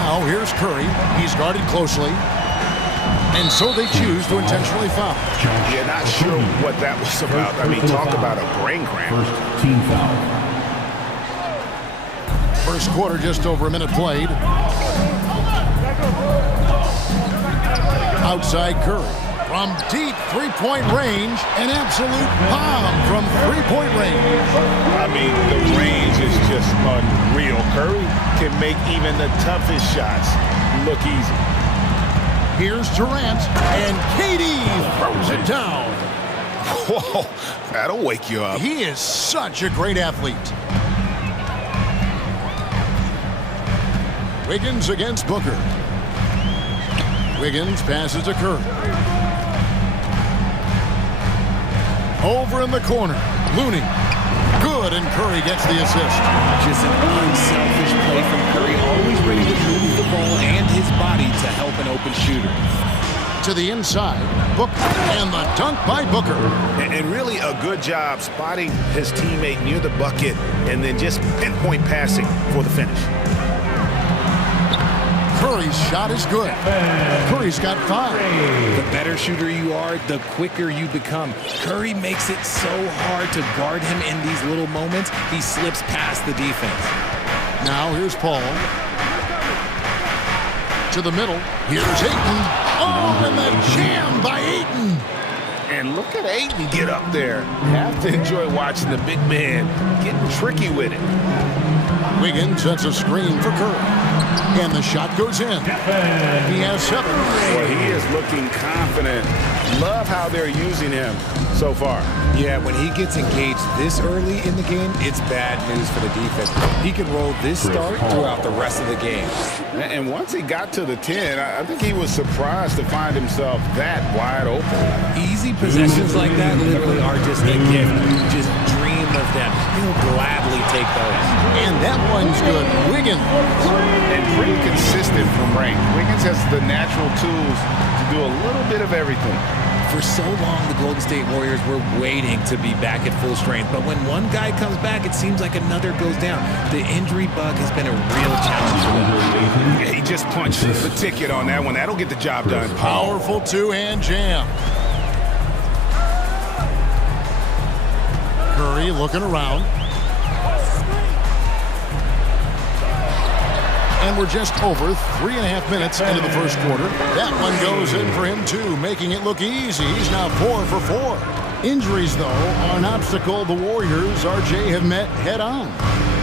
Now here's Curry. He's guarded closely. And so they choose to intentionally foul. Yeah, not sure what that was about. I mean, talk about a brain cramp. First team foul. First quarter, just over a minute played. Outside Curry. From deep three-point range, an absolute bomb from three-point range. I mean, the range is just unreal. Curry can make even the toughest shots look easy. Here's Durant, and KD throws it down. Whoa, that'll wake you up. He is such a great athlete. Wiggins against Booker. Wiggins passes to Curry. Over in the corner, Looney. Good, and Curry gets the assist. Just an unselfish play from Curry, always ready to move the ball and his body to help an open shooter. To the inside, Booker, and the dunk by Booker. And really a good job spotting his teammate near the bucket and then just pinpoint passing for the finish. Curry's shot is good. Curry's got 5. The better shooter you are, the quicker you become. Curry makes it so hard to guard him in these little moments. He slips past the defense. Now here's Paul. To the middle. Here's Ayton. Oh, and the jam by Ayton. And look at Ayton get up there. Have to enjoy watching the big man getting tricky with it. Wiggins sets a screen for Curry. And the shot goes in. He has 7. Well, he is looking confident. Love how they're using him so far. Yeah, when he gets engaged this early in the game, it's bad news for the defense. He can roll this start throughout the rest of the game. And once he got to the 10, I think he was surprised to find himself that wide open. Easy possessions like that literally are just a gift. You just dream of them. He'll gladly take those. And that one's good. Wiggins. And pretty consistent from range. Wiggins has the natural tools to do a little bit of everything. For so long, the Golden State Warriors were waiting to be back at full strength. But when one guy comes back, it seems like another goes down. The injury bug has been a real challenge for them. Yeah, he just punched the ticket on that one. That'll get the job done. Powerful two-hand jam. Curry looking around. And we're just over 3.5 minutes into the first quarter. That one goes in for him, too, making it look easy. He's now 4 for 4. Injuries, though, are an obstacle the Warriors, RJ, have met head-on.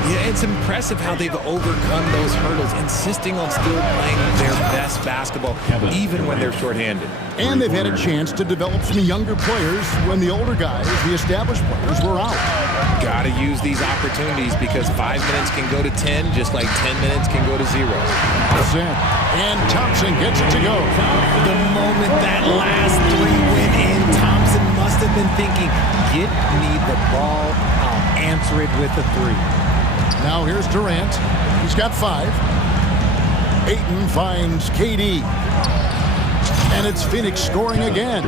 Yeah, it's impressive how they've overcome those hurdles, insisting on still playing their best basketball, even when they're shorthanded. And they've had a chance to develop some younger players when the older guys, the established players, were out. Got to use these opportunities because 5 minutes can go to 10, just like 10 minutes can go to 0. And Thompson gets it to go. The moment that last 3 went in, Thompson must have been thinking, get me the ball, I'll answer it with a 3. Now here's Durant. He's got 5. Ayton finds KD. And it's Phoenix scoring again.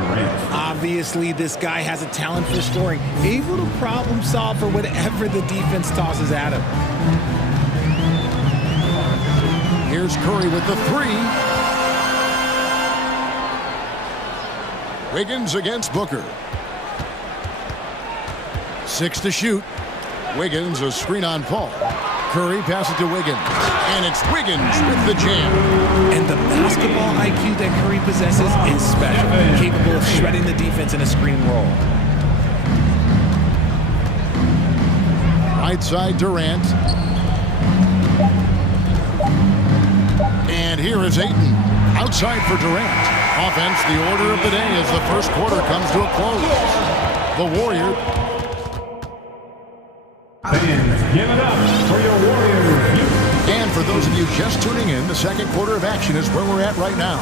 Obviously, this guy has a talent for scoring, able to problem solve for whatever the defense tosses at him. Here's Curry with the three. Wiggins against Booker. 6 to shoot. Wiggins, a screen on Paul. Curry passes to Wiggins. And it's Wiggins with the jam. And the basketball IQ that Curry possesses is special. Capable of shredding the defense in a screen roll. Right side, Durant. And here is Ayton. Outside for Durant. Offense, the order of the day as the first quarter comes to a close. The Warriors. Fans, give it up for your Warriors. And for those of you just tuning in, the second quarter of action is where we're at right now.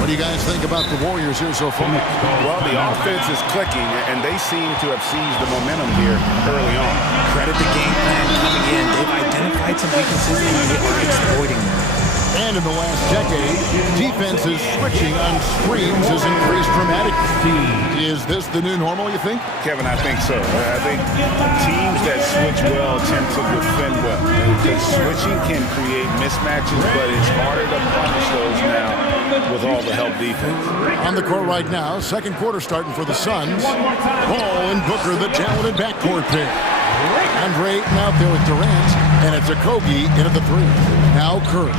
What do you guys think about the Warriors here so far? Well, the offense is clicking, and they seem to have seized the momentum here early on. Credit the game plan coming in. They've identified some weaknesses, and they are exploiting them. And in the last decade, defenses switching on screens has increased dramatically. Is this the new normal, you think? Kevin, I think so. I think teams that switch well tend to defend well. Because switching can create mismatches, but it's harder to punish those now with all the help defense. On the court right now, second quarter starting for the Suns. Paul and Booker, the talented backcourt pair. Andre Ayton out there with Durant, and it's Okogie into the three. Now Curry,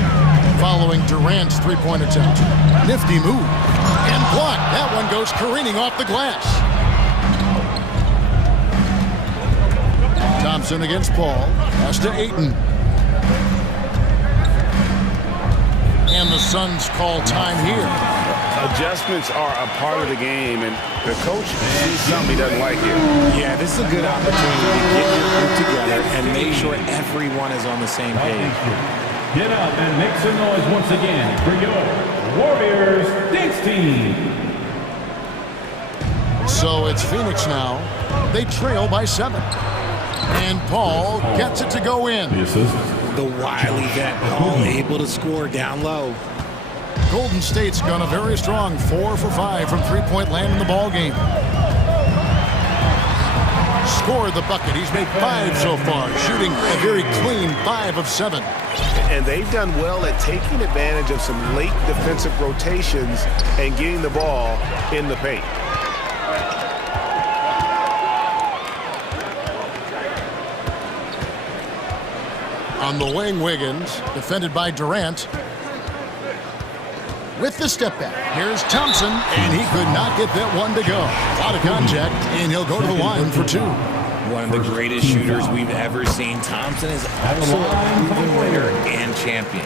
following Durant's three-point attempt. Nifty move, and blocked. That one goes careening off the glass. Thompson against Paul, pass to Ayton. And the Suns call time here. Adjustments are a part of the game, and the coach sees something he doesn't like here. Yeah, this is a good opportunity to get your group together and make sure everyone is on the same page. Get up and make some noise once again for your Warriors Dance Team. So it's Phoenix now. They trail by 7. And Paul gets it to go in. The wily vet, Paul able to score down low. Golden State's gone a very strong 4 for 5 from three-point land in the ball game. Scored the bucket. He's made 5 so far, shooting a very clean 5 of 7. And they've done well at taking advantage of some late defensive rotations and getting the ball in the paint. On the wing, Wiggins, defended by Durant. With the step back, here's Thompson, and he could not get that one to go. Out of contact, and he'll go to the line for 2. One of the greatest shooters we've ever seen. Thompson is also a proven winner and champion.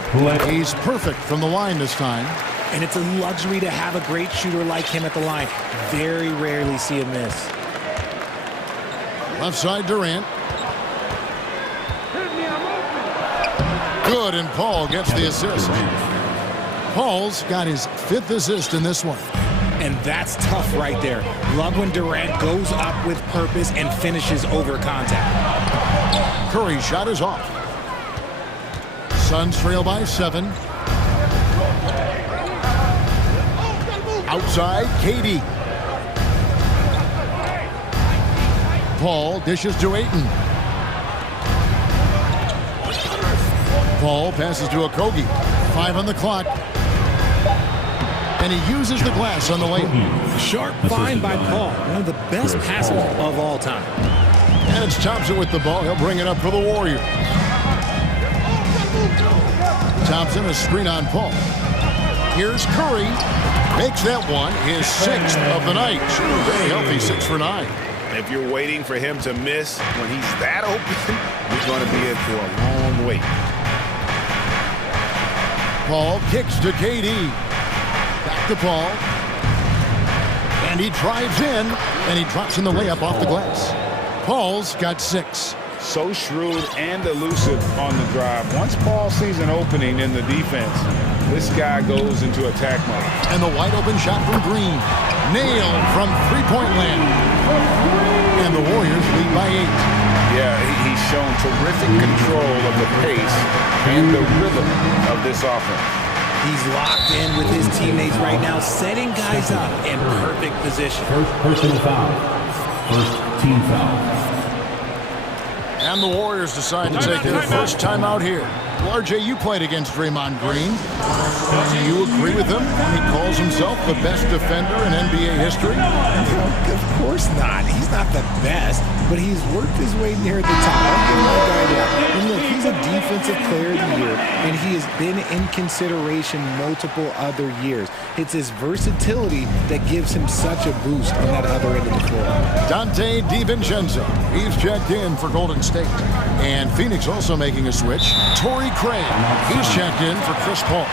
He's perfect from the line this time. And it's a luxury to have a great shooter like him at the line. Very rarely see him miss. Left side, Durant. Good, and Paul gets the assist. Paul's got his 5th assist in this one. And that's tough right there. Love when Durant goes up with purpose and finishes over contact. Curry's shot is off. Suns trail by 7. Outside, KD. Paul dishes to Ayton. Paul passes to Okogie. 5 on the clock. And he uses the glass on the way. Sharp find by Paul. One of the best passers of all time. And it's Thompson with the ball. He'll bring it up for the Warriors. Thompson, a screen on Paul. Here's Curry. Makes that one his 6th of the night. Shooting very healthy, 6 for 9. If you're waiting for him to miss when he's that open, you're going to be in for a long wait. Paul kicks to KD. Back to Paul. And he drives in, and he drops in the layup off the glass. Paul's got 6. So shrewd and elusive on the drive. Once Paul sees an opening in the defense, this guy goes into attack mode. And the wide open shot from Green. Nailed from three-point land. And the Warriors lead by 8. Yeah, he's shown terrific control of the pace and the rhythm of this offense. He's locked in with his teammates right now, setting guys up in perfect position. First personal foul. First team foul. And the Warriors decide to take their first time out here. Well, RJ, you played against Draymond Green. Do you agree with him when he calls himself the best defender in NBA history? Of course not. He's not the best, but he's worked his way near the top. I'll give my guy that. And look, he's a defensive player of the year, and he has been in consideration multiple other years. It's his versatility that gives him such a boost on that other end of the floor. Dante DiVincenzo, he's checked in for Golden State. And Phoenix also making a switch. Torrey Craig, he's checked in for Chris Paul.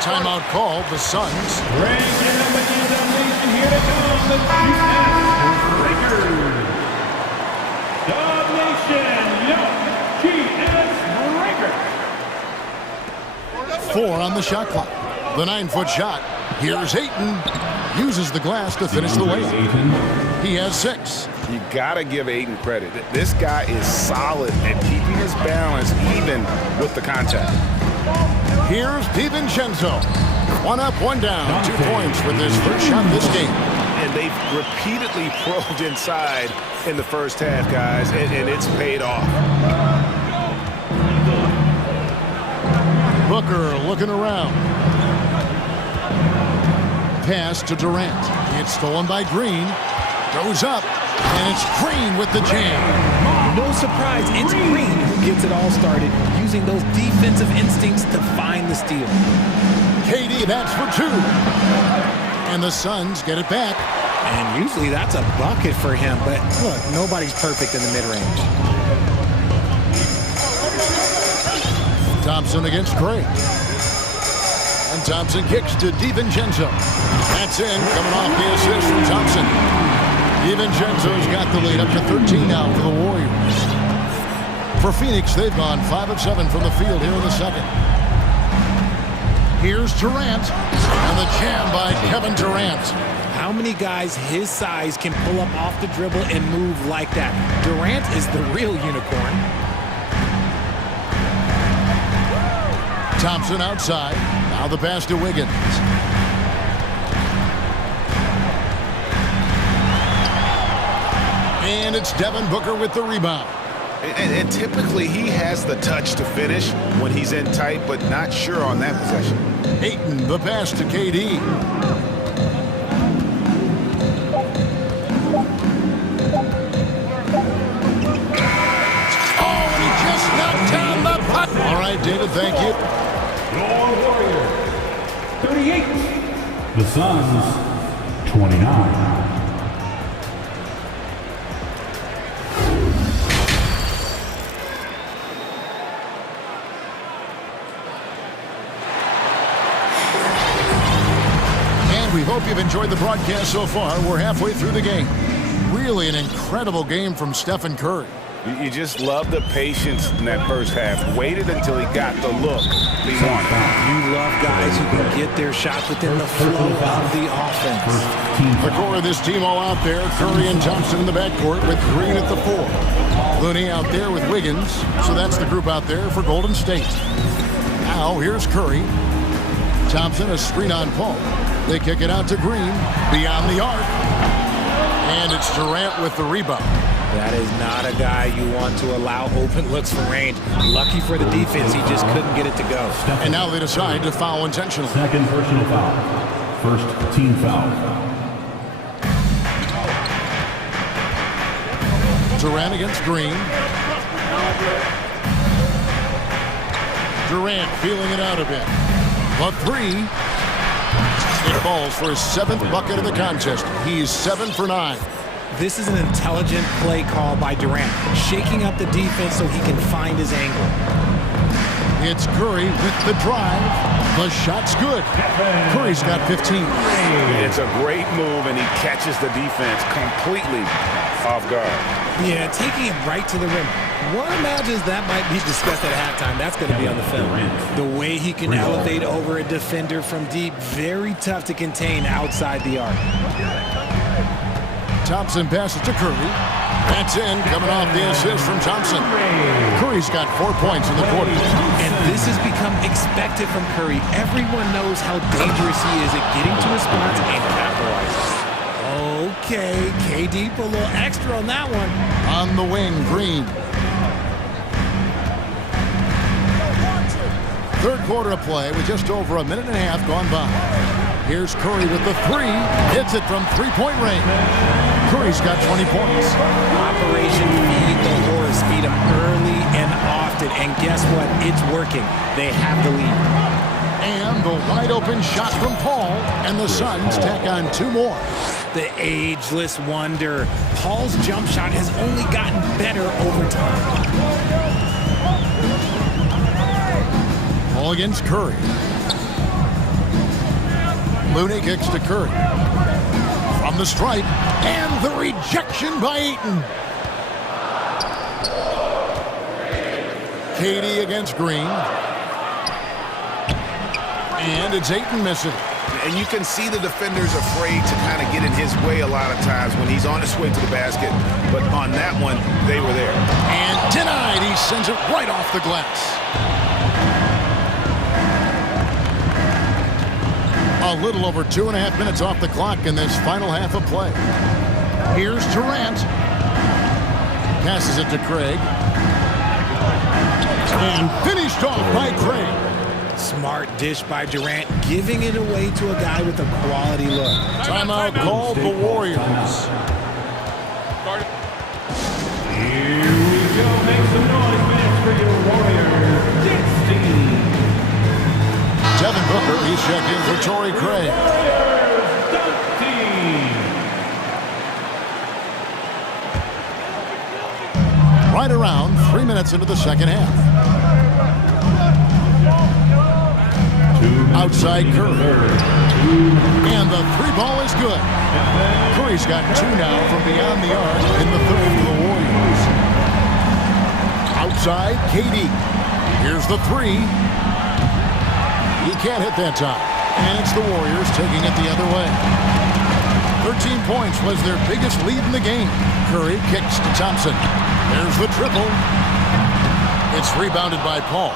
Timeout called, the Suns. Breaking up again, domination, here to come, the GS Breakers. Domination, GS Breakers. 4 on the shot clock. The 9-foot shot. Here's Ayton. Uses the glass to finish the layup. He has 6. You gotta give Ayton credit. This guy is solid at keeping his balance even with the contact. Here's DiVincenzo. 1 up, 1 down. 2 points with his first shot this game. And they've repeatedly probed inside in the first half, guys, and it's paid off. Booker looking around. Pass to Durant. It's stolen by Green. Goes up, and it's Green with the jam. No surprise, it's Green who gets it all started, using those defensive instincts to find the steal. KD, that's for 2. And the Suns get it back. And usually that's a bucket for him, but look, nobody's perfect in the mid-range. Thompson against Craig. And Thompson kicks to DiVincenzo. That's in, coming off the assist from Thompson. DiVincenzo's got the lead up to 13 now for the Warriors. For Phoenix, they've gone 5 of 7 from the field here in the second. Here's Durant, and the jam by Kevin Durant. How many guys his size can pull up off the dribble and move like that? Durant is the real unicorn. Thompson outside. Now the pass to Wiggins. And it's Devin Booker with the rebound. And typically he has the touch to finish when he's in tight, but not sure on that possession. Ayton, the pass to KD. Oh, and he just knocked down the puck. All right, David, thank you. Your Warriors, 38. The Suns, 29. We hope you've enjoyed the broadcast so far. We're halfway through the game. Really an incredible game from Stephen Curry. You just love the patience in that first half. Waited until he got the look he wanted. You love guys who can get their shot within the flow of the offense. The core of this team all out there. Curry and Thompson in the backcourt with Green at the 4. Looney out there with Wiggins. So that's the group out there for Golden State. Now here's Curry. Thompson a screen on Paul. They kick it out to Green, beyond the arc. And it's Durant with the rebound. That is not a guy you want to allow open looks for range. Lucky for the defense, he just couldn't get it to go. And now they decide to foul intentionally. Second personal foul. First team foul. Durant against Green. Durant feeling it out a bit. But 3. It falls for his 7th bucket of the contest. He's 7 for 9. This is an intelligent play call by Durant, shaking up the defense so he can find his angle. It's Curry with the drive. The shot's good. Curry's got 15. It's a great move, and he catches the defense completely off guard. Yeah, taking it right to the rim. One imagines that might be discussed at halftime. That's going to be on the film. The way he can elevate over a defender from deep, very tough to contain outside the arc. Thompson passes to Curry. That's in, coming off the assist from Thompson. Curry's got 4 points in the quarter. And this has become expected from Curry. Everyone knows how dangerous he is at getting to his spots and capitalizing. Okay, KD put a little extra on that one. On the wing, Green. Third quarter of play with just over a minute and a half gone by. Here's Curry with the three. Hits it from three-point range. Curry's got 20 points. Operation Feed the Horse. Feed him early and often. And guess what? It's working. They have the lead. And the wide-open shot from Paul. And the Suns tack on two more. The ageless wonder. Paul's jump shot has only gotten better over time. Paul against Curry. Looney kicks to Curry. From the stripe. And the rejection by Ayton. KD against Green. And it's Ayton missing. And you can see the defenders afraid to kind of get in his way a lot of times when he's on his way to the basket. But on that one, they were there. And denied. He sends it right off the glass. A little over 2.5 minutes off the clock in this final half of play. Here's Durant. Passes it to Craig. And finished off by Craig. Smart dish by Durant, giving it away to a guy with a quality look. Timeout called the Warriors. Here we go. Make some noise, man, for your Warriors. 16. Devin Booker, he's checked in for Torrey Craig. Right around 3 minutes into the second half. Outside Curry. And the three ball is good. Curry's got two now from beyond the arc in the third for the Warriors. Outside KD. Here's the three. He can't hit that time. And it's the Warriors taking it the other way. 13 points was their biggest lead in the game. Curry kicks to Thompson. There's the triple. It's rebounded by Paul.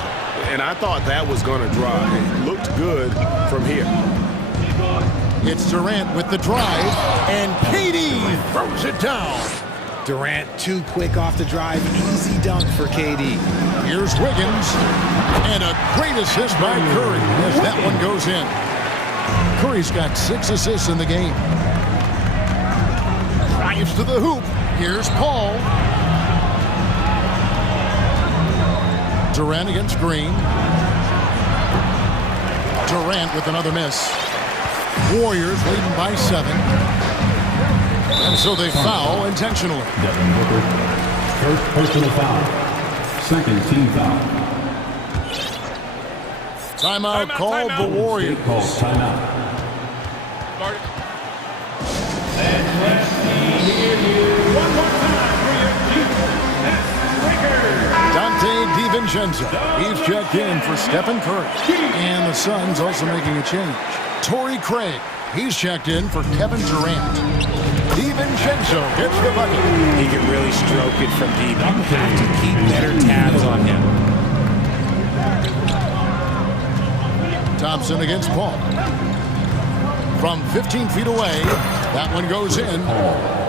And I thought that was going to drop. It looked good from here. It's Durant with the drive. And KD throws it down. Durant too quick off the drive. Easy dunk for KD. Here's Wiggins. And a great assist by Curry as that one goes in. Curry's got 6 assists in the game. Drives to the hoop. Here's Paul. Durant against Green. Durant with another miss. Warriors leading by 7. And so they foul intentionally. Devin Booker, first personal foul. Second team foul. Timeout called the Warriors. Called timeout. And let's hear you one more time for your That's Dante DiVincenzo. He's checked in for Stephen Curry. And the Suns also making a change. Torrey Craig. He's checked in for Kevin Durant. DiVincenzo gets the bucket. He can really stroke it from deep. You have to keep better tabs on him. Thompson against Paul. From 15 feet away, that one goes in.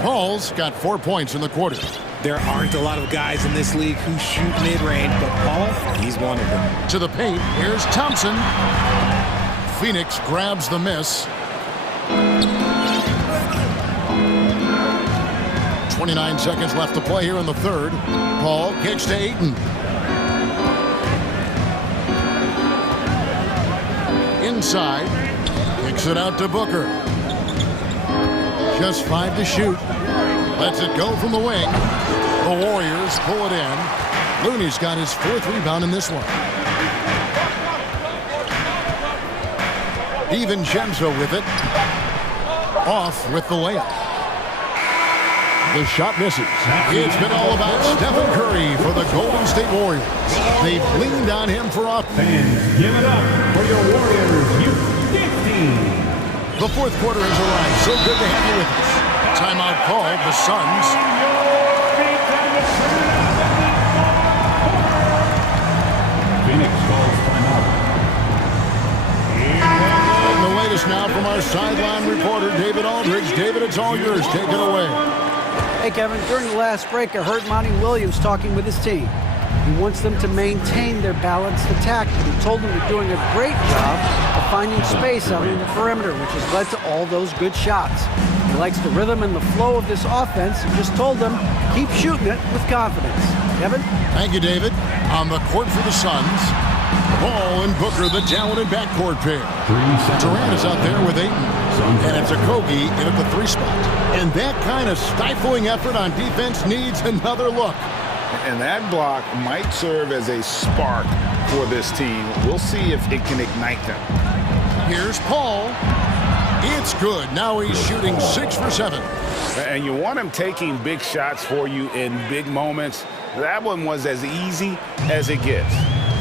Paul's got 4 points in the quarter. There aren't a lot of guys in this league who shoot mid-range, but Paul, he's one of them. To the paint, here's Thompson. Phoenix grabs the miss. 29 seconds left to play here in the third. Paul kicks to Ayton. Inside. Kicks it out to Booker. Just 5 to shoot. Lets it go from the wing. The Warriors pull it in. Looney's got his 4th rebound in this one. DiVincenzo with it. Off with the layup. The shot misses. It's been all about Stephen Curry for the Golden State Warriors. They've leaned on him for offense. Fans, give it up for your Warriors. You 15. The fourth quarter has arrived. So good to have you with us. Timeout called the Suns. Phoenix calls timeout. The latest now from our sideline reporter, David Aldridge. David, it's all yours. Take it away. Hey, Kevin, during the last break, I heard Monty Williams talking with his team. He wants them to maintain their balanced attack, but he told them they're doing a great job of finding space out in the perimeter, which has led to all those good shots. He likes the rhythm and the flow of this offense. He just told them, keep shooting it with confidence. Kevin? Thank you, David. On the court for the Suns, Ball and Booker, the down and backcourt pair. Durant is out there with Ayton. And it's Okogie in at the 3 spot. And that kind of stifling effort on defense needs another look. And that block might serve as a spark for this team. We'll see if it can ignite them. Here's Paul. It's good. Now he's shooting 6 for 7. And you want him taking big shots for you in big moments. That one was as easy as it gets.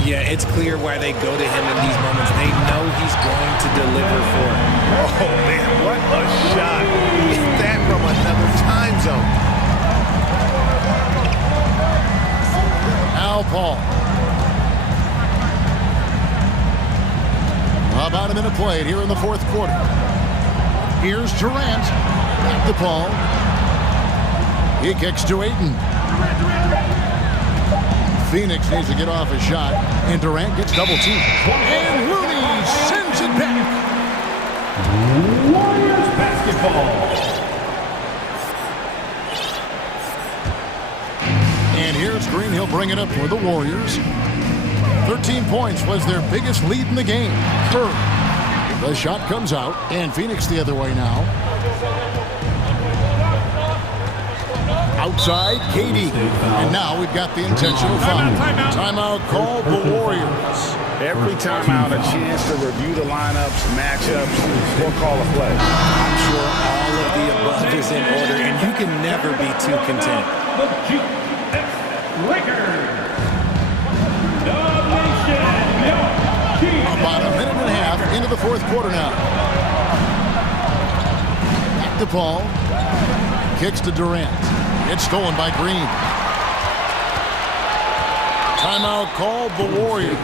Yeah, it's clear why they go to him in these moments. They know he's going to deliver for them. Oh, man, what a shot. Hit that from another time zone. Now Paul. About a minute played here in the 4th quarter. Here's Durant. Back to Paul. He kicks to Ayton. Phoenix needs to get off a shot, and Durant gets double teamed. And Rooney sends it back. Warriors basketball. And here's Green. He'll bring it up for the Warriors. 13 points was their biggest lead in the game. Curry. The shot comes out, and Phoenix the other way now. Outside, KD. And now we've got the intentional foul. Timeout called the Warriors. Every timeout, a chance to review the lineups, matchups, or call a play. I'm sure all of the above is in order, and you can never be too content. The Lakers. About a minute and a half into the 4th quarter now. Back to Paul. Kicks to Durant. It's stolen by Green. Timeout called the Warriors.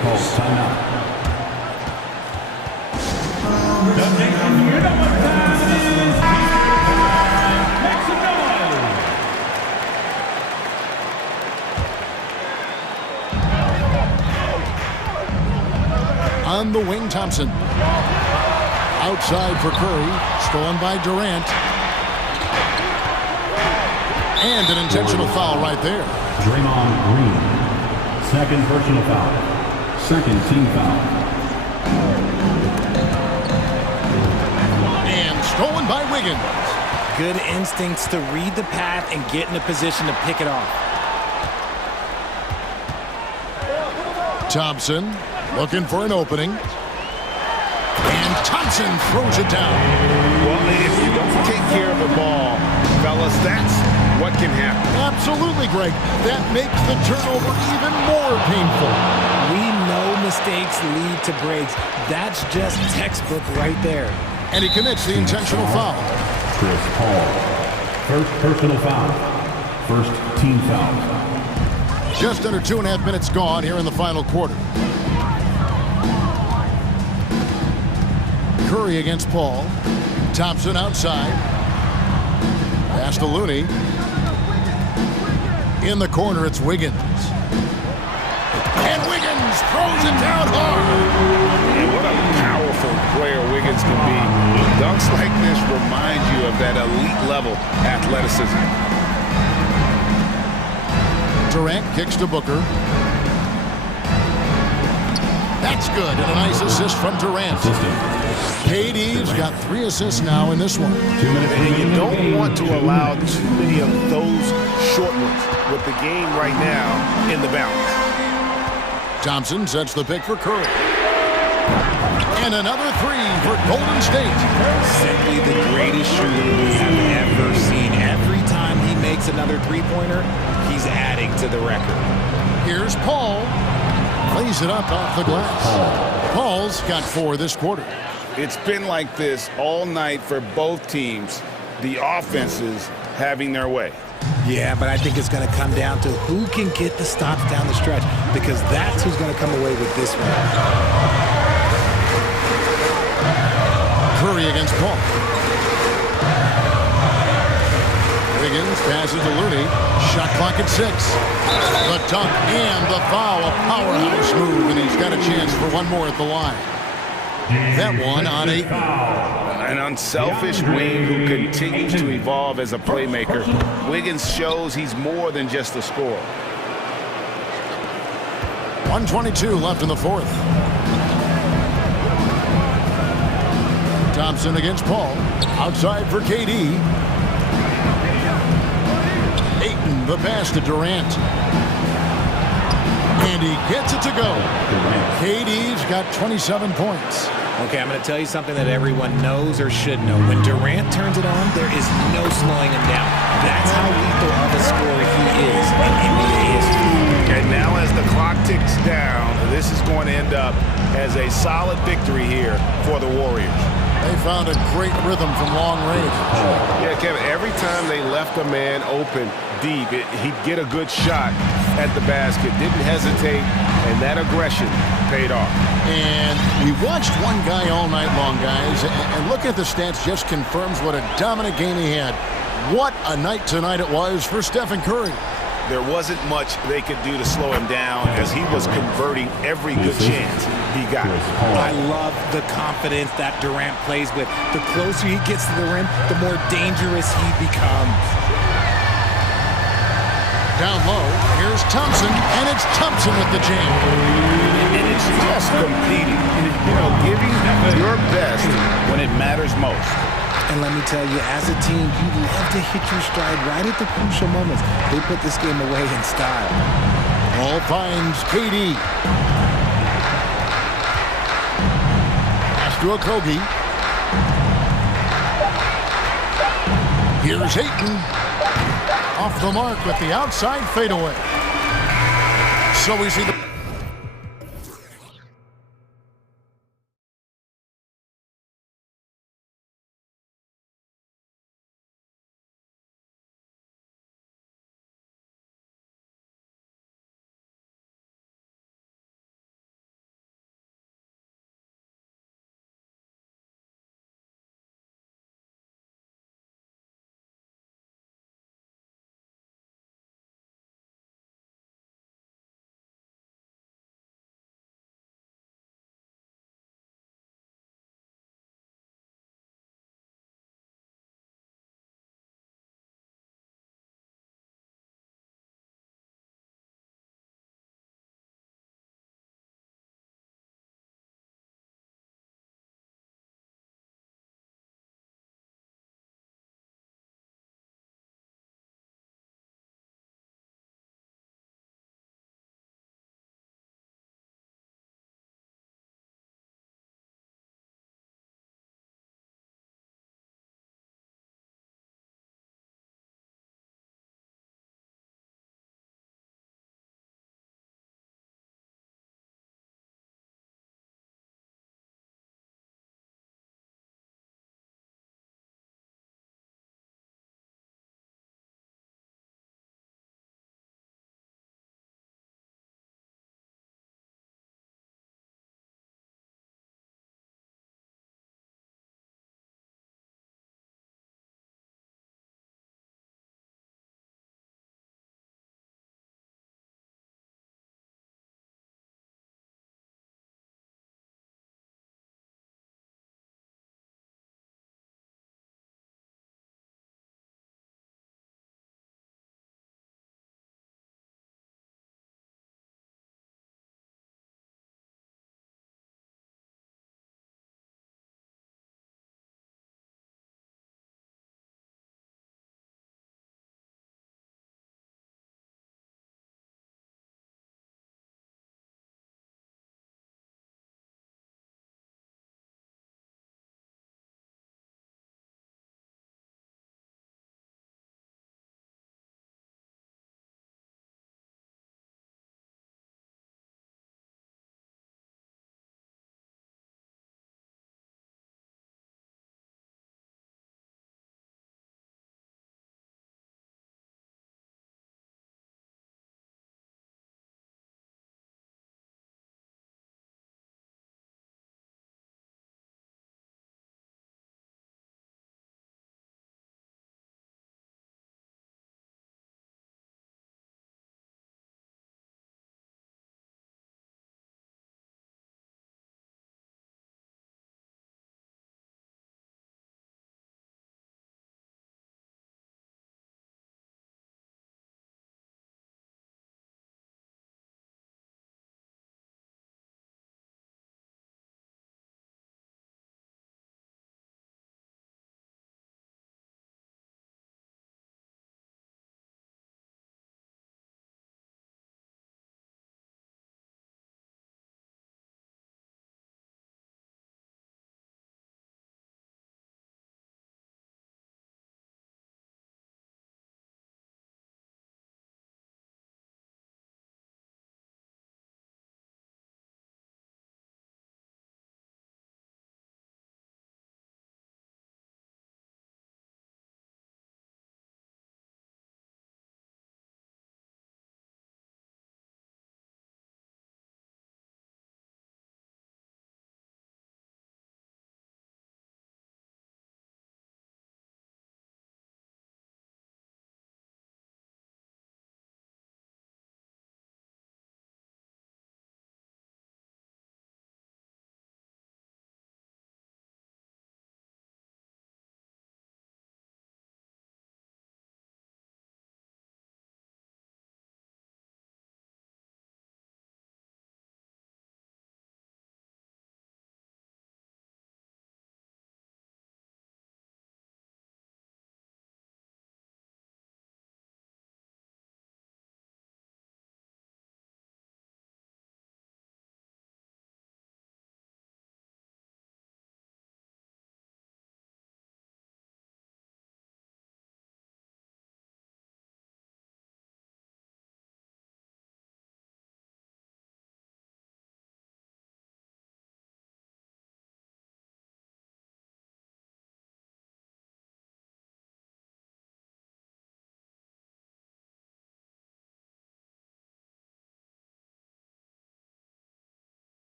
On the wing, Thompson. Outside for Curry. Stolen by Durant. And an intentional foul right there. Draymond Green. 2nd personal foul. 2nd team foul. And stolen by Wiggins. Good instincts to read the path and get in a position to pick it off. Thompson looking for an opening. And Thompson throws it down. Well, if you don't take care of the ball, fellas, that's what can happen. Absolutely, Greg. That makes the turnover even more painful. We know mistakes lead to breaks. That's just textbook right there. And he commits the intentional foul. Chris Paul. 1st personal foul. 1st team foul. Just under 2.5 minutes gone here in the final quarter. Curry against Paul. Thompson outside. Pass to Looney. In the corner, it's Wiggins. And Wiggins throws it down hard. And what a powerful player Wiggins can be. Dunks like this remind you of that elite level athleticism. Durant kicks to Booker. That's good, and a nice assist from Durant. KD's got 3 assists now in this one. 2 minutes. And you don't want to allow too many of those short ones with the game right now in the balance. Thompson sets the pick for Curry. And another 3 for Golden State. Simply the greatest shooter we have ever seen. Every time he makes another 3-pointer, he's adding to the record. Here's Paul. Lays it up off the glass. Paul's got 4 this quarter. It's been like this all night for both teams. The offenses having their way. Yeah, but I think it's going to come down to who can get the stops down the stretch, because that's who's going to come away with this one. Curry against Paul. Wiggins passes to Looney. Shot clock at 6. The dunk and the foul. A powerhouse move, and he's got a chance for one more at the line. That one on 8. An unselfish wing who continues to evolve as a playmaker. Wiggins shows he's more than just a scorer. 1:22 left in the fourth. Thompson against Paul. Outside for KD. Ayton, the pass to Durant. And he gets it to go. KD's got 27 points. Okay, I'm going to tell you something that everyone knows or should know. When Durant turns it on, there is no slowing him down. That's how lethal of a scorer he is in NBA history. And now as the clock ticks down, this is going to end up as a solid victory here for the Warriors. They found a great rhythm from long range. Yeah, Kevin, every time they left a man open deep, he'd get a good shot at the basket, didn't hesitate, and that aggression paid off. And we watched one guy all night long, guys, and look at the stats just confirms what a dominant game he had. What a night tonight it was for Stephen Curry. There wasn't much they could do to slow him down as he was converting every good chance he got. I love the confidence that Durant plays with. The closer he gets to the rim, the more dangerous he becomes. Down low, here's Thompson, and it's Thompson with the jam. And it's just competing, giving your best when it matters most. And let me tell you, as a team, you love to hit your stride right at the crucial moments. They put this game away in style. Ball finds KD. Pass to Okogie. Here's Ayton. Off the mark with the outside fadeaway. So we see the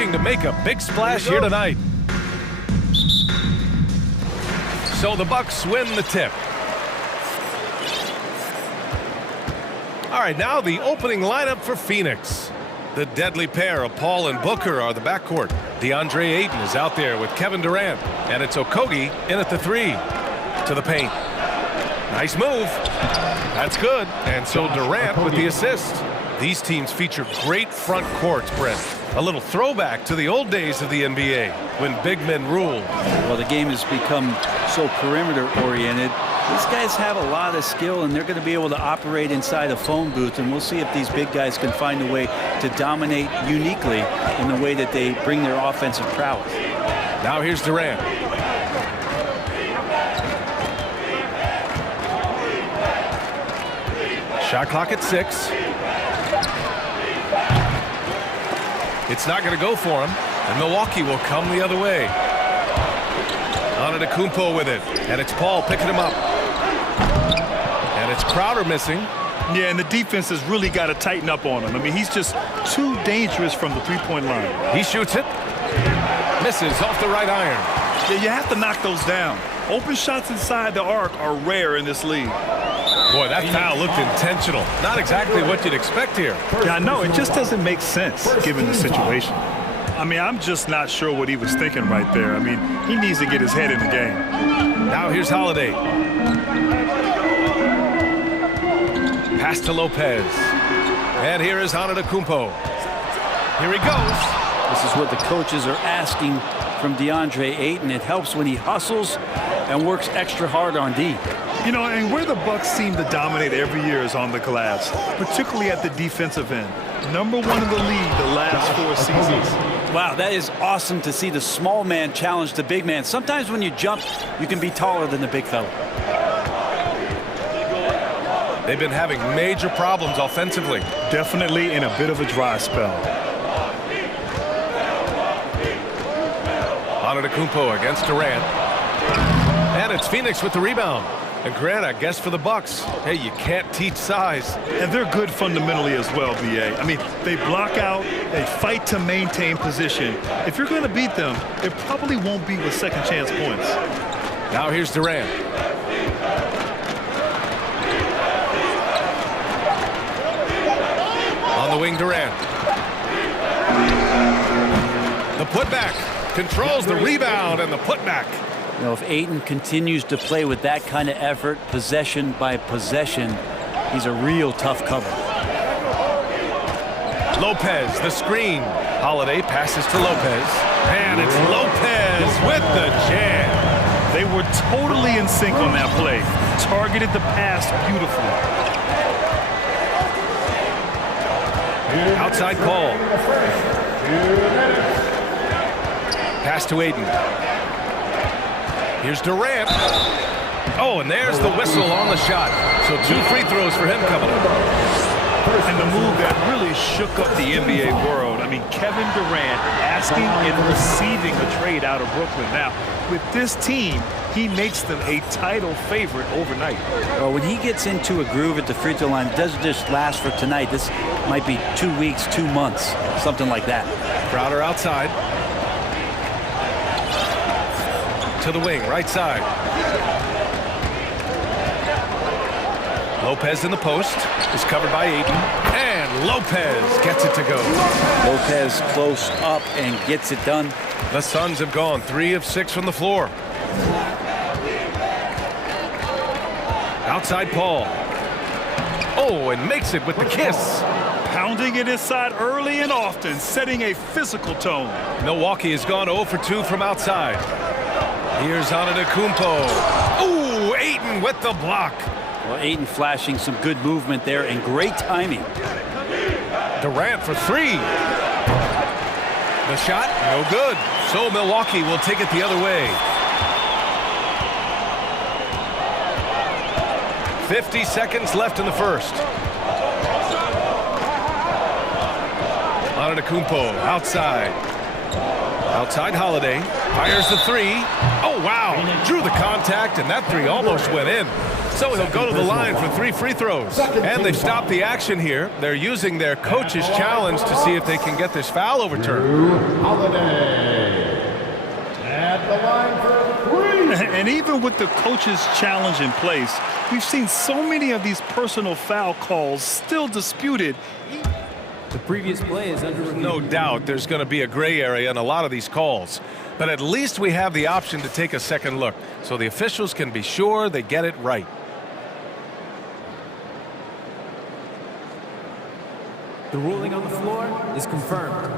looking to make a big splash here tonight. So the Bucks win the tip. All right, now the opening lineup for Phoenix. The deadly pair of Paul and Booker are the backcourt. DeAndre Ayton is out there with Kevin Durant, and it's Okogie in at the 3. To the paint. Nice move. That's good. And so Durant with the assist. These teams feature great front courts, Brent. A little throwback to the old days of the NBA when big men ruled. Well, the game has become so perimeter-oriented. These guys have a lot of skill, and they're going to be able to operate inside a phone booth, and we'll see if these big guys can find a way to dominate uniquely in the way that they bring their offensive prowess. Now here's Durant. Shot clock at 6. It's not going to go for him, and Milwaukee will come the other way. Antetokounmpo with it, and it's Paul picking him up. And it's Crowder missing. Yeah, and the defense has really got to tighten up on him. I mean, he's just too dangerous from the three-point line. He shoots it. Misses off the right iron. Yeah, you have to knock those down. Open shots inside the arc are rare in this league. Boy, that foul looked intentional. Not exactly what you'd expect here. Yeah, I know. It just doesn't make sense given the situation. I mean, I'm just not sure what he was thinking right there. I mean, he needs to get his head in the game. Now here's Holiday. Pass to Lopez. And here is Antetokounmpo. Here he goes. This is what the coaches are asking from DeAndre Ayton. It helps when he hustles and works extra hard on D. You know, and where the Bucks seem to dominate every year is on the glass, particularly at the defensive end. #1 in the league the last 4 seasons. Wow, that is awesome to see the small man challenge the big man. Sometimes when you jump, you can be taller than the big fella. They've been having major problems offensively. Definitely in a bit of a dry spell. Antetokounmpo against Durant. And it's Phoenix with the rebound. And Grant, I guess for the Bucks, hey, you can't teach size. And they're good fundamentally as well, B.A. I mean, they block out, they fight to maintain position. If you're going to beat them, it probably won't be with second chance points. Now here's Durant. On the wing, Durant. The putback controls the rebound and the putback. You know, if Ayton continues to play with that kind of effort, possession by possession, he's a real tough cover. Lopez, the screen. Holiday passes to Lopez. And it's Lopez with the jam. They were totally in sync on that play. Targeted the pass beautifully. Outside call. Pass to Ayton. Here's Durant. Oh, and there's the whistle on the shot. So 2 free throws for him coming up. And the move that really shook up the NBA world. I mean, Kevin Durant asking and receiving a trade out of Brooklyn. Now, with this team, he makes them a title favorite overnight. Well, when he gets into a groove at the free throw line, it doesn't just last for tonight. This might be 2 weeks, 2 months, something like that. Crowder outside. To the wing, right side. Lopez in the post is covered by Ayton, and Lopez gets it to go. Lopez close up and gets it done. The Suns have gone 3 of 6 from the floor. Outside Paul. Oh, and makes it with the kiss. Pounding it inside early and often, setting a physical tone. Milwaukee has gone 0 for 2 from outside. Here's Antetokounmpo. Ooh, Ayton with the block. Well, Ayton flashing some good movement there and great timing. Durant for 3. The shot, no good. So Milwaukee will take it the other way. 50 seconds left in the first. Antetokounmpo outside. Outside Holiday. Fires the 3. Oh, wow. Drew the contact, and that 3 almost went in. So he'll go to the line for 3 free throws. And they've stopped the action here. They're using their coach's challenge to see if they can get this foul overturned. Holiday at the line for 3. And even with the coach's challenge in place, we've seen so many of these personal foul calls still disputed. The previous play is under review. No doubt there's going to be a gray area in a lot of these calls. But at least we have the option to take a second look, so the officials can be sure they get it right. The ruling on the floor is confirmed.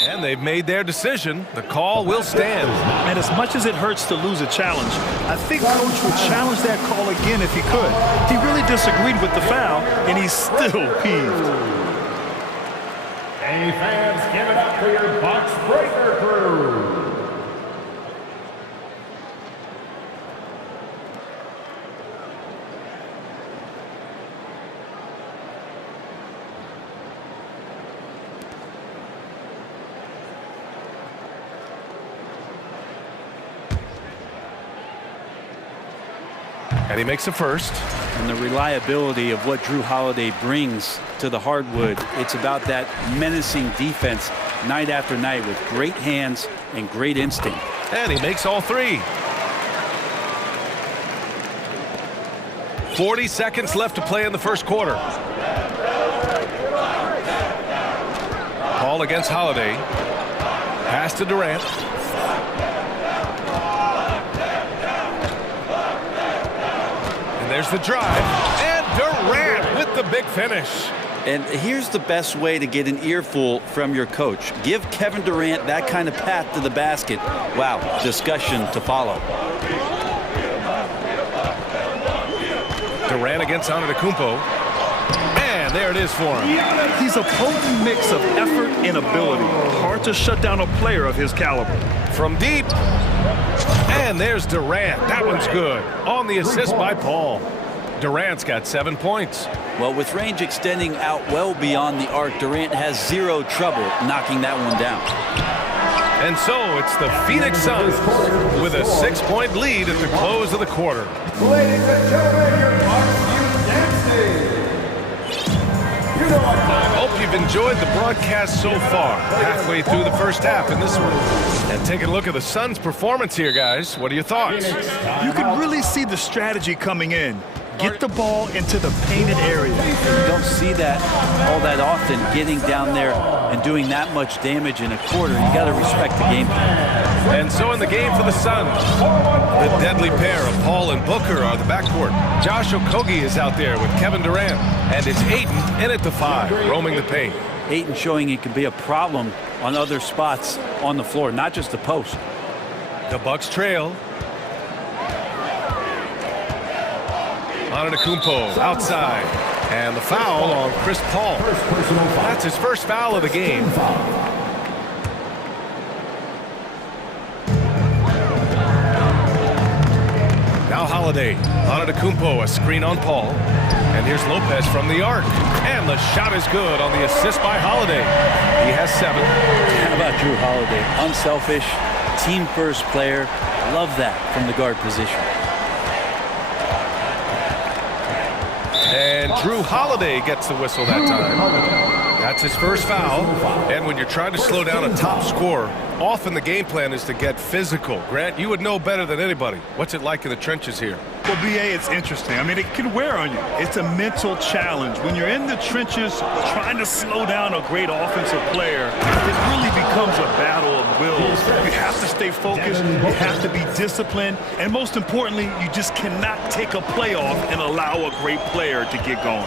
And they've made their decision. The call will stand. And as much as it hurts to lose a challenge, I think Coach would challenge that call again if he could. He really disagreed with the foul, and he's still peeved. Hey fans, give it up for your box breaker crew. And he makes a first. And the reliability of what Drew Holiday brings to the hardwood, it's about that menacing defense night after night with great hands and great instinct. And he makes all 3. 40 seconds left to play in the first quarter. Paul against Holiday. Pass to Durant. And there's the drive. And Durant with the big finish. And here's the best way to get an earful from your coach. Give Kevin Durant that kind of path to the basket. Wow, discussion to follow. Durant against Antetokounmpo. And there it is for him. He's a potent mix of effort and ability. Hard to shut down a player of his caliber. From deep. And there's Durant. That one's good. On the assist by Paul. Durant's got 7 points. Well, with range extending out well beyond the arc, Durant has zero trouble knocking that one down. And so it's the Phoenix Suns with a 6-point lead at the close of the quarter. Ladies and gentlemen, your box Hope you've enjoyed the broadcast so far. Halfway through the first half in this one. And taking a look at the Suns' performance here, guys. What are your thoughts? You can really see the strategy coming in. Get the ball into the painted area. You don't see that all that often, getting down there and doing that much damage in a quarter. You got to respect the game plan. And so in the game for the Suns, the deadly pair of Paul and Booker are the backcourt. Josh Okogie is out there with Kevin Durant. And it's Ayton in at the 5, roaming the paint. Ayton showing he can be a problem on other spots on the floor, not just the post. The Bucks trail. Antetokounmpo outside. And the foul on Chris Paul. That's his first foul of the game. Now Holiday. Antetokounmpo, a screen on Paul. And here's Lopez from the arc. And the shot is good on the assist by Holiday. He has 7. How about Drew Holiday? Unselfish, team-first player. Love that from the guard position. And Drew Holiday gets the whistle that time. That's his first foul. And when you're trying to slow down a top scorer, often the game plan is to get physical. Grant, you would know better than anybody. What's it like in the trenches here? Well, B.A., it's interesting. I mean, it can wear on you. It's a mental challenge. When you're in the trenches trying to slow down a great offensive player, it really becomes a battle of wills. You have to stay focused. You have to be disciplined. And most importantly, you just cannot take a play off and allow a great player to get going.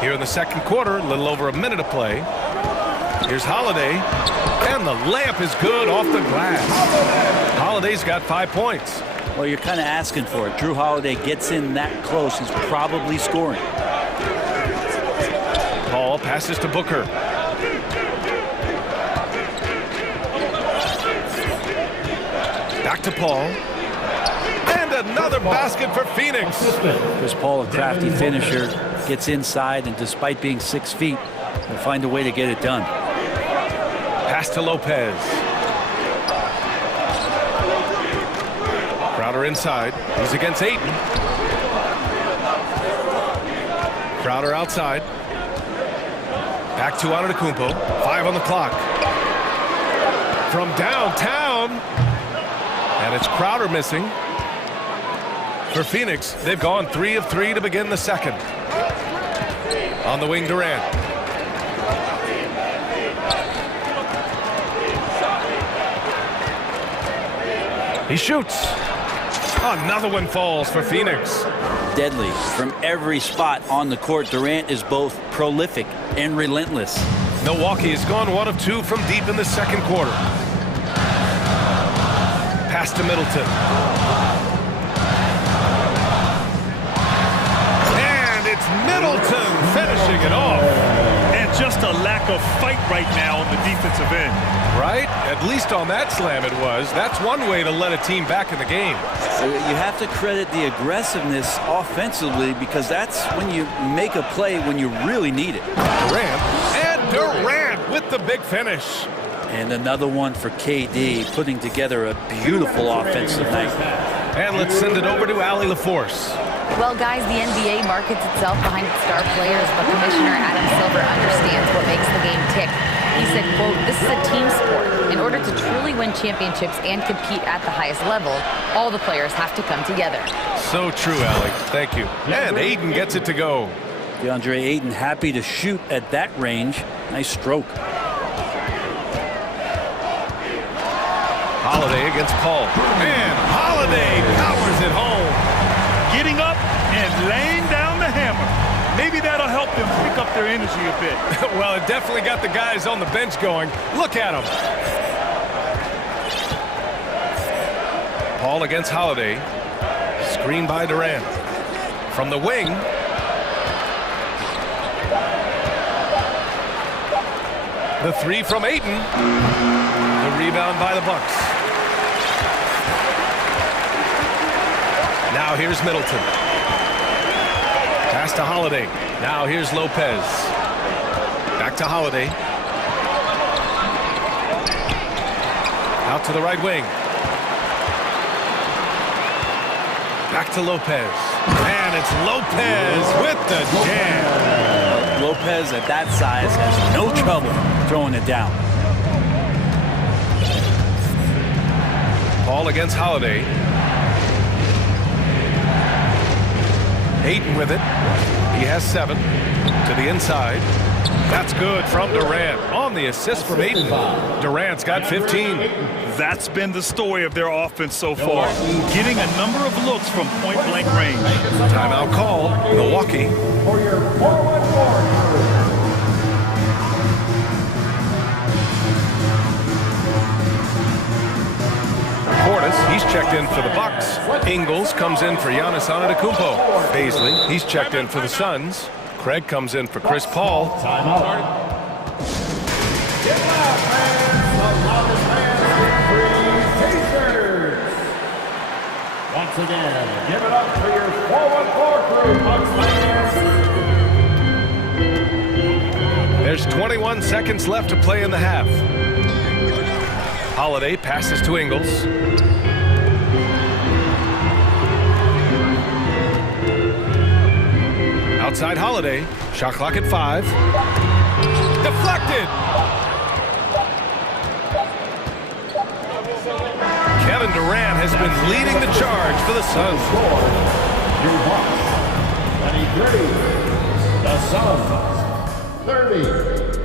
Here in the second quarter, a little over a minute to play. Here's Holiday, and the layup is good off the glass. Holiday's got 5 points. Well, you're kind of asking for it. Drew Holiday gets in that close, he's probably scoring. Paul passes to Booker. Back to Paul. And another basket for Phoenix. Chris Paul, a crafty finisher, gets inside, and despite being 6 feet, will find a way to get it done. Pass to Lopez. Crowder inside. He's against Ayton. Crowder outside. Back to Antetokounmpo. 5 on the clock. From downtown. And it's Crowder missing. For Phoenix, they've gone 3 of 3 to begin the second. On the wing, Durant. He shoots. Another one falls for Phoenix. Deadly from every spot on the court. Durant is both prolific and relentless. Milwaukee has gone 1 of 2 from deep in the second quarter. Pass to Middleton. And it's Middleton finishing it off. And just a lack of fight right now on the defensive end. Right? At least on that slam it was. That's one way to let a team back in the game. You have to credit the aggressiveness offensively, because that's when you make a play when you really need it. Durant with the big finish. And another one for KD, putting together a beautiful offensive night. And let's send it over to Allie LaForce. Well, guys, the NBA markets itself behind its star players, but Commissioner Adam Silver understands what makes the game tick. He said, quote, "This is a team sport. In order to truly win championships and compete at the highest level, all the players have to come together." So true, Allie. Thank you. And Ayton gets it to go. DeAndre Ayton happy to shoot at that range. Nice stroke. Holiday against Paul. And Holiday powers it home. Getting up and laying down the hammer. Maybe that'll help them pick up their energy a bit. Well, it definitely got the guys on the bench going. Look at them. Paul against Holiday. Screen by Durant. From the wing. The 3 from Ayton. The rebound by the Bucks. Now here's Middleton. Pass to Holiday. Now here's Lopez. Back to Holiday. Out to the right wing. Back to Lopez. And it's Lopez with the jam. Lopez at that size has no trouble throwing it down. Paul against Holiday. Ayton with it. He has 7 to the inside. That's good from Durant. On the assist from Ayton. Durant's got 15. That's been the story of their offense so far. Getting a number of looks from point-blank range. Timeout call. Milwaukee. For your forward warrior. Portis, he's checked in for the Bucks. Ingles comes in for Giannis Antetokounmpo. Baisley, he's checked in for the Suns. Craig comes in for Chris Paul. Timeout. Get loud, fans. The loudest fans with free t-shirts. Once again, give it up for your forward floor crew, Bucks fans. There's 21 seconds left to play in the half. Holiday passes to Ingles. Outside Holiday. Shot clock at 5. Deflected. Kevin Durant has been leading the charge for the Suns. Your Bucks, 23. The Suns, 30.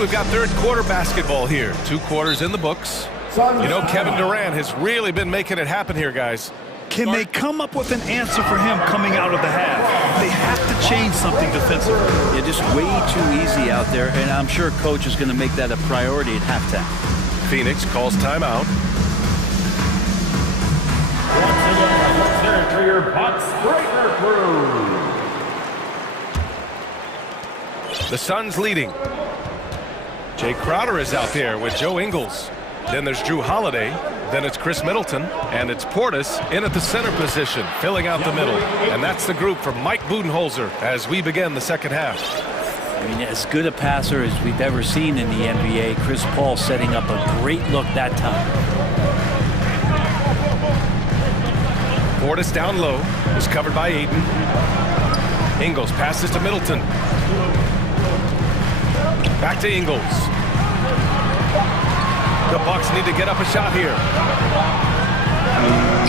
We've got third quarter basketball here. 2 quarters in the books. You know, Kevin Durant has really been making it happen here, guys. Can they come up with an answer for him coming out of the half? They have to change something defensively. Yeah, just way too easy out there, and I'm sure coach is going to make that a priority at halftime. Phoenix calls timeout. Once again, let's hear it for your Bucks breaker crew. The Suns leading. Jay Crowder is out there with Joe Ingles. Then there's Drew Holiday. Then it's Chris Middleton, and it's Portis in at the center position, filling out the middle. And that's the group from Mike Budenholzer as we begin the second half. I mean, as good a passer as we've ever seen in the NBA. Chris Paul setting up a great look that time. Portis down low, is covered by Ayton. Ingles passes to Middleton. Back to Ingles. The Bucks need to get up a shot here.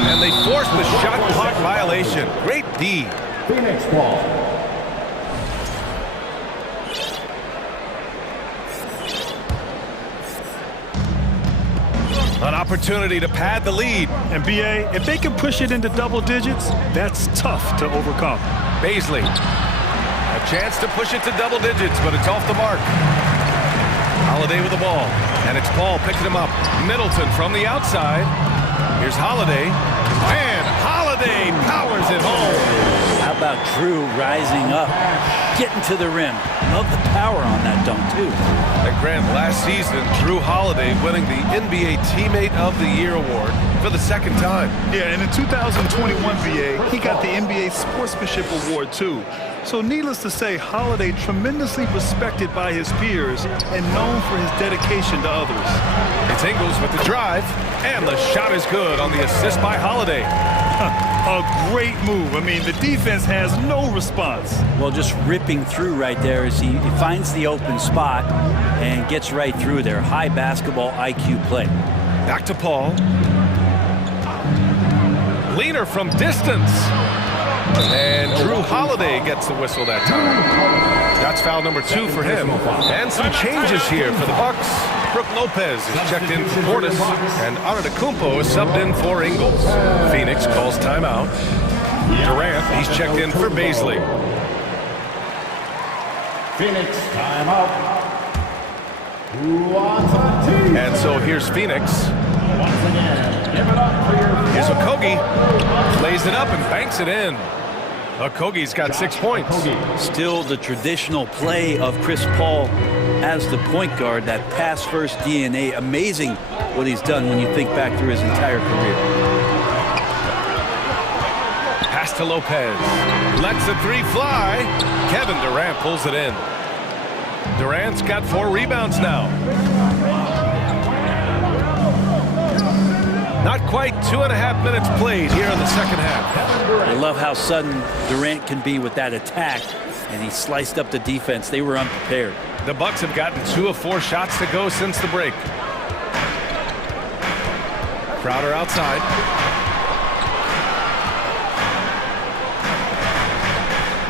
And they force the shot clock violation. Great D. Phoenix ball. An opportunity to pad the lead. And BA, if they can push it into double digits, that's tough to overcome. Baisley. A chance to push it to double digits, but it's off the mark. Holiday with the ball. And it's Paul picking him up. Middleton from the outside. Here's Holiday. And Holiday powers it home. How about Drew rising up, getting to the rim. Love the power on that dunk, too. And Grant, last season, Drew Holiday winning the NBA Teammate of the Year award for the second time. Yeah, and in 2021 BA, he got the NBA Sportsmanship Award, too. So needless to say, Holiday tremendously respected by his peers and known for his dedication to others. It's Ingles with the drive, and the shot is good on the assist by Holiday. A great move. I mean, the defense has no response. Well, just ripping through right there as he finds the open spot and gets right through there. High basketball IQ play. Back to Paul. Leaner from distance. And Drew Holiday gets the whistle that time. That's foul number 2 for him. And some changes here for the Bucks. Brook Lopez is checked in for Portis, and Antetokounmpo is subbed in for Ingles. Phoenix calls timeout. Durant, he's checked in for Baisley. Phoenix timeout. Who wants a team? And so here's Phoenix. Once again, give it up for your... Here's Okogie. Plays it up and banks it in. Okogie's got 6 points. Still the traditional play of Chris Paul as the point guard, that pass-first DNA. Amazing what he's done when you think back through his entire career. Pass to Lopez. Lets the 3 fly. Kevin Durant pulls it in. Durant's got 4 rebounds now. Not quite 2.5 minutes played here in the second half. I love how sudden Durant can be with that attack, and he sliced up the defense. They were unprepared. The Bucks have gotten 2 of 4 shots to go since the break. Crowder outside.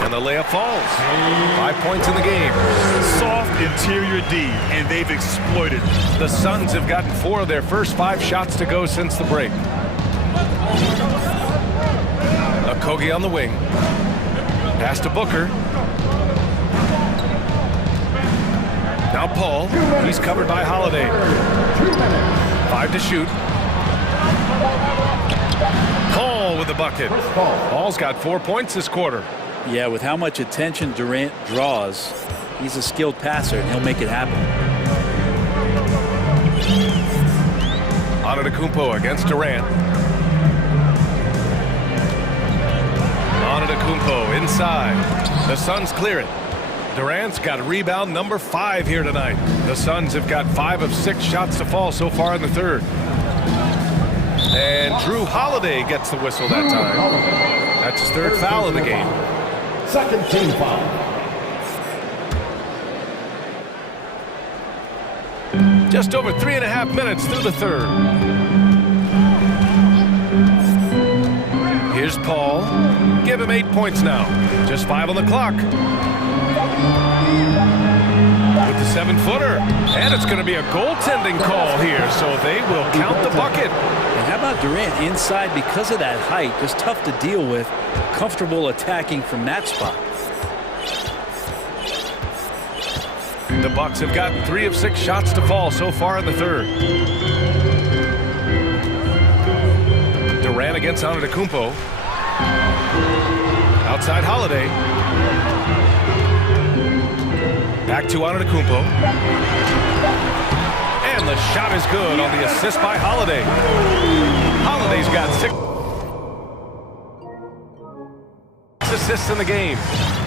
And the layup falls. 5 points in the game. Soft interior D, and they've exploited. The Suns have gotten 4 of their first 5 shots to go since the break. Okogie on the wing. Pass to Booker. Now Paul. He's covered by Holiday. 5 to shoot. Paul with the bucket. Paul's got 4 points this quarter. Yeah, with how much attention Durant draws, he's a skilled passer, and he'll make it happen. Antetokounmpo against Durant. Antetokounmpo inside. The Suns clear it. Durant's got rebound number 5 here tonight. The Suns have got 5 of 6 shots to fall so far in the third. And Drew Holiday gets the whistle that time. That's his 3rd foul of the game. Second team foul. Just over 3.5 minutes through the third. Here's Paul. Give him 8 points now. Just 5 on the clock. With the 7-footer. And it's going to be a goaltending call here, so they will count the bucket. And how about Durant inside because of that height? Just tough to deal with. Comfortable attacking from that spot. The Bucks have gotten 3 of 6 shots to fall so far in the third. Durant against Antetokounmpo. Outside Holiday. Back to Antetokounmpo. And And the shot is good on the assist by Holiday. Holiday's got 6 assists in the game.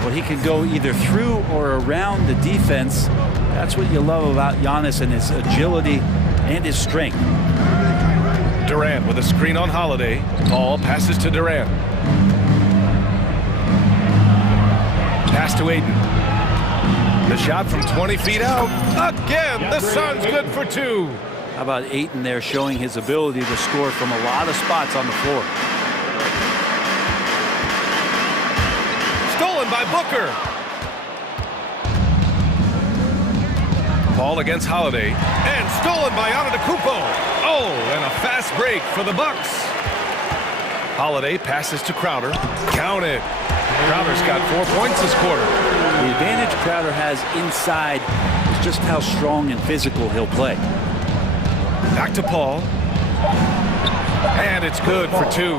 Well, he can go either through or around the defense. That's what you love about Giannis and his agility and his strength. Durant with a screen on Holiday. Ball passes to Durant. Pass to Ayton. The shot from 20 feet out. Again, the Suns good for 2. How about Ayton there showing his ability to score from a lot of spots on the floor. Stolen by Booker. Ball against Holiday. And stolen by Antetokounmpo. Oh, and a fast break for the Bucks. Holiday passes to Crowder. Count it. Crowder's got 4 points this quarter. The advantage Crowder has inside is just how strong and physical he'll play. Back to Paul. And it's good for 2.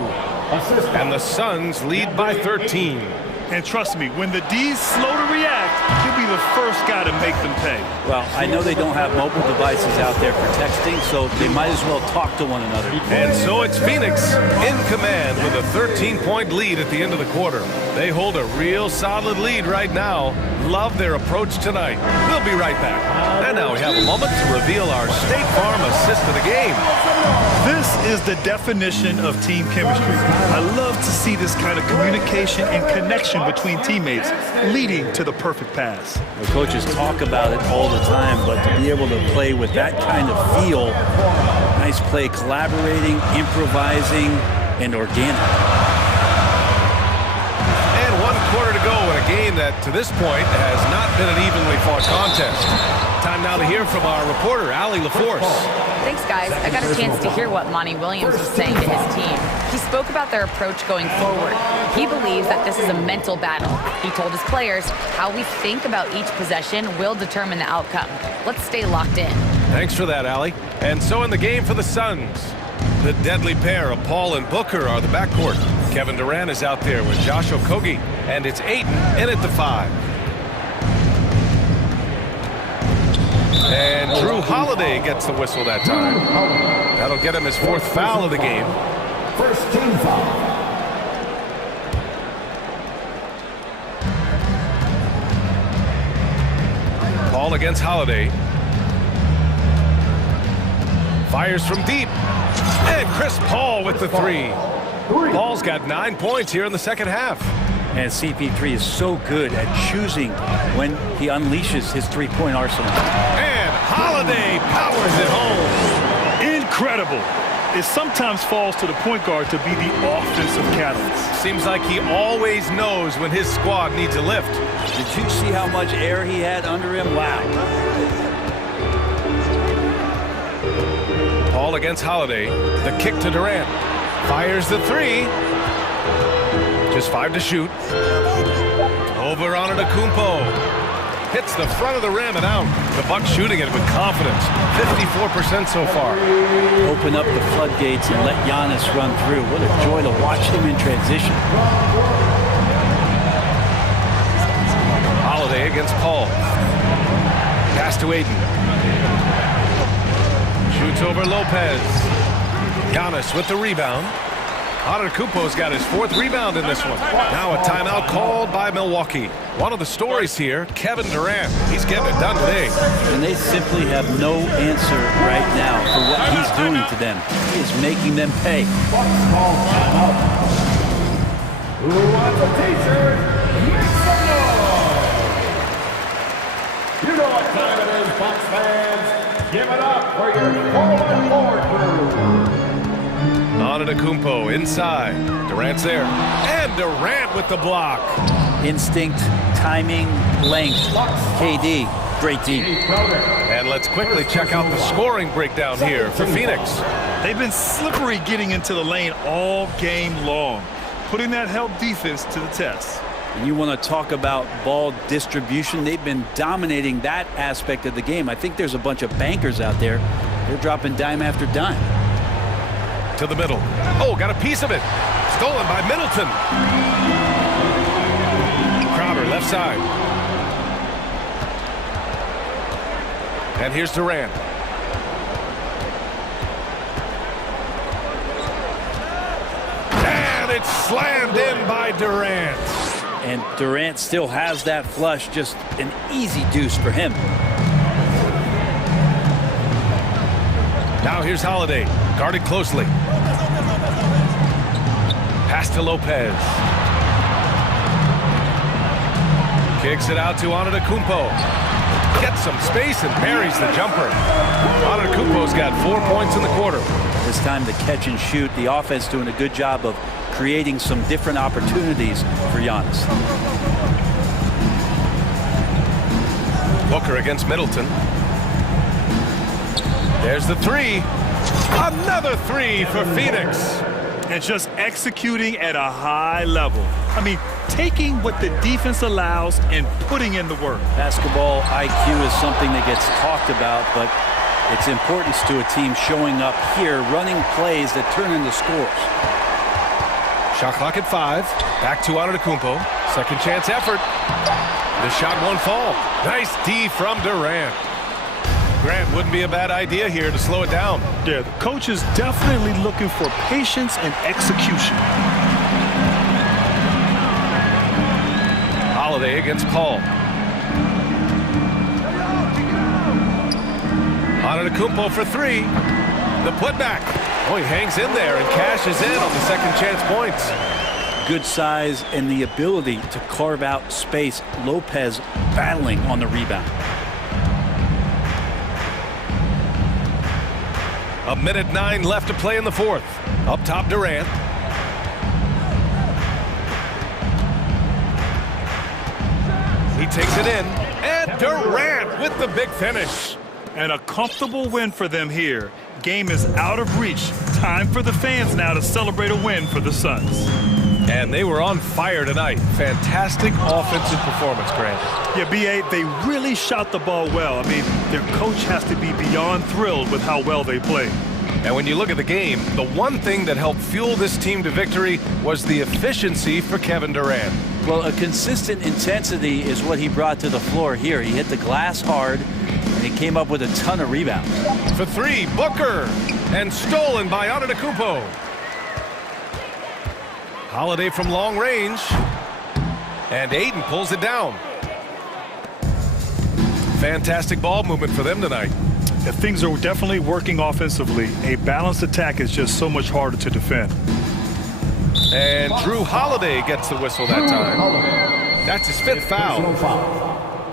And the Suns lead by 13. And trust me, when the D's slow to react, he'll be the first guy to make them pay. Well, I know they don't have mobile devices out there for texting, so they might as well talk to one another. And so it's Phoenix in command with a 13-point lead at the end of the quarter. They hold a real solid lead right now. Love their approach tonight. We'll be right back. And now we have a moment to reveal our State Farm assist of the game. This is the definition of team chemistry. I love to see this kind of communication and connection between teammates leading to the perfect pass. The coaches talk about it all the time, but to be able to play with that kind of feel, nice play, collaborating, improvising, and organic. And 1 quarter to go in a game that, to this point, has not been an evenly fought contest. Time now to hear from our reporter, Allie LaForce. Thanks, guys. I got a chance to hear what Monty Williams was saying to his team. He spoke about their approach going forward. He believes that this is a mental battle. He told his players how we think about each possession will determine the outcome. Let's stay locked in. Thanks for that, Allie. And so in the game for the Suns, the deadly pair of Paul and Booker are the backcourt. Kevin Durant is out there with Josh Okogie, and it's Ayton in at the 5. And Drew Holiday gets the whistle that time. That'll get him his 4th foul of the game. First team foul. Paul against Holiday. Fires from deep. And Chris Paul with the 3. Paul's got 9 points here in the second half. And CP3 is so good at choosing when he unleashes his 3-point arsenal. And Holiday powers it home. Incredible. It sometimes falls to the point guard to be the offensive catalyst. Seems like he always knows when his squad needs a lift. Did you see how much air he had under him? Wow. Paul against Holiday. The kick to Durant. Fires the 3. Just 5 to shoot. Over on Antetokounmpo. Hits the front of the rim and out. The Bucks shooting it with confidence. 54% so far. Open up the floodgates and let Giannis run through. What a joy to watch him in transition. Holiday against Paul. Pass to Ayton. Shoots over Lopez. Giannis with the rebound. Antetokounmpo's got his 4th rebound in this one. Now a timeout called by Milwaukee. One of the stories here, Kevin Durant. He's getting it done today. And they simply have no answer right now for what he's doing to them. He is making them pay. Who wants a t-shirt? Make some noise! You know what time it is, Bucks fans. Give it up for your forward crew. Antetokounmpo inside. Durant's there. And Durant with the block. Instinct, timing, length. KD, great team. And let's quickly check out the scoring breakdown here for Phoenix. They've been slippery getting into the lane all game long, putting that help defense to the test. And you want to talk about ball distribution. They've been dominating that aspect of the game. I think there's a bunch of bankers out there. They're dropping dime after dime. To the middle. Oh, got a piece of it. Stolen by Middleton. Crowder left side. And here's Durant. And it's slammed in by Durant. And Durant still has that flush, just an easy deuce for him. Now here's Holiday, guarded closely. Pass to Lopez. Kicks it out to Antetokounmpo. Gets some space and buries the jumper. Antetokounmpo's got 4 points in the quarter. This time to catch and shoot. The offense doing a good job of creating some different opportunities for Giannis. Booker against Middleton. There's the three. Another three for Phoenix. And just executing at a high level. I mean, taking what the defense allows and putting in the work. Basketball IQ is something that gets talked about, but its importance to a team showing up here, running plays that turn into scores. Shot clock at 5. Back to Antetokounmpo. Second chance effort. The shot won't fall. Nice D from Durant. Grant, wouldn't be a bad idea here to slow it down. Yeah, the coach is definitely looking for patience and execution. Holiday against Paul. Antetokounmpo for three. The putback. Oh, he hangs in there and cashes in on the second chance points. Good size and the ability to carve out space. Lopez battling on the rebound. A minute 9 left to play in the fourth. Up top, Durant. He takes it in. And Durant with the big finish. And a comfortable win for them here. Game is out of reach. Time for the fans now to celebrate a win for the Suns. And they were on fire tonight. Fantastic offensive performance, Grant. Yeah, B.A., they really shot the ball well. I mean, their coach has to be beyond thrilled with how well they played. And when you look at the game, the one thing that helped fuel this team to victory was the efficiency for Kevin Durant. Well, a consistent intensity is what he brought to the floor here. He hit the glass hard, and he came up with a ton of rebounds. For three, Booker, and stolen by Antetokounmpo. Holiday from long range, and Ayton pulls it down. Fantastic ball movement for them tonight. Yeah, things are definitely working offensively. A balanced attack is just so much harder to defend. And Drew Holiday gets the whistle that time. That's his fifth foul.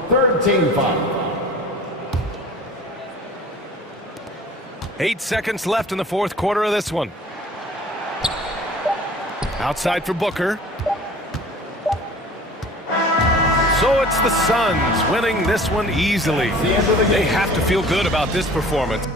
Third team foul. 8 seconds left in the fourth quarter of this one. Outside for Booker. So it's the Suns winning this one easily. They have to feel good about this performance.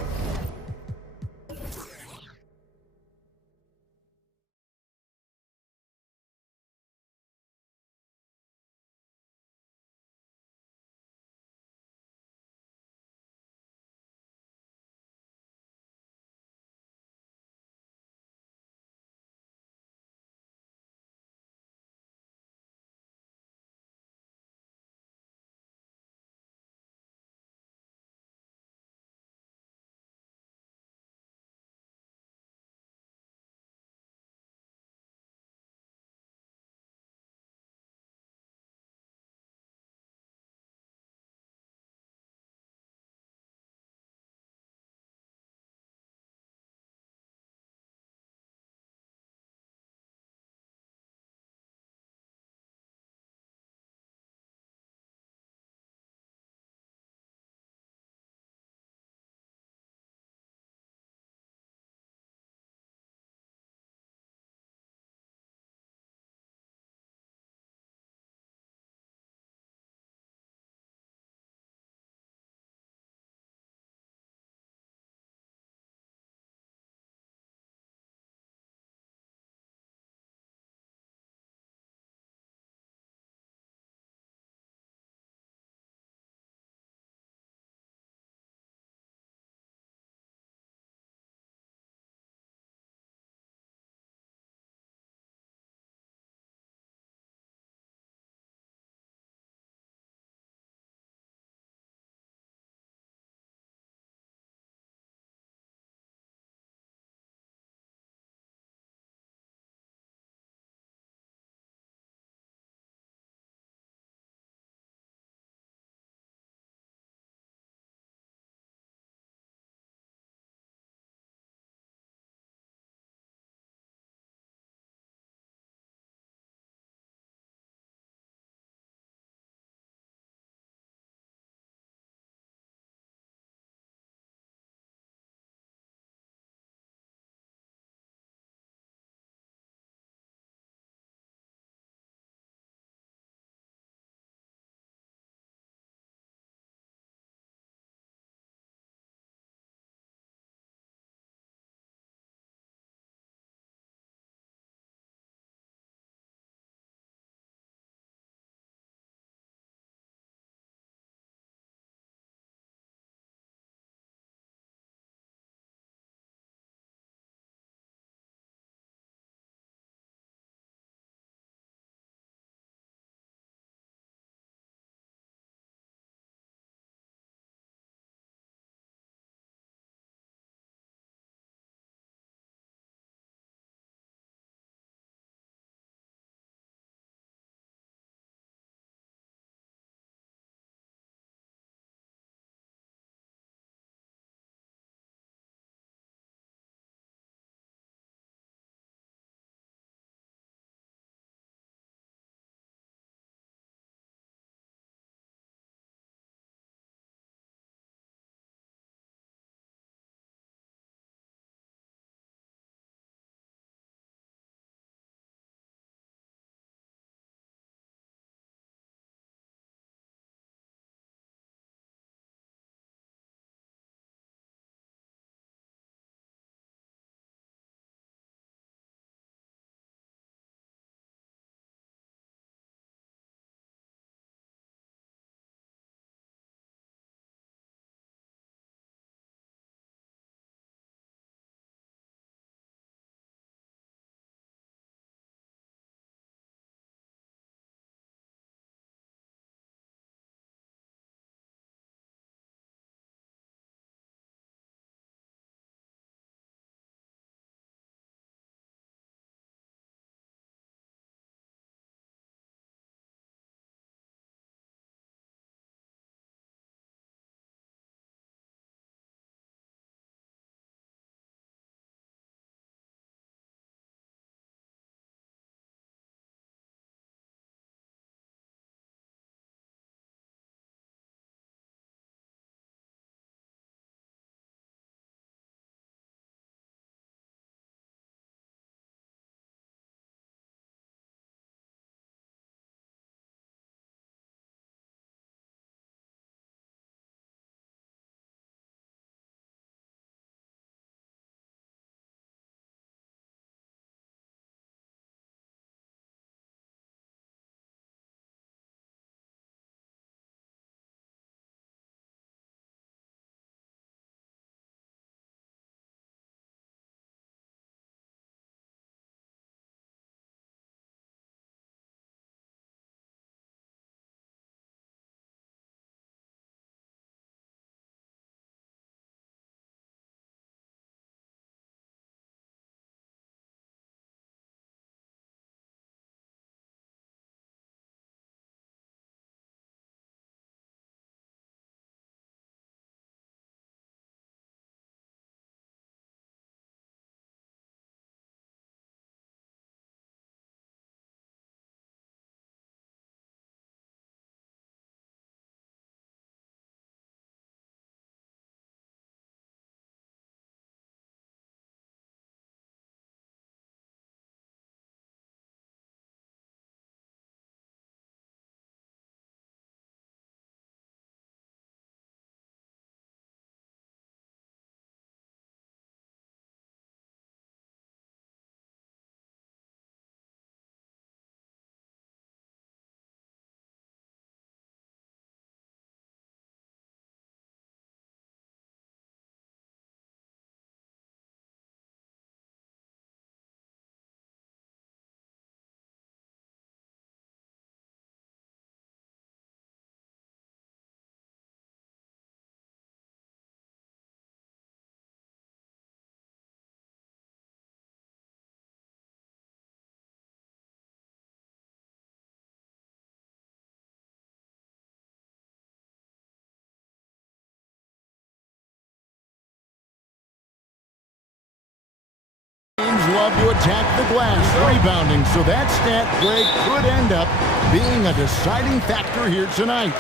love to attack the glass, rebounding, so that stat, Greg, could end up being a deciding factor here tonight.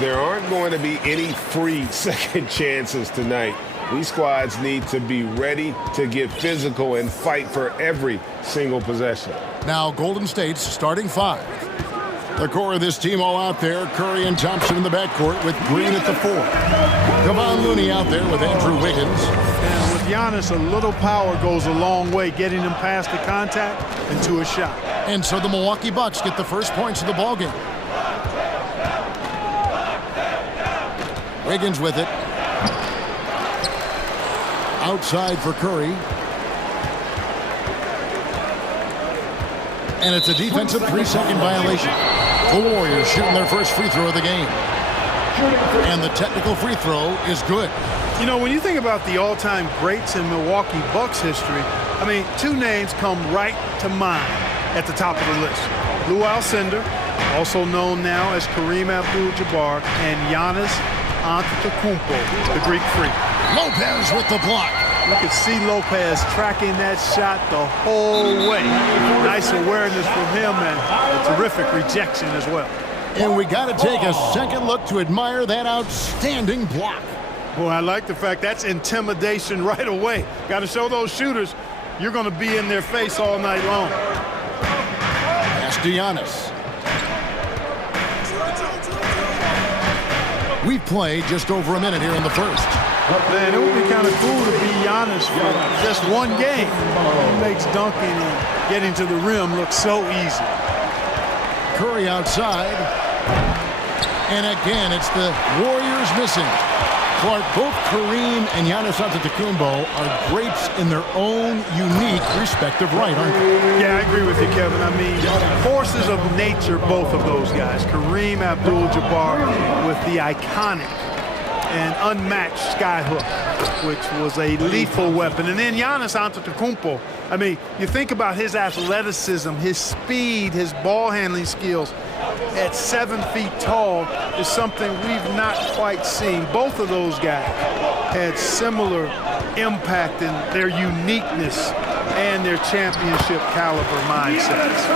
There aren't going to be any free second chances tonight. These squads need to be ready to get physical and fight for every single possession. Now Golden State's starting five. The core of this team all out there. Curry and Thompson in the backcourt with Green at the 4. Kevon Looney out there with Andrew Wiggins. And with Giannis, a little power goes a long way, getting him past the contact and to a shot. And so the Milwaukee Bucks get the first points of the ballgame. Wiggins with it. Outside for Curry. And it's a defensive 3-second violation. The Warriors shooting their first free throw of the game. And the technical free throw is good. You know, when you think about the all-time greats in Milwaukee Bucks history, I mean, two names come right to mind at the top of the list. Lou Alcindor, also known now as Kareem Abdul-Jabbar, and Giannis Antetokounmpo, the Greek Freak. Lopez with the block. You could see Lopez tracking that shot the whole way. Nice awareness from him and a terrific rejection as well. And we got to take a second look to admire that outstanding block. Boy, I like the fact that's intimidation right away. Got to show those shooters you're going to be in their face all night long. Pass to Giannis. We've played just over a minute here in the first. Man, it would be kind of cool to be Giannis for just one game. He makes dunking and getting to the rim look so easy. Curry outside. And again, it's the Warriors missing. Clark, both Kareem and Giannis Antetokounmpo are greats in their own unique respective right, aren't they? Yeah, I agree with you, Kevin. I mean, forces of nature, both of those guys. Kareem Abdul-Jabbar with the iconic and unmatched skyhook, which was a lethal weapon. And then Giannis Antetokounmpo. I mean, you think about his athleticism, his speed, his ball handling skills at 7 feet tall is something we've not quite seen. Both of those guys had similar impact in their uniqueness and their championship caliber mindsets.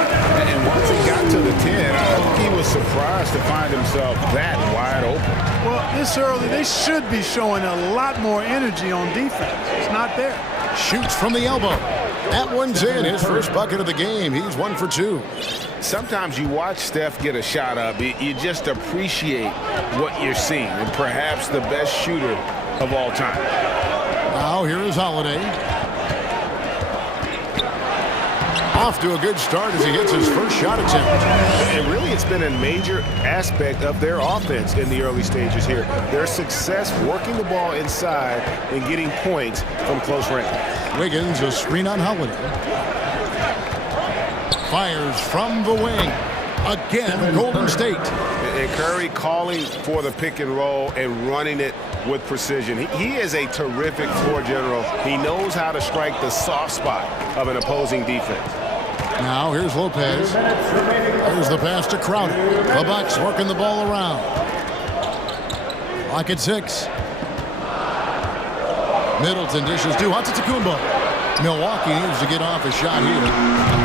And once he got to the 10, I think he was surprised to find himself that wide open. Well, this early, they should be showing a lot more energy on defense. It's not there. Shoots from the elbow. That one's in. His first bucket of the game. He's 1 for 2. Sometimes you watch Steph get a shot up. You just appreciate what you're seeing. And perhaps the best shooter of all time. Now here is Holiday. Off to a good start as he hits his first shot attempt. And really, it's been a major aspect of their offense in the early stages here. Their success working the ball inside and getting points from close range. Wiggins, a screen on Holiday. Fires from the wing. Again, Golden State. And Curry calling for the pick and roll and running it with precision. He is a terrific floor general. He knows how to strike the soft spot of an opposing defense. Now here's Lopez. There's the pass to Crowder. The Bucks working the ball around. Clock at 6. Middleton dishes to Antetokounmpo. Milwaukee needs to get off a shot here.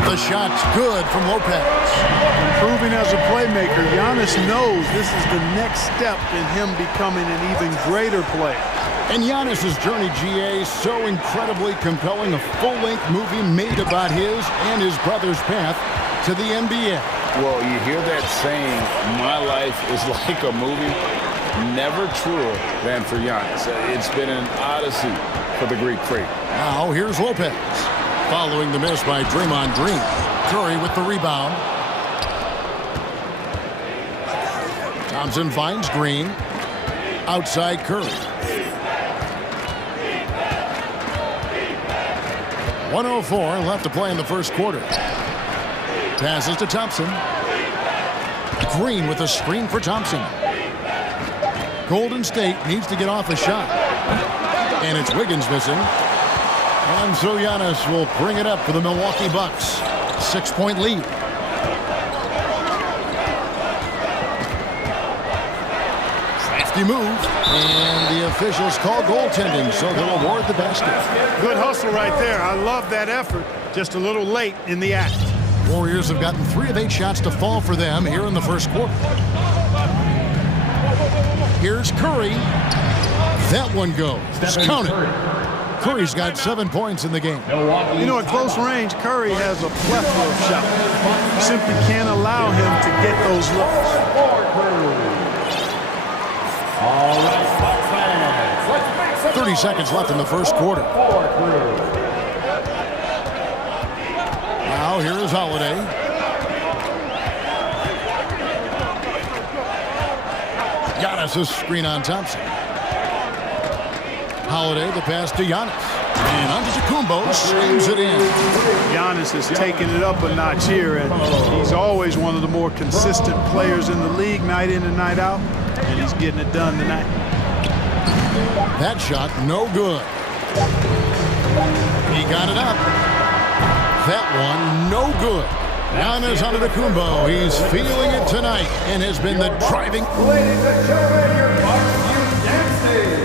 The shot's good from Lopez. Improving as a playmaker, Giannis knows this is the next step in him becoming an even greater player. And Giannis's journey, GA, so incredibly compelling. A full-length movie made about his and his brother's path to the NBA. Well, you hear that saying, my life is like a movie. Never truer than for Giannis. It's been an odyssey for the Greek Freak. Now here's Lopez. Following the miss by Draymond Green. Curry with the rebound. Thompson finds Green. Outside Curry. 1:04 left to play in the first quarter. Passes to Thompson. Green with a screen for Thompson. Golden State needs to get off a shot. And it's Wiggins missing. And so Giannis will bring it up for the Milwaukee Bucks. 6-point lead. Nifty move. And the officials call goaltending, so they'll award the basket. Good hustle right there. I love that effort. Just a little late in the act. Warriors have gotten 3 of 8 shots to fall for them here in the first quarter. Here's Curry. That one goes. Count it. Curry's got 7 points in the game. You know, at close range, Curry has a plethora of shots. You simply can't allow him to get those looks. All right, Bucks fans, let's make some 30 seconds left in the first quarter. Now here is Holiday. Giannis' screen on Thompson. Holiday, the pass to Giannis. And Antetokounmpo slams it in. Giannis has taken it up a notch here, and he's always one of the more consistent players in the league, night in and night out, and he's getting it done tonight. That shot, no good. He got it up. That one, no good. Giannis Antetokounmpo, he's feeling it tonight and has been the driving. Ladies and gentlemen, your Bucks dancing.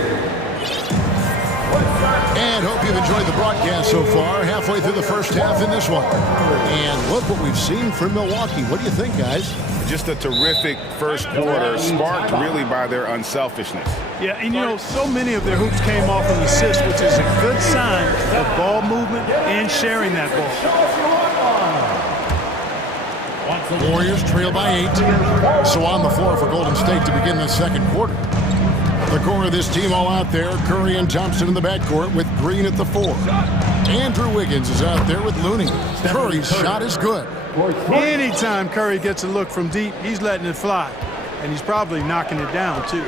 And hope you've enjoyed the broadcast so far, halfway through the first half in this one. And look what we've seen from Milwaukee. What do you think, guys? Just a terrific first quarter, sparked really by their unselfishness. Yeah, and you know, so many of their hoops came off an assist, which is a good sign of ball movement and sharing that ball. Warriors trail by 8. So on the floor for Golden State to begin the second quarter. The core of this team all out there. Curry and Thompson in the backcourt with Green at the 4. Andrew Wiggins is out there with Looney. Curry's shot is good. Anytime Curry gets a look from deep, he's letting it fly. And he's probably knocking it down, too.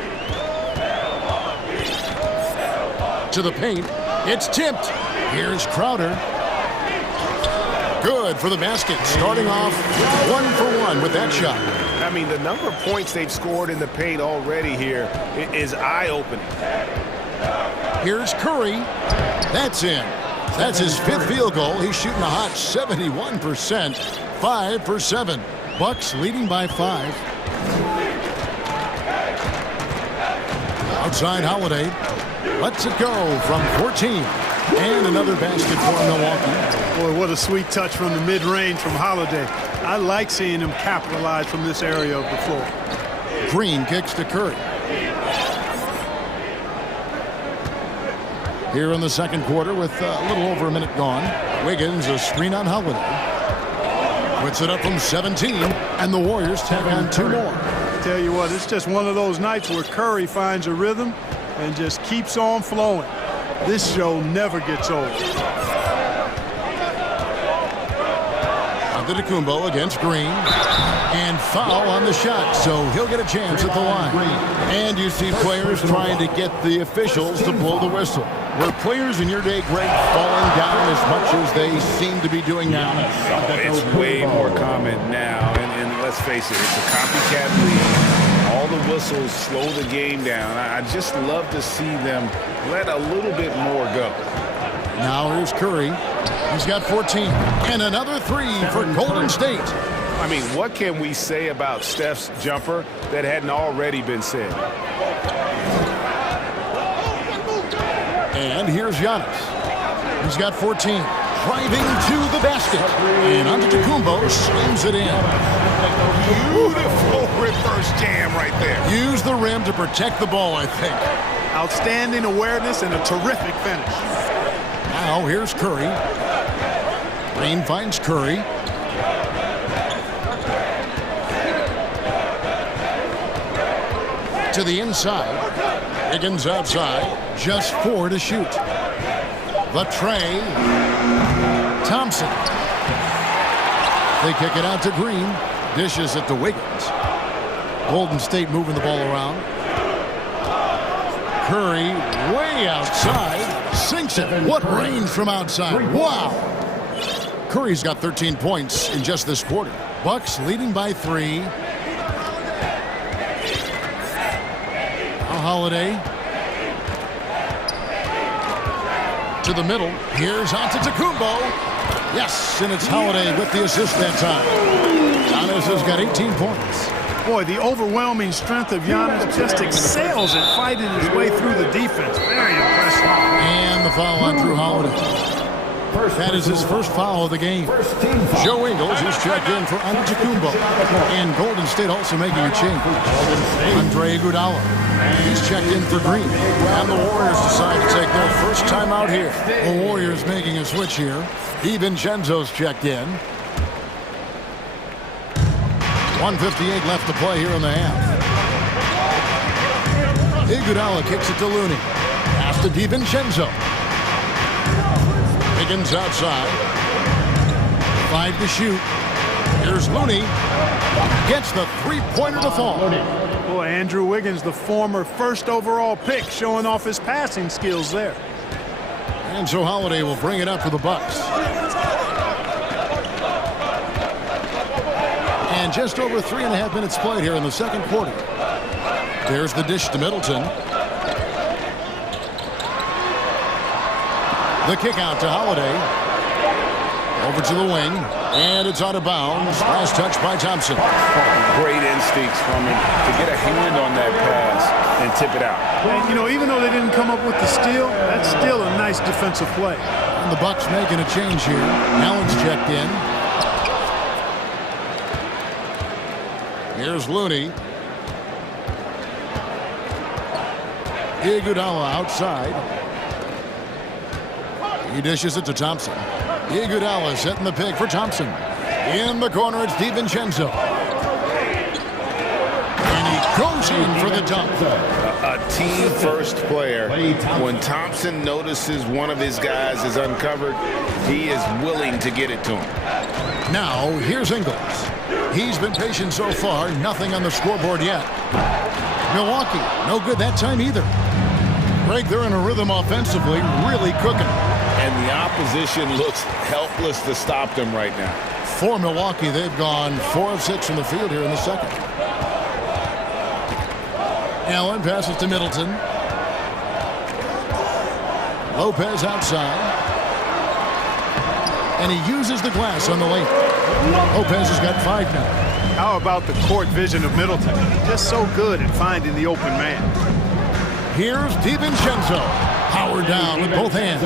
To the paint. It's tipped. Here's Crowder. Good for the basket. Starting off 1 for 1 with that shot. I mean, the number of points they've scored in the paint already here is eye-opening. Here's Curry. That's in. That's his 5th field goal. He's shooting a hot 71%. 5 for 7. Bucks leading by 5. Outside Holiday. Lets it go from 14. And another basket for Milwaukee. Boy, what a sweet touch from the mid-range from Holiday. I like seeing him capitalize from this area of the floor. Green kicks to Curry. Here in the second quarter with a little over a minute gone. Wiggins, a screen on Holiday. Puts it up from 17, and the Warriors take on 2 more. Tell you what, it's just one of those nights where Curry finds a rhythm and just keeps on flowing. This show never gets old. Antetokounmpo against Green. And foul on the shot, so he'll get a chance at the line. And you see players trying to get the officials to blow the whistle. Were players in your day, Greg, falling down as much as they seem to be doing now? Oh, it's way more common now, and let's face it, it's a copycat league. All the whistles slow the game down. I just love to see them let a little bit more go. Now here's Curry. He's got 14. And another 3 for Golden State. I mean, what can we say about Steph's jumper that hadn't already been said? And here's Giannis. He's got 14. Driving to the basket. And Antetokounmpo slams it in. Beautiful reverse jam right there. Use the rim to protect the ball, I think. Outstanding awareness and a terrific finish. Now here's Curry. Green finds Curry. To the inside. Wiggins outside. Just 4 to shoot. The tray. Thompson. They kick it out to Green. Dishes it to Wiggins. Golden State moving the ball around. Curry way outside. Sinks it. What range from outside. Wow. Curry's got 13 points in just this quarter. Bucks leading by 3. Holiday. To the middle. Here's Antetokounmpo. Yes, and it's Holiday with the assist that time. Giannis has got 18 points. Boy, the overwhelming strength of Giannis just excels at fighting his way through the defense. Very impressive. And the foul on Drew Holiday. That is his first foul of the game. Joe Ingles is checked in for Antetokounmpo. And Golden State also making a change. Andre Iguodala. He's checked in for Green. And the Warriors decide to take their first time out here. The Warriors making a switch here. DiVincenzo's checked in. 1:58 left to play here in the half. Iguodala kicks it to Looney. Pass to DiVincenzo. Higgins outside. 5 to shoot. Here's Looney. Gets the three-pointer to fall. Boy, Andrew Wiggins, the former first overall pick, showing off his passing skills there. And so Holiday will bring it up for the Bucks. And just over 3.5 minutes played here in the second quarter. There's the dish to Middleton. The kick out to Holiday. Over to the wing. And it's out of bounds. Last touch by Thompson. Great instincts from him to get a hand on that pass and tip it out. And, you know, even though they didn't come up with the steal, that's still a nice defensive play. And the Bucks making a change here. Allen's checked in. Here's Looney. Iguodala outside. He dishes it to Thompson. Iguodala setting the pick for Thompson. In the corner, it's DiVincenzo. And he goes in for the dunk. A team-first player. When Thompson notices one of his guys is uncovered, he is willing to get it to him. Now, here's Ingles. He's been patient so far. Nothing on the scoreboard yet. Milwaukee, no good that time either. Greg, they're in a rhythm offensively, really cooking. And the opposition looks helpless to stop them right now. For Milwaukee, they've gone 4 of 6 from the field here in the second. Allen passes to Middleton. Lopez outside. And he uses the glass on the lane. Lopez has got 5 now. How about the court vision of Middleton? Just so good at finding the open man. Here's DiVincenzo. Powered down with both hands.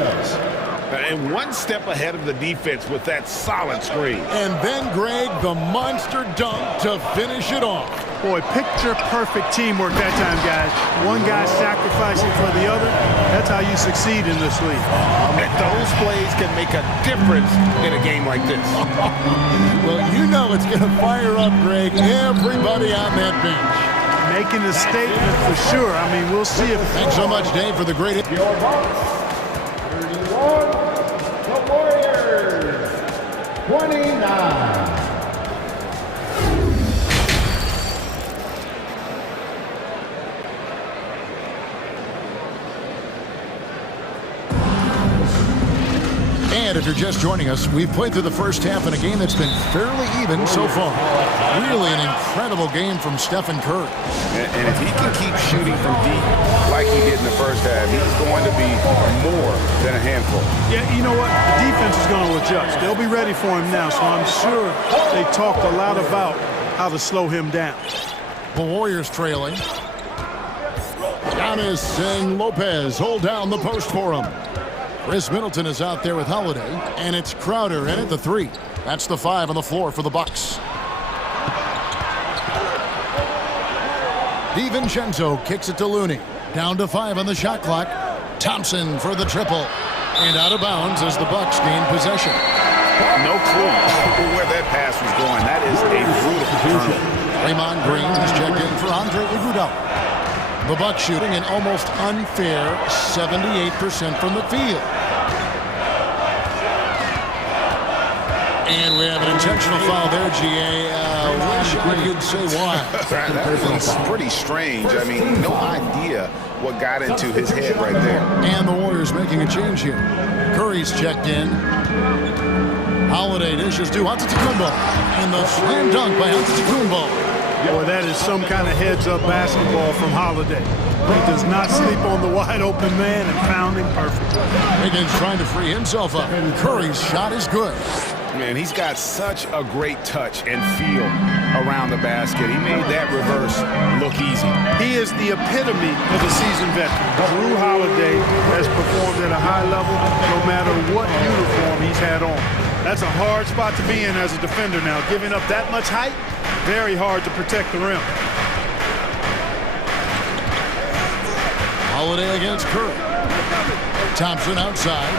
And one step ahead of the defense with that solid screen. And then, Greg, the monster dunk to finish it off. Boy, picture-perfect teamwork that time, guys. One guy sacrificing for the other. That's how you succeed in this league. And those plays can make a difference in a game like this. Well, you know it's going to fire up, Greg, everybody on that bench. Making a statement for sure. I mean, we'll see if... Thanks so much, Dave, for the great... Your Bucks, 31, the Warriors, 29. And if you're just joining us, we've played through the first half in a game that's been fairly even so far. Really an incredible game from Stephen Curry. And if he can keep shooting from deep like he did in the first half, he's going to be more than a handful. Yeah, you know what? The defense is going to adjust. They'll be ready for him now, so I'm sure they talked a lot about how to slow him down. The Warriors trailing. Giannis and Lopez hold down the post for him. Chris Middleton is out there with Holiday, and it's Crowder in at the 3. That's the 5 on the floor for the Bucks. DiVincenzo kicks it to Looney. Down to 5 on the shot clock. Thompson for the triple. And out of bounds as the Bucks gain possession. No clue where that pass was going. That is a brutal turnover. Draymond Green is checked in for Andre Iguodala. The Bucks shooting an almost unfair 78% from the field. And we have an intentional foul there, GA. Wish I could say why. That was pretty strange. I mean, no idea what got into his head right there. And the Warriors making a change here. Curry's checked in. Holiday dishes to Antetokounmpo. And the slam dunk by Antetokounmpo. Boy, that is some kind of heads-up basketball from Holiday. He does not sleep on the wide-open man and found him perfectly. Higgins trying to free himself up. Curry's shot is good. Man, he's got such a great touch and feel around the basket. He made that reverse look easy. He is the epitome of a seasoned veteran. Drew Holiday has performed at a high level no matter what uniform he's had on. That's a hard spot to be in as a defender now. Giving up that much height, very hard to protect the rim. Holiday against Curry. Thompson outside.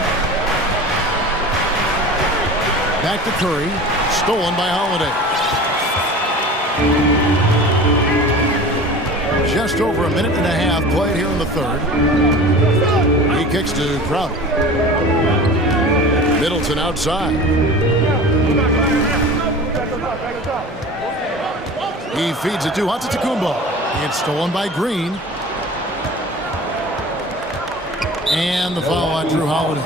Back to Curry. Stolen by Holiday. Just over a minute and a half played here in the third. He kicks to Crowder. Middleton outside. He feeds it to Antetokounmpo. It's stolen by Green. And the foul on Drew Holiday.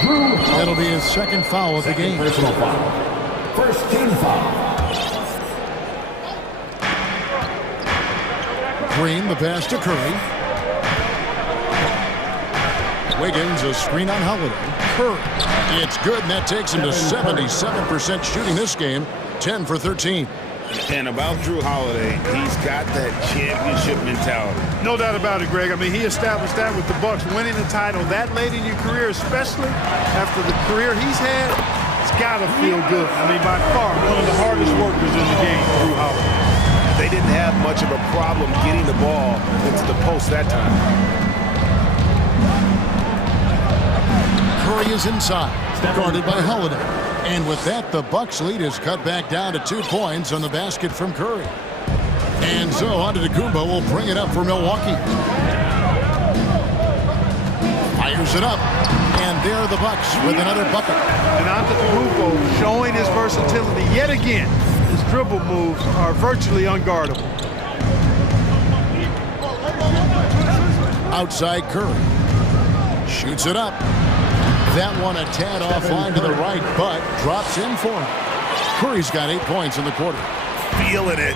That'll be his second foul of the game. Personal foul. First team foul. Green, the pass to Curry. Wiggins, a screen on Holiday. Curry. It's good, and that takes him to 77% shooting this game. 10 for 13. And about Drew Holiday, he's got that championship mentality. No doubt about it, Greg. I mean, he established that with the Bucks, winning the title that late in your career, especially after the career he's had. It's got to feel good. I mean, by far, one of the hardest workers in the game, Drew Holiday. They didn't have much of a problem getting the ball into the post that time. Curry is inside, guarded by Holiday. And with that, the Bucks lead is cut back down to 2 points on the basket from Curry. And so Antetokounmpo will bring it up for Milwaukee. Fires it up. And there are the Bucks with another bucket. And Antetokounmpo showing his versatility yet again. His dribble moves are virtually unguardable. Outside Curry. Shoots it up. That one a tad offline to the right, but drops in for him. Curry's got 8 points in the quarter. Feeling it.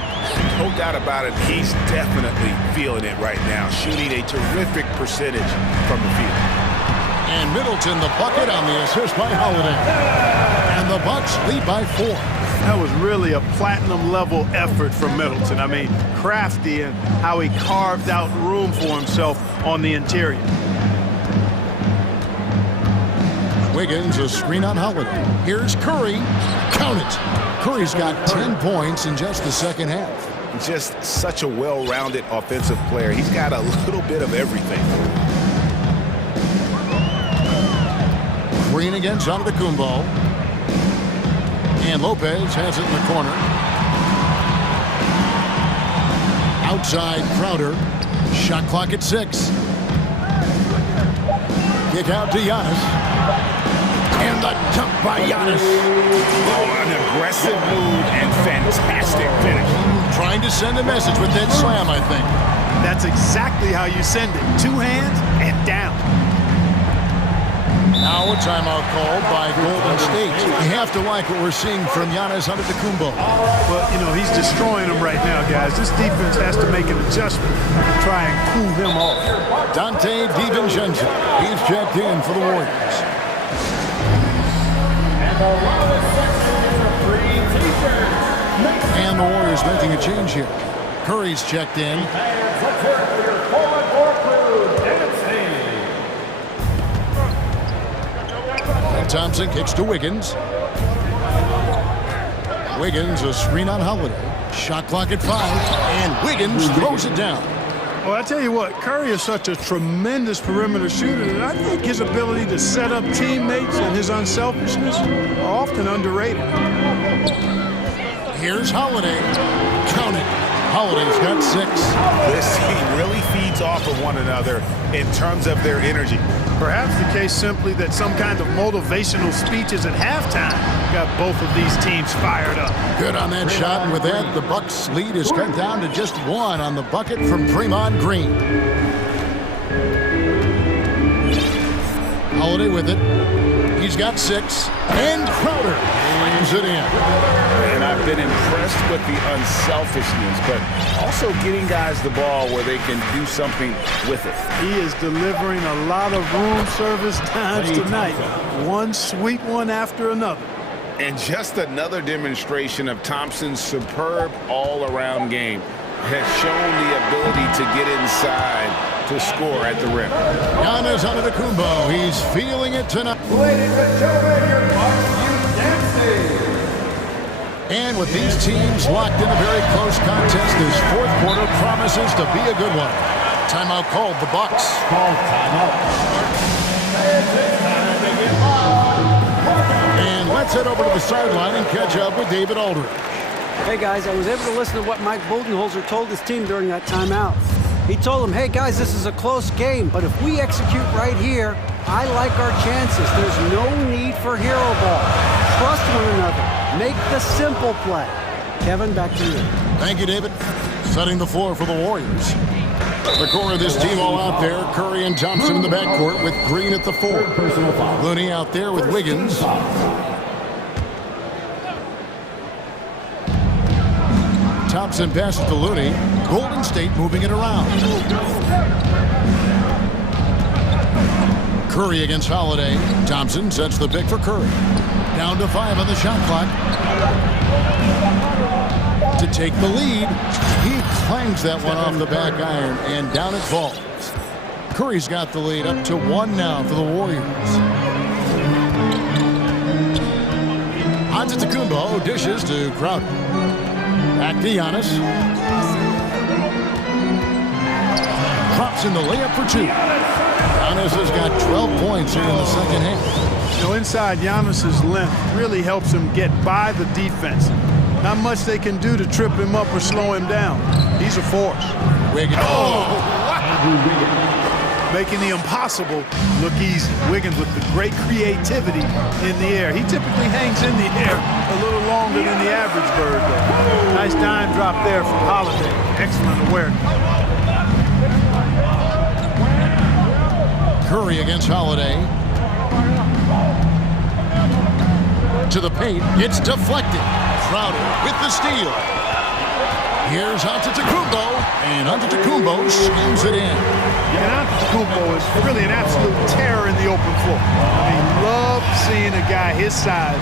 No doubt about it. He's definitely feeling it right now. Shooting a terrific percentage from the field. And Middleton the bucket on the assist by Holiday. And the Bucks lead by 4. That was really a platinum-level effort from Middleton. I mean, crafty in how he carved out room for himself on the interior. Wiggins, a screen on Holiday. Here's Curry. Count it. Curry's got 10 points in just the second half. Just such a well-rounded offensive player. He's got a little bit of everything. Green against Antetokounmpo. And Lopez has it in the corner. Outside Crowder. Shot clock at 6. Kick out to Giannis. And the jump by Giannis. Oh, an aggressive move and fantastic finish. Trying to send a message with that slam, I think. That's exactly how you send it. 2 hands and down. Now a timeout called by Golden State. You have to like what we're seeing from Giannis Antetokounmpo. But, you know, he's destroying them right now, guys. This defense has to make an adjustment to try and cool him off. Dante DiVincenzo. He's checked in for the Warriors. And the Warriors making a change here. Curry's checked in. And Thompson kicks to Wiggins. Wiggins, a screen on Holiday. Shot clock at 5. And Wiggins throws it down. Well, I tell you what, Curry is such a tremendous perimeter shooter that I think his ability to set up teammates and his unselfishness are often underrated. Here's Holiday. Count it. Holiday's got 6. This team really feeds off of one another in terms of their energy. Perhaps the case simply that some kind of motivational speeches at halftime got both of these teams fired up. Good on that shot, and with that, the Bucks' lead is cut down to just 1 on the bucket from Draymond Green. Holiday with it. He's got 6. And Crowder brings it in. And I've been impressed with the unselfishness, but also getting guys the ball where they can do something with it. He is delivering a lot of room service times tonight. One sweet one after another. And just another demonstration of Thompson's superb all-around game. Has shown the ability to get inside to score at the rim. Giannis Antetokounmpo, he's feeling it tonight. Ladies and gentlemen, your mark dancing. And with these teams locked in a very close contest, this fourth quarter promises to be a good one. Timeout called, the Bucks. Call timeout. And let's head over to the sideline and catch up with David Aldridge. Hey guys, I was able to listen to what Mike Budenholzer told his team during that timeout. He told them, hey guys, this is a close game, but if we execute right here, I like our chances. There's no need for hero ball. Trust one another. Make the simple play. Kevin, back to you. Thank you, David. Setting the floor for the Warriors. The core of this team all out there. Curry and Thompson in the backcourt with Green at the 4. Looney out there with Wiggins. Thompson passes to Looney. Golden State moving it around. Curry against Holiday. Thompson sets the pick for Curry. Down to 5 on the shot clock. To take the lead. He clangs that one off the back iron, and down it falls. Curry's got the lead up to 1 now for the Warriors. Antetokounmpo dishes to Crowder. Back to Giannis. Drops in the layup for 2. Giannis has got 12 points here in the second half. You know, inside Giannis's length really helps him get by the defense. Not much they can do to trip him up or slow him down. He's a force. Wiggins. Making the impossible look easy. Wiggins with the great creativity in the air. He typically hangs in the air a little longer than the average bird, though. Nice dime drop there from Holiday. Excellent awareness. Curry against Holiday. To the paint. It's deflected. Crowder with the steal. Here's Antetokounmpo, and Antetokounmpo slams it in. And Antetokounmpo is really an absolute terror in the open floor. I mean, love seeing a guy his size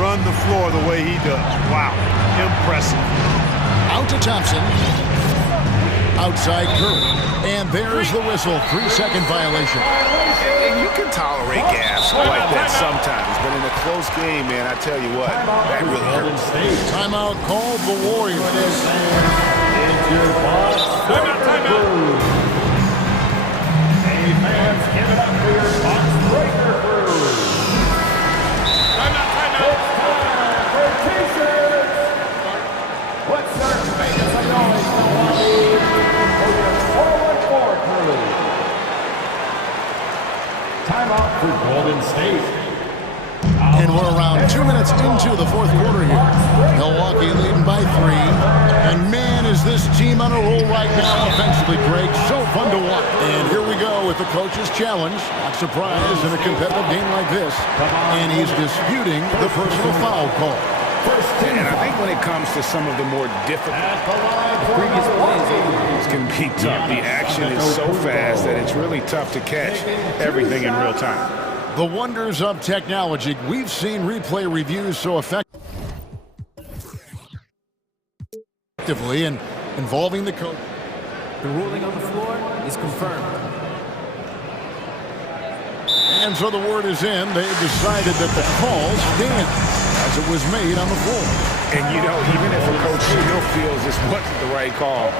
run the floor the way he does. Wow, impressive. Out to Thompson. Outside Curry. And there's the whistle. 3-second violation. And you can tolerate gas like that sometimes, but in a close game, man, I tell you what, that really hurts. Timeout called the Warriors. Timeout. Hey fans, give it up for your box breaker crew. Timeout. It's time for t-shirts. What search makers are always the one need for your 414 crew. Timeout for Golden State. And we're around 2 minutes into the fourth quarter here. Milwaukee leading by 3. And man, is this team on a roll right now offensively, Greg. So fun to watch. And here we go with the coach's challenge. Not surprised in a competitive game like this. And he's disputing the personal foul call. And I think when it comes to some of the more difficult previous plays can be tough. The action is so fast that it's really tough to catch everything in real time. The wonders of technology. We've seen replay reviews so effectively and involving the coach. The ruling on the floor is confirmed. And so the word is in. They've decided that the call stands as it was made on the floor. And, you know, even if a coach still feels this wasn't the right call,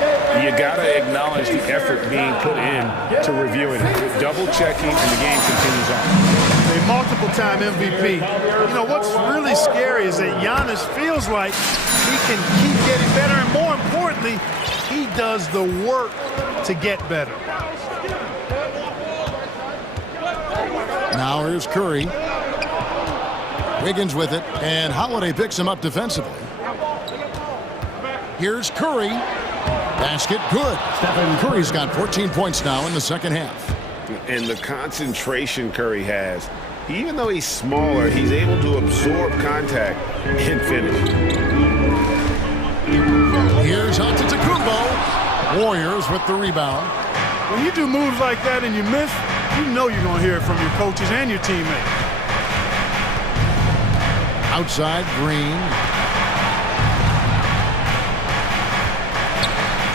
you got to acknowledge the effort being put in to reviewing it, double-checking, and the game continues on. A multiple-time MVP. You know, what's really scary is that Giannis feels like he can keep getting better, and more importantly, he does the work to get better. Now here's Curry. Wiggins with it, and Holiday picks him up defensively. Here's Curry. Basket good. Curry's got 14 points now in the second half. And the concentration Curry has, even though he's smaller, he's able to absorb contact and finish. Here's Antetokounmpo. Warriors with the rebound. When you do moves like that and you miss, you know you're going to hear it from your coaches and your teammates. Outside, Green.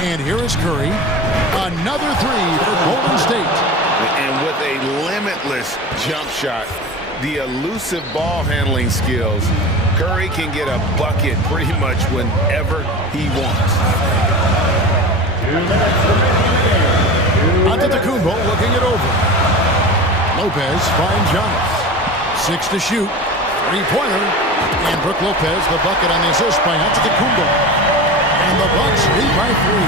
And here is Curry. Another three for Golden State. And with a limitless jump shot, the elusive ball handling skills, Curry can get a bucket pretty much whenever he wants. Antetokounmpo looking it over. Lopez finds Giannis. 6 to shoot. Three-pointer. And Brook Lopez, the bucket on the assist by Antetokounmpo. And the Bucks lead by 3.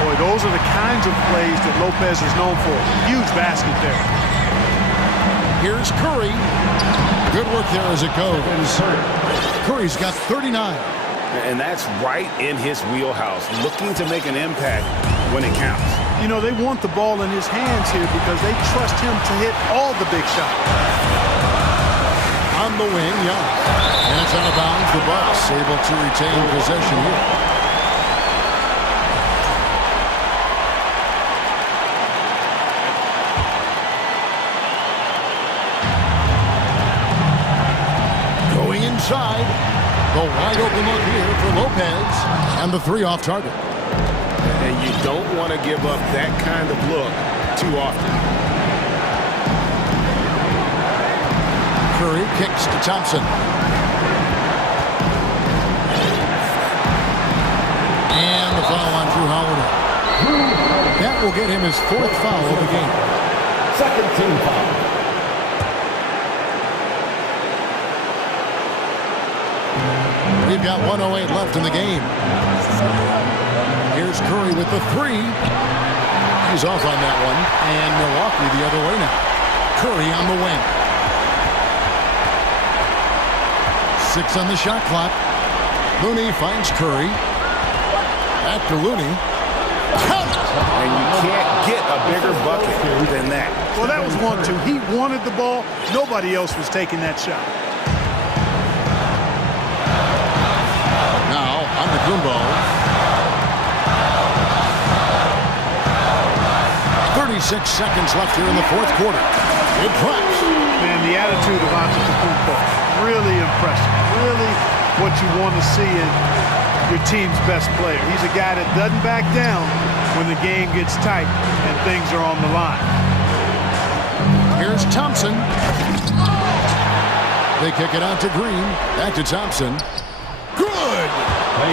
Boy, those are the kinds of plays that Lopez is known for. Huge basket there. Here's Curry. Good work there as it goes. Curry's got 39. And that's right in his wheelhouse, looking to make an impact when it counts. You know, they want the ball in his hands here because they trust him to hit all the big shots. On the wing, Giannis. And it's out of bounds. The Bucks able to retain possession here. Inside, the wide open look here for Lopez, and the three off target. And you don't want to give up that kind of look too often. Curry kicks to Thompson. And the foul on Drew Holiday. That will get him his 4th foul of the game. Second team foul. We've got 1:08 left in the game. Here's Curry with the three. He's off on that one. And Milwaukee the other way now. Curry on the wing. 6 on the shot clock. Looney finds Curry. Back to Looney. Count! And you can't get a bigger bucket than that. Well, that was 1-2. He wanted the ball. Nobody else was taking that shot. Now, on the Antetokounmpo. 36 seconds left here in the 4th quarter. It drops. Man, the attitude of Antetokounmpo, really impressive. Really what you want to see in your team's best player. He's a guy that doesn't back down when the game gets tight and things are on the line. Here's Thompson. They kick it out to Green. Back to Thompson. Good!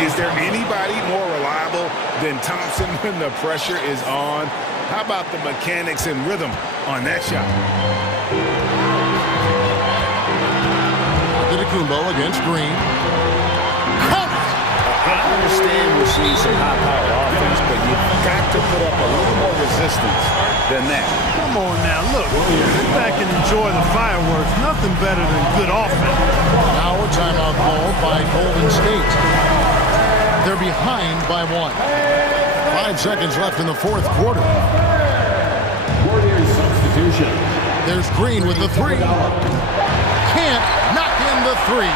Is there anybody more reliable than Thompson when the pressure is on? How about the mechanics and rhythm on that shot? Antetokounmpo against Green. Count it! I understand we're seeing some high-powered offense, but you've got to put up a little more resistance than that. Come on now, look. Sit back and enjoy the fireworks. Nothing better than good offense. Now a timeout called by Golden State. They're behind by 1. 5 seconds left in the 4th quarter. Warriors substitution. There's Green with the three. Can't knock in the three.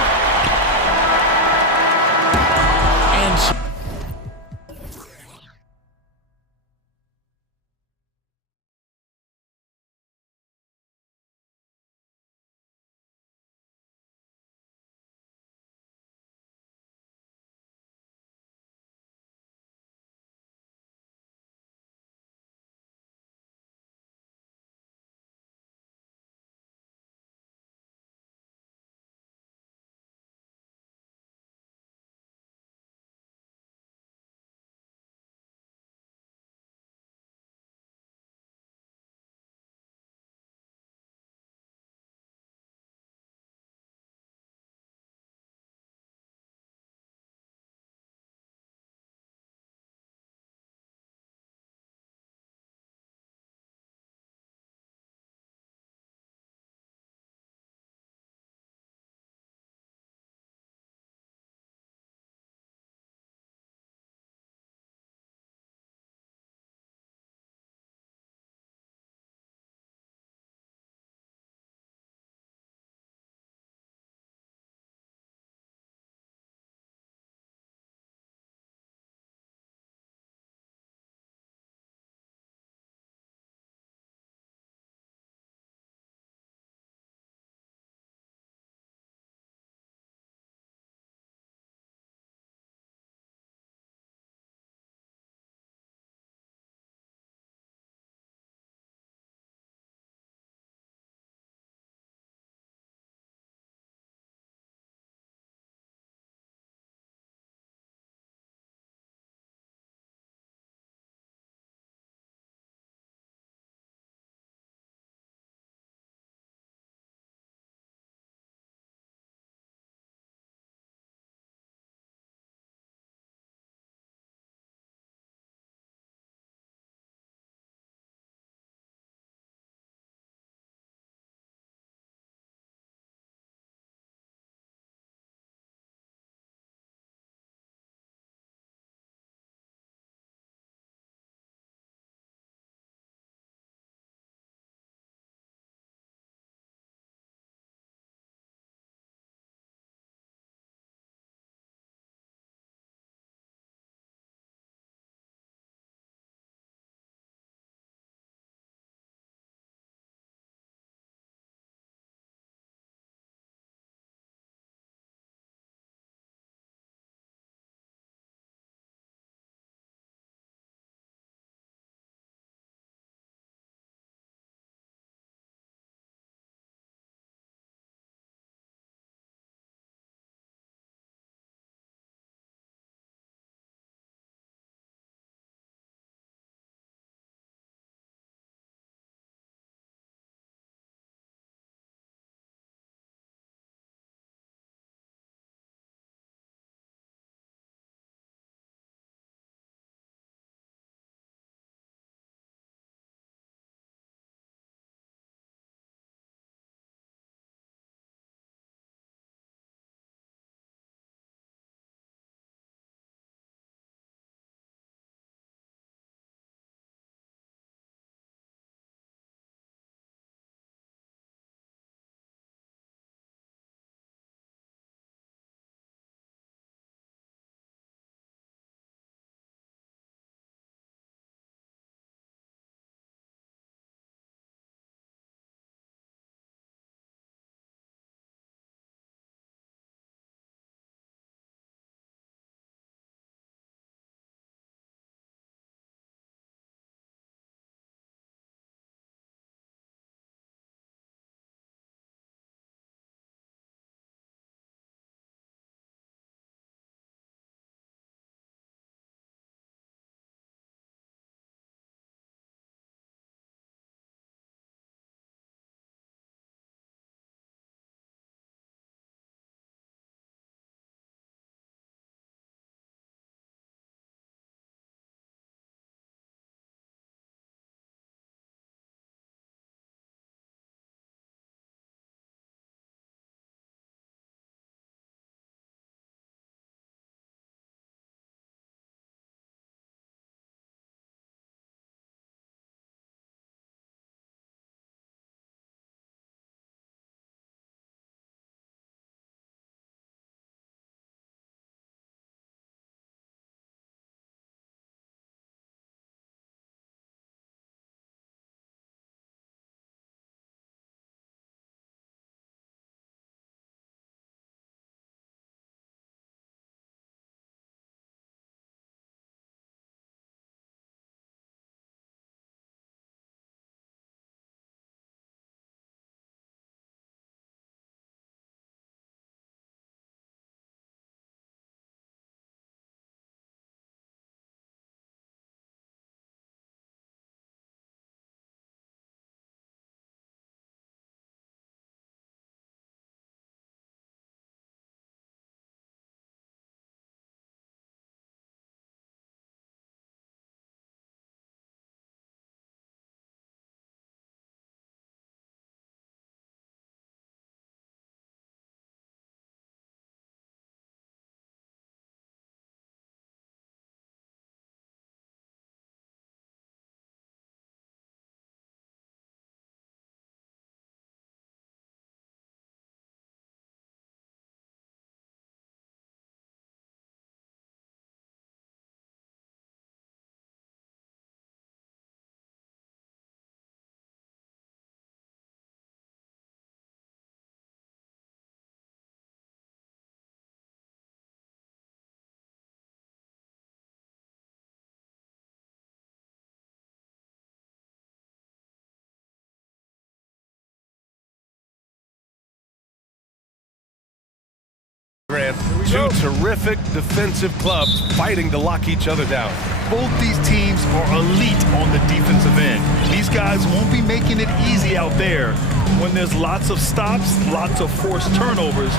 Grant, two terrific defensive clubs fighting to lock each other down. Both these teams are elite on the defensive end. These guys won't be making it easy out there when there's lots of stops, lots of forced turnovers.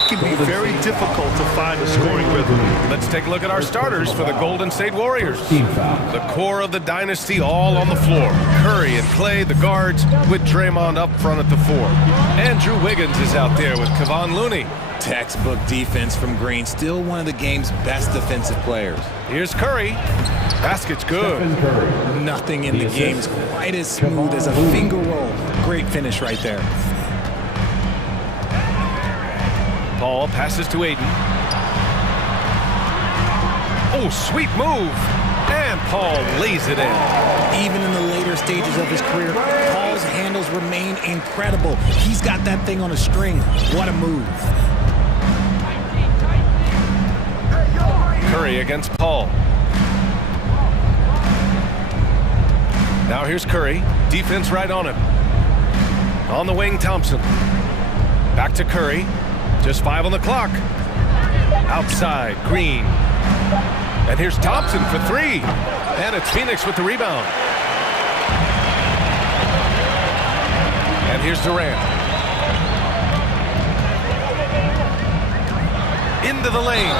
It can be very difficult to find a scoring rhythm. Let's take a look at our starters for the Golden State Warriors. The core of the dynasty all on the floor. Curry and Clay, the guards, with Draymond up front at the 4. Andrew Wiggins is out there with Kevon Looney. Textbook defense from Green, still one of the game's best defensive players. Here's Curry. Basket's good. Nothing in the game's quite as smooth as a finger roll. Great finish right there. Paul passes to Aiden. Oh, sweet move. And Paul lays it in. Even in the later stages of his career, Paul's handles remain incredible. He's got that thing on a string. What a move. Curry against Paul. Now here's Curry. Defense right on him. On the wing, Thompson. Back to Curry. Just 5 on the clock. Outside, Green. And here's Thompson for 3. And it's Phoenix with the rebound. And here's Durant. Into the lane.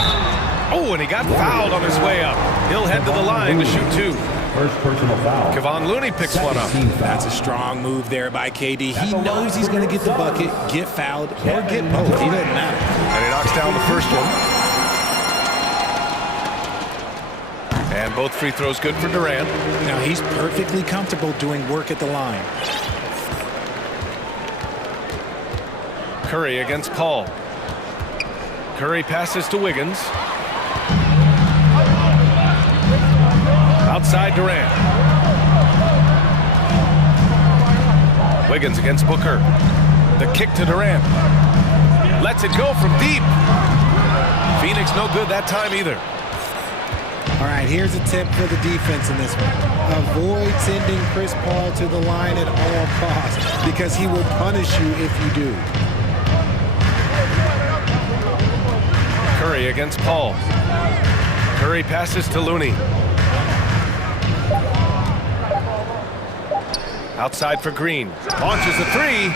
Oh, and he got fouled on his way up. He'll head to the line to shoot 2. First personal foul. Kevon Looney picks one up. That's a strong move there by KD. He knows he's going to get the bucket, get fouled, or get both. He doesn't matter. And he knocks down the first one. And both free throws good for Durant. Now he's perfectly comfortable doing work at the line. Curry against Paul. Curry passes to Wiggins. Outside Durant. Wiggins against Booker. The kick to Durant. Lets it go from deep. Phoenix no good that time either. All right, here's a tip for the defense in this one. Avoid sending Chris Paul to the line at all costs because he will punish you if you do. Curry against Paul. Curry passes to Looney. Outside for Green. Launches a 3.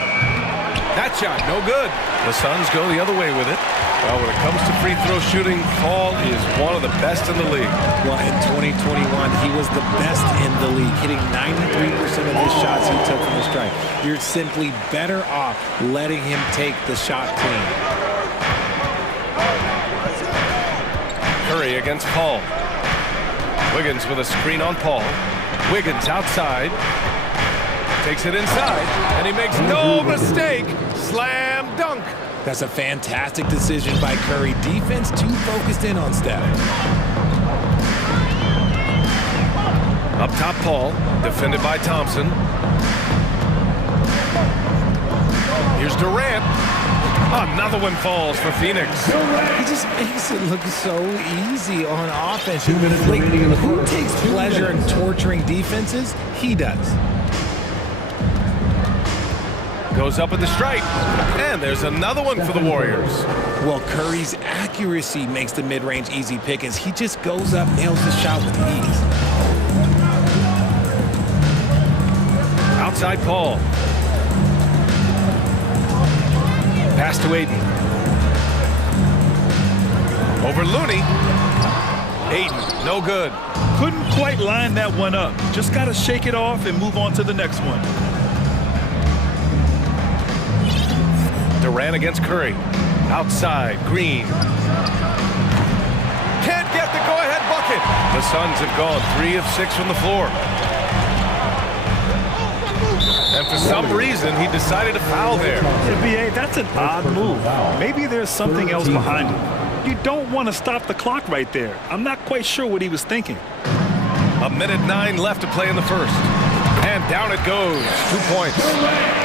That shot, no good. The Suns go the other way with it. Well, when it comes to free throw shooting, Paul is one of the best in the league. Well, in 2021, he was the best in the league, hitting 93% of his shots he took from the strike. You're simply better off letting him take the shot clean. Curry against Paul. Wiggins with a screen on Paul. Wiggins outside. Takes it inside, and he makes no mistake. Slam dunk. That's a fantastic decision by Curry. Defense too focused in on Steph. Up top, Paul, defended by Thompson. Here's Durant. Another one falls for Phoenix. He just makes it look so easy on offense. 2 minutes remaining in the who first. takes pleasure in torturing defenses? He does. Goes up at the stripe, and there's another one for the Warriors. Well, Curry's accuracy makes the mid-range easy pickings. He just goes up, nails the shot with ease. Outside Paul. Pass to Aiden. Over Looney. Aiden, no good. Couldn't quite line that one up. Just got to shake it off and move on to the next one. Durant against Curry. Outside, Green. Can't get the go-ahead bucket. The Suns have gone 3 of 6 from the floor. And for some reason, he decided to foul there. BA, that's an odd move. Maybe there's something else behind it. You don't want to stop the clock right there. I'm not quite sure what he was thinking. 1:09 left to play in the first. And down it goes. 2 points.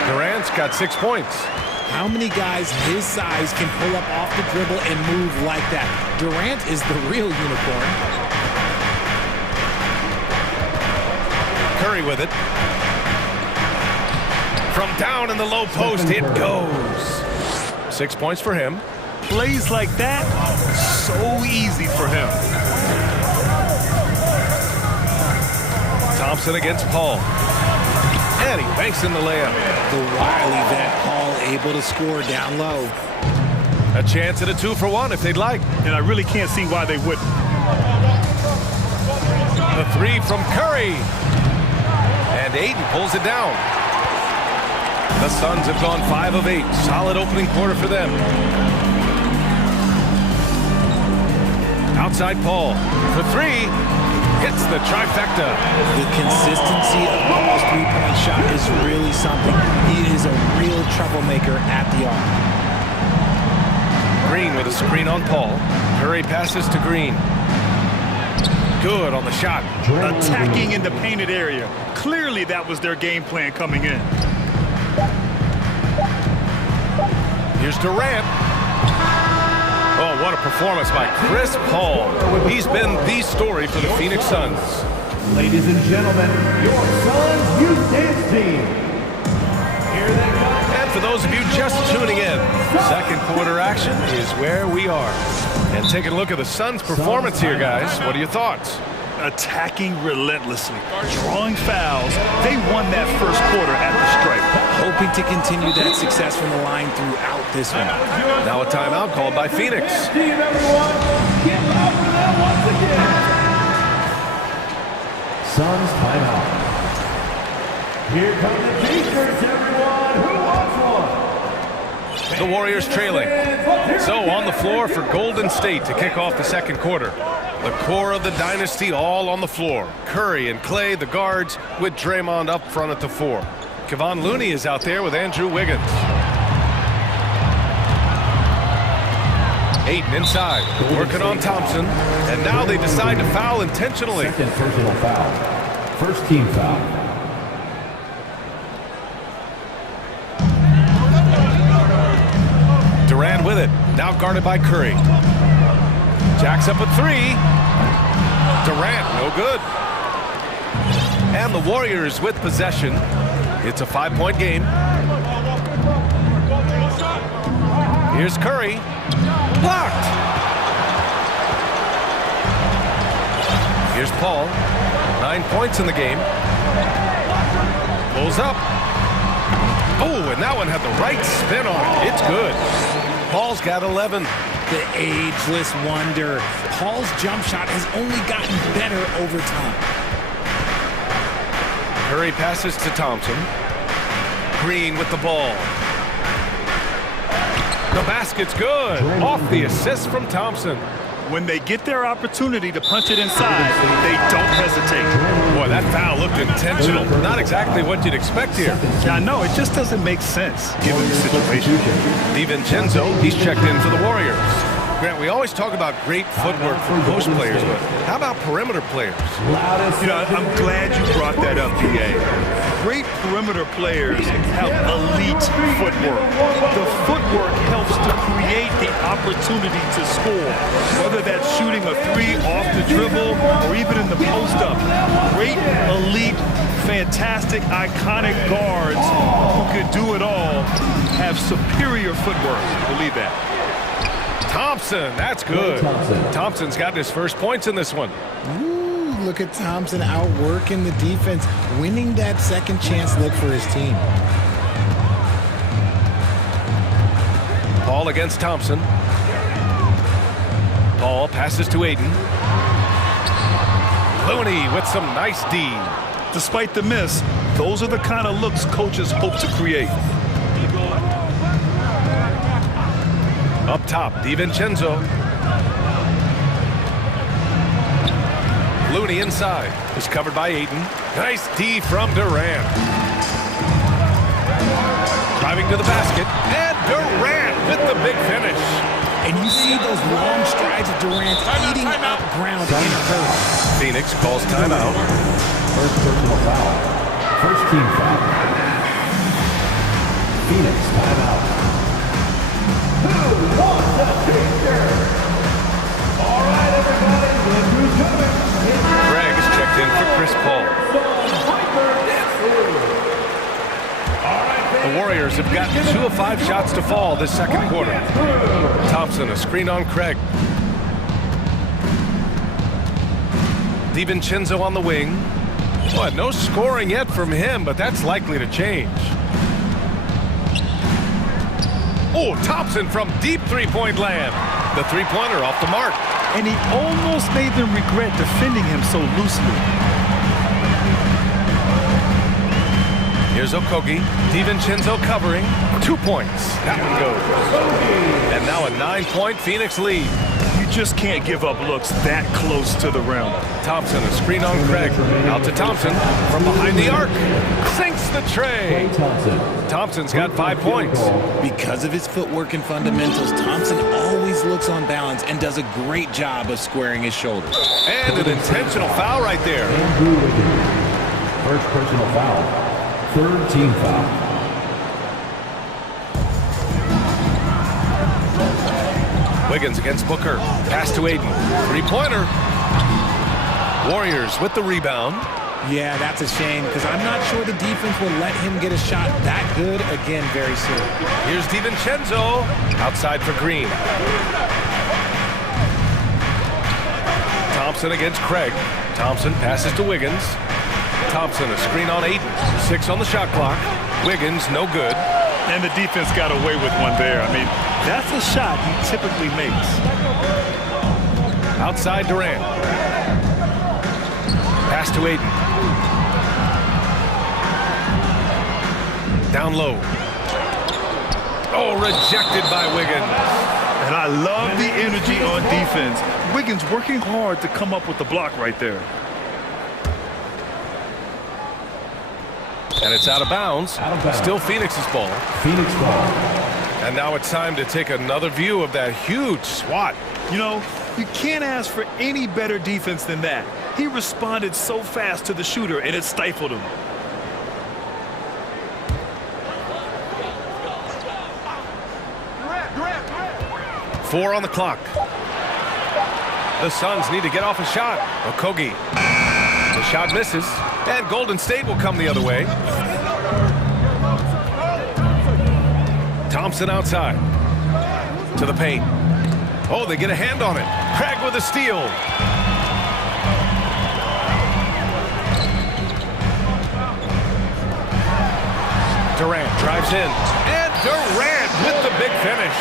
Durant's got 6 points. How many guys his size can pull up off the dribble and move like that? Durant is the real unicorn. Curry with it. From down in the low post, it goes. 6 points for him. Plays like that, so easy for him. Thompson against Paul. And he banks in the layup. The wily vet Paul able to score down low. A chance at a 2-for-1 if they'd like. And I really can't see why they wouldn't. The 3 from Curry. And Ayton pulls it down. The Suns have gone 5 of 8. Solid opening quarter for them. Outside Paul for 3. Hits the trifecta. The consistency of Paul's three-point shot is really something. He is a real troublemaker at the arc. Green with a screen on Paul. Curry passes to Green. Good on the shot. Attacking in the painted area. Clearly that was their game plan coming in. Here's Durant. Oh, what a performance by Chris Paul. He's been the story for the Phoenix Suns. Ladies and gentlemen, your Suns Youth Dance Team. Here they come. And for those of you just tuning in, second quarter action is where we are. And taking a look at the Suns' performance here, guys. What are your thoughts? Attacking relentlessly, drawing fouls. They won that first quarter at the stripe. Hoping to continue that success from the line throughout this one. Now a timeout called by Phoenix. Team, everyone, get loud for them once again. Suns timeout. Here come the T-shirts, everyone. Who wants one? The Warriors trailing. So on the floor for Golden State to kick off the second quarter. The core of the dynasty all on the floor. Curry and Clay, the guards, with Draymond up front at the 4. Kevon Looney is out there with Andrew Wiggins. Ayton inside, working on Thompson. And now they decide to foul intentionally. Second personal foul. First team foul. Durant with it, now guarded by Curry. Jacks up a 3. Durant, no good. And the Warriors with possession. It's a 5-point game. Here's Curry. Blocked. Here's Paul. 9 points in the game. Pulls up. Oh, and that one had the right spin on it. It's good. Paul's got 11. The ageless wonder. Paul's jump shot has only gotten better over time. Curry passes to Thompson. Green with the ball. The basket's good. Off the assist from Thompson. When they get their opportunity to punch it inside, they don't hesitate. Boy, that foul looked intentional. Not exactly what you'd expect here. Yeah, I know. It just doesn't make sense, given the situation. DiVincenzo, he's checked in for the Warriors. Grant, we always talk about great footwork from post players, but how about perimeter players? You know, I'm glad you brought that up, DA. Great perimeter players have elite footwork. The footwork helps to create the opportunity to score, whether that's shooting a 3 off the dribble or even in the post-up. Great, elite, fantastic, iconic guards who can do it all have superior footwork. Believe that. Thompson, that's good. Thompson's gotten his first points in this one. Ooh, look at Thompson outworking the defense, winning that second chance look for his team. Paul against Thompson. Paul passes to Ayton. Looney with some nice D. Despite the miss, those are the kind of looks coaches hope to create. Up top, DiVincenzo. Looney inside. Is covered by Ayton. Nice D from Durant. Driving to the basket. And Durant with the big finish. And you see those long strides of Durant eating up ground in a hurry. Phoenix calls timeout. First personal foul. First team foul. Phoenix timeout. Who wants a t-shirt? All right, everybody, look who's coming. Greg is checked in for Chris Paul. The Warriors have gotten 2 of 5 shots to fall this second quarter. Thompson, a screen on Craig. DiVincenzo on the wing. Boy, no scoring yet from him, but that's likely to change. Oh, Thompson from deep three-point land. The three-pointer off the mark. And he almost made them regret defending him so loosely. Here's Okogie. DiVincenzo covering. 2 points. That one goes. And now a 9-point Phoenix lead. You just can't give up looks that close to the rim. Thompson, a screen on Craig. Out to Thompson from behind the arc. Sinks the tray. Thompson's got 5 points. Because of his footwork and fundamentals, Thompson always looks on balance and does a great job of squaring his shoulders. And an intentional foul right there. First personal foul. Third team foul. Wiggins against Booker. Pass to Aiden. Three-pointer. Warriors with the rebound. Yeah, that's a shame because I'm not sure the defense will let him get a shot that good again very soon. Here's DiVincenzo. Outside for Green. Thompson against Craig. Thompson passes to Wiggins. Thompson, a screen on Aiden. 6 on the shot clock. Wiggins, no good. And the defense got away with one there. I mean, that's a shot he typically makes. Outside Durant. Pass to Aiden. Down low. Oh, rejected by Wiggins. And I love the energy on defense. Wiggins working hard to come up with the block right there. And it's out of bounds. Still Phoenix's ball. Phoenix ball. And now it's time to take another view of that huge swat. You know, you can't ask for any better defense than that. He responded so fast to the shooter, and it stifled him. Four on the clock. The Suns need to get off a shot. Okogie. The shot misses. And Golden State will come the other way. Thompson outside. To the paint. Oh, they get a hand on it. Craig with a steal. Durant drives in. And Durant with the big finish.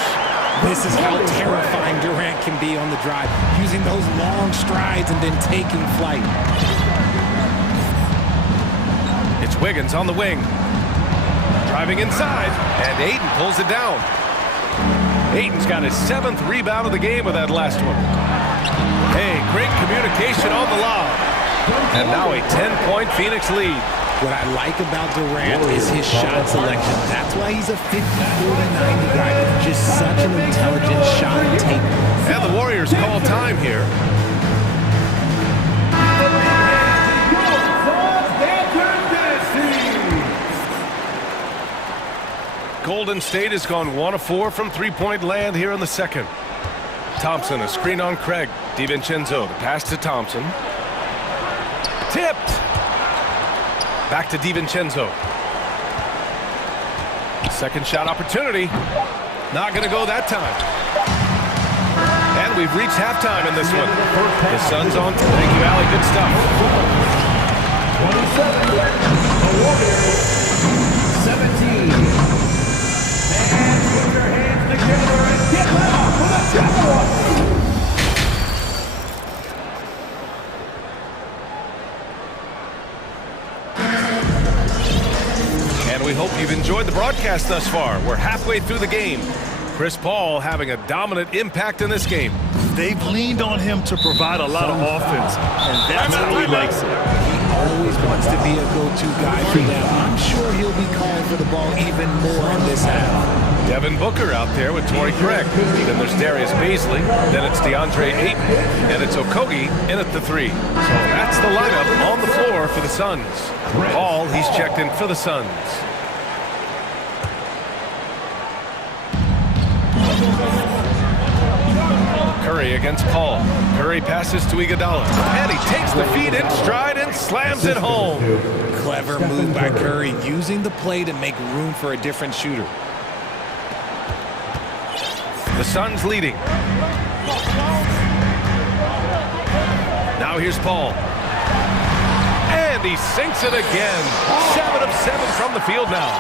This is how terrifying Durant can be on the drive, using those long strides and then taking flight. It's Wiggins on the wing. Driving inside, and Aiden pulls it down. Aiden's got his 7th rebound of the game with that last one. Hey, great communication on the lob. And now a 10-point Phoenix lead. What I like about Durant is his shot selection. That's why he's a 50, 40, 90 guy. Just such an intelligent shot taker. And the Warriors call time here. Golden State has gone 1 of 4 from three-point land here in the second. Thompson, a screen on Craig. DiVincenzo, the pass to Thompson. Tipped. Back to DiVincenzo. Second shot opportunity. Not going to go that time. And we've reached halftime in this one. The Suns on. Thank you, Allie. Good stuff. 27, the Warriors, 17. And put your hands together and get loud for the Cowboys. And we hope you've enjoyed the broadcast thus far. We're halfway through the game. Chris Paul having a dominant impact in this game. They've leaned on him to provide a lot of offense, and that's how he likes it. He always wants to be a go-to guy for them. I'm sure he'll be calling for the ball even more in this half. Devin Booker out there with Torrey Craig. Then there's Darius Baisley. Then it's DeAndre Ayton. And it's Okogie in at the 3. So that's the lineup on the floor for the Suns. Paul, he's checked in for the Suns. Curry against Paul. Curry passes to Iguodala. And he takes the feed in stride and slams it home. Clever move by Curry, using the play to make room for a different shooter. The Suns leading. Now here's Paul. And he sinks it again. 7 of 7 from the field now.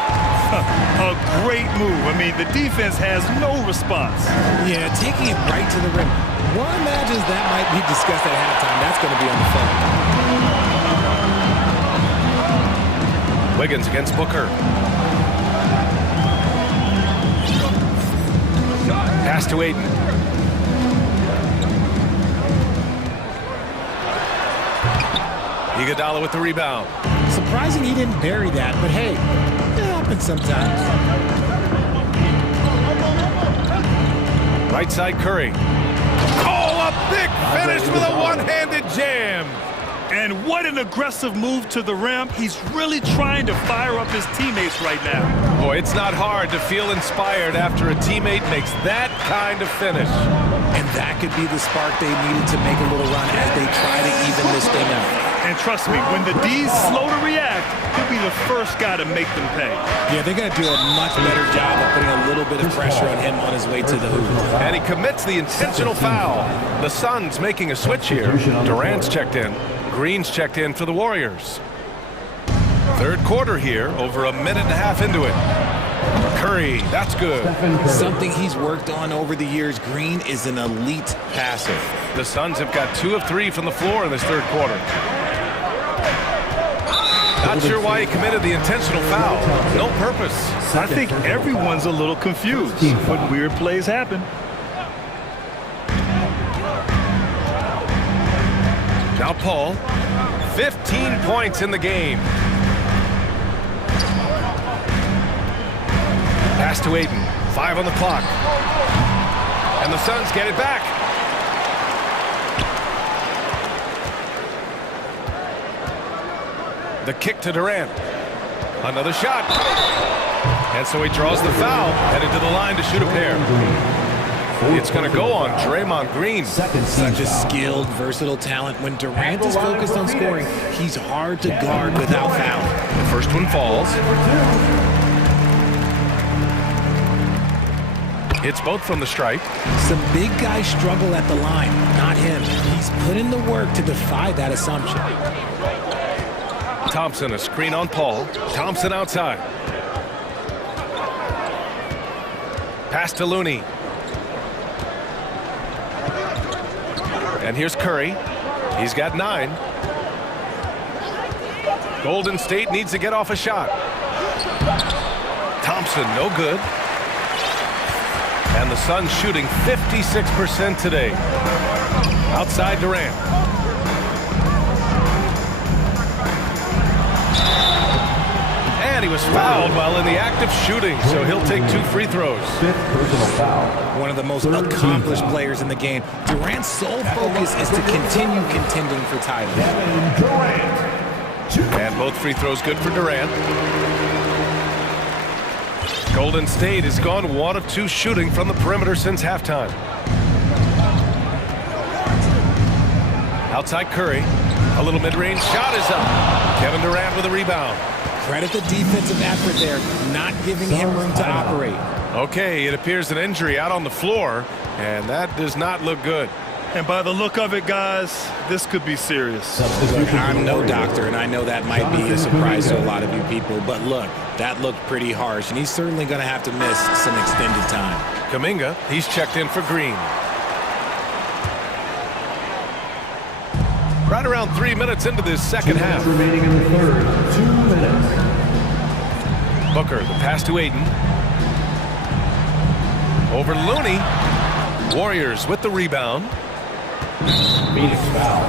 A great move. I mean, the defense has no response. Yeah, taking it right to the rim. One imagines that might be discussed at halftime. That's going to be on the phone. Wiggins against Booker. Pass to Aiden. Iguodala with the rebound. Surprising he didn't bury that, but hey, it happens sometimes. Right side Curry. Oh, a big finish with a one-handed jam. And what an aggressive move to the rim. He's really trying to fire up his teammates right now. Boy, it's not hard to feel inspired after a teammate makes that kind of finish. And that could be the spark they needed to make a little run as they try to even this thing out. And trust me, when the D's slow to react, he'll be the first guy to make them pay. Yeah, they're going to do a much better job of putting a little bit of pressure on him on his way to the hoop. And he commits the intentional foul. The Suns making a switch here. Durant's checked in. Green's checked in for the Warriors. Third quarter here, over a minute and a half into it. Curry, that's good. Something he's worked on over the years. Green is an elite passer. The Suns have got 2 of 3 from the floor in this third quarter. Not sure why he committed the intentional foul. No purpose. I think everyone's a little confused, but weird plays happen. Now Paul, 15 points in the game. Pass to Aiden, 5 on the clock. And the Suns get it back. The kick to Durant. Another shot. And so he draws the foul, headed to the line to shoot a pair. It's going to go on Draymond Green. Such a skilled, versatile talent. When Durant is focused on scoring, he's hard to guard without fouling. The first one falls. Hits both from the stripe. Some big guys struggle at the line, not him. He's put in the work to defy that assumption. Thompson, a screen on Paul. Thompson outside. Pass to Looney. And here's Curry. He's got 9. Golden State needs to get off a shot. Thompson, no good. And the Suns shooting 56% today. Outside Durant. And he was fouled while in the act of shooting, so he'll take 2 free throws. One of the most accomplished players in the game. Durant's sole focus is to continue contending for titles. And both free throws good for Durant. Golden State has gone 1 of 2 shooting from the perimeter since halftime. Outside Curry. A little mid-range shot is up. Kevin Durant with a rebound. Credit the defensive effort there, not giving him room to operate. Okay, it appears an injury out on the floor, and that does not look good. And by the look of it, guys, this could be serious. Look, I'm no doctor, and I know that might be a surprise to a lot of you people, but look, that looked pretty harsh, and he's certainly going to have to miss some extended time. Kuminga, he's checked in for Green. Right around 3 minutes into this second half. Remaining in the third, 2 minutes. Booker, the pass to Aiden. Over Looney. Warriors with the rebound. Phoenix foul.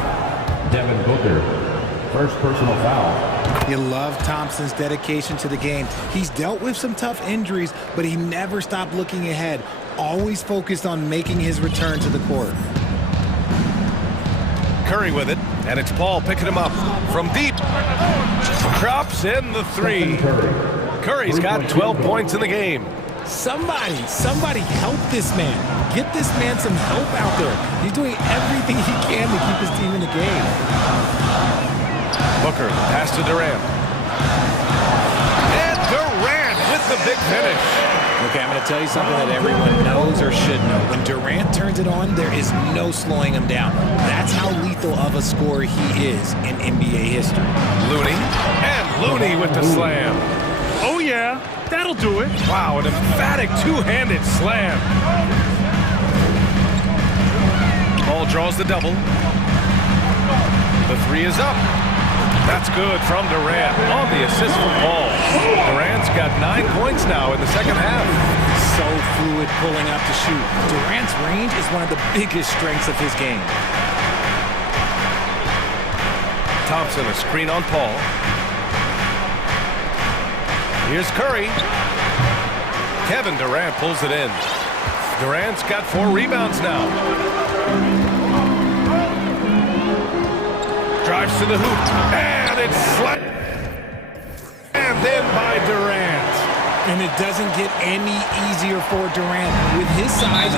Devin Booker, first personal foul. You love Thompson's dedication to the game. He's dealt with some tough injuries, but he never stopped looking ahead. Always focused on making his return to the court. Curry with it, and it's Paul picking him up from deep. Drops in the 3. Curry's got 12 points in the game. Somebody help this man. Get this man some help out there. He's doing everything he can to keep his team in the game. Booker, pass to Durant. And Durant with the big finish. Okay, I'm going to tell you something that everyone knows or should know. When Durant turns it on, there is no slowing him down. That's how lethal of a scorer he is in NBA history. Looney, and Looney with the slam. Oh, yeah, that'll do it. Wow, an emphatic two-handed slam. Paul draws the double. The three is up. That's good from Durant on the assist from Paul. Durant's got 9 points now in the second half. So fluid pulling up to shoot. Durant's range is one of the biggest strengths of his game. Thompson, a screen on Paul. Here's Curry. Kevin Durant pulls it in. Durant's got 4 rebounds now. Drives to the hoop, and it's slapped. And then by Durant. And it doesn't get any easier for Durant with his size.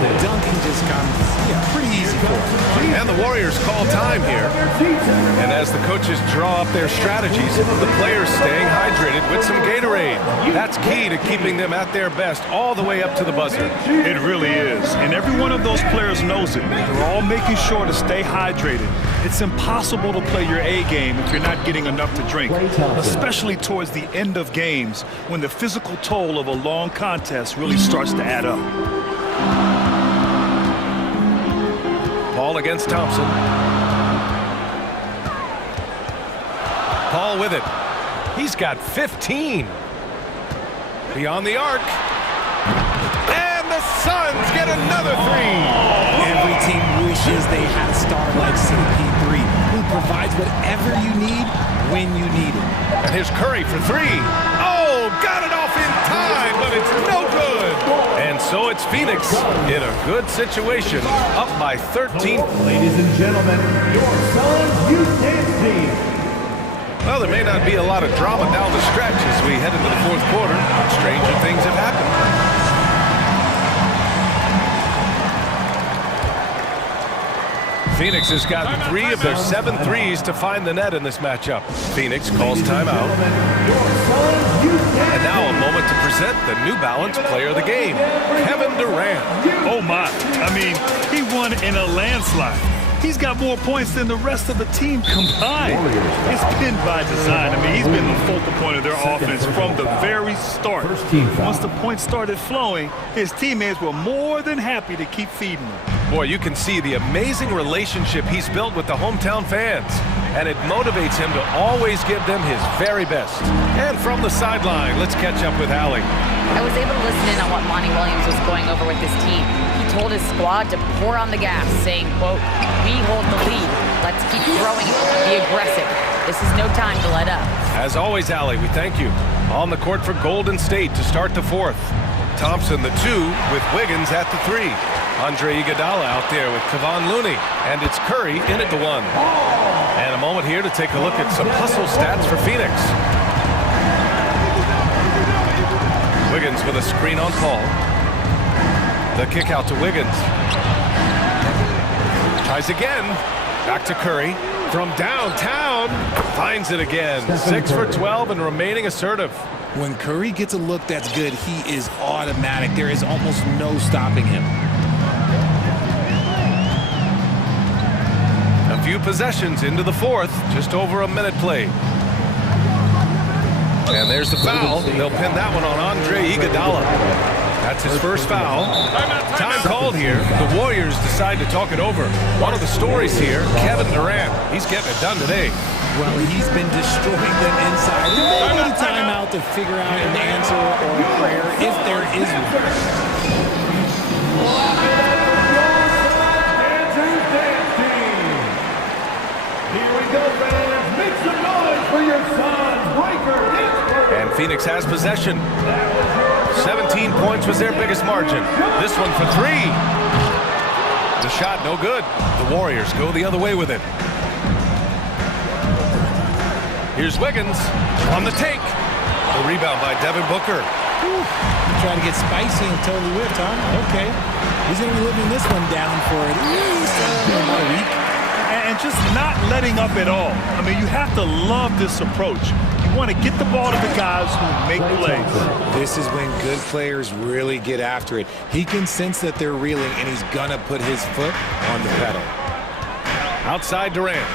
Dunking just comes pretty easy for him. And the Warriors call time here. And as the coaches draw up their strategies, the players staying hydrated with some Gatorade. That's key to keeping them at their best all the way up to the buzzer. It really is. And every one of those players knows it. They're all making sure to stay hydrated. It's impossible to play your A game if you're not getting enough to drink, especially towards the end of games when the physical toll of a long contest really starts to add up. Paul against Thompson. Paul with it. He's got 15. Beyond the arc. And the Suns get another three. Every team wishes they had a star like CP3 who provides whatever you need when you need it. And here's Curry for 3. Oh, got it off in time, but it's no good. And so it's Phoenix in a good situation, up by 13. Ladies and gentlemen, your Suns U10 team. Well, there may not be a lot of drama down the stretch as we head into the fourth quarter. Stranger things have happened. Phoenix has gotten 3 of their 7 threes to find the net in this matchup. Phoenix calls timeout. And now a moment to present the New Balance Player of the Game, Kevin Durant. Oh my, I mean, he won in a landslide. He's got more points than the rest of the team combined. It's been by design. I mean, he's been the focal point of their offense from the very start. Once the points started flowing, his teammates were more than happy to keep feeding him. Boy, you can see the amazing relationship he's built with the hometown fans, and it motivates him to always give them his very best. And from the sideline, let's catch up with Allie. I was able to listen in on what Monty Williams was going over with his team. He told his squad to pour on the gas, saying, quote, "We hold the lead. Let's keep throwing it. Be aggressive. This is no time to let up." As always, Allie, we thank you. On the court for Golden State to start the fourth. Thompson the 2 with Wiggins at the 3. Andre Iguodala out there with Kevon Looney. And it's Curry in at the 1. And a moment here to take a look at some hustle stats for Phoenix. Wiggins with a screen on Paul. The kick out to Wiggins. Tries again. Back to Curry. From downtown. Finds it again. 6 for 12 and remaining assertive. When Curry gets a look that's good, he is automatic. There is almost no stopping him. A few possessions into the fourth. Just over a minute played. And there's the foul. They'll pin that one on Andre Iguodala. That's his first foul. Time called here. The Warriors decide to talk it over. One of the stories here, Kevin Durant. He's getting it done today. Well, he's been destroying them inside. They need a timeout to figure out an answer or a prayer if there is one. Here we go, fans. Make some noise for your Suns. And Phoenix has possession. 17 points was their biggest margin. This one for 3. The shot no good. The Warriors go the other way with it. Here's Wiggins on the take. The rebound by Devin Booker. Try to get spicy and totally whipped, huh? Okay. He's going to be living this one down for at least about a week. And just not letting up at all. I mean, you have to love this approach. You want to get the ball to the guys who make plays. This is when good players really get after it. He can sense that they're reeling, and he's going to put his foot on the pedal. Outside Durant.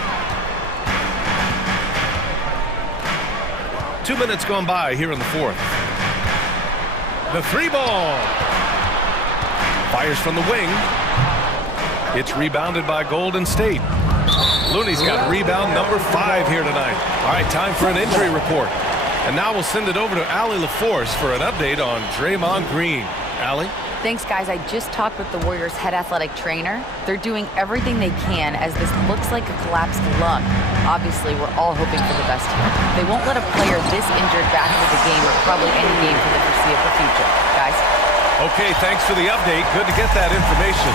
2 minutes gone by here in the fourth. The three ball. Fires from the wing. It's rebounded by Golden State. Looney's got rebound number 5 here tonight. All right, time for an injury report. And now we'll send it over to Allie LaForce for an update on Draymond Green. Allie? Thanks, guys. I just talked with the Warriors' head athletic trainer. They're doing everything they can as this looks like a collapsed lung. Obviously, we're all hoping for the best here. They won't let a player this injured back into the game or probably any game for the foreseeable future. Guys? Okay, thanks for the update. Good to get that information.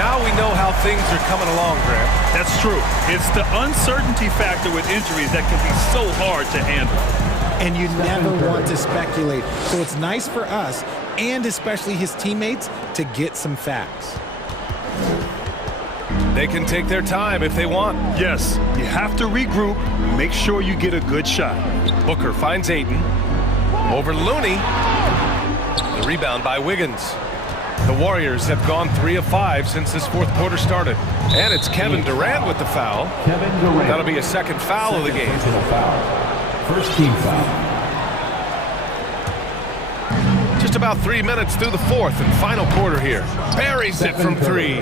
Now we know how things are coming along, Grant. That's true. It's the uncertainty factor with injuries that can be so hard to handle. And you never want to speculate. So it's nice for us, and especially his teammates, to get some facts. They can take their time if they want. Yes, you have to regroup, make sure you get a good shot. Booker finds Ayton. Over to Looney. The rebound by Wiggins. The Warriors have gone 3 of 5 since this fourth quarter started. And it's Kevin Durant with the foul. Kevin Durant. That'll be a second foul of the game. First team foul. Just about 3 minutes through the fourth and final quarter here. Buries it from 3.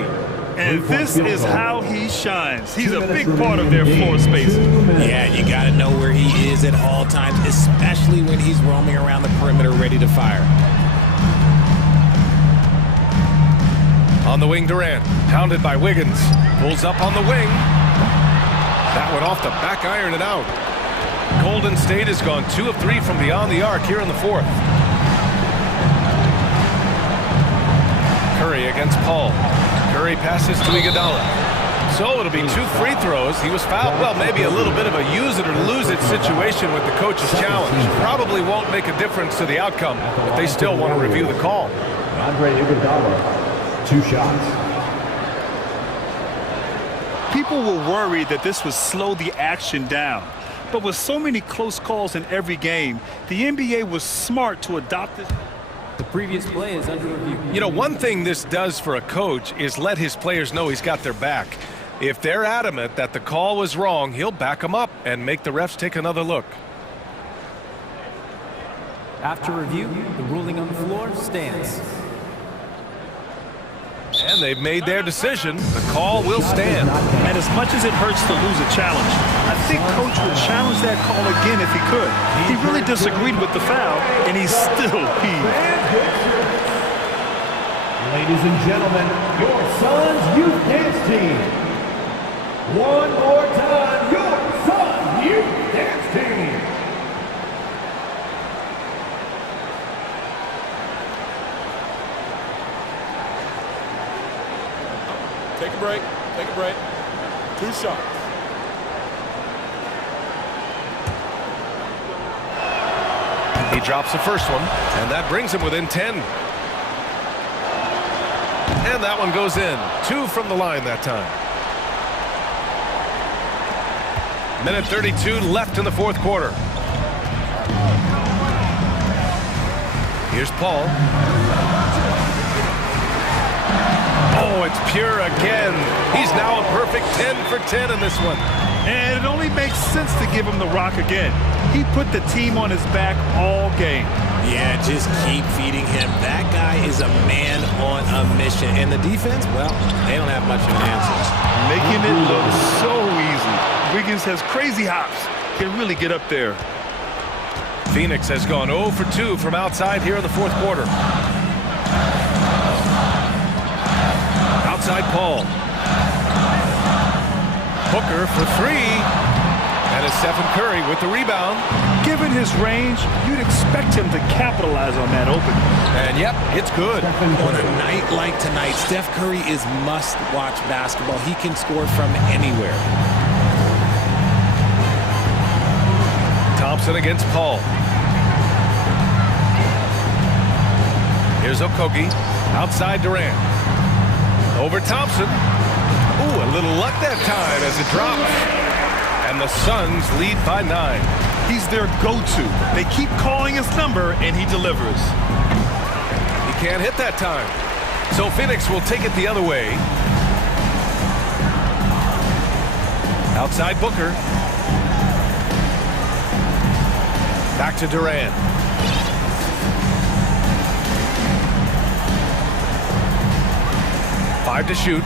And this is how he shines. He's a big part of their floor space. Yeah, you got to know where he is at all times, especially when he's roaming around the perimeter ready to fire. On the wing, Durant, pounded by Wiggins. Pulls up on the wing. That one off the back iron and out. Golden State has gone 2 of 3 from beyond the arc here in the fourth. Curry against Paul. Curry passes to Iguodala. So it'll be 2 free throws. He was fouled. Well, maybe a little bit of a use it or lose it situation with the coach's challenge. Probably won't make a difference to the outcome, but they still want to review the call. Andre Iguodala. 2 shots. People were worried that this would slow the action down. But with so many close calls in every game, the NBA was smart to adopt this. The previous play is under review. You know, one thing this does for a coach is let his players know he's got their back. If they're adamant that the call was wrong, he'll back them up and make the refs take another look. After review, the ruling on the floor stands. And they've made their decision. The call will stand. And as much as it hurts to lose a challenge, I think Coach would challenge that call again if he could. He really disagreed with the foul, and he's still peeved. Ladies and gentlemen, your son's youth dance team. One more time, your son's youth dance team. Take a break. Take a break. 2 shots. He drops the first one, and that brings him within 10. And that one goes in. 2 from the line that time. Minute 32 left in the fourth quarter. Here's Paul. Oh, it's pure again. He's now a perfect 10 for 10 in this one. And it only makes sense to give him the rock again. He put the team on his back all game. Yeah, just keep feeding him. That guy is a man on a mission. And the defense, well, they don't have much of an answer. Making it look so easy. Wiggins has crazy hops. Can really get up there. Phoenix has gone 0 for 2 from outside here in the fourth quarter. Outside Paul. Booker for 3. And it's Stephen Curry with the rebound. Given his range, you'd expect him to capitalize on that opening. And yep, it's good. On a night like tonight, Steph Curry is must-watch basketball. He can score from anywhere. Thompson against Paul. Here's Okogie. Outside Durant. Over Thompson. Ooh, a little luck that time as it drops. And the Suns lead by 9. He's their go-to. They keep calling his number, and he delivers. He can't hit that time. So Phoenix will take it the other way. Outside Booker. Back to Durant. Five to shoot.